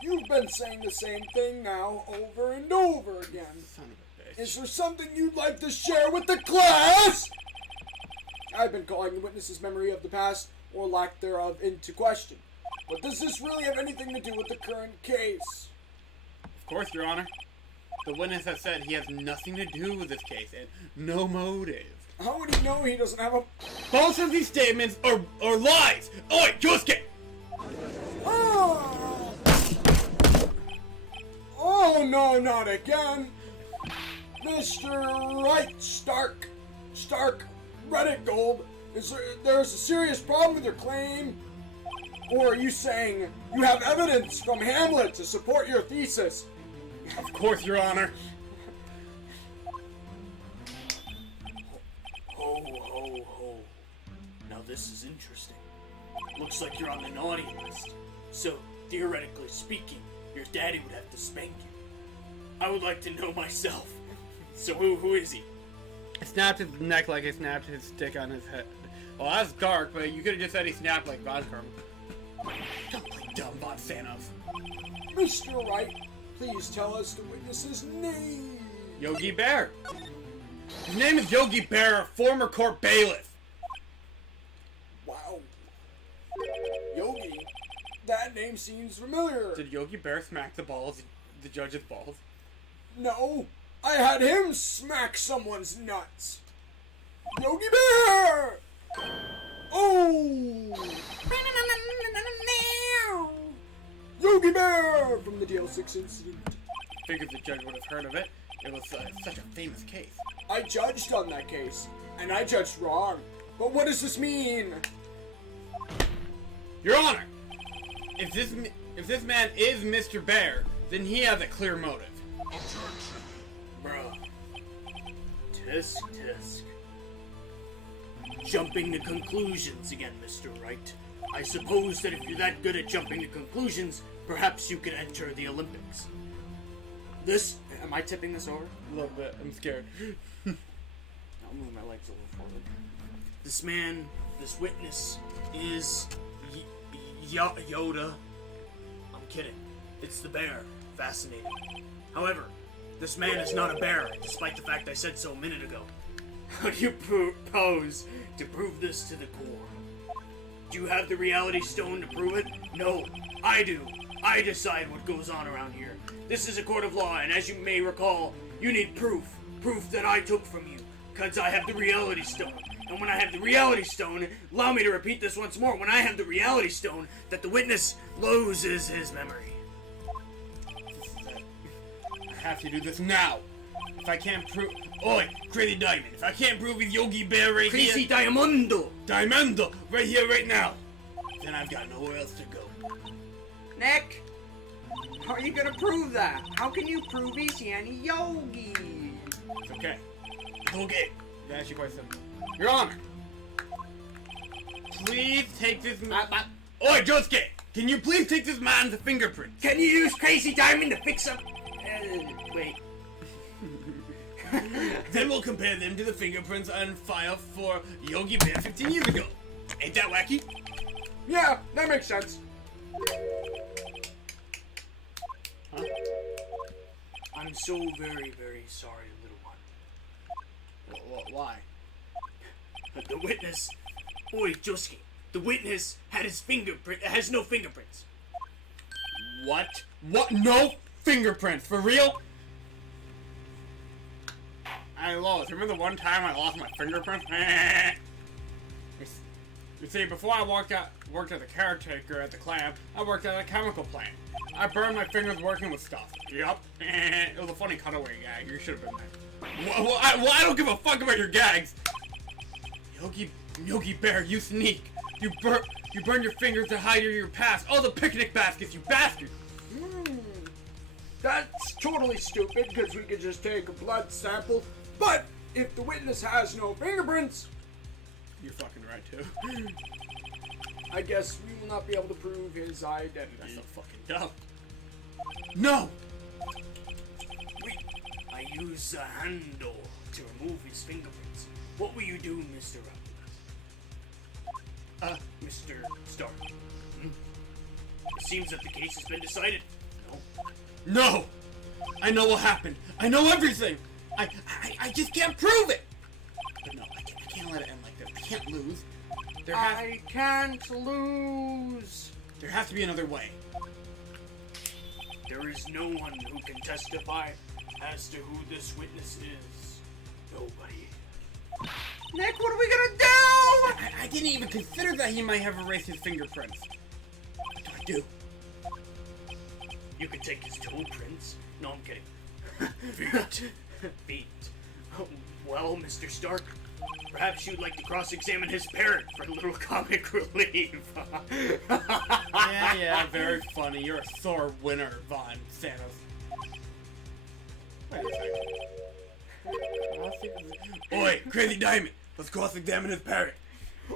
You've been saying the same thing now over and over again. Son of a bitch. Is there something you'd like to share with the class? I've been calling the witness's memory of the past, or lack thereof, into question. But does this really have anything to do with the current case? Of course, Your Honor. The witness has said he has nothing to do with this case and no motive. How would he know he doesn't have a... Both of these statements are lies! Oi, Josuke! Oh! Oh no, not again! Mr. Wright, Stark, Reddit Gold, there's a serious problem with your claim? Or are you saying you have evidence from Hamlet to support your thesis? Of course, Your Honor. Ho, ho, ho. Now this is interesting. Looks like you're on the naughty list. So, theoretically speaking, your daddy would have to spank you. I would like to know myself. So who is he? I snapped his neck like I snapped his stick on his head. Well, that's dark, but you could have just said he snapped like vodka. Don't play dumb, Von Sanos. Mr. Wright, please tell us the witness's name. Yogi Bear. His name is Yogi Bear, former court bailiff. Wow. Yogi? That name seems familiar. Did Yogi Bear smack the judge's balls? No, I had him smack someone's nuts. Yogi Bear! Oh! Yogi Bear from the DL6 incident. Figured the judge would have heard of it. It was such a famous case. I judged on that case, and I judged wrong. But what does this mean? Your Honor, if this man is Mr. Bear, then he has a clear motive. Bruh. Tisk. Jumping to conclusions again, Mr. Wright. I suppose that if you're that good at jumping to conclusions, perhaps you could enter the Olympics. Am I tipping this over? A little bit. I'm scared. I'll move my legs a little forward. This witness is Yoda. I'm kidding. It's the bear. Fascinating. However, this man is not a bear, despite the fact I said so a minute ago. How do you propose to prove this to the core? Do you have the reality stone to prove it? No, I do. I decide what goes on around here. This is a court of law, and as you may recall, you need proof. Proof that I took from you, because I have the reality stone. And when I have the reality stone, allow me to repeat this once more, when I have the reality stone, that the witness loses his memory. I have to do this now. If I can't prove... Oi, Crazy Diamond, if I can't prove he's Yogi Bear right here... Crazy Diamondo! Diamondo, right here, right now, then I've got nowhere else to go. Nick! How are you gonna prove that? How can you prove he's Yanni Yogi? It's okay. It's okay. That's actually quite simple. Your Honor, please take this man... Oi, Josuke! Can you please take this man's fingerprint? Can you use Crazy Diamond to fix up... wait. Then we'll compare them to the fingerprints on file for Yogi Bear 15 years ago. Ain't that wacky? Yeah, that makes sense. Huh? I'm so very, very sorry, little one. Why? The witness, Oi, Josuke, the witness has no fingerprints. What? What? No fingerprints, for real? Hey, Lois, remember the one time I lost my fingerprints? You see, before I worked as a caretaker at the clam, I worked at a chemical plant. I burned my fingers working with stuff. Yup. It was a funny cutaway gag. You should have been there. Well, I don't give a fuck about your gags. Yogi Bear, you sneak. You burn your fingers to hide your past. Oh, the picnic baskets, you bastard. That's totally stupid because we could just take a blood sample. But if the witness has no fingerprints, You're fucking right, too. I guess we will not be able to prove his identity. That's so fucking dumb. No! I use a handle to remove his fingerprints. What will you do, Mr. Mr. Stark? It seems that the case has been decided. No. No! I know what happened. I know everything. I just can't prove it. But no, I can't let it end like this. I can't lose. I can't lose. There has to be another way. There is no one who can testify as to who this witness is. Nobody. Nick, what are we gonna do? I didn't even consider that he might have erased his fingerprints. What do I do? You can take his toe prints. No, I'm kidding. Feet. Feet. Well, Mr. Stark, perhaps you'd like to cross-examine his parent for a little comic relief. Yeah, very funny. You're a sore winner, Von Sanos. Wait a second. Oi, Crazy Diamond! Let's cross-examine his parent.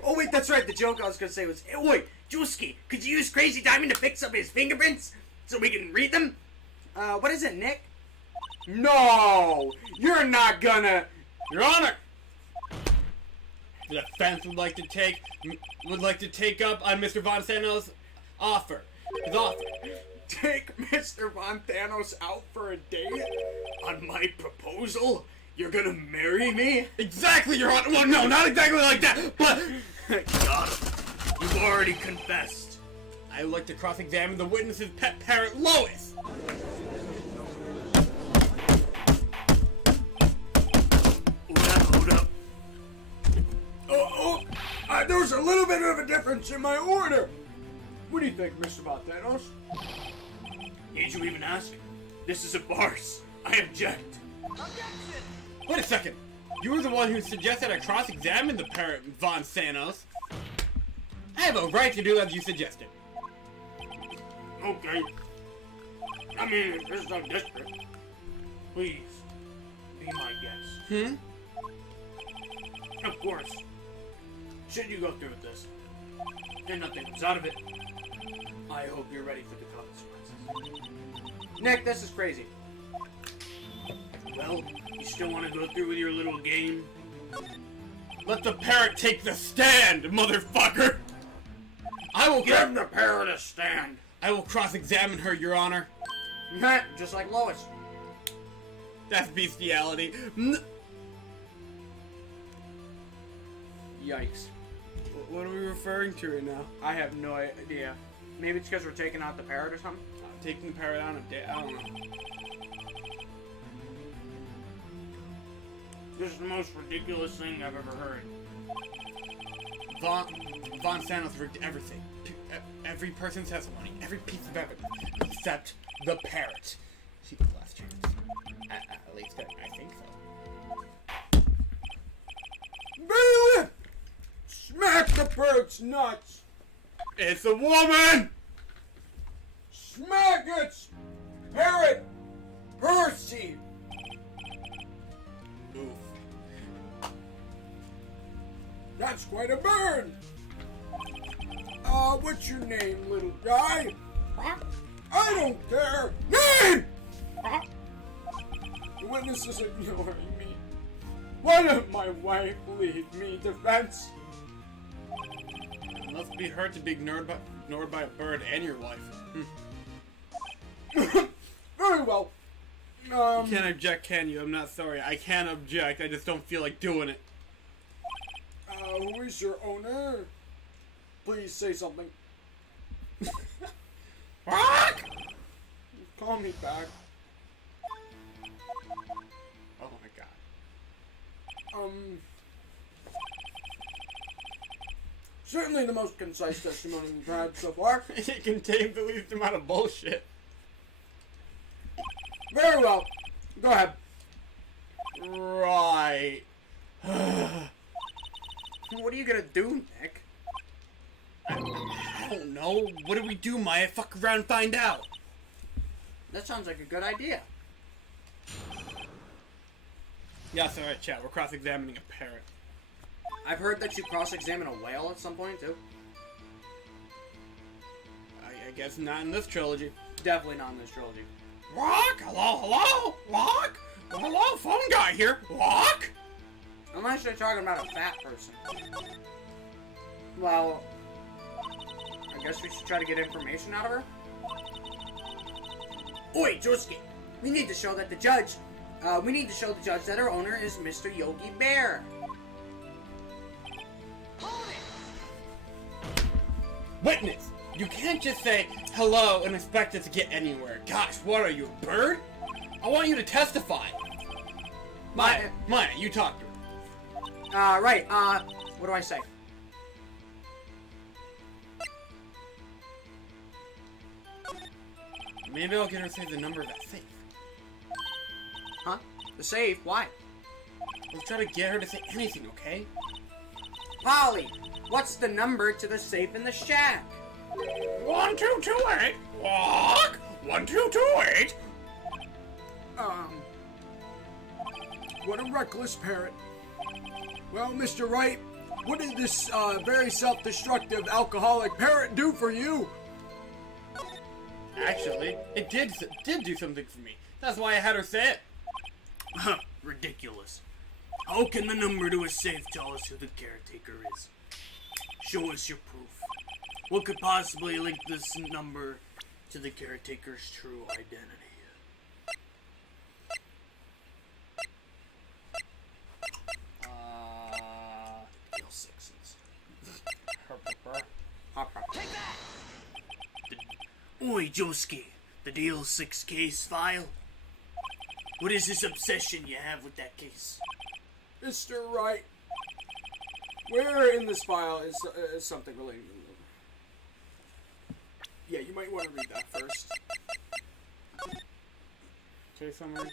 Oh wait, that's right. The joke I was gonna say was, "Oi, Juski, could you use Crazy Diamond to fix up his fingerprints so we can read them?" What is it, Nick? No, you're not gonna. Your Honor! The defense would like to take up on Mr. Von Sanos' offer. His offer. Take Mr. Von Thanos out for a date? On my proposal? You're gonna marry me? Exactly, Your Honor! Well, no, not exactly like that, but... Got him. You've already confessed. I would like to cross-examine the witness's pet parrot, Lois! Hold up. There's a little bit of a difference in my order. What do you think, Mr. Von Thanos? Need you even ask? This is a farce. I object. Wait a second! You were the one who suggested I cross-examine the parrot, Von Sanos. I have a right to do as you suggested. Okay. I mean, it's no district. Please, be my guest. Of course. Should you go through with this, and nothing comes out of it, I hope you're ready for the consequences. Nick, this is crazy. Well, you still want to go through with your little game? Let the parrot take the stand, motherfucker! I will Give the parrot a stand! I will cross-examine her, Your Honor. Just like Lois. That's bestiality. Yikes. What are we referring to right now? I have no idea. Maybe it's because we're taking out the parrot or something? Taking the parrot on a date, I don't know. This is the most ridiculous thing I've ever heard. Von Sanos rigged everything. Every person's testimony, every piece of evidence, except the parrot. She gets last chance. At least I think so. Bailiff! Smack the parrot's nuts! It's a woman! Smack it! Parrot! Percy! Oof. That's quite a burn! What's your name, little guy? I don't care! Name! The witness is ignoring me. Why don't my wife leave me defense? Must be hard to be ignored by a bird and your wife. Very well. You can't object, can you? I'm not sorry. I can object. I just don't feel like doing it. Who is your owner? Please say something. Fuck! Call me back. Oh my god. Certainly the most concise testimony we've had so far. It contains the least amount of bullshit. Very well. Go ahead. Right. What are you gonna do, Nick? I don't know. What do we do, Maya? Fuck around and find out. That sounds like a good idea. Yeah, it's alright, chat. We're cross-examining a parrot. I've heard that you cross-examine a whale at some point, too. I guess not in this trilogy. Definitely not in this trilogy. Walk? Hello? Walk? Hello, phone guy here. Walk? Unless you're talking about a fat person. Well, I guess we should try to get information out of her. Oi, Josuke! We need to show that the judge that our owner is Mr. Yogi Bear. Witness! You can't just say hello and expect it to get anywhere. Gosh, what are you, a bird? I want you to testify. Maya, you talk to her. Right, what do I say? Maybe I'll get her to say the number of that safe. Huh? The safe? Why? Let's try to get her to say anything, okay? Polly, what's the number to the safe in the shack? 1228. Walk. 1228. What a reckless parrot. Well, Mr. Wright, what did this very self-destructive alcoholic parrot do for you? Actually, it did do something for me. That's why I had her say it. Huh, ridiculous. How can the number to a safe tell us who the caretaker is? Show us your proof. What could possibly link this number to the caretaker's true identity? Deal sixes. Oi, Josuke, the Deal 6 case file? What is this obsession you have with that case? Mr. Wright, where in this file is something related to Yeah, you might want to read that first. Case summary,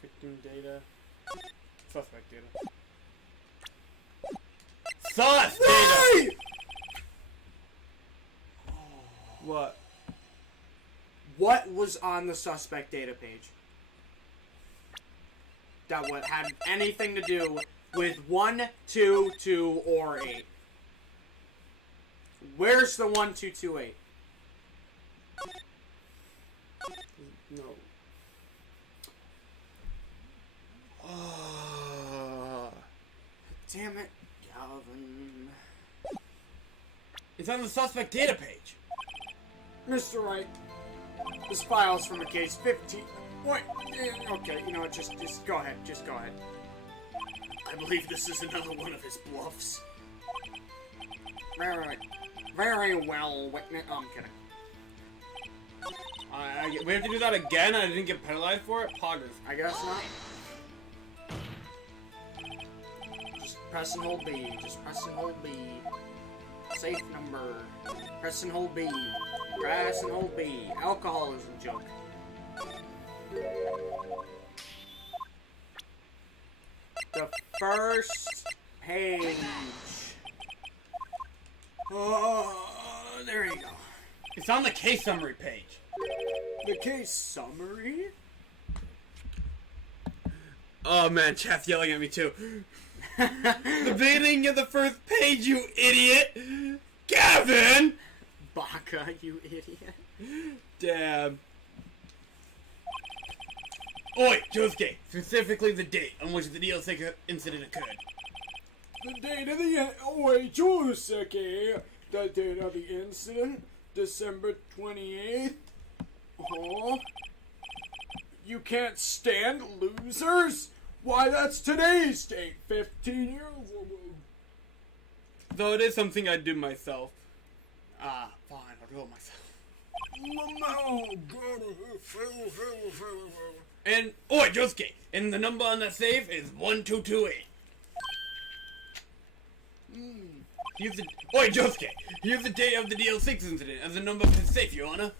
victim data, suspect data. Sus data! Right! What? What was on the suspect data page? That would had anything to do with 1, 2, 2, or 8. Where's the 1, 2, 2, 8? No. Damn it, Calvin. It's on the suspect data page. Mr. Wright, this file is from a case 15. What? Okay, you know what, just go ahead, just go ahead. I believe this is another one of his bluffs. Very well, witness. Oh, I'm kidding. We have to do that again? I didn't get penalized for it? Poggers. I guess not. Just press and hold B. Just press and hold B. Safe number. Press and hold B. Press and hold B. Alcohol is a joke. The first page. Oh, there you go. It's on the case summary page. The case summary? Oh man, chat's yelling at me too. The beginning of the first page, you idiot! Gavin! Baka, you idiot. Damn. Oi, Josuke! Specifically the date on which the DL6 incident occurred. The date of the... Oi, Josuke! The date of the incident, December 28th. Oh. You can't stand losers? Why, that's today's date, 15 years ago. Though it is something I'd do myself. Fine, I'll do it myself. And, oi, Josuke! And the number on that safe is 1228. Here's the, oi, Josuke! Here's the date of the DL6 incident as the number of his safe, Your Honor.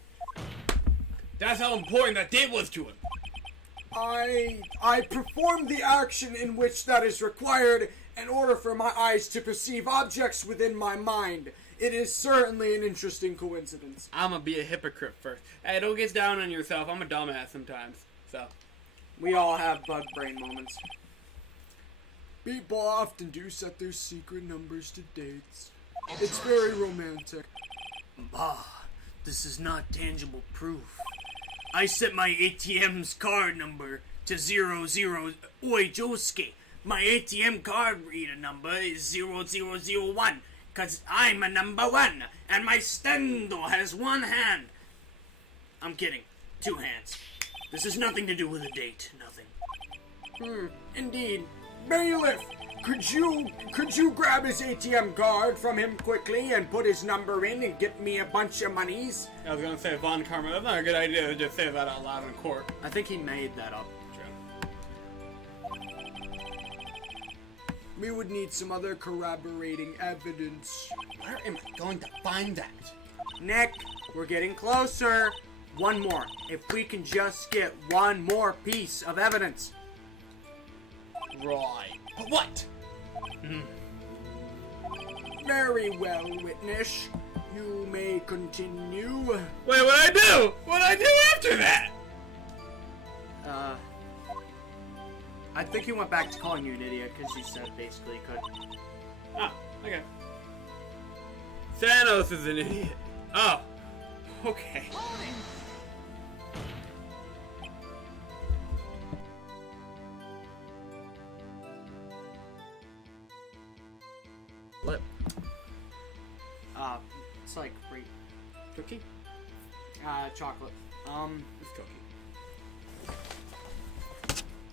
That's how important that date was to him. I performed the action in which that is required in order for my eyes to perceive objects within my mind. It is certainly an interesting coincidence. I'm gonna be a hypocrite first. Hey, don't get down on yourself. I'm a dumbass sometimes. So, We all have bug brain moments. People often do set their secret numbers to dates. It's very romantic. Bah, this is not tangible proof. I set my ATM's card number to 00. Oi, Josuke, my ATM card reader number is 0001, cause I'm a number 1, and my stendo has 1 hand. I'm kidding. 2 hands. This has nothing to do with a date. Nothing. Indeed. Bailiff, could you grab his ATM card from him quickly and put his number in and get me a bunch of monies? I was gonna say Von Karma. That's not a good idea to just say that out loud in court. I think he made that up. We would need some other corroborating evidence. Where am I going to find that? Nick, we're getting closer. One more. If we can just get one more piece of evidence. Right. But what? Very well, witness. You may continue. Wait, what'd I do? What'd I do after that? I think he went back to calling you an idiot because you said basically he could. Oh, okay. Thanos is an idiot. Oh, okay. Lip. It's like great cookie. Chocolate. It's cookie.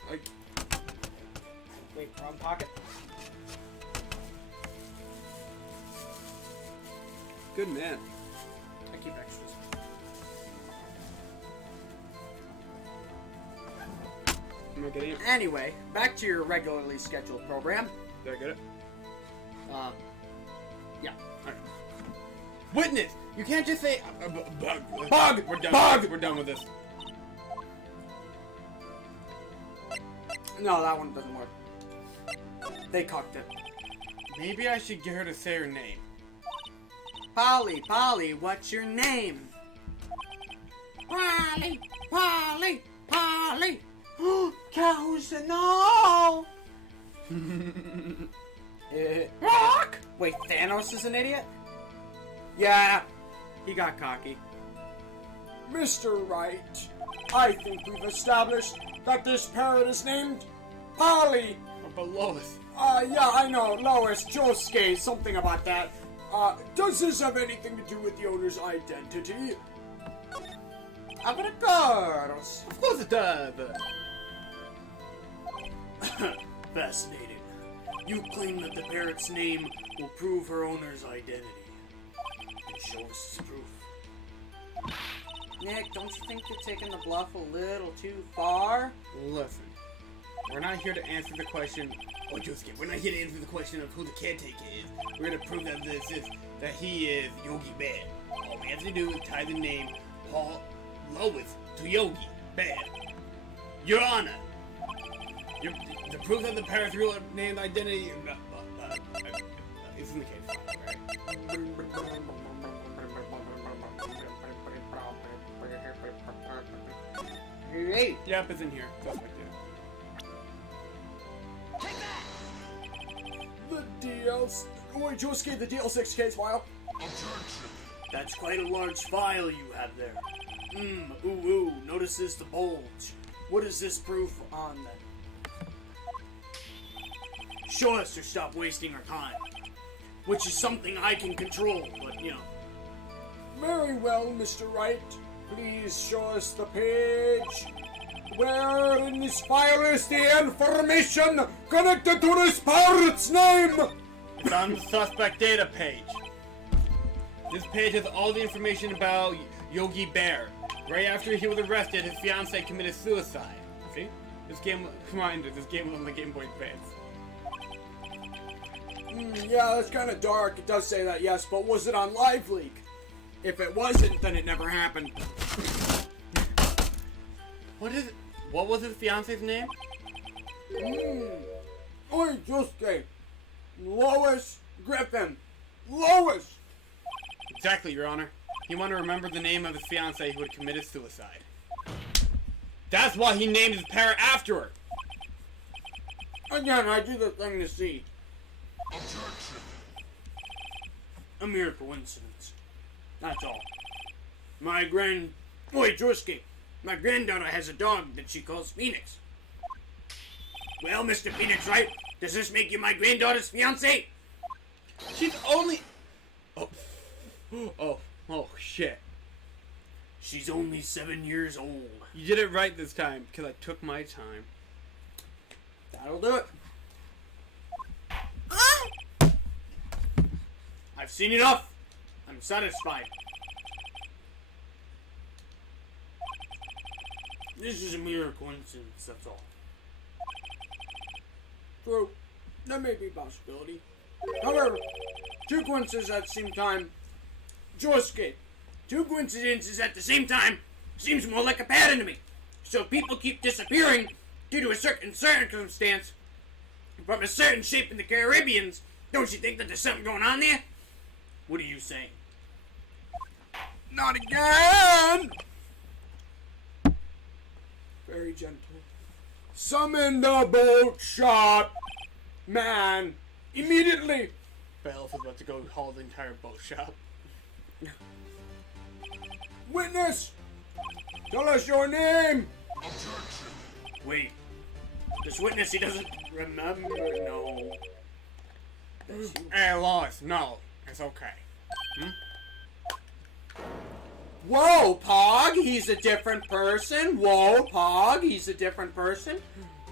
Like. Wait, wrong pocket. Good man. I keep extras. Am I getting it? Anyway, back to your regularly scheduled program. Did I get it? Yeah. Alright. Witness! You can't just say bug. Bug! We're done. Bug! We're done with this. No, that one doesn't work. They cocked it. Maybe I should get her to say her name. Polly, what's your name? Polly, Polly. Cows, no! Rock! Wait, Thanos is an idiot? Yeah, he got cocky. Mr. Wright, I think we've established that this parrot is named Polly. But Lois. Yeah, I know, Lois, Josuke, something about that. Does this have anything to do with the owner's identity? Of course. Of course it does. Fascinating. You claim that the parrot's name will prove her owner's identity. Then show us this proof. Nick, don't you think you're taking the bluff a little too far? Listen, we're not here to answer the question. Oh, Josuke, we're not here to answer the question of who the caretaker is. We're here to prove that he is Yogi Bear. All we have to do is tie the name Paul Lois to Yogi Bear. Your Honor, the proof that the parrot's real name and identity is in the case, right? Hey. Yep, it's in here. Suspect, The DL... Wait, Josuke, the DL6 case file? That's quite a large file you have there. Ooh, notices the bulge. What is this proof on then? Show us or stop wasting our time. which is something I can control, but, you know. Very well, Mr. Wright. Please show us the page. Where in this file is the information connected to this pirate's name? It's on the suspect data page. This page has all the information about Yogi Bear. Right after he was arrested, his fiancée committed suicide. See? This game, reminder, this game was on the Game Boy Advance. Yeah, that's kind of dark. It does say that, yes, but was it on Live Leak? If it wasn't, then it never happened. What is it? What was his fiance's name? Oi, Josuke. Lois Griffin. Lois! Exactly, Your Honor. He wanted to remember the name of his fiancée who had committed suicide. That's why he named his parrot after her. Again, I do the thing to see. A mere coincidence. That's all. Boy, Josuke, my granddaughter has a dog that she calls Phoenix. Well, Mr. Phoenix, right? Does this make you my granddaughter's fiancé? She's only... Oh, shit. She's only 7 years old. You did it right this time, because I took my time. That'll do it. I've seen enough. I'm satisfied. This is a mere coincidence, that's all. True. That may be a possibility. However, two coincidences at the same time. Josuke. Two coincidences at the same time seems more like a pattern to me. So if people keep disappearing due to a certain circumstance from a certain shape in the Caribbeans, don't you think that there's something going on there? What are you saying? Not again! Very gentle. Summon the boat shop! Man, immediately! Bailiff is about to go haul the entire boat shop. Witness! Tell us your name! Wait. This witness, he doesn't remember. No. Hey, Lois, no. It's okay. Whoa, Pog, he's a different person. Whoa, Pog, he's a different person.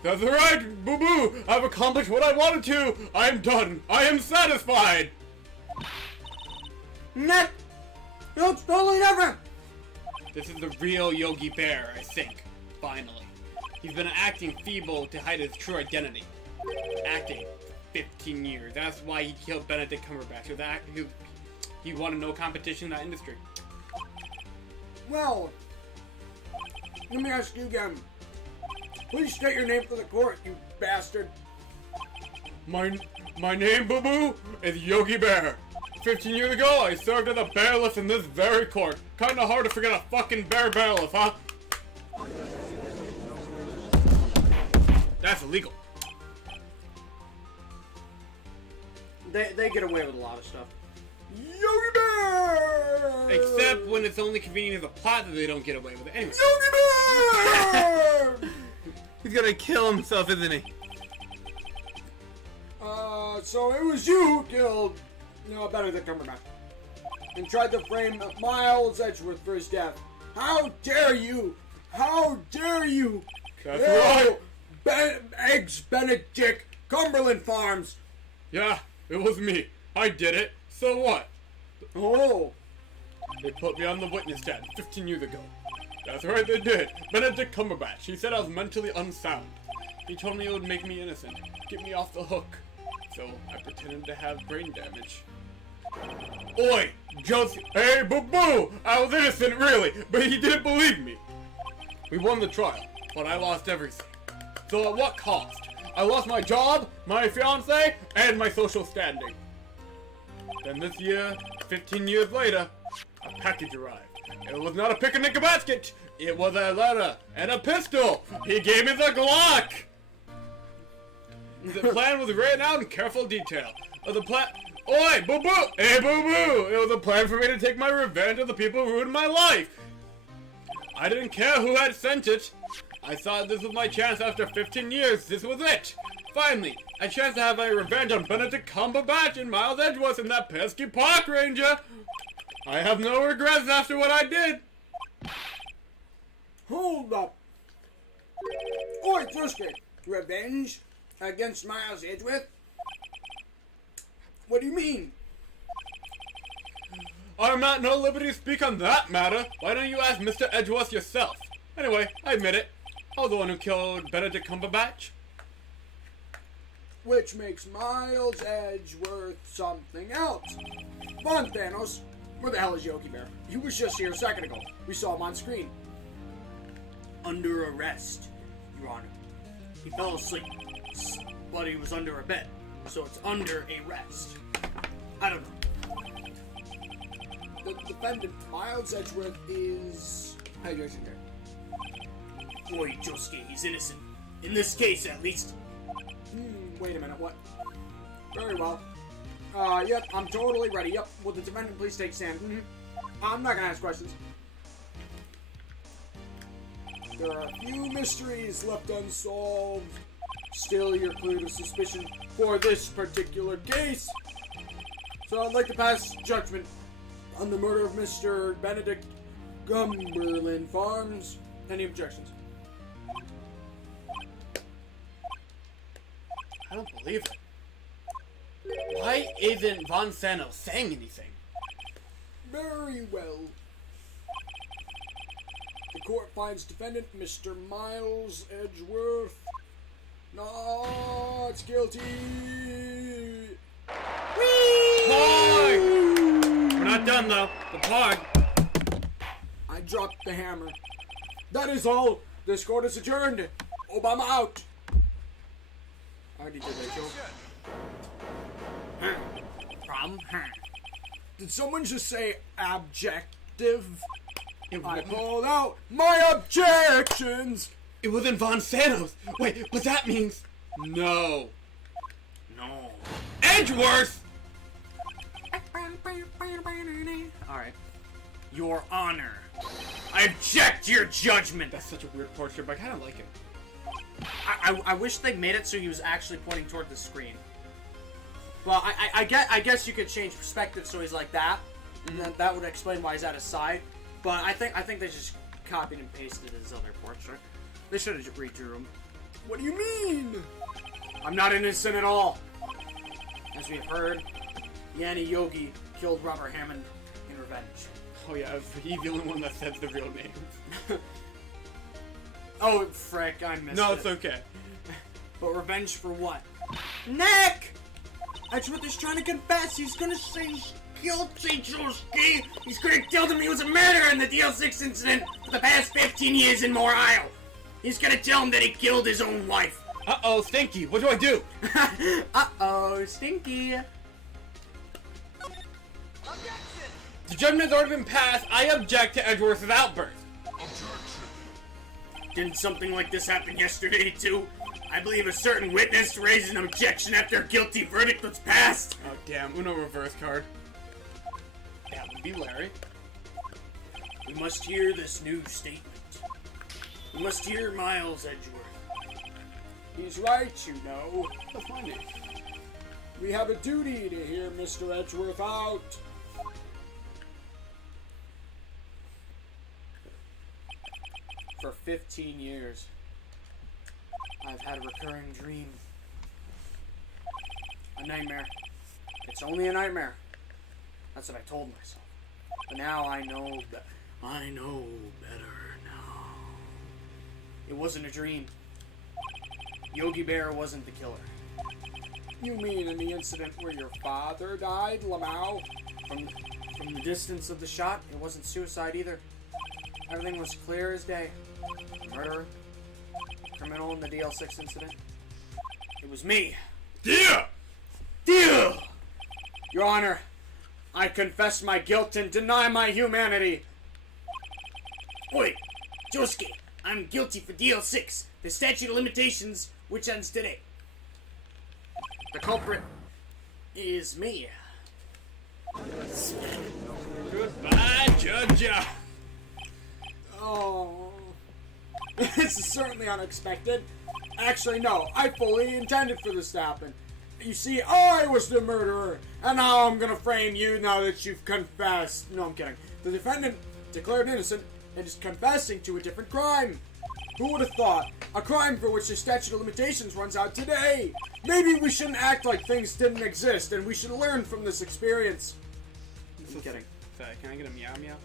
That's right, boo-boo! I've accomplished what I wanted to! I am done! I am satisfied! Nah, no, it's totally different. This is the real Yogi Bear, I think. Finally. He's been acting feeble to hide his true identity. Acting. 15 years. That's why he killed Benedict Cumberbatch. He wanted no competition in that industry. Well, let me ask you again. Please state your name for the court, you bastard. My name, boo-boo, is Yogi Bear. 15 years ago, I served as a bailiff in this very court. Kinda hard to forget a fucking bear bailiff, huh? That's illegal. They get away with a lot of stuff. Yogi Bear! Except when it's only convenient as a plot that they don't get away with it. Anyway. Yogi Bear! He's gonna kill himself, isn't he? So it was you who killed, Benedict Cumberbatch. And tried to frame Miles Edgeworth for his death. How dare you! How dare you! That's right! Eggs Benedict Cumberland Farms! Yeah, it was me. I did it. So what? Oh! They put me on the witness stand 15 years ago. That's right, they did. Benedict Cumberbatch. He said I was mentally unsound. He told me it would make me innocent, get me off the hook. So I pretended to have brain damage. Oi! Hey, boo-boo! I was innocent, really, but he didn't believe me. We won the trial, but I lost everything. So at what cost? I lost my job, my fiancé, and my social standing. Then this year, 15 years later, a package arrived. It was not a picnic basket. It was a letter and a pistol. He gave me the Glock. The plan was written out in careful detail. Oi, boo-boo! Hey, boo-boo! It was a plan for me to take my revenge on the people who ruined my life. I didn't care who had sent it. I thought this was my chance after 15 years. This was it. Finally, a chance to have my revenge on Benedict Cumberbatch and Miles Edgeworth and that pesky park ranger. I have no regrets after what I did. Hold up. Oi, Justin. Revenge against Miles Edgeworth? What do you mean? I'm at no liberty to speak on that matter. Why don't you ask Mr. Edgeworth yourself? Anyway, I admit it. I was the one who killed Benedict Cumberbatch. Which makes Miles Edgeworth something else. Bon Thanos, where the hell is Yogi Bear? He was just here a second ago. We saw him on screen. Under arrest, Your Honor. He fell asleep, but he was under a bed, so it's under arrest. I don't know. The defendant, Miles Edgeworth, is hydration here. Boy, Josuke, he's innocent. In this case, at least. Wait a minute, what? Very well. Yep, I'm totally ready. Yep, will the defendant please take stand? I'm not gonna ask questions. There are a few mysteries left unsolved. Still, you're clear to suspicion for this particular case. So I'd like to pass judgment on the murder of Mr. Benedict Cumberland Farms. Any objections? I don't believe it. Why isn't Von Sano saying anything? Very well. The court finds defendant Mr. Miles Edgeworth not guilty. Pog! We're not done though. The pog. I dropped the hammer. That is all. This court is adjourned. Obama out. I already did that joke. Problem? Did someone just say objective? I pulled out my objections. It wasn't Von Sanos. Wait, but that means no. No. Edgeworth! Alright. Your Honor, I object to your judgment. That's such a weird portrait, but I kind of like it. I wish they made it so he was actually pointing toward the screen. Well, I guess you could change perspective so he's like that, and then that would explain why he's at his side. But I think they just copied and pasted his other portrait. They should have just redrew him. What do you mean? I'm not innocent at all. As we've heard, Yanni Yogi killed Robert Hammond in revenge. Oh yeah, he's the only one that says the real name. Oh, frick, I missed it. No, it's okay. But revenge for what? Nick! Edgeworth is trying to confess. He's gonna say he's guilty, Josuke. He's gonna tell them he was a murderer in the DL6 incident for the past 15 years in Moore Isle. He's gonna tell him that he killed his own wife. Uh-oh, Stinky, what do I do? Uh-oh, Stinky. The judgment's already been passed. I object to Edgeworth's outburst. Didn't something like this happen yesterday, too? I believe a certain witness raised an objection after a guilty verdict was passed. Oh, damn, Uno reverse card. That would be Larry. We must hear this new statement. We must hear Miles Edgeworth. He's right, you know. That's my name. We have a duty to hear Mr. Edgeworth out. For 15 years, I've had a recurring dream. A nightmare. It's only a nightmare. That's what I told myself. But now I know that I know better now. It wasn't a dream. Yogi Bear wasn't the killer. You mean in the incident where your father died, Lamau? From the distance of the shot, it wasn't suicide either. Everything was clear as day. Murderer, criminal in the DL6 incident. It was me. Yeah! Deal! Your Honor, I confess my guilt and deny my humanity. Oi, Josuke, I'm guilty for DL6, the statute of limitations, which ends today. The culprit is me. Goodbye, Judge. Oh. This is certainly unexpected. Actually, no. I fully intended for this to happen. You see, I was the murderer, and now I'm gonna frame you now that you've confessed. No, I'm kidding. The defendant declared innocent and is confessing to a different crime. Who would have thought? A crime for which the statute of limitations runs out today. Maybe we shouldn't act like things didn't exist, and we should learn from this experience. I'm kidding. Sorry, can I get a meow meow?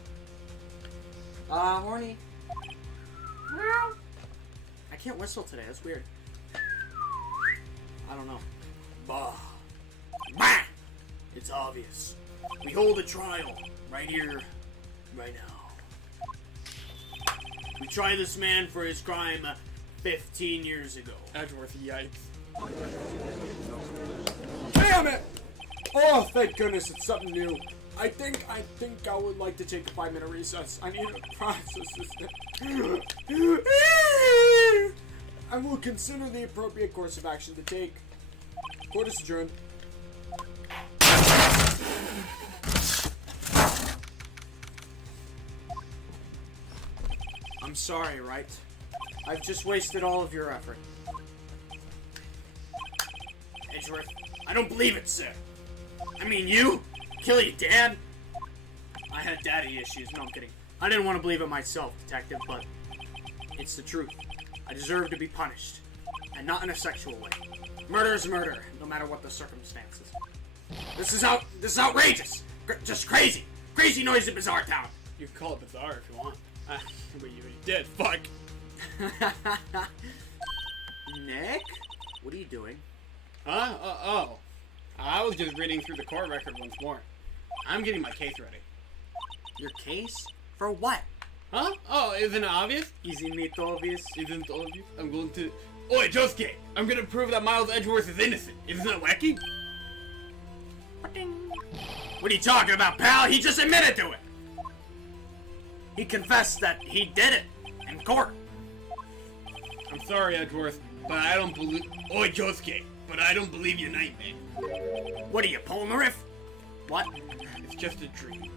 Horny. I can't whistle today. That's weird. I don't know. Bah. Bah! It's obvious. We hold a trial right here, right now. We try this man for his crime 15 years ago. Edgeworth, yikes. Damn it! Oh, thank goodness it's something new. I think I would like to take a 5-minute recess. I need to process this thing. I will consider the appropriate course of action to take. Court is adjourned. I'm sorry, Wright. I've just wasted all of your effort. Edgeworth, I don't believe it, sir. I mean, you? Kill your dad? I had daddy issues. No, I'm kidding. I didn't want to believe it myself, detective, but it's the truth. I deserve to be punished. And not in a sexual way. Murder is murder, no matter what the circumstances. This is outrageous! Just crazy! Crazy noise in Bizarre Town! You can call it bizarre if you want. But you already did. Fuck. Nick? What are you doing? Huh? Oh. I was just reading through the court record once more. I'm getting my case ready. Your case? For what? Huh? Oh, isn't it obvious? Isn't it obvious? Isn't it obvious? I'm going to... Oi, Josuke! I'm gonna prove that Miles Edgeworth is innocent. Isn't that wacky? What are you talking about, pal? He just admitted to it! He confessed that he did it in court. I'm sorry, Edgeworth, but I don't believe... Oi, Josuke! But I don't believe your nightmare. What are you, pulling the riff? What? It's just a dream.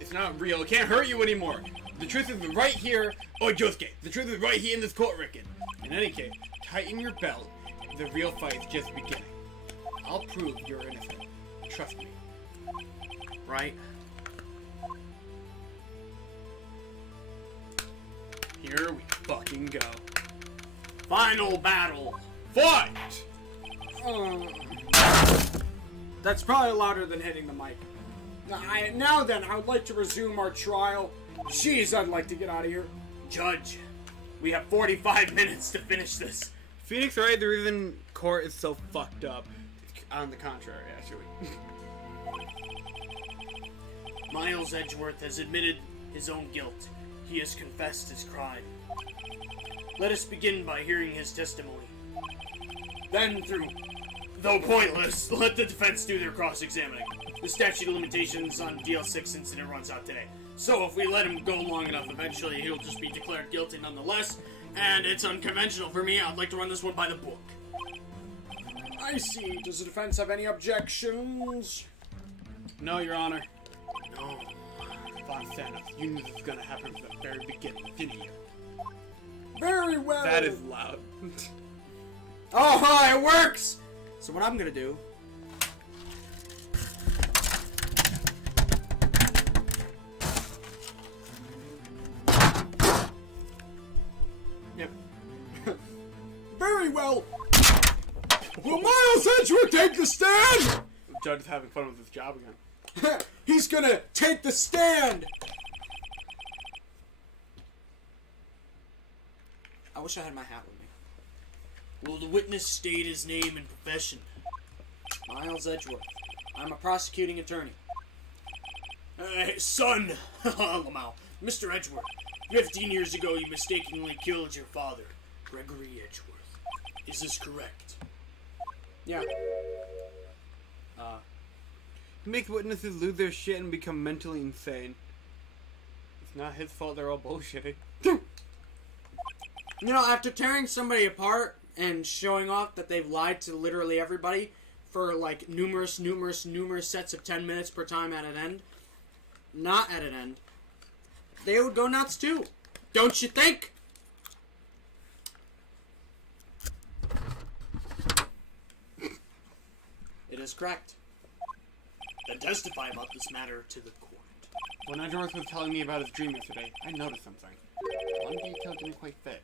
It's not real. It can't hurt you anymore. The truth is right here. Oi, Josuke! The truth is right here in this court record. In any case, tighten your belt. The real fight is just beginning. I'll prove you're innocent. Trust me. Right? Here we fucking go. Final battle! Fight! That's probably louder than hitting the mic. Now then, I would like to resume our trial. Jeez, I'd like to get out of here. Judge, we have 45 minutes to finish this. Phoenix Wright, the reason court is so fucked up. On the contrary, actually. Miles Edgeworth has admitted his own guilt. He has confessed his crime. Let us begin by hearing his testimony. Then, though pointless, let the defense do their cross-examining. The statute of limitations on DL6 incident runs out today. So if we let him go long enough, eventually he'll just be declared guilty nonetheless. And it's unconventional for me. I'd like to run this one by the book. I see. Does the defense have any objections? No, Your Honor. No. Von Thanos, you knew this was gonna happen from the very beginning, didn't you? Very well. That is loud. Oh, it works! So what I'm gonna do... Yep. Very well. Will Miles Edgeworth take the stand? The judge is having fun with his job again. He's gonna take the stand. I wish I had my hat with me. Will the witness state his name and profession? Miles Edgeworth. I'm a prosecuting attorney. Hey, son! Lamau. Mr. Edgeworth, 15 years ago you mistakenly killed your father, Gregory Edgeworth. Is this correct? Yeah. He makes witnesses lose their shit and become mentally insane. It's not his fault they're all bullshitting. You know, after tearing somebody apart and showing off that they've lied to literally everybody for like numerous sets of 10 minutes per time at an end, not at an end, they would go nuts too. Don't you think? is correct. Then testify about this matter to the court. When Edgeworth was telling me about his dream yesterday, I noticed something. One detail didn't quite fit.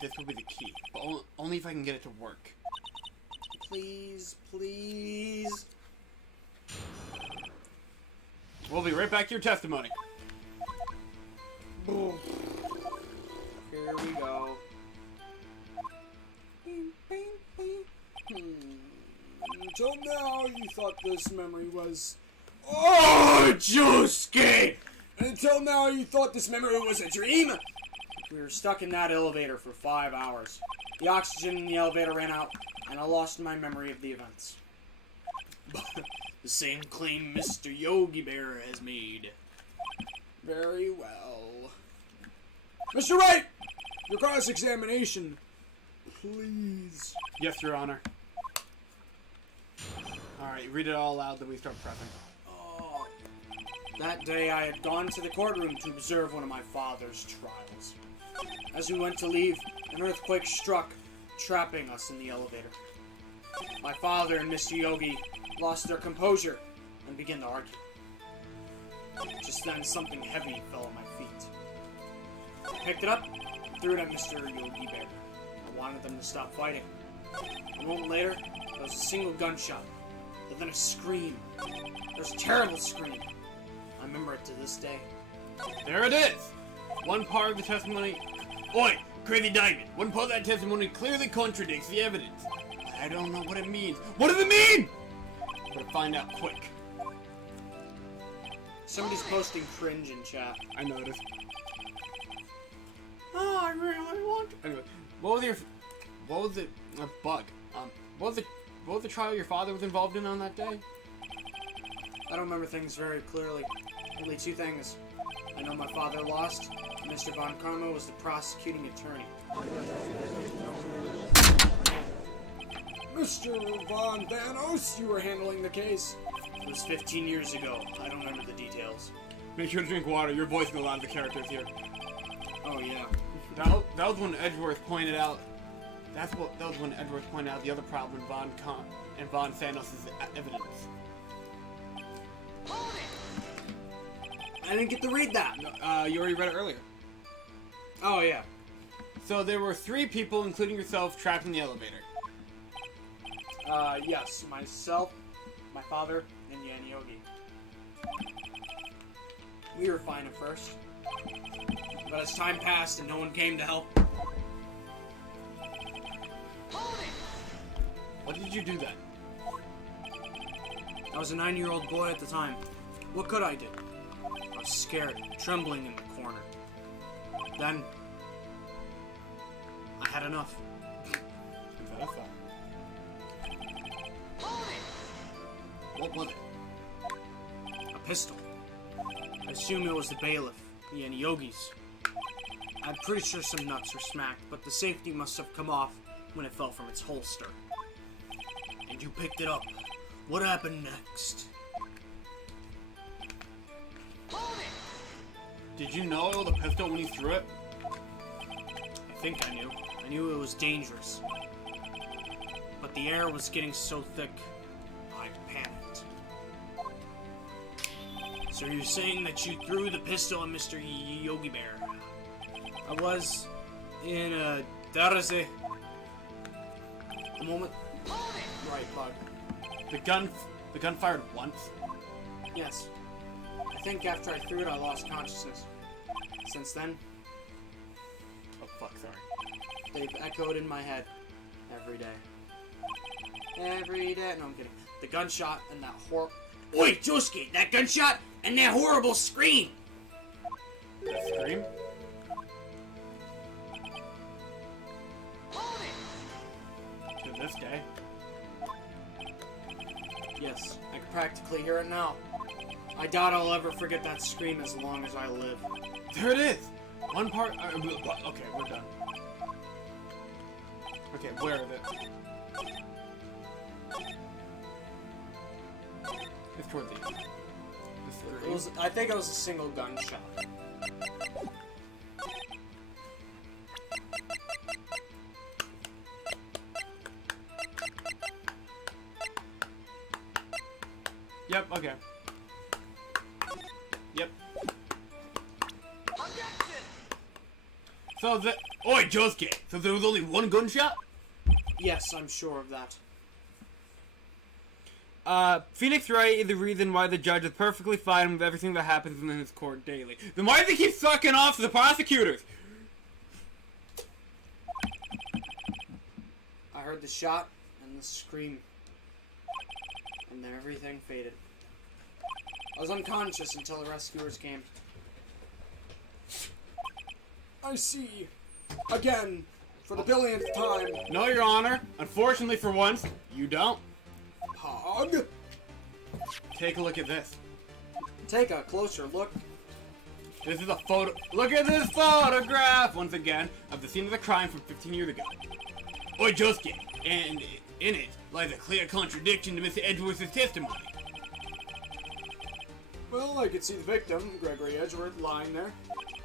This will be the key, but only if I can get it to work. Please, please. We'll be right back to your testimony. Here we go. Until now, you thought this memory was... Oh, Josuke! Until now, you thought this memory was a dream? We were stuck in that elevator for 5 hours. The oxygen in the elevator ran out, and I lost my memory of the events. The same claim Mr. Yogi Bear has made. Very well. Mr. Wright! Your cross-examination, please. Yes, Your Honor. Alright, read it all aloud, then we start prepping. Oh, that day I had gone to the courtroom to observe one of my father's trials. As we went to leave, an earthquake struck, trapping us in the elevator. My father and Mr. Yogi lost their composure and began to argue. Just then, something heavy fell at my feet. I picked it up and threw it at Mr. Yogi Bear. I wanted them to stop fighting. A moment later, there was a single gunshot, and then a scream. There was a terrible scream. I remember it to this day. There it is! One part of the testimony... Oi! Crazy Diamond! One part of that testimony clearly contradicts the evidence. I don't know what it means. What does it mean? Better find out quick. Somebody's posting cringe in chat. I noticed. Oh, I really want to... Anyway, what was it? A bug. What was the trial your father was involved in on that day? I don't remember things very clearly. Only 2 things. I know my father lost. Mr. Von Karma was the prosecuting attorney. Mr. Von Thanos, you were handling the case. It was 15 years ago. I don't remember the details. Make sure to drink water. You're voicing a lot of the characters here. Oh yeah. That was when Edgeworth pointed out. That was when Edgeworth pointed out the other problem in Von Thanos' evidence. I didn't get to read that. You already read it earlier. Oh yeah. So there were 3 people, including yourself, trapped in the elevator. Yes. Myself, my father, and Yan Yogi. We were fine at first. But as time passed and no one came to help... What did you do then? I was a 9-year-old boy at the time. What could I do? I was scared, trembling in the corner. Then... I had enough. Is that a thought? What was it? A pistol. I assume it was the bailiff, Yan Yogi's. I'm pretty sure some nuts were smacked, but the safety must have come off when it fell from its holster. And you picked it up. What happened next? Did you know it was a pistol when you threw it? I think I knew. I knew it was dangerous. But the air was getting so thick, I panicked. So you're saying that you threw the pistol at Mr. Yogi Bear? I was in a darase. The moment. Right, bug. The gun fired once. Yes. I think after I threw it, I lost consciousness. Since then, Oh fuck, sorry. they've echoed in my head every day. Every day. No, I'm kidding. The gunshot and that Oi, Josuke! That gunshot and that horrible scream! That scream? To this day. Yes, I can practically hear it now. I doubt I'll ever forget that scream as long as I live. There it is! One part... okay, we're done. Okay, where is it? It's toward the end. I think it was a single gunshot. Yep, okay. Yep. So the... Oi, Josuke! So there was only one gunshot? Yes, I'm sure of that. Phoenix Wright is the reason why the judge is perfectly fine with everything that happens in his court daily. Then why does he keep sucking off to the prosecutors? I heard the shot and the scream. And then everything faded. I was unconscious until the rescuers came. I see. Again, for the billionth time. No, Your Honor. Unfortunately for once, you don't. Hog. Take a look at this. Take a closer look. This is a photo. Look at this photograph, once again, of the scene of the crime from 15 years ago. Oi, Josuke! And in it lies a clear contradiction to Mr. Edgeworth's testimony. Well, I could see the victim, Gregory Edgeworth, lying there.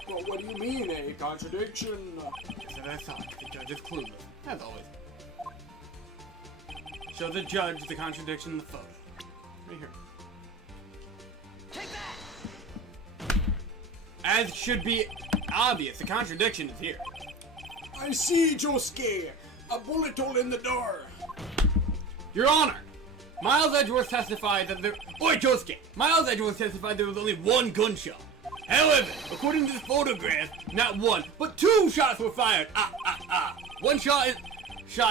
Well, what do you mean, a contradiction? As I thought, the judge is clueless, as always. Show the judge the contradiction in the photo. Right here. Take that! As should be obvious, the contradiction is here. I see, Josuke! A bullet hole in the door! Your Honor! Miles Edgeworth testified that there... Oi, Josuke! Miles Edgeworth testified there was only one gunshot. However, according to this photograph, not one, but two shots were fired. One shot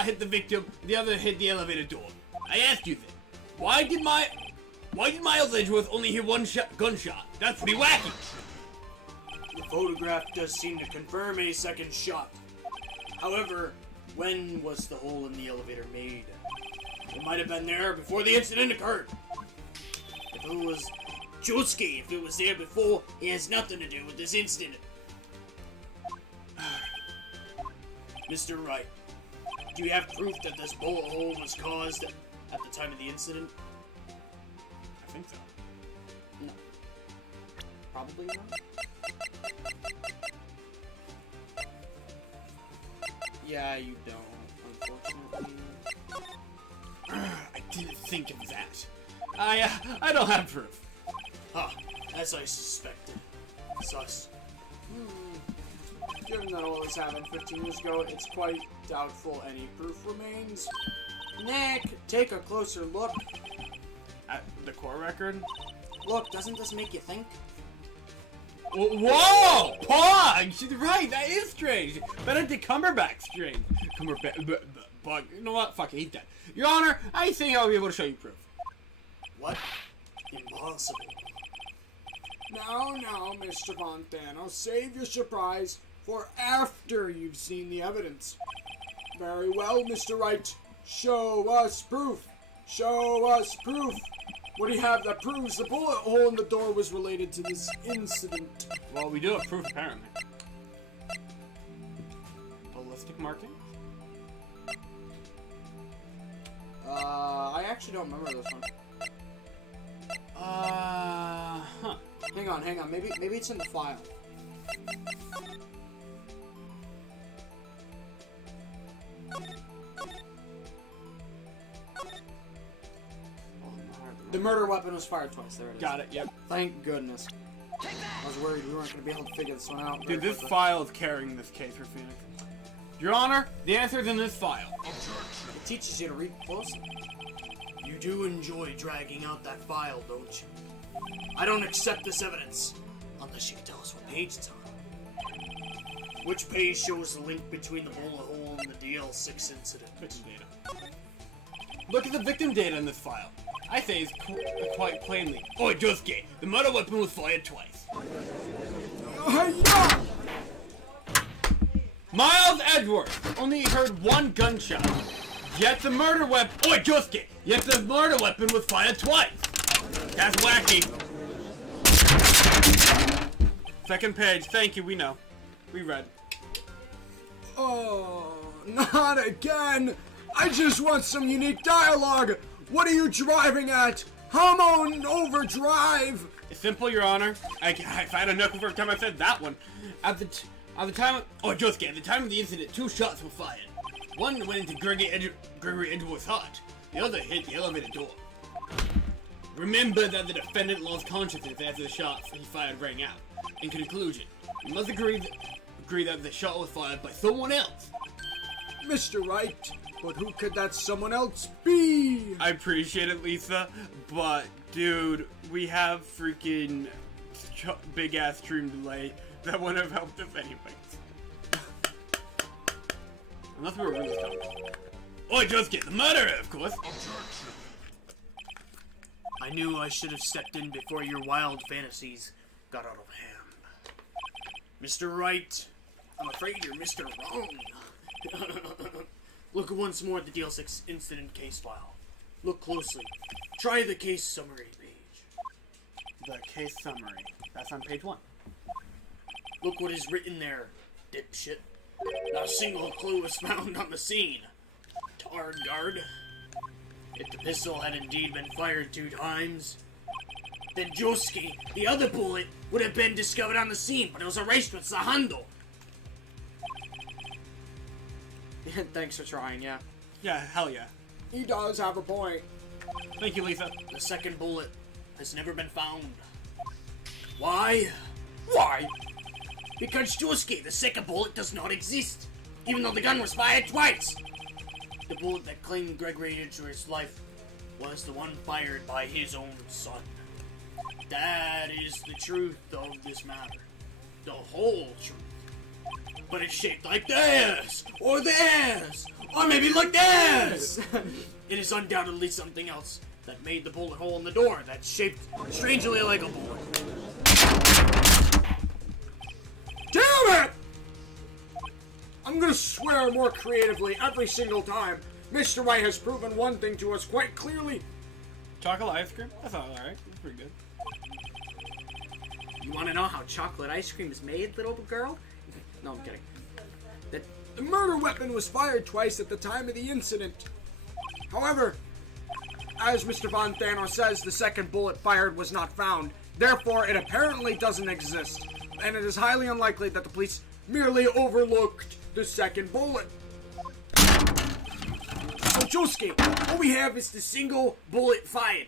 hit the victim, the other hit the elevator door. I ask you then, why did Miles Edgeworth only hear one gunshot? That's pretty wacky. The photograph does seem to confirm a second shot. However, when was the hole in the elevator made? It might have been there before the incident occurred. If it was Josuke, if it was there before, it has nothing to do with this incident. Mr. Wright, do you have proof that this bullet hole was caused at the time of the incident? I think so. No. Probably not. Yeah, you don't, unfortunately. I didn't think of that. I don't have proof. Huh, as I suspected. Sus. Given that all this happened 15 years ago, it's quite doubtful any proof remains. Nick, take a closer look. At the court record? Look, doesn't this make you think? Whoa! Pog! She's right, that is strange. Benedict Cumberbatch strange. Bug. You know what? Fuck it, he's dead. Your Honor, I think I'll be able to show you proof. What? Impossible. Now, Mr. Montano, save your surprise for after you've seen the evidence. Very well, Mr. Wright. Show us proof. Show us proof. What do you have that proves the bullet hole in the door was related to this incident? Well, we do have proof, apparently. Ballistic marking? I actually don't remember this one. Huh. Hang on. Maybe it's in the file. The murder weapon was fired twice. There it is. Got it, yep. Thank goodness. I was worried we weren't going to be able to figure this one out. Dude, this file is carrying this case for Phoenix. Your Honor, the answer's in this file. It teaches you to read closely. You do enjoy dragging out that file, don't you? I don't accept this evidence. Unless you can tell us what page it's on. Which page shows the link between the bullet hole and the DL6 incident? Victim data. Look at the victim data in this file. I say it's quite plainly. Oi, Josuke! The murder weapon was fired twice. Miles Edgeworth only heard one gunshot. Yet the murder weapon. Oi, Josuke! Yet the murder weapon was fired twice! That's wacky. Second page. Thank you. We know. We read. Oh, not again! I just want some unique dialogue! What are you driving at? Hormone overdrive! It's simple, Your Honor. If I had a knuckle for every time I said that one. At the time. Oh, Josuke, at the time of the incident, two shots were fired. One went into Gregory Edgeworth's heart. The other hit the elevator door. Remember that the defendant lost consciousness after the shots he fired rang out. In conclusion, we must agree that the shot was fired by someone else. Mr. Wright, but who could that someone else be? I appreciate it, Lisa, but dude, we have freaking big ass stream delay that wouldn't have helped us anyways. Unless we were really stuck. Or just get the murderer, of course. I knew I should have stepped in before your wild fantasies got out of hand. Mr. Wright, I'm afraid you're Mr. Wrong. Look once more at the DL6 incident case file. Look closely. Try the case summary page. The case summary. That's on page 1. Look what is written there, dipshit. Not a single clue was found on the scene. Tard guard. If the pistol had indeed been fired 2 times, then Josuke, the other bullet, would have been discovered on the scene, but it was erased with the handle. Thanks for trying, yeah. Yeah, hell yeah. He does have a point. Thank you, Lisa. The second bullet has never been found. Why? Why? Because Josuke, the second bullet, does not exist, even though the gun was fired twice. The bullet that claimed Gregory Edgeworth's life was the one fired by his own son. That is the truth of this matter. The whole truth. But it's shaped like this, or this, or maybe like this. It is undoubtedly something else that made the bullet hole in the door that's shaped strangely like a bullet. Damn it! I'm gonna swear more creatively every single time. Mr. Wright has proven one thing to us quite clearly. Chocolate ice cream? That's alright. That's pretty good. You want to know how chocolate ice cream is made, little girl? No, I'm kidding. The murder weapon was fired twice at the time of the incident. However, as Mr. Von Thanos says, the second bullet fired was not found. Therefore, it apparently doesn't exist. And it is highly unlikely that the police merely overlooked the second bullet. So, Josuke, all we have is the single bullet fired.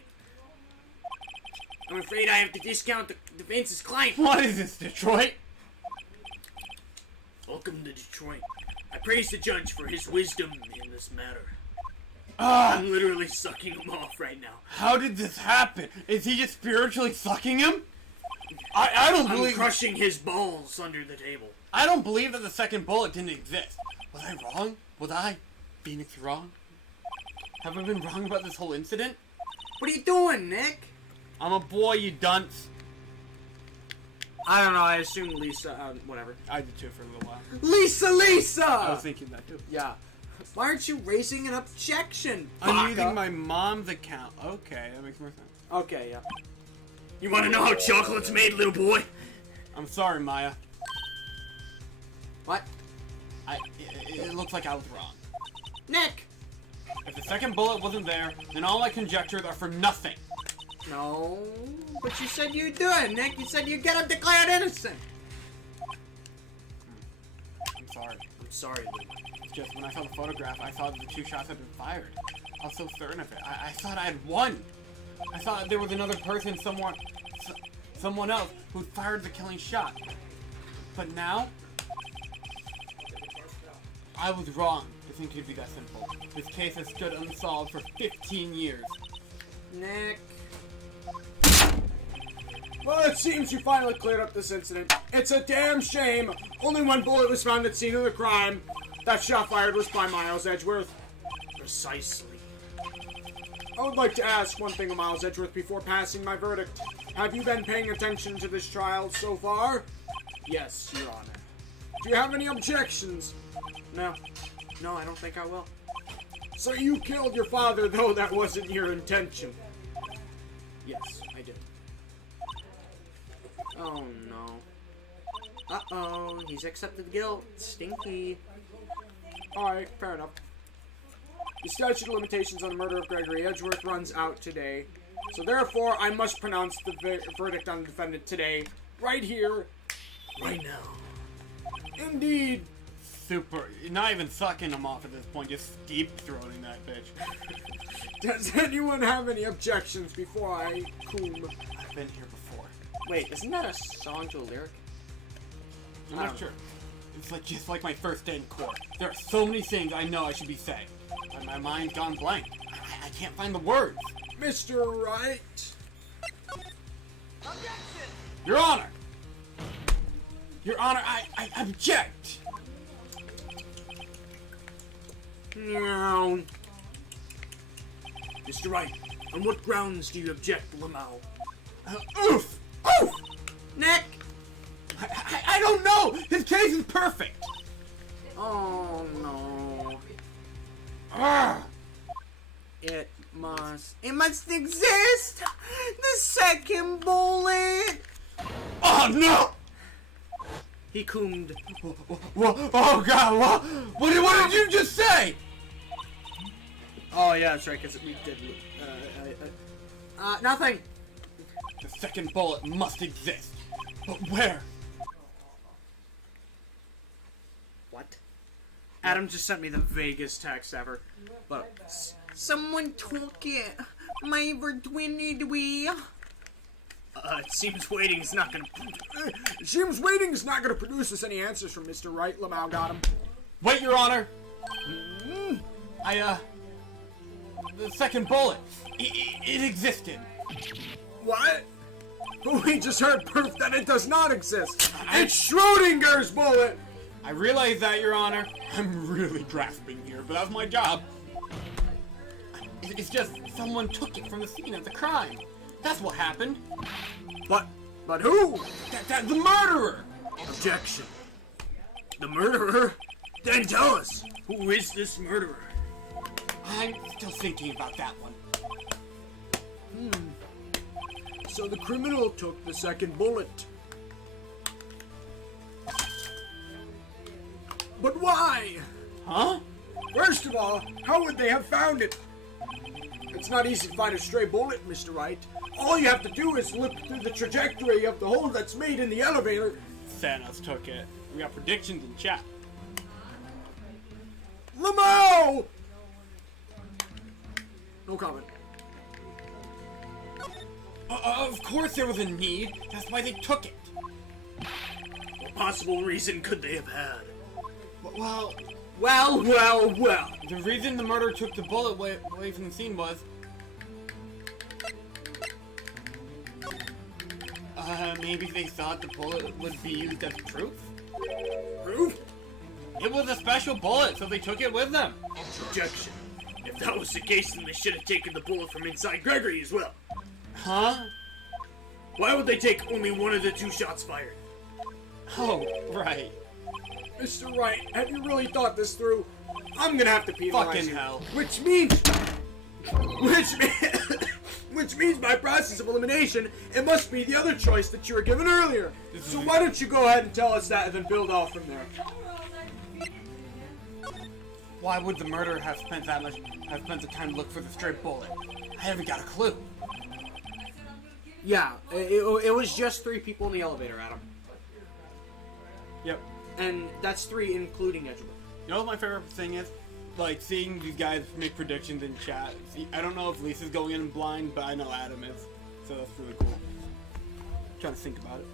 I'm afraid I have to discount the defense's claim. What is this, Detroit? Welcome to Detroit. I praise the judge for his wisdom in this matter. I'm literally sucking him off right now. How did this happen? Is he just spiritually sucking him? I don't I'm believe. crushing his balls under the table. I don't believe that the second bullet didn't exist. Was I wrong? Was I, Phoenix, wrong? Have I been wrong about this whole incident? What are you doing, Nick? I'm a boy, you dunce. I don't know, I assume Lisa, whatever. I did too for a little while. Lisa! I was thinking that too. Yeah. Why aren't you raising an objection, I'm Baka? using my mom's account. Okay, that makes more sense. Okay, yeah. You want to know how chocolate's made, little boy? I'm sorry, Maya. What? It looks like I was wrong. Nick! If the second bullet wasn't there, then all my conjectures are for nothing. No, but you said you'd do it, Nick. You said you'd get him declared innocent. I'm sorry. I'm sorry, Luke. It's just when I saw the photograph, I thought the 2 shots had been fired. I was so certain of it. I thought I had won. I thought there was another person somewhere, someone else who fired the killing shot. But now, I was wrong to think it'd be that simple. This case has stood unsolved for 15 years. Nick. Well, it seems you finally cleared up this incident. It's a damn shame. Only 1 bullet was found at the scene of the crime. That shot fired was by Miles Edgeworth. Precisely. I would like to ask one thing of Miles Edgeworth before passing my verdict. Have you been paying attention to this trial so far? Yes, Your Honor. Do you have any objections? No. No, I don't think I will. So you killed your father, though that wasn't your intention. Yes, I did. Oh, no. Uh-oh, he's accepted guilt. Stinky. Alright, fair enough. The statute of limitations on the murder of Gregory Edgeworth runs out today. So therefore, I must pronounce the verdict on the defendant today. Right here. Right now. Indeed. super. Not even sucking them off at this point, just deep throating that bitch. Does anyone have any objections before I coom? I've been here before. Wait, isn't that a song to a lyric? I'm not sure. It's like just like my first day in court. There are so many things I know I should be saying, but my mind's gone blank. I can't find the words. Mr. Wright. Your Honor! Your Honor, I object! Meow. Mr. Wright, on what grounds do you object, Lamau? Oof! Oof! Nick! I don't know! His case is perfect! Oh no. Ah! It must exist! The second bullet! Oh no! He coomed. Oh god, what did you just say? Oh yeah, that's right, because we did. Nothing. The second bullet must exist. But where? What? Adam just sent me the vaguest text ever. But someone took it. My virginity. It seems waiting's not gonna. Seems waiting is not going to produce us any answers from Mr. Wright. Lamau got him. Wait, Your Honor! The second bullet. It existed. What? But we just heard proof that it does not exist. It's Schrodinger's bullet! I realize that, Your Honor. I'm really grasping here, but that's my job. It's just someone took it from the scene of the crime. That's what happened. But who? The murderer! Objection. The murderer? Then tell us, who is this murderer? I'm still thinking about that one. So the criminal took the second bullet. But why? Huh? First of all, how would they have found it? It's not easy to find a stray bullet, Mr. Wright. All you have to do is look through the trajectory of the hole that's made in the elevator. Thanos took it. We got predictions in chat. Lamau! No comment. Of course there was a need. That's why they took it. What possible reason could they have had? Well, Well. the reason the murderer took the bullet away from the scene was... maybe they thought the bullet would be used as proof? Proof? It was a special bullet, so they took it with them. Objection. If that was the case, then they should have taken the bullet from inside Gregory as well. Huh? Why would they take only one of the two shots fired? Oh, right. Mr. Wright, have you really thought this through? I'm gonna have to penalize Fucking you. hell. Which means by process of elimination, it must be the other choice that you were given earlier. So why don't you go ahead and tell us that and then build off from there? Why would the murderer have spent the time to look for the stray bullet? I haven't got a clue. Yeah, it was just 3 people in the elevator, Adam. Yep. And that's 3 including Edgeworth. You know what my favorite thing is? Like, seeing these guys make predictions in chat. See, I don't know if Lisa's going in blind, but I know Adam is. So that's really cool. Trying to think about it.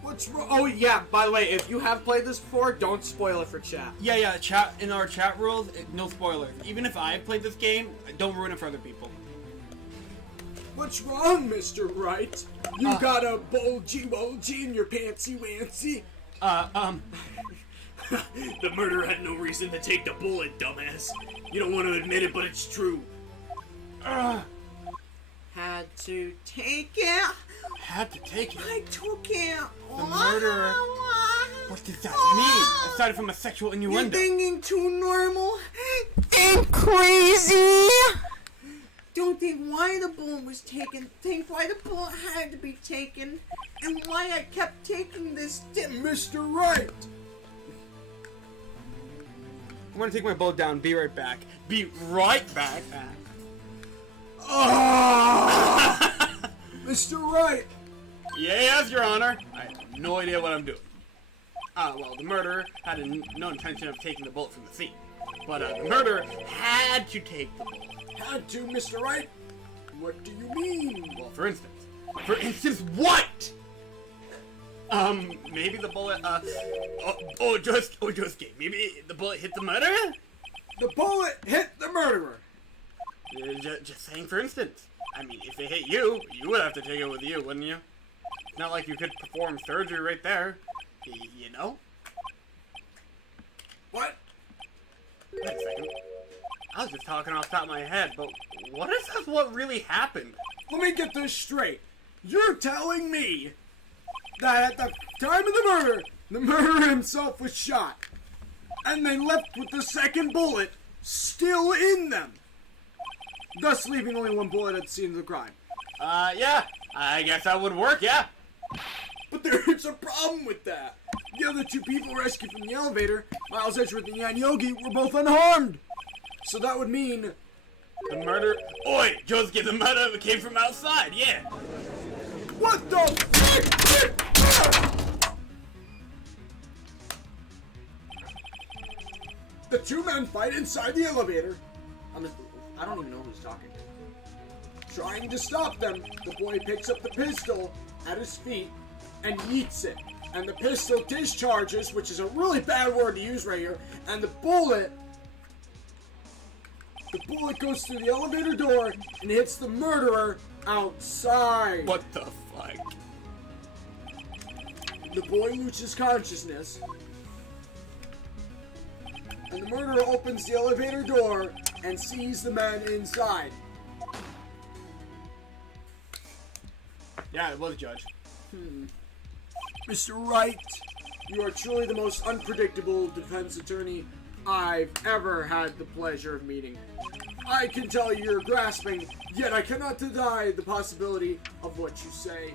What's wrong? Oh yeah, by the way, if you have played this before, don't spoil it for chat. Yeah, chat, in our chat rules, no spoilers. Even if I played this game, don't ruin it for other people. What's wrong, Mr. Wright? You got a bulgy in your pantsy-wantsy? The murderer had no reason to take the bullet, dumbass. You don't want to admit it, but it's true. Had to take it. Had to take it. I took it. The murderer. What does that mean? Aside from a sexual You're innuendo. thinking too normal and crazy. Don't think why the bullet was taken. Think why the bullet had to be taken, and why I kept taking this dip. Mr. Wright! I'm gonna take my bullet down. Be right back. Be right back. Mr. Wright! Yes, Your Honor. I have no idea what I'm doing. Well, the murderer had no intention of taking the bullet from the thief. But the murderer had to take the bullet. Had to, Mr. Wright? What do you mean? Well, for instance. For instance, what? Maybe the bullet, just kidding. Maybe the bullet hit the murderer? The bullet hit the murderer. Just saying, for instance. I mean, if it hit you, you would have to take it with you, wouldn't you? It's not like you could perform surgery right there. You know? What? Wait a second. I was just talking off the top of my head, but what if that's what really happened? Let me get this straight. You're telling me that at the time of the murderer himself was shot, and they left with the second bullet still in them, thus leaving only one bullet at the scene of the crime. Yeah. I guess that would work, yeah. But there's a problem with that. The other two people rescued from the elevator, Miles Edgeworth and Yan Yogi, were both unharmed. So that would mean... The murder... Oi! Josuke, the murder came from outside, yeah! What the fuck? The two men fight inside the elevator. I don't even know who's talking. Trying to stop them, the boy picks up the pistol at his feet and yeets it. And the pistol discharges, which is a really bad word to use right here, and the bullet goes through the elevator door and hits the murderer outside. What the fuck? The boy loses consciousness, and the murderer opens the elevator door and sees the man inside. Yeah, it was Judge. Mr. Wright, you are truly the most unpredictable defense attorney I've ever had the pleasure of meeting. I can tell you're grasping, yet I cannot deny the possibility of what you say.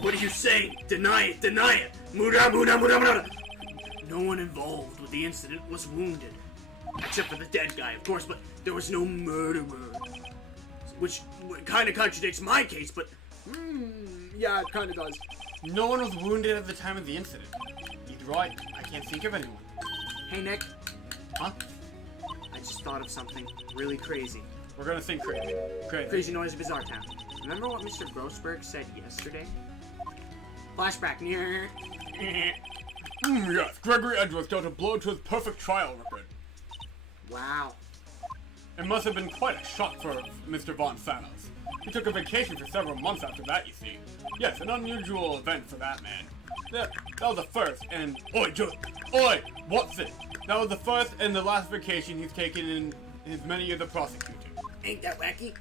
What are you saying? Deny it, deny it! Muda, muda, muda, muda! No one involved with the incident was wounded. Except for the dead guy, of course, but there was no murderer. Which kind of contradicts my case, but... Yeah, it kind of does. No one was wounded at the time of the incident. Neither I can't think of anyone. Hey, Nick. Huh? I just thought of something really crazy. We're gonna think crazy. Crazy Noise Bizarre Town. Remember what Mr. Grossberg said yesterday? Flashback. Yes, Gregory Edgeworth dealt a blow to his perfect trial record. Wow. It must have been quite a shock for Mr. Von Thanos. He took a vacation for several months after that, you see. Yes, an unusual event for that man. That was the first, and... Oi, what's it? That was the first and the last vacation he's taken in his many years of prosecuting. Ain't that wacky?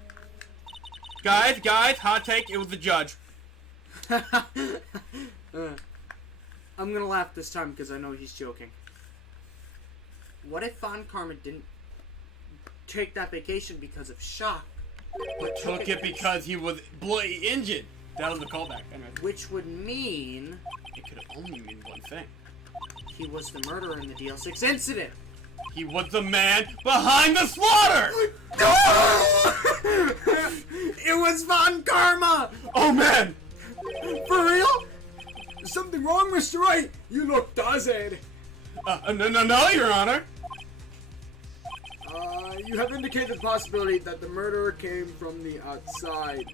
Guys, hot take, it was the judge. I'm gonna laugh this time because I know he's joking. What if Von Karma didn't take that vacation because of shock, But took it because he was bloody injured. That was the callback. Anyway, which would mean it could only mean one thing. he was the murderer in the DL6 incident? He was the man behind the slaughter! It was Von Karma! Oh man! For real? Is something wrong, Mr. Wright? You look dazzled. No, Your Honor. You have indicated the possibility that the murderer came from the outside.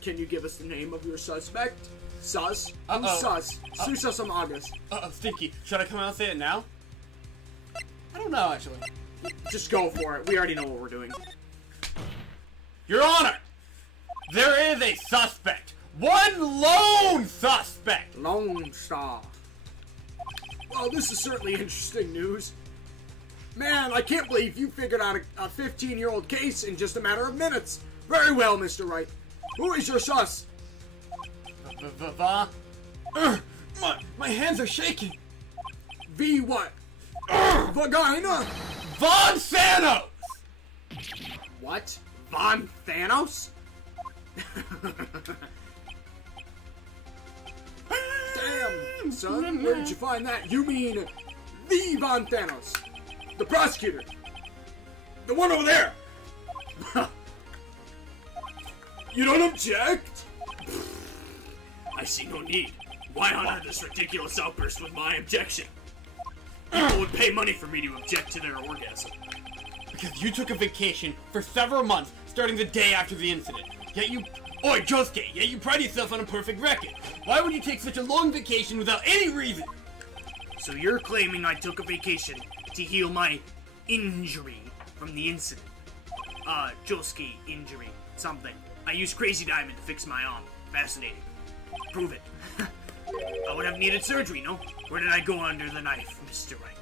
Can you give us the name of your suspect? Sus? Who's sus? Susa some August. Stinky. Should I come out and say it now? I don't know, actually. Just go for it. We already know what we're doing. Your Honor! There is a suspect! One lone suspect! Lone Star. Well, this is certainly interesting news. Man, I can't believe you figured out a 15-year-old case in just a matter of minutes. Very well, Mr. Wright. Who is your sus? My hands are shaking. V what? Vagina? Von Thanos! What? Von Thanos? Damn, son, where did you find that? You mean the Von Thanos? The prosecutor? The one over there? You don't object? I see no need. Why honor this ridiculous outburst with my objection? People would pay money for me to object to their orgasm. Because you took a vacation for several months, starting the day after the incident. Yet you... Oi, Josuke, yet you pride yourself on a perfect record. Why would you take such a long vacation without any reason? So you're claiming I took a vacation to heal my injury from the incident? Josuke injury. Something. I used Crazy Diamond to fix my arm. Fascinating. Prove it. I would have needed surgery, no? Where did I go under the knife, Mr. Wright?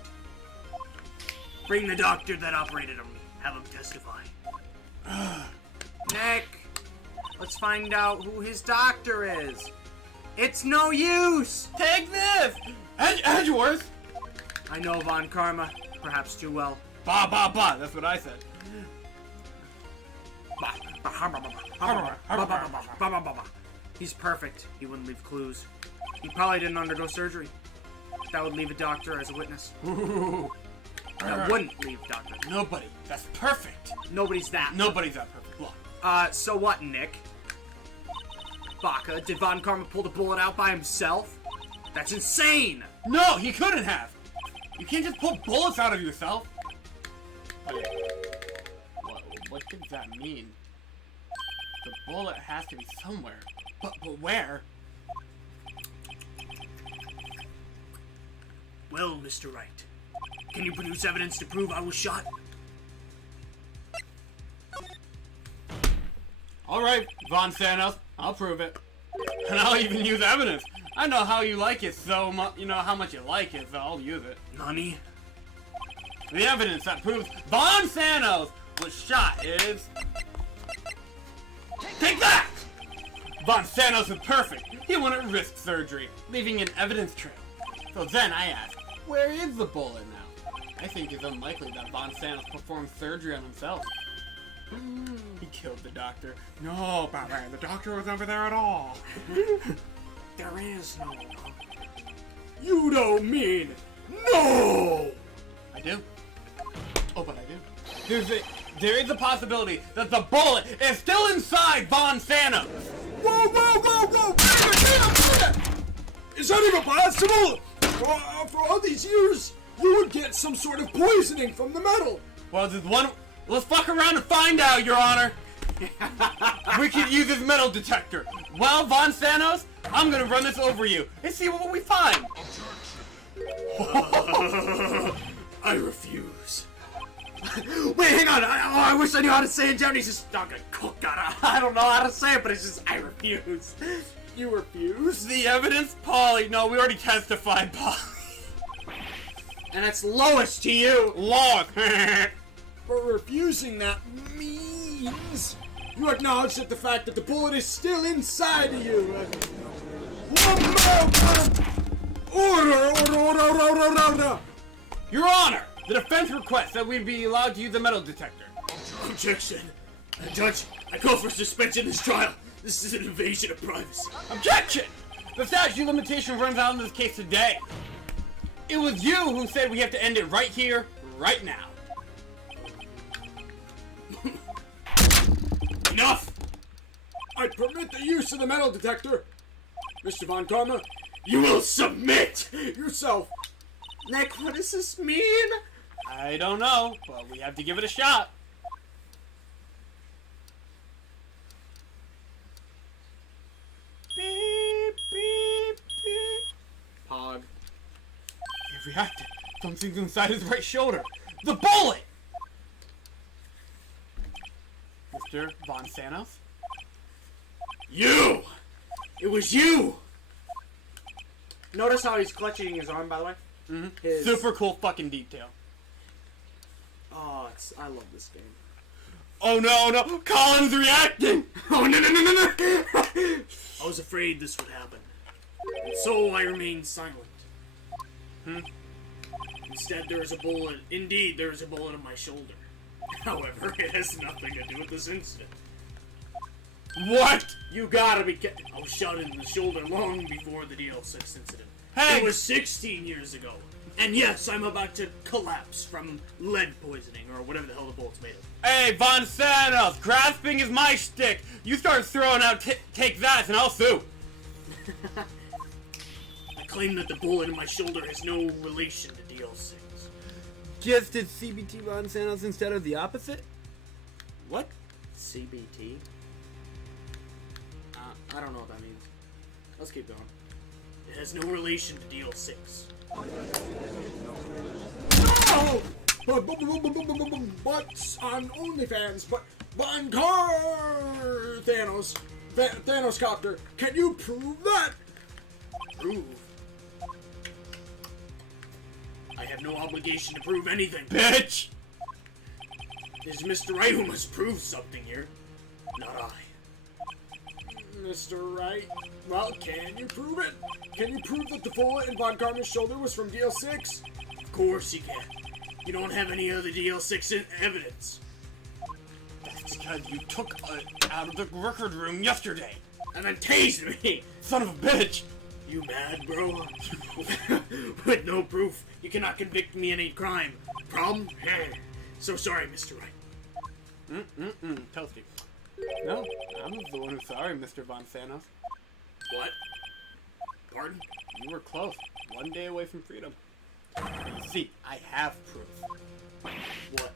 Bring the doctor that operated on me. Have him testify. Nick, let's find out who his doctor is. It's no use! Take this! Edgeworth! I know Von Karma, perhaps too well. Ba ba ba, that's what I said. He's perfect. He wouldn't leave clues. He probably didn't undergo surgery. That would leave a doctor as a witness. That wouldn't leave doctor. Nobody. That's perfect. Nobody's that. Nobody's that perfect. Look. So what, Nick? Baka, did Von Karma pull the bullet out by himself? That's insane! No, he couldn't have. You can't just pull bullets out of yourself. What does that mean? The bullet has to be somewhere. But where? Well, Mr. Wright, can you produce evidence to prove I was shot? Alright, Von Sanos, I'll prove it. And I'll even use evidence. I know how you like it so much, you know how much you like it, so I'll use it. Nani? The evidence that proves Von Sanos was shot is... Take that! Von Sanos is perfect. He wouldn't risk surgery, leaving an evidence trail. So then I ask, where is the bullet now? I think it's unlikely that Von Sanos performed surgery on himself. He killed the doctor. No, Batman, the doctor was never there at all. There is no doctor. You don't mean no! I do. Oh, but I do. There is a possibility that the bullet is still inside Von Sanos. Whoa, whoa, whoa, whoa! Is that even possible? For all these years, you would get some sort of poisoning from the metal. Well, there's one. Let's fuck around and find out, Your Honor. We could use this metal detector. Well, Von Sanos, I'm gonna run this over you and see what we find. I refuse. Wait, hang on. I wish I knew how to say it in Japanese. Just I don't know how to say it, but it's just I refuse. You refuse? The evidence, Polly. No, we already testified, Polly. And it's Lois to you. Lois. But refusing that means you acknowledge that the fact that the bullet is still inside of you. Order! Your Honor, the defense requests that we be allowed to use the metal detector. Objection. Judge, I call for suspension of this trial. This is an invasion of privacy. Objection! The statute of limitation runs out in this case today. It was you who said we have to end it right here, right now. Enough! I permit the use of the metal detector. Mr. Von Karma, You will submit! yourself. Nick, what does this mean? I don't know, but we have to give it a shot. Beep, beep, beep. Pog. He reacted. Something's inside his right shoulder. The bullet! Mr. Von Sanos? You! It was you! Notice how he's clutching his arm, by the way? His... Super cool fucking detail. Oh, I love this game. Oh no, Colin's reacting! Oh no! I was afraid this would happen. And so I remained silent. Instead, there is a bullet. Indeed, there is a bullet in my shoulder. However, it has nothing to do with this incident. What? You gotta be kidding. I was shot in the shoulder long before the DL6 incident. Hey! It was 16 years ago. And yes, I'm about to collapse from lead poisoning, or whatever the hell the bullet's made of. Hey, Von Sanos, grasping is my shtick. You start throwing out take that and I'll sue. claim that the bullet in my shoulder has no relation to DL6. Just as CBT Von Sanos instead of the opposite? What? CBT? I don't know what that means. Let's keep going. It has no relation to DL6. Oh! But on OnlyFans, but Von Thanos, Thanos Copter, can you prove that? Prove? I have no obligation to prove anything. Bitch! It is Mr. Wright who must prove something here, not I. Mr. Wright, well, can you prove it? Can you prove that the bullet in Von Karma's shoulder was from DL6? Of course you can. You don't have any other DL6 evidence. That's because you took it out of the record room yesterday. And then tased me! Son of a bitch! You mad, bro? With no proof, you cannot convict me in any crime. Problem? So sorry, Mr. Wright. Toasty. No, I'm the one who's sorry, Mr. Von Sanos. What? Pardon? You were close. One day away from freedom. You see, I have proof. What?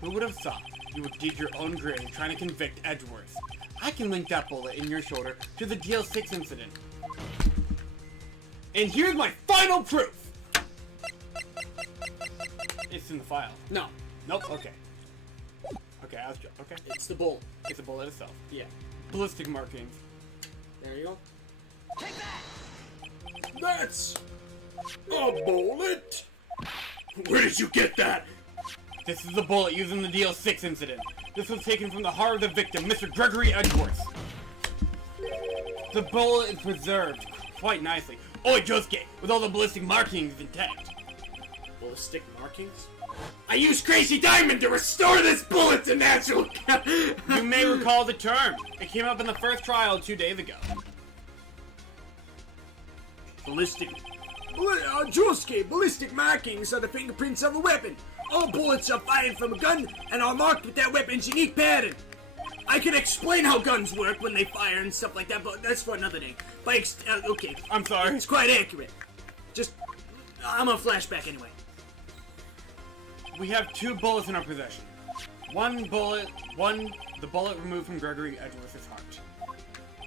Who would have thought you would dig your own grave trying to convict Edgeworth? I can link that bullet in your shoulder to the DL6 incident. And here's my final proof! It's in the file. No, Nope, okay. Okay, okay. it's the bullet. It's a bullet itself. Yeah. Ballistic markings. There you go. That's a bullet. Where did you get that? This is the bullet used in the DL6 incident. This was taken from the heart of the victim, Mr. Gregory Edgeworth. The bullet is preserved quite nicely. Oi, Josuke, with all the ballistic markings intact. Ballistic markings? I used Crazy Diamond to restore this bullet to natural. You may recall the term. It came up in the first trial 2 days ago. Ballistic. Josuke, ballistic markings are the fingerprints of a weapon. All bullets are fired from a gun and are marked with that weapon's unique pattern. I can explain how guns work when they fire and stuff like that, but that's for another day. Okay, I'm sorry. it's quite accurate. Just, I'm a flashback anyway. We have 2 bullets in our possession. The bullet removed from Gregory Edgeworth's heart.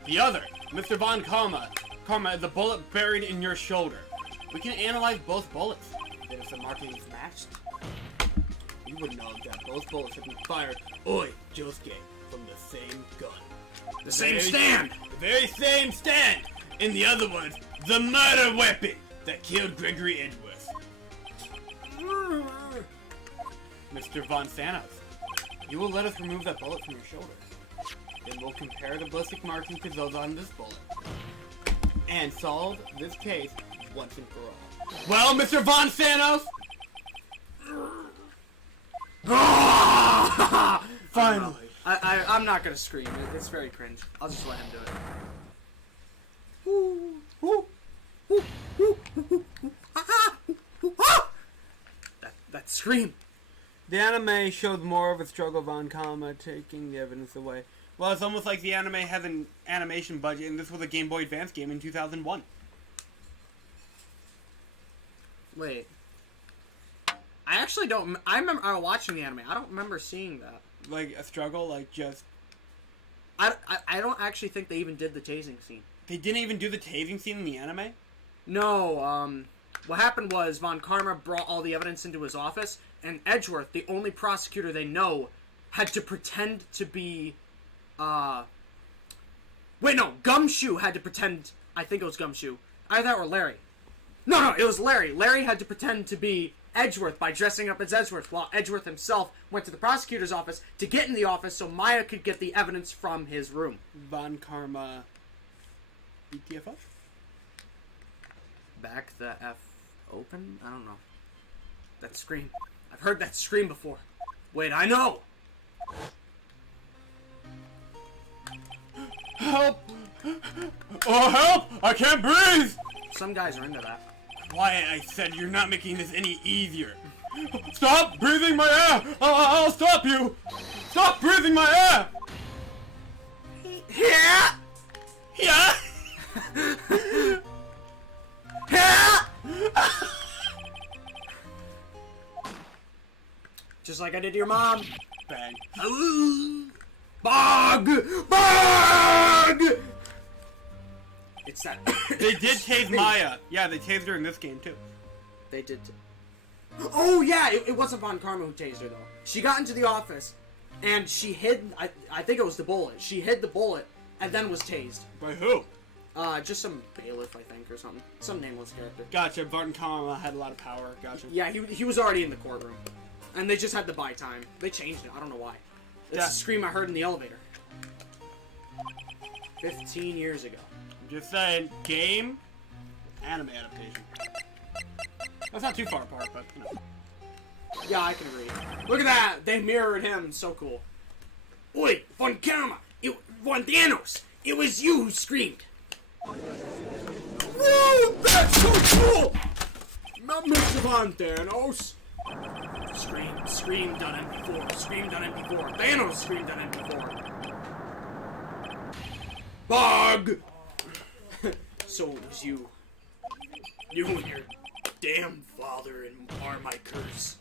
The other, Mr. Von Karma, the bullet buried in your shoulder. We can analyze both bullets. Then if the markings matched, you would know that both bullets have been fired, oi, Josuke, from the same gun. The same stand. The very same stand! In the other words, the murder weapon that killed Gregory Edgeworth. Mr. Von Sanos, you will let us remove that bullet from your shoulder. Then we'll compare the ballistic markings to those on this bullet. And solve this case once and for all. Well, Mr. Von Sanos? Finally. I'm not gonna scream. It's very cringe. I'll just let him do it. That scream. The anime showed more of a struggle of Von Karma taking the evidence away. Well, it's almost like the anime has an animation budget, and this was a Game Boy Advance game in 2001. Wait. I actually don't. I remember watching the anime. I don't remember seeing that. Like, a struggle, like, just... I don't actually think they even did the tasing scene. They didn't even do the tasing scene in the anime? No, what happened was Von Karma brought all the evidence into his office, and Edgeworth, the only prosecutor they know, had to pretend to be, wait, no, Gumshoe had to pretend, I think it was Gumshoe, either that or Larry. No, it was Larry. Larry had to pretend to be Edgeworth by dressing up as Edgeworth, while Edgeworth himself went to the prosecutor's office to get in the office so Maya could get the evidence from his room. Von Karma... BTFO? Back the F open? I don't know. That scream. I've heard that scream before. Wait, I know! Help! Oh, help! I can't breathe! Some guys are into that. Quiet, I said. You're not making this any easier. Stop breathing my air! I'll stop you! Stop breathing my air! Yeah! Yeah! Just like I did to your mom. Bang. Bog! Bog! It's that. They did tase Maya. Yeah, they tased her in this game too. They did. Oh yeah, it wasn't Von Karma who tased her though. She got into the office, and she hid. I think it was the bullet. She hid the bullet, and then was tased. By who? Just some bailiff, I think, or something. Some nameless character. Gotcha. Barton Kama had a lot of power. Gotcha. Yeah, he was already in the courtroom, and they just had to buy time. They changed it. I don't know why. It's Yeah. a scream I heard in the elevator. 15 years ago. I'm just saying, game, anime adaptation. That's not too far apart, but you know. Yeah, I can agree. Look at that! They mirrored him. So cool. Oi, Von Karma! Von Thanos! It was you who screamed! Whoa, that's so cool! Mr. Von Thanos. Screamed on him before. Screamed on him before. Thanos screamed on him before. Bog! So it was you. You and your damn father are my curse.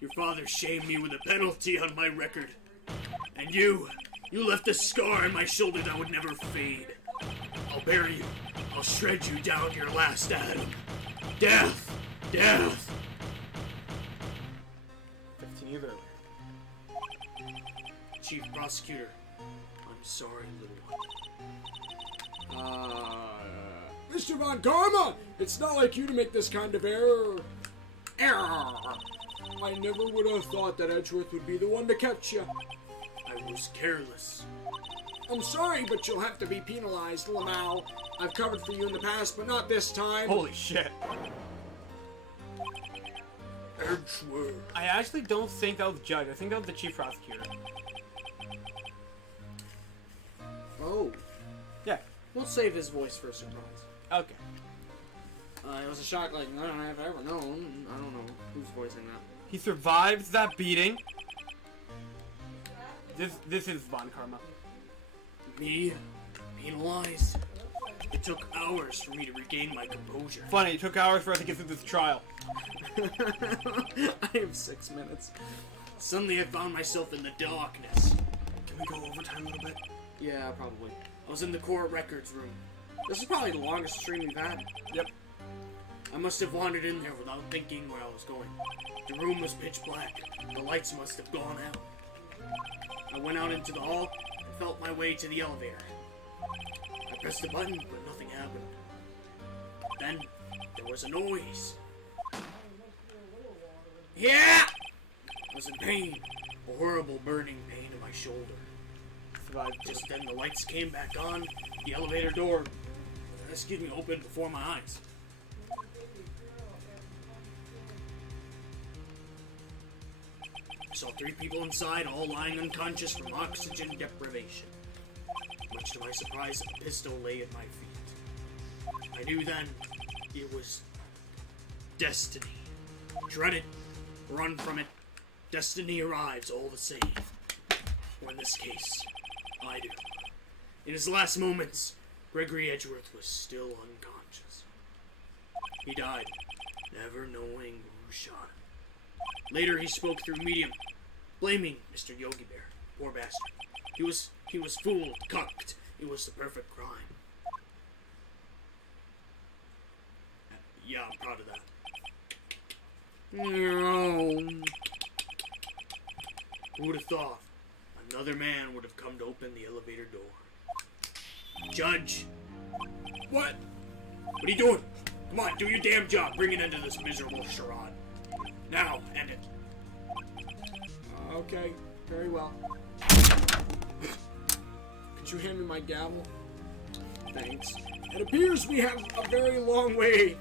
Your father shamed me with a penalty on my record. And you left a scar on my shoulder that would never fade. I'll bury you. I'll shred you down to your last atom. Death! Death! 15 years earlier. Chief Prosecutor, I'm sorry, little one. Mr. Von Karma! It's not like you to make this kind of error. I never would have thought that Edgeworth would be the one to catch you. I was careless. I'm sorry, but you'll have to be penalized, Lamau. I've covered for you in the past, but not this time. Holy shit. Edgeworth. I actually don't think that was the judge. I think that was the chief prosecutor. Oh. Yeah. We'll save his voice for a surprise. Okay. It was a shock like none I've ever known. I don't know who's voicing that. He survives that beating. This is Von Karma. Me? Penalized? It took hours for me to regain my composure. Funny, it took hours for us to get through this trial. I have 6 minutes. Suddenly I found myself in the darkness. Can we go overtime a little bit? Yeah, probably. I was in the court records room. This is probably the longest stream we've had. Yep. I must have wandered in there without thinking where I was going. The room was pitch black. The lights must have gone out. I went out into the hall and felt my way to the elevator. I pressed the button, but nothing happened. Then, there was a noise. Yeah! I was in pain. A horrible burning pain in my shoulder. Survived. Just then the lights came back on. The elevator door, opened before my eyes. I saw 3 people inside, all lying unconscious from oxygen deprivation. Much to my surprise, a pistol lay at my feet. I knew then it was destiny. Dread it, run from it. Destiny arrives all the same. Or in this case, I do. In his last moments, Gregory Edgeworth was still unconscious. He died, never knowing who shot him. Later, he spoke through medium, blaming Mr. Yogi Bear. Poor bastard. He was fooled, cucked. It was the perfect crime. Yeah, I'm proud of that. No. Who would have thought another man would have come to open the elevator door? Judge! What? What are you doing? Come on, do your damn job. Bring it into this miserable charade. Now, end it. Okay, very well. Could you hand me my gavel? Thanks. It appears we have a very long way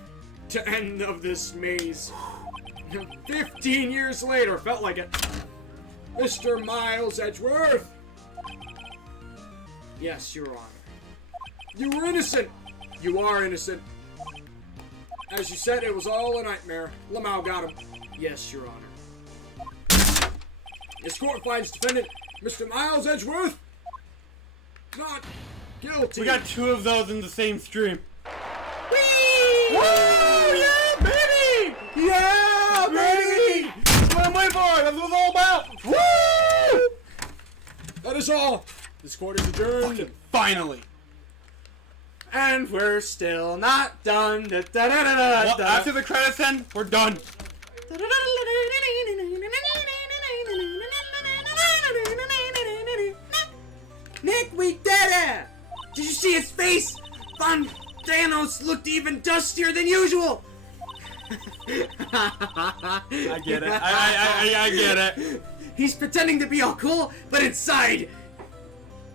to end of this maze. 15 years later, felt like it. Mr. Miles Edgeworth! Yes, Your Honor. You were innocent! You are innocent. As you said, it was all a nightmare. Lamau got him. Yes, Your Honor. This court finds defendant Mr. Miles Edgeworth not guilty. We got 2 of those in the same stream. Whee! Yeah, baby! Yeah, baby! That's what I'm waiting for! That's what it's all about! Woo! That is all. This court is adjourned. Finally! And we're still not done. Da, da, da, da, da, Well, da. after the credits end, we're done. Nick, we did it! Did you see his face? Von Thanos looked even dustier than usual. I get it. I get it. He's pretending to be all cool, but inside,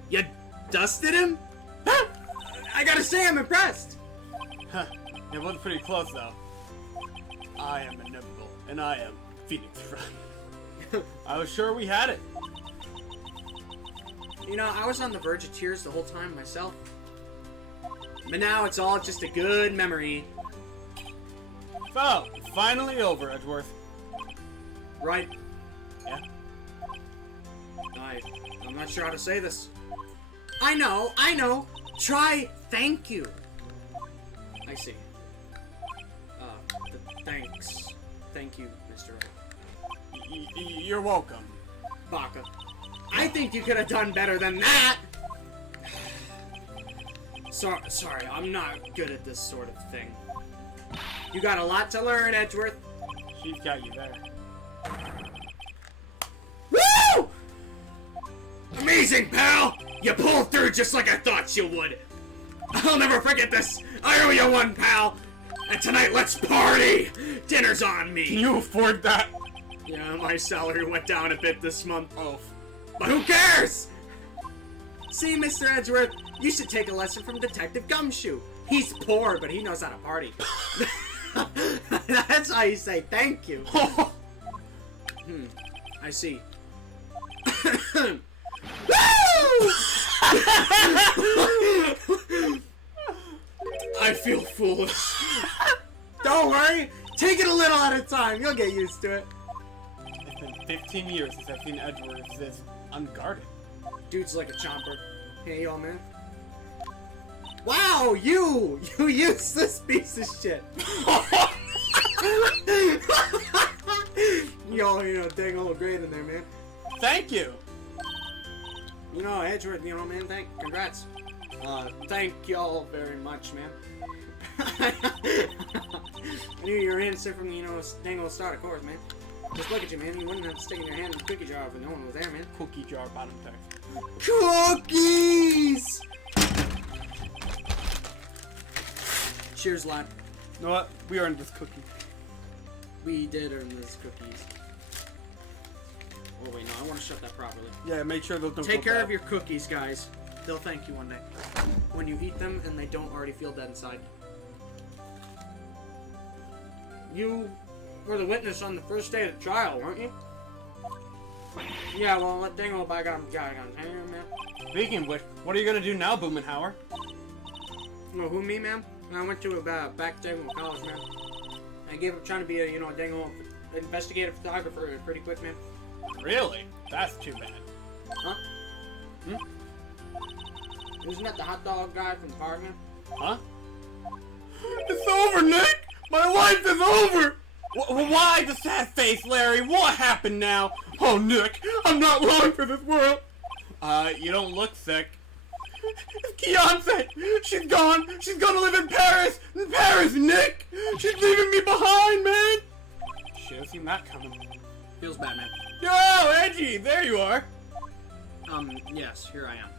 you dusted him? I gotta say, I'm impressed. Huh. It was pretty close, though. I am inevitable, and I am Phoenix Wright. I was sure we had it. You know, I was on the verge of tears the whole time myself. But now it's all just a good memory. So, it's finally over, Edgeworth. Right? Yeah? I'm not sure how to say this. I know! Try thank you. I see. Thanks. Thank you, Mr. Wright. You're welcome. Baka. I think you could have done better than that! Sorry, I'm not good at this sort of thing. You got a lot to learn, Edgeworth. She's got you there. Woo! Amazing, pal! You pulled through just like I thought you would. I'll never forget this. I owe you one, pal. And tonight, let's party. Dinner's on me. Can you afford that? Yeah, my salary went down a bit this month. Oh. But who cares? See, Mr. Edgeworth, you should take a lesson from Detective Gumshoe. He's poor, but he knows how to party. That's how you say thank you. I see. I feel foolish. Don't worry. Take it a little at a time. You'll get used to it. It's been 15 years since I've seen Edgeworth this unguarded. Dude's like a chomper. Hey, y'all, man. Wow, you useless piece of shit. Y'all, dang old great in there, man. Thank you. Edgeworth, man, congrats. Thank y'all very much, man. I knew you were innocent from the, dang old start, of course, man. Just look at you, man. You wouldn't have to stick in your hand in the cookie jar if no one was there, man. Cookie jar bottom text. Cookies! Cheers, lad. You know what? We earned this cookie. We did earn these cookies. Oh wait, no, I want to shut that properly. Yeah, make sure those don't Take go care bad. of your cookies, guys. They'll thank you one day. When you eat them and they don't already feel dead inside. You were the witness on the first day of the trial, weren't you? Yeah, well, let dang old bygone man. Speaking of which, what are you gonna do now, Boomenhauer? No, who, me, man? I went to a back dang old college, man. I gave up trying to be a, dang old investigative photographer pretty quick, man. Really? That's too bad. Huh? Isn't that the hot dog guy from the park, man? Huh? It's over, Nick! My life is over! Why the sad face, Larry? What happened now? Oh, Nick, I'm not long for this world. You don't look sick. Fiance! She's gone! She's gonna live in Paris! In Paris, Nick! She's leaving me behind, man! Should've seen that coming. Feels bad, man. Yo, Edgy! There you are! Yes, here I am.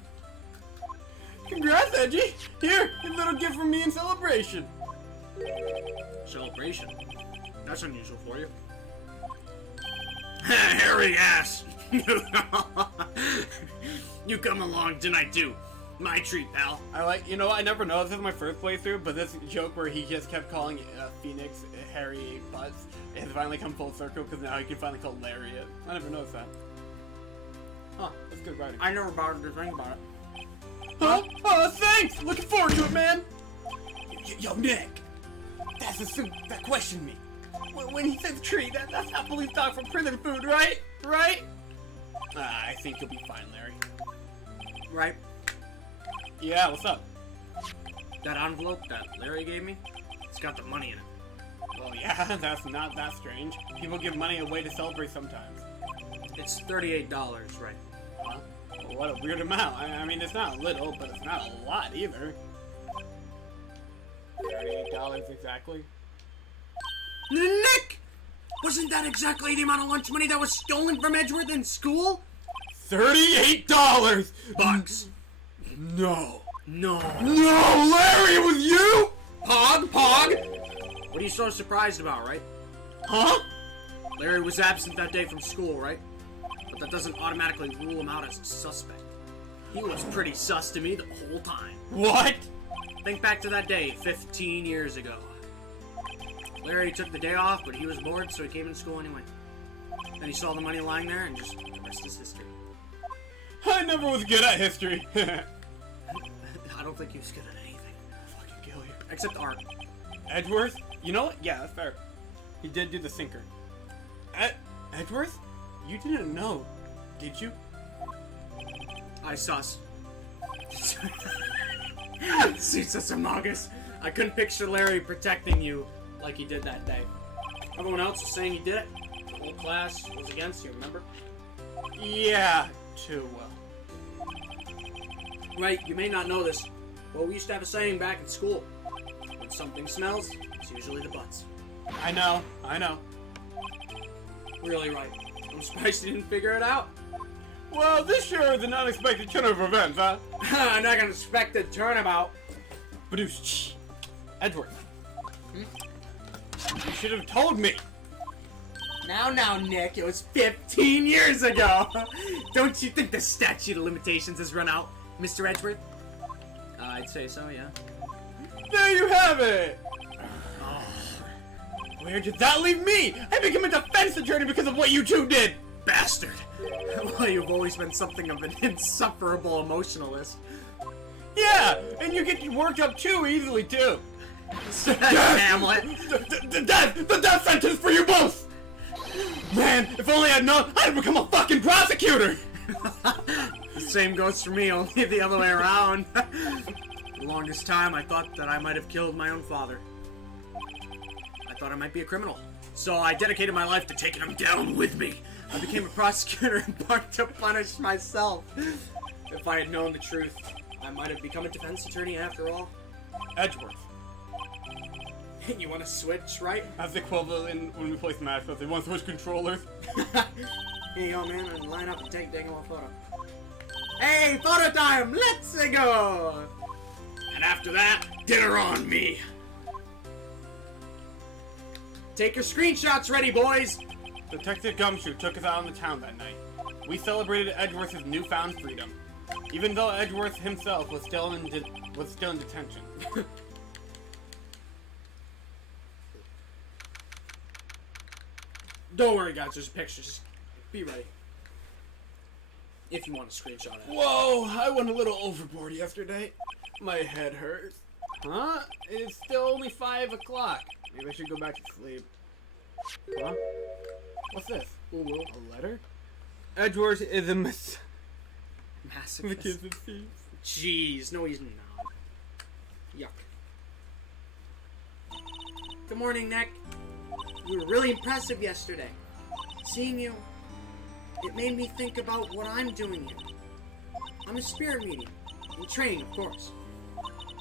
Congrats, Edgy! Here, a little gift from me in celebration! Celebration? That's unusual for you. Hairy ass! You come along tonight too. My treat, pal. I never noticed this in my first playthrough, but this joke where he just kept calling Phoenix Harry Buzz has finally come full circle because now he can finally call Larry it. I never noticed that. Huh, that's good writing. I never bothered to think about it. Huh? Oh, thanks! Looking forward to it, man! Yo, Nick! That's the suit that questioned me. When he says tree, that's how police talk for prison food, right? Right? I think you'll be fine, Larry. Right? Yeah, what's up? That envelope that Larry gave me, it's got the money in it. Well, yeah, that's not that strange. People give money away to celebrate sometimes. It's $38, right? Huh? Well, what a weird amount. I mean, it's not little, but it's not a lot either. $38 exactly. Nick! Wasn't that exactly the amount of lunch money that was stolen from Edgeworth in school? $38! Bucks. No. No. No, Larry, it was you? Pog! What are you so surprised about, right? Huh? Larry was absent that day from school, right? But that doesn't automatically rule him out as a suspect. He was pretty sus to me the whole time. What? Think back to that day, 15 years ago. Larry took the day off, but he was bored, so he came to school anyway. Then he saw the money lying there, and just the rest is history. I never was good at history. I don't think he was good at anything. I'll fucking kill you. Except art. Edgeworth? You know what? Yeah, that's fair. He did do the sinker. Edgeworth? You didn't know, did you? I sus. Sus Amogus. I couldn't picture Larry protecting you like he did that day. Everyone else was saying he did it. The whole class was against you, remember? Yeah, too well. Right, you may not know this, but we used to have a saying back in school. When something smells, it's usually the butts. I know. Really, right. I'm surprised you didn't figure it out. Well, this sure is an unexpected turn of events, huh? An unexpected turnabout. Badoosh. Edgeworth. You should have told me. Now, Nick, it was 15 years ago. Don't you think the statute of limitations has run out, Mr. Edgeworth? I'd say so, yeah. There you have it! Where did that leave me? I became a defense attorney because of what you two did! Bastard! Well, you've always been something of an insufferable emotionalist. Yeah, and you get worked up too easily, too. Hamlet! The death sentence for you both! Man, if only I'd known, I'd become a fucking prosecutor! The same goes for me, only the other way around. The longest time, I thought that I might have killed my own father. I thought I might be a criminal. So I dedicated my life to taking him down with me. I became a prosecutor in part to punish myself. If I had known the truth, I might have become a defense attorney after all. Edgeworth. You want to switch, right? That's the equivalent when we play Smash Bros. They want to switch controllers. Here you go, man, and line up and take dang old photo. Hey, photo time! Let's go! And after that, dinner on me. Take your screenshots ready, boys! Detective Gumshoe took us out in the town that night. We celebrated Edgeworth's newfound freedom, even though Edgeworth himself was still in detention. Don't worry, guys, there's pictures. Just be ready. If you want to screenshot it. Whoa, I went a little overboard yesterday. My head hurts. Huh? It's still only 5 o'clock. Maybe I should go back to sleep. Huh? What's this? Ooh, A letter? Edgeworth is a miss. Massive. The kids and thieves. Jeez, no, he's not. Yuck. Good morning, Nick. You were really impressive yesterday. Seeing you, it made me think about what I'm doing here. I'm a spirit medium, in training, of course.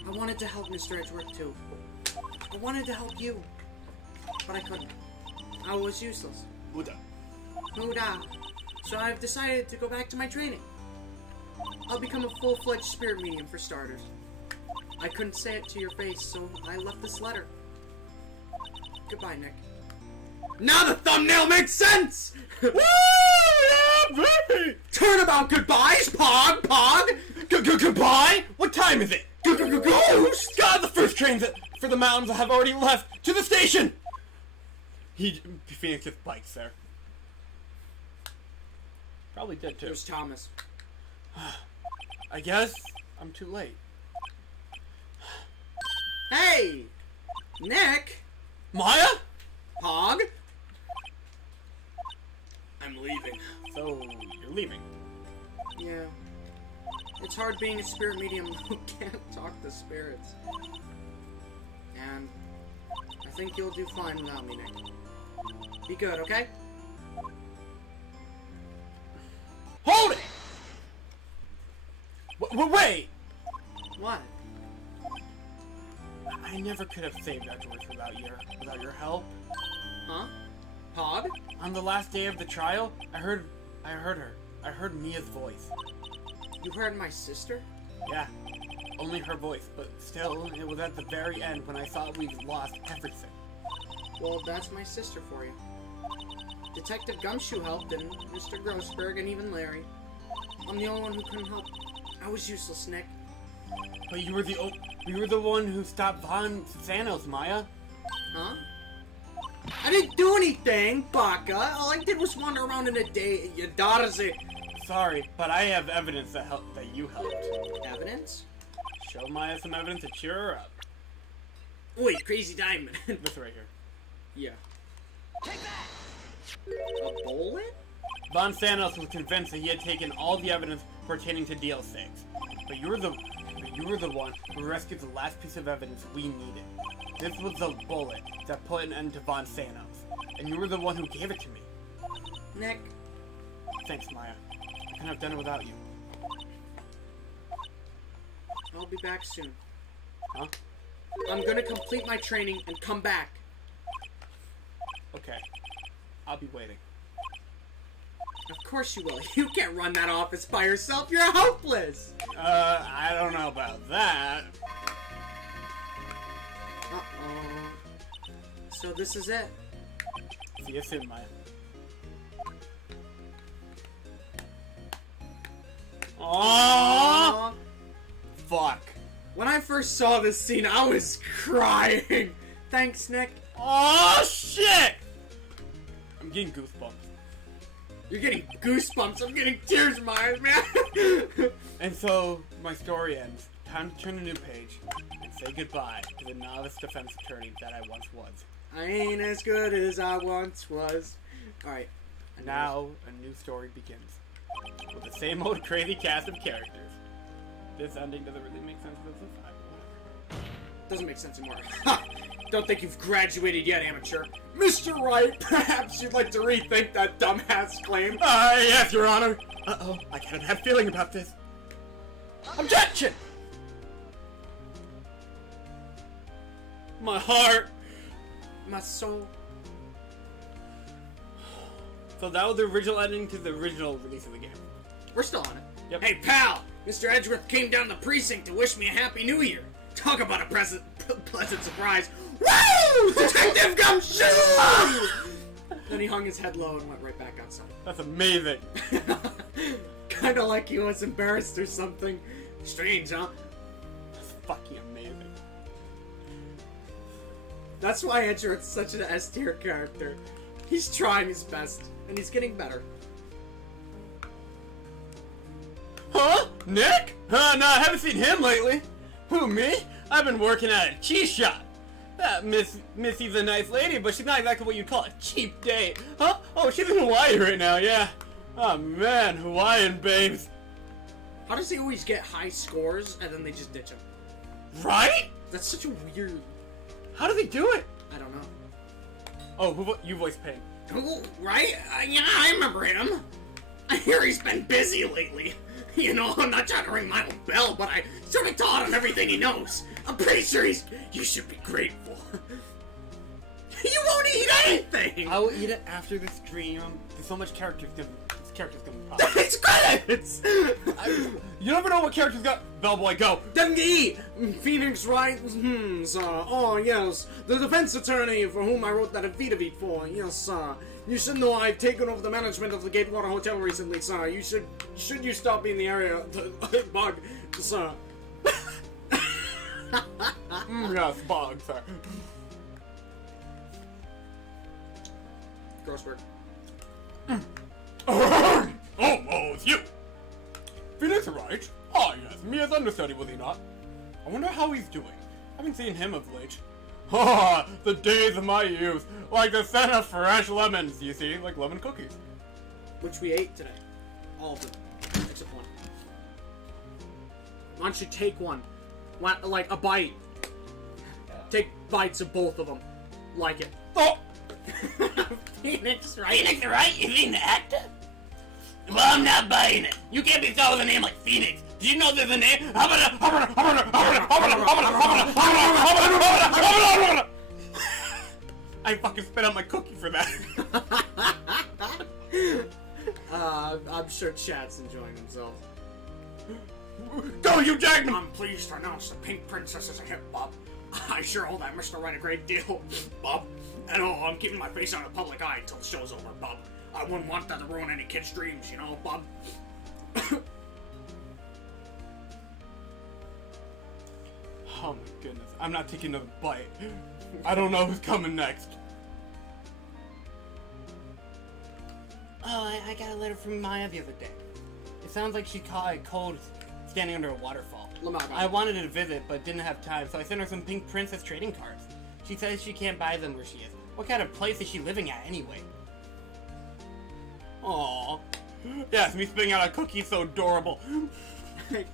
I wanted to help Mr. Edgeworth, too. I wanted to help you, but I couldn't. I was useless. Buddha. Buddha. So I've decided to go back to my training. I'll become a full-fledged spirit medium for starters. I couldn't say it to your face, so I left this letter. Goodbye, Nick. Now the thumbnail makes sense! Woo! Yeah, baby! Turnabout goodbyes, Pog! Goodbye? What time is it? Ghost! God, the first trains for the mountains have already left to the station! Phoenix just bikes there. Probably did too. There's Thomas. I guess I'm too late. Hey! Nick! Maya? Pog? I'm leaving. So, you're leaving. Yeah. It's hard being a spirit medium who can't talk to spirits. And think you'll do fine without me, Nick. Be good, okay? Hold it! Wait! What? I never could have saved Edgeworth without your help. Huh? Hog? On the last day of the trial, I heard her. I heard Mia's voice. You heard my sister? Yeah, only her voice, but still, it was at the very end when I thought we'd lost everything. Well, that's my sister for you. Detective Gumshoe helped, and Mr. Grossberg, and even Larry. I'm the only one who couldn't help. I was useless, Nick. But you were the one who stopped Von Thanos, Maya. Huh? I didn't do anything, Baka. All I did was wander around in a day. Your daughter's a... Sorry, but I have evidence that you helped. Evidence? Show Maya some evidence to cheer her up. Wait, Crazy Diamond. This right here. Yeah. A bullet? Von Thanos was convinced that he had taken all the evidence pertaining to DL6. But you were the one who rescued the last piece of evidence we needed. This was the bullet that put an end to Von Thanos. And you were the one who gave it to me. Nick. Thanks, Maya. I couldn't have done it without you. I'll be back soon. Huh? I'm gonna complete my training and come back. Okay. I'll be waiting. Of course you will. You can't run that office by yourself. You're hopeless. I don't know about that. Uh-oh. So this is it. See you soon, Maya. Aww! Fuck. When I first saw this scene, I was crying. Thanks, Nick. Oh shit! I'm getting goosebumps. You're getting goosebumps. I'm getting tears in my eyes, man. And so, my story ends. Time to turn a new page and say goodbye to the novice defense attorney that I once was. I ain't as good as I once was. Alright. And now, a new story begins. With the same old crazy cast of characters. This ending doesn't really make sense, but it's fine. Doesn't make sense anymore. Don't think you've graduated yet, amateur. Mr. Wright, perhaps you'd like to rethink that dumbass claim. Yes, Your Honor. Uh-oh, I got a bad feeling about this. Objection! My heart. My soul. So that was the original ending to the original release of the game. We're still on it. Yep. Hey, pal! Mr. Edgeworth came down the precinct to wish me a happy new year. Talk about a pleasant surprise. Woo! Detective Gumshoe! Then he hung his head low and went right back outside. That's amazing. Kinda like he was embarrassed or something. Strange, huh? That's fucking amazing. That's why Edgeworth's such an S-tier character. He's trying his best, and he's getting better. Huh? Nick? No, I haven't seen him lately. Who, me? I've been working at a cheese shop. That Missy's a nice lady, but she's not exactly what you'd call a cheap date. Huh? Oh, she's in Hawaii right now, yeah. Oh man, Hawaiian babes. How does he always get high scores, and then they just ditch him? Right? That's such a weird... How does he do it? I don't know. Oh, you voice Pain. Oh, right? Yeah, I remember him. I hear he's been busy lately. You know, I'm not trying to ring my own bell, but I sort of taught him everything he knows. I'm pretty sure you should be grateful. You won't eat anything! I will eat it after the stream. There's so much characters gonna pop. It's credits! You never know what characters got. Bellboy, go! W.E. Phoenix Wright, sir. Oh, yes. The defense attorney for whom I wrote that affidavit for. Yes, sir. You should know I've taken over the management of the Gatewater Hotel recently, sir. Should you stop in the area, bug, sir. Yes, bug, sir. Grossberg. Oh, it's you! Phoenix Wright? Ah, yes, Mia's understudy, was he not? I wonder how he's doing. I haven't seen him of late. Ah, the days of my youth. Like the scent of fresh lemons, you see? Like lemon cookies. Which we ate today. All of them. Except one. Why don't you take one? Like a bite. Take bites of both of them. Like it. Oh! Phoenix Wright. Phoenix Wright? You mean the actor? Well, I'm not buying it. You can't be thought with a name like Phoenix. Do you know there's a name? I fucking spit out my cookie for that. I'm sure chat's enjoying themselves. Go, Hugh Jackman! I'm pleased to announce the Pink Princess is a hit, Bob. I sure owe that Mr. Wright a great deal, Bob. And I'm keeping my face out of public eye until the show's over, Bob. I wouldn't want that to ruin any kid's dreams, you know, Bob. Oh my goodness, I'm not taking a bite. I don't know who's coming next. Oh, I got a letter from Maya the other day. It sounds like she caught a cold standing under a waterfall. I wanted to visit, but didn't have time, so I sent her some Pink Princess trading cards. She says she can't buy them where she is. What kind of place is she living at, anyway? Aww. Yes, me spitting out a cookie so adorable.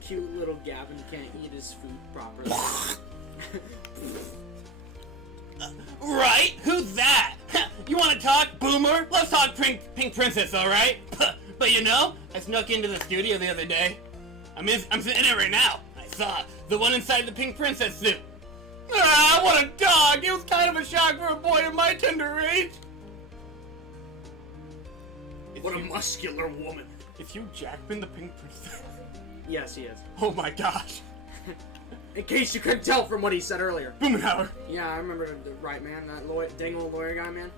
Cute little Gavin can't eat his food properly. Right? Who's that? You want to talk, Boomer? Let's talk Pink Princess, alright? But you know, I snuck into the studio the other day. I'm sitting in it right now. I saw the one inside the Pink Princess suit. Ah, what a dog! It was kind of a shock for a boy of my tender age. What a muscular woman. Is Hugh Jackman the Pink Princess? Yes, he is. Oh my gosh. In case you couldn't tell from what he said earlier. Boomenhauer. Yeah, I remember the right man, that dang old lawyer guy, man.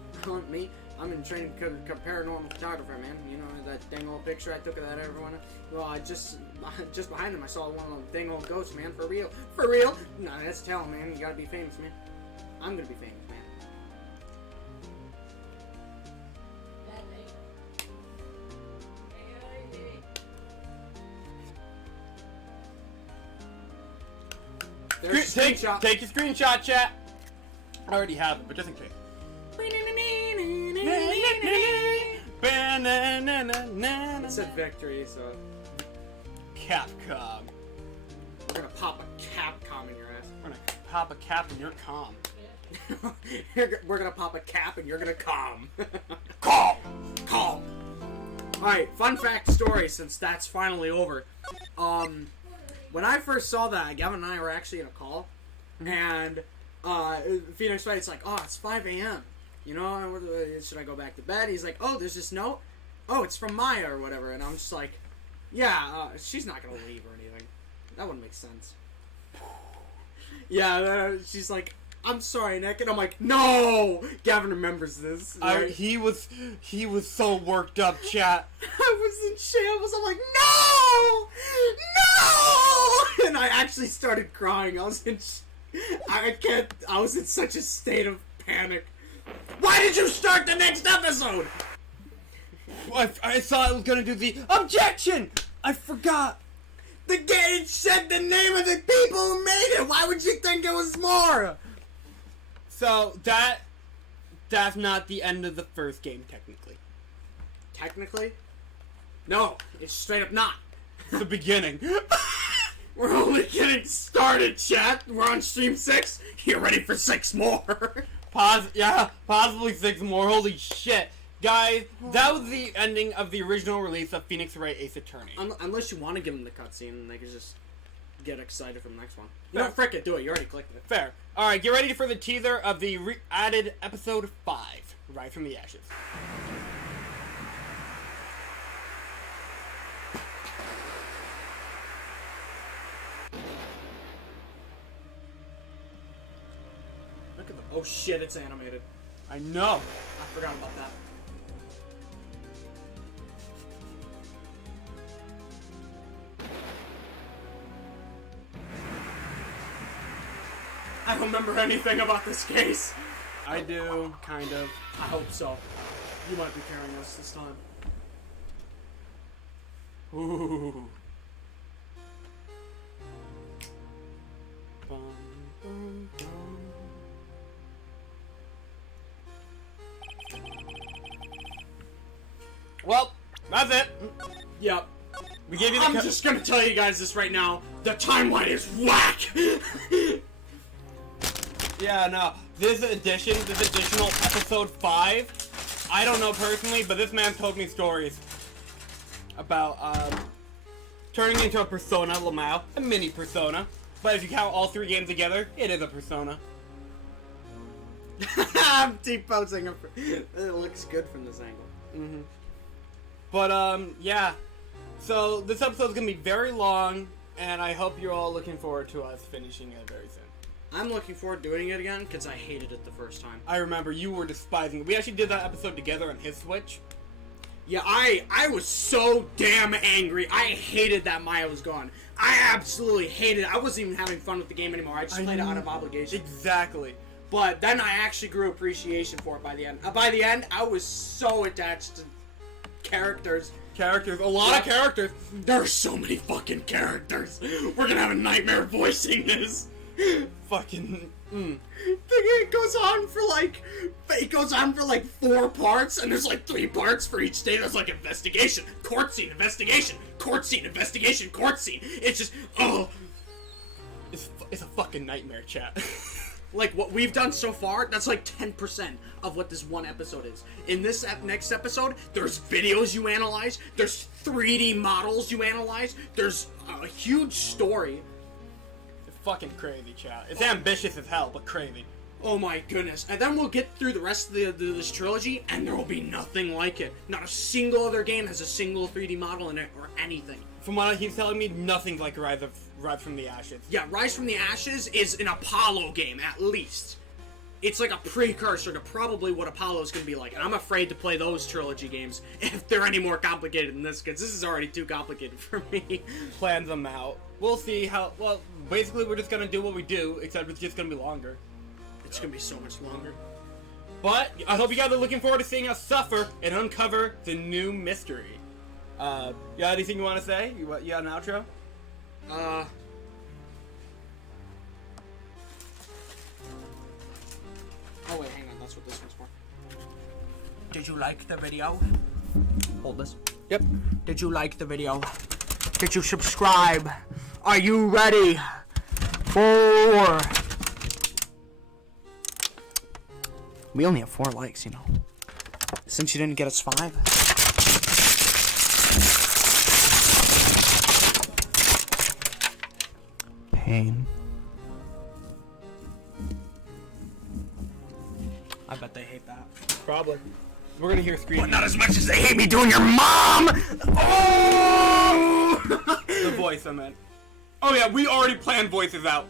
Me, I'm in training paranormal photographer, man. You know that dang old picture I took of that everyone. Well, I just behind him, I saw one of them dang old ghosts, man. For real, for real. Nah, that's talent, man. You gotta be famous, man. I'm gonna be famous, man. There's a screenshot. Take your screenshot, chat. I already have it, but just in case. It said victory, so Capcom. we're gonna pop a Capcom in your ass. We're gonna pop a cap in your com. We're gonna pop a cap and you're gonna calm. Calm! Calm. Alright, fun fact story since that's finally over. When I first saw that, Gavin and I were actually in a call, and Phoenix Wright's like, oh, it's 5 a.m. You know, should I go back to bed? He's like, oh, there's this note. Oh, it's from Maya or whatever. And I'm just like, yeah, she's not going to leave or anything. That wouldn't make sense. Yeah, she's like, I'm sorry, Nick. And I'm like, no! Gavin remembers this. Right? He was so worked up, chat. I was in shambles. I'm like, no! No! And I actually started crying. I was in such a state of panic. Why did you start the next episode? I thought it was gonna do the objection! I forgot! The game said the name of the people who made it! Why would you think it was more? So, that's not the end of the first game, technically. Technically? No, it's straight up not. It's the beginning. We're only getting started, chat. We're on stream 6. You're ready for 6 more. Possibly 6 more. Holy shit. Guys, that was the ending of the original release of Phoenix Wright Ace Attorney. Unless you want to give them the cutscene and they can just get excited for the next one. You know, frick it, do it. You already clicked it. Fair. Alright, get ready for the teaser of the added episode 5, Rise from the Ashes. Look at them. Oh shit, it's animated. I know. I forgot about that. I don't remember anything about this case. I do, kind of. I hope so. You might be carrying us this time. Ooh. Bum, bum, bum. Well, that's it. Yep. We gave you the I'm just gonna tell you guys this right now. The timeline is whack! Yeah, no. this additional episode 5, I don't know personally, but this man told me stories about turning into a Persona Lamau, a mini Persona. But if you count all 3 games together, it is a Persona. I'm T-posing. It looks good from this angle. Mm-hmm. But, yeah. So, this episode's gonna be very long, and I hope you're all looking forward to us finishing it very soon. I'm looking forward to doing it again, because I hated it the first time. I remember you were despising it. We actually did that episode together on his Switch. Yeah, I was so damn angry. I hated that Maya was gone. I absolutely hated it. I wasn't even having fun with the game anymore. I just played it out of obligation. Exactly. But then I actually grew appreciation for it by the end. By the end, I was so attached to characters. A lot of characters. There's so many fucking characters. We're gonna have a nightmare voicing this. Fucking. It goes on for like 4 parts, and there's like 3 parts for each day. There's like investigation, court scene, investigation, court scene, investigation, court scene. It's just It's a fucking nightmare, chat. like what we've done so far. That's like 10% of what this one episode is. In this next episode, there's videos you analyze. There's 3D models you analyze. There's a huge story. It's fucking crazy, chat. It's ambitious as hell, but crazy. Oh my goodness. And then we'll get through the rest of this trilogy, and there will be nothing like it. Not a single other game has a single 3D model in it, or anything. From what he's telling me, nothing's like Rise from the Ashes. Yeah, Rise from the Ashes is an Apollo game, at least. It's like a precursor to probably what Apollo's gonna be like, and I'm afraid to play those trilogy games if they're any more complicated than this, because this is already too complicated for me. Plan them out. We'll see how, well, basically we're just gonna do what we do, except it's just gonna be longer. It's gonna be so much longer. But, I hope you guys are looking forward to seeing us suffer and uncover the new mystery. You got anything you want to say? You got an outro? Oh wait, hang on, that's what this one's for. Did you like the video? Hold this. Yep. Did you like the video? Did you subscribe? Are you ready for... We only have 4 likes, you know. Since you didn't get us 5. Pain. I bet they hate that. Probably. We're gonna hear screaming. But not as much as they hate me doing your mom! Oh! The voice, I meant. Oh yeah, we already planned voices out.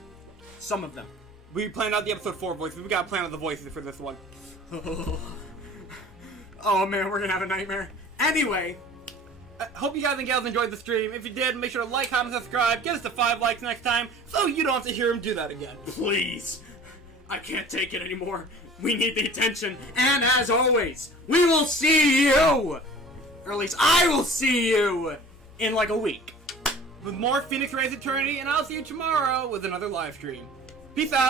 Some of them. We planned out the episode 4 voices. We gotta plan out the voices for this one. Oh man, we're gonna have a nightmare. Anyway. I hope you guys and gals enjoyed the stream. If you did, make sure to like, comment, subscribe. Get us to 5 likes next time, so you don't have to hear him do that again. Please. I can't take it anymore. We need the attention. And as always, we will see you! Or at least I will see you in like a week. With more Phoenix Wright Eternity, and I'll see you tomorrow with another live stream. Peace out!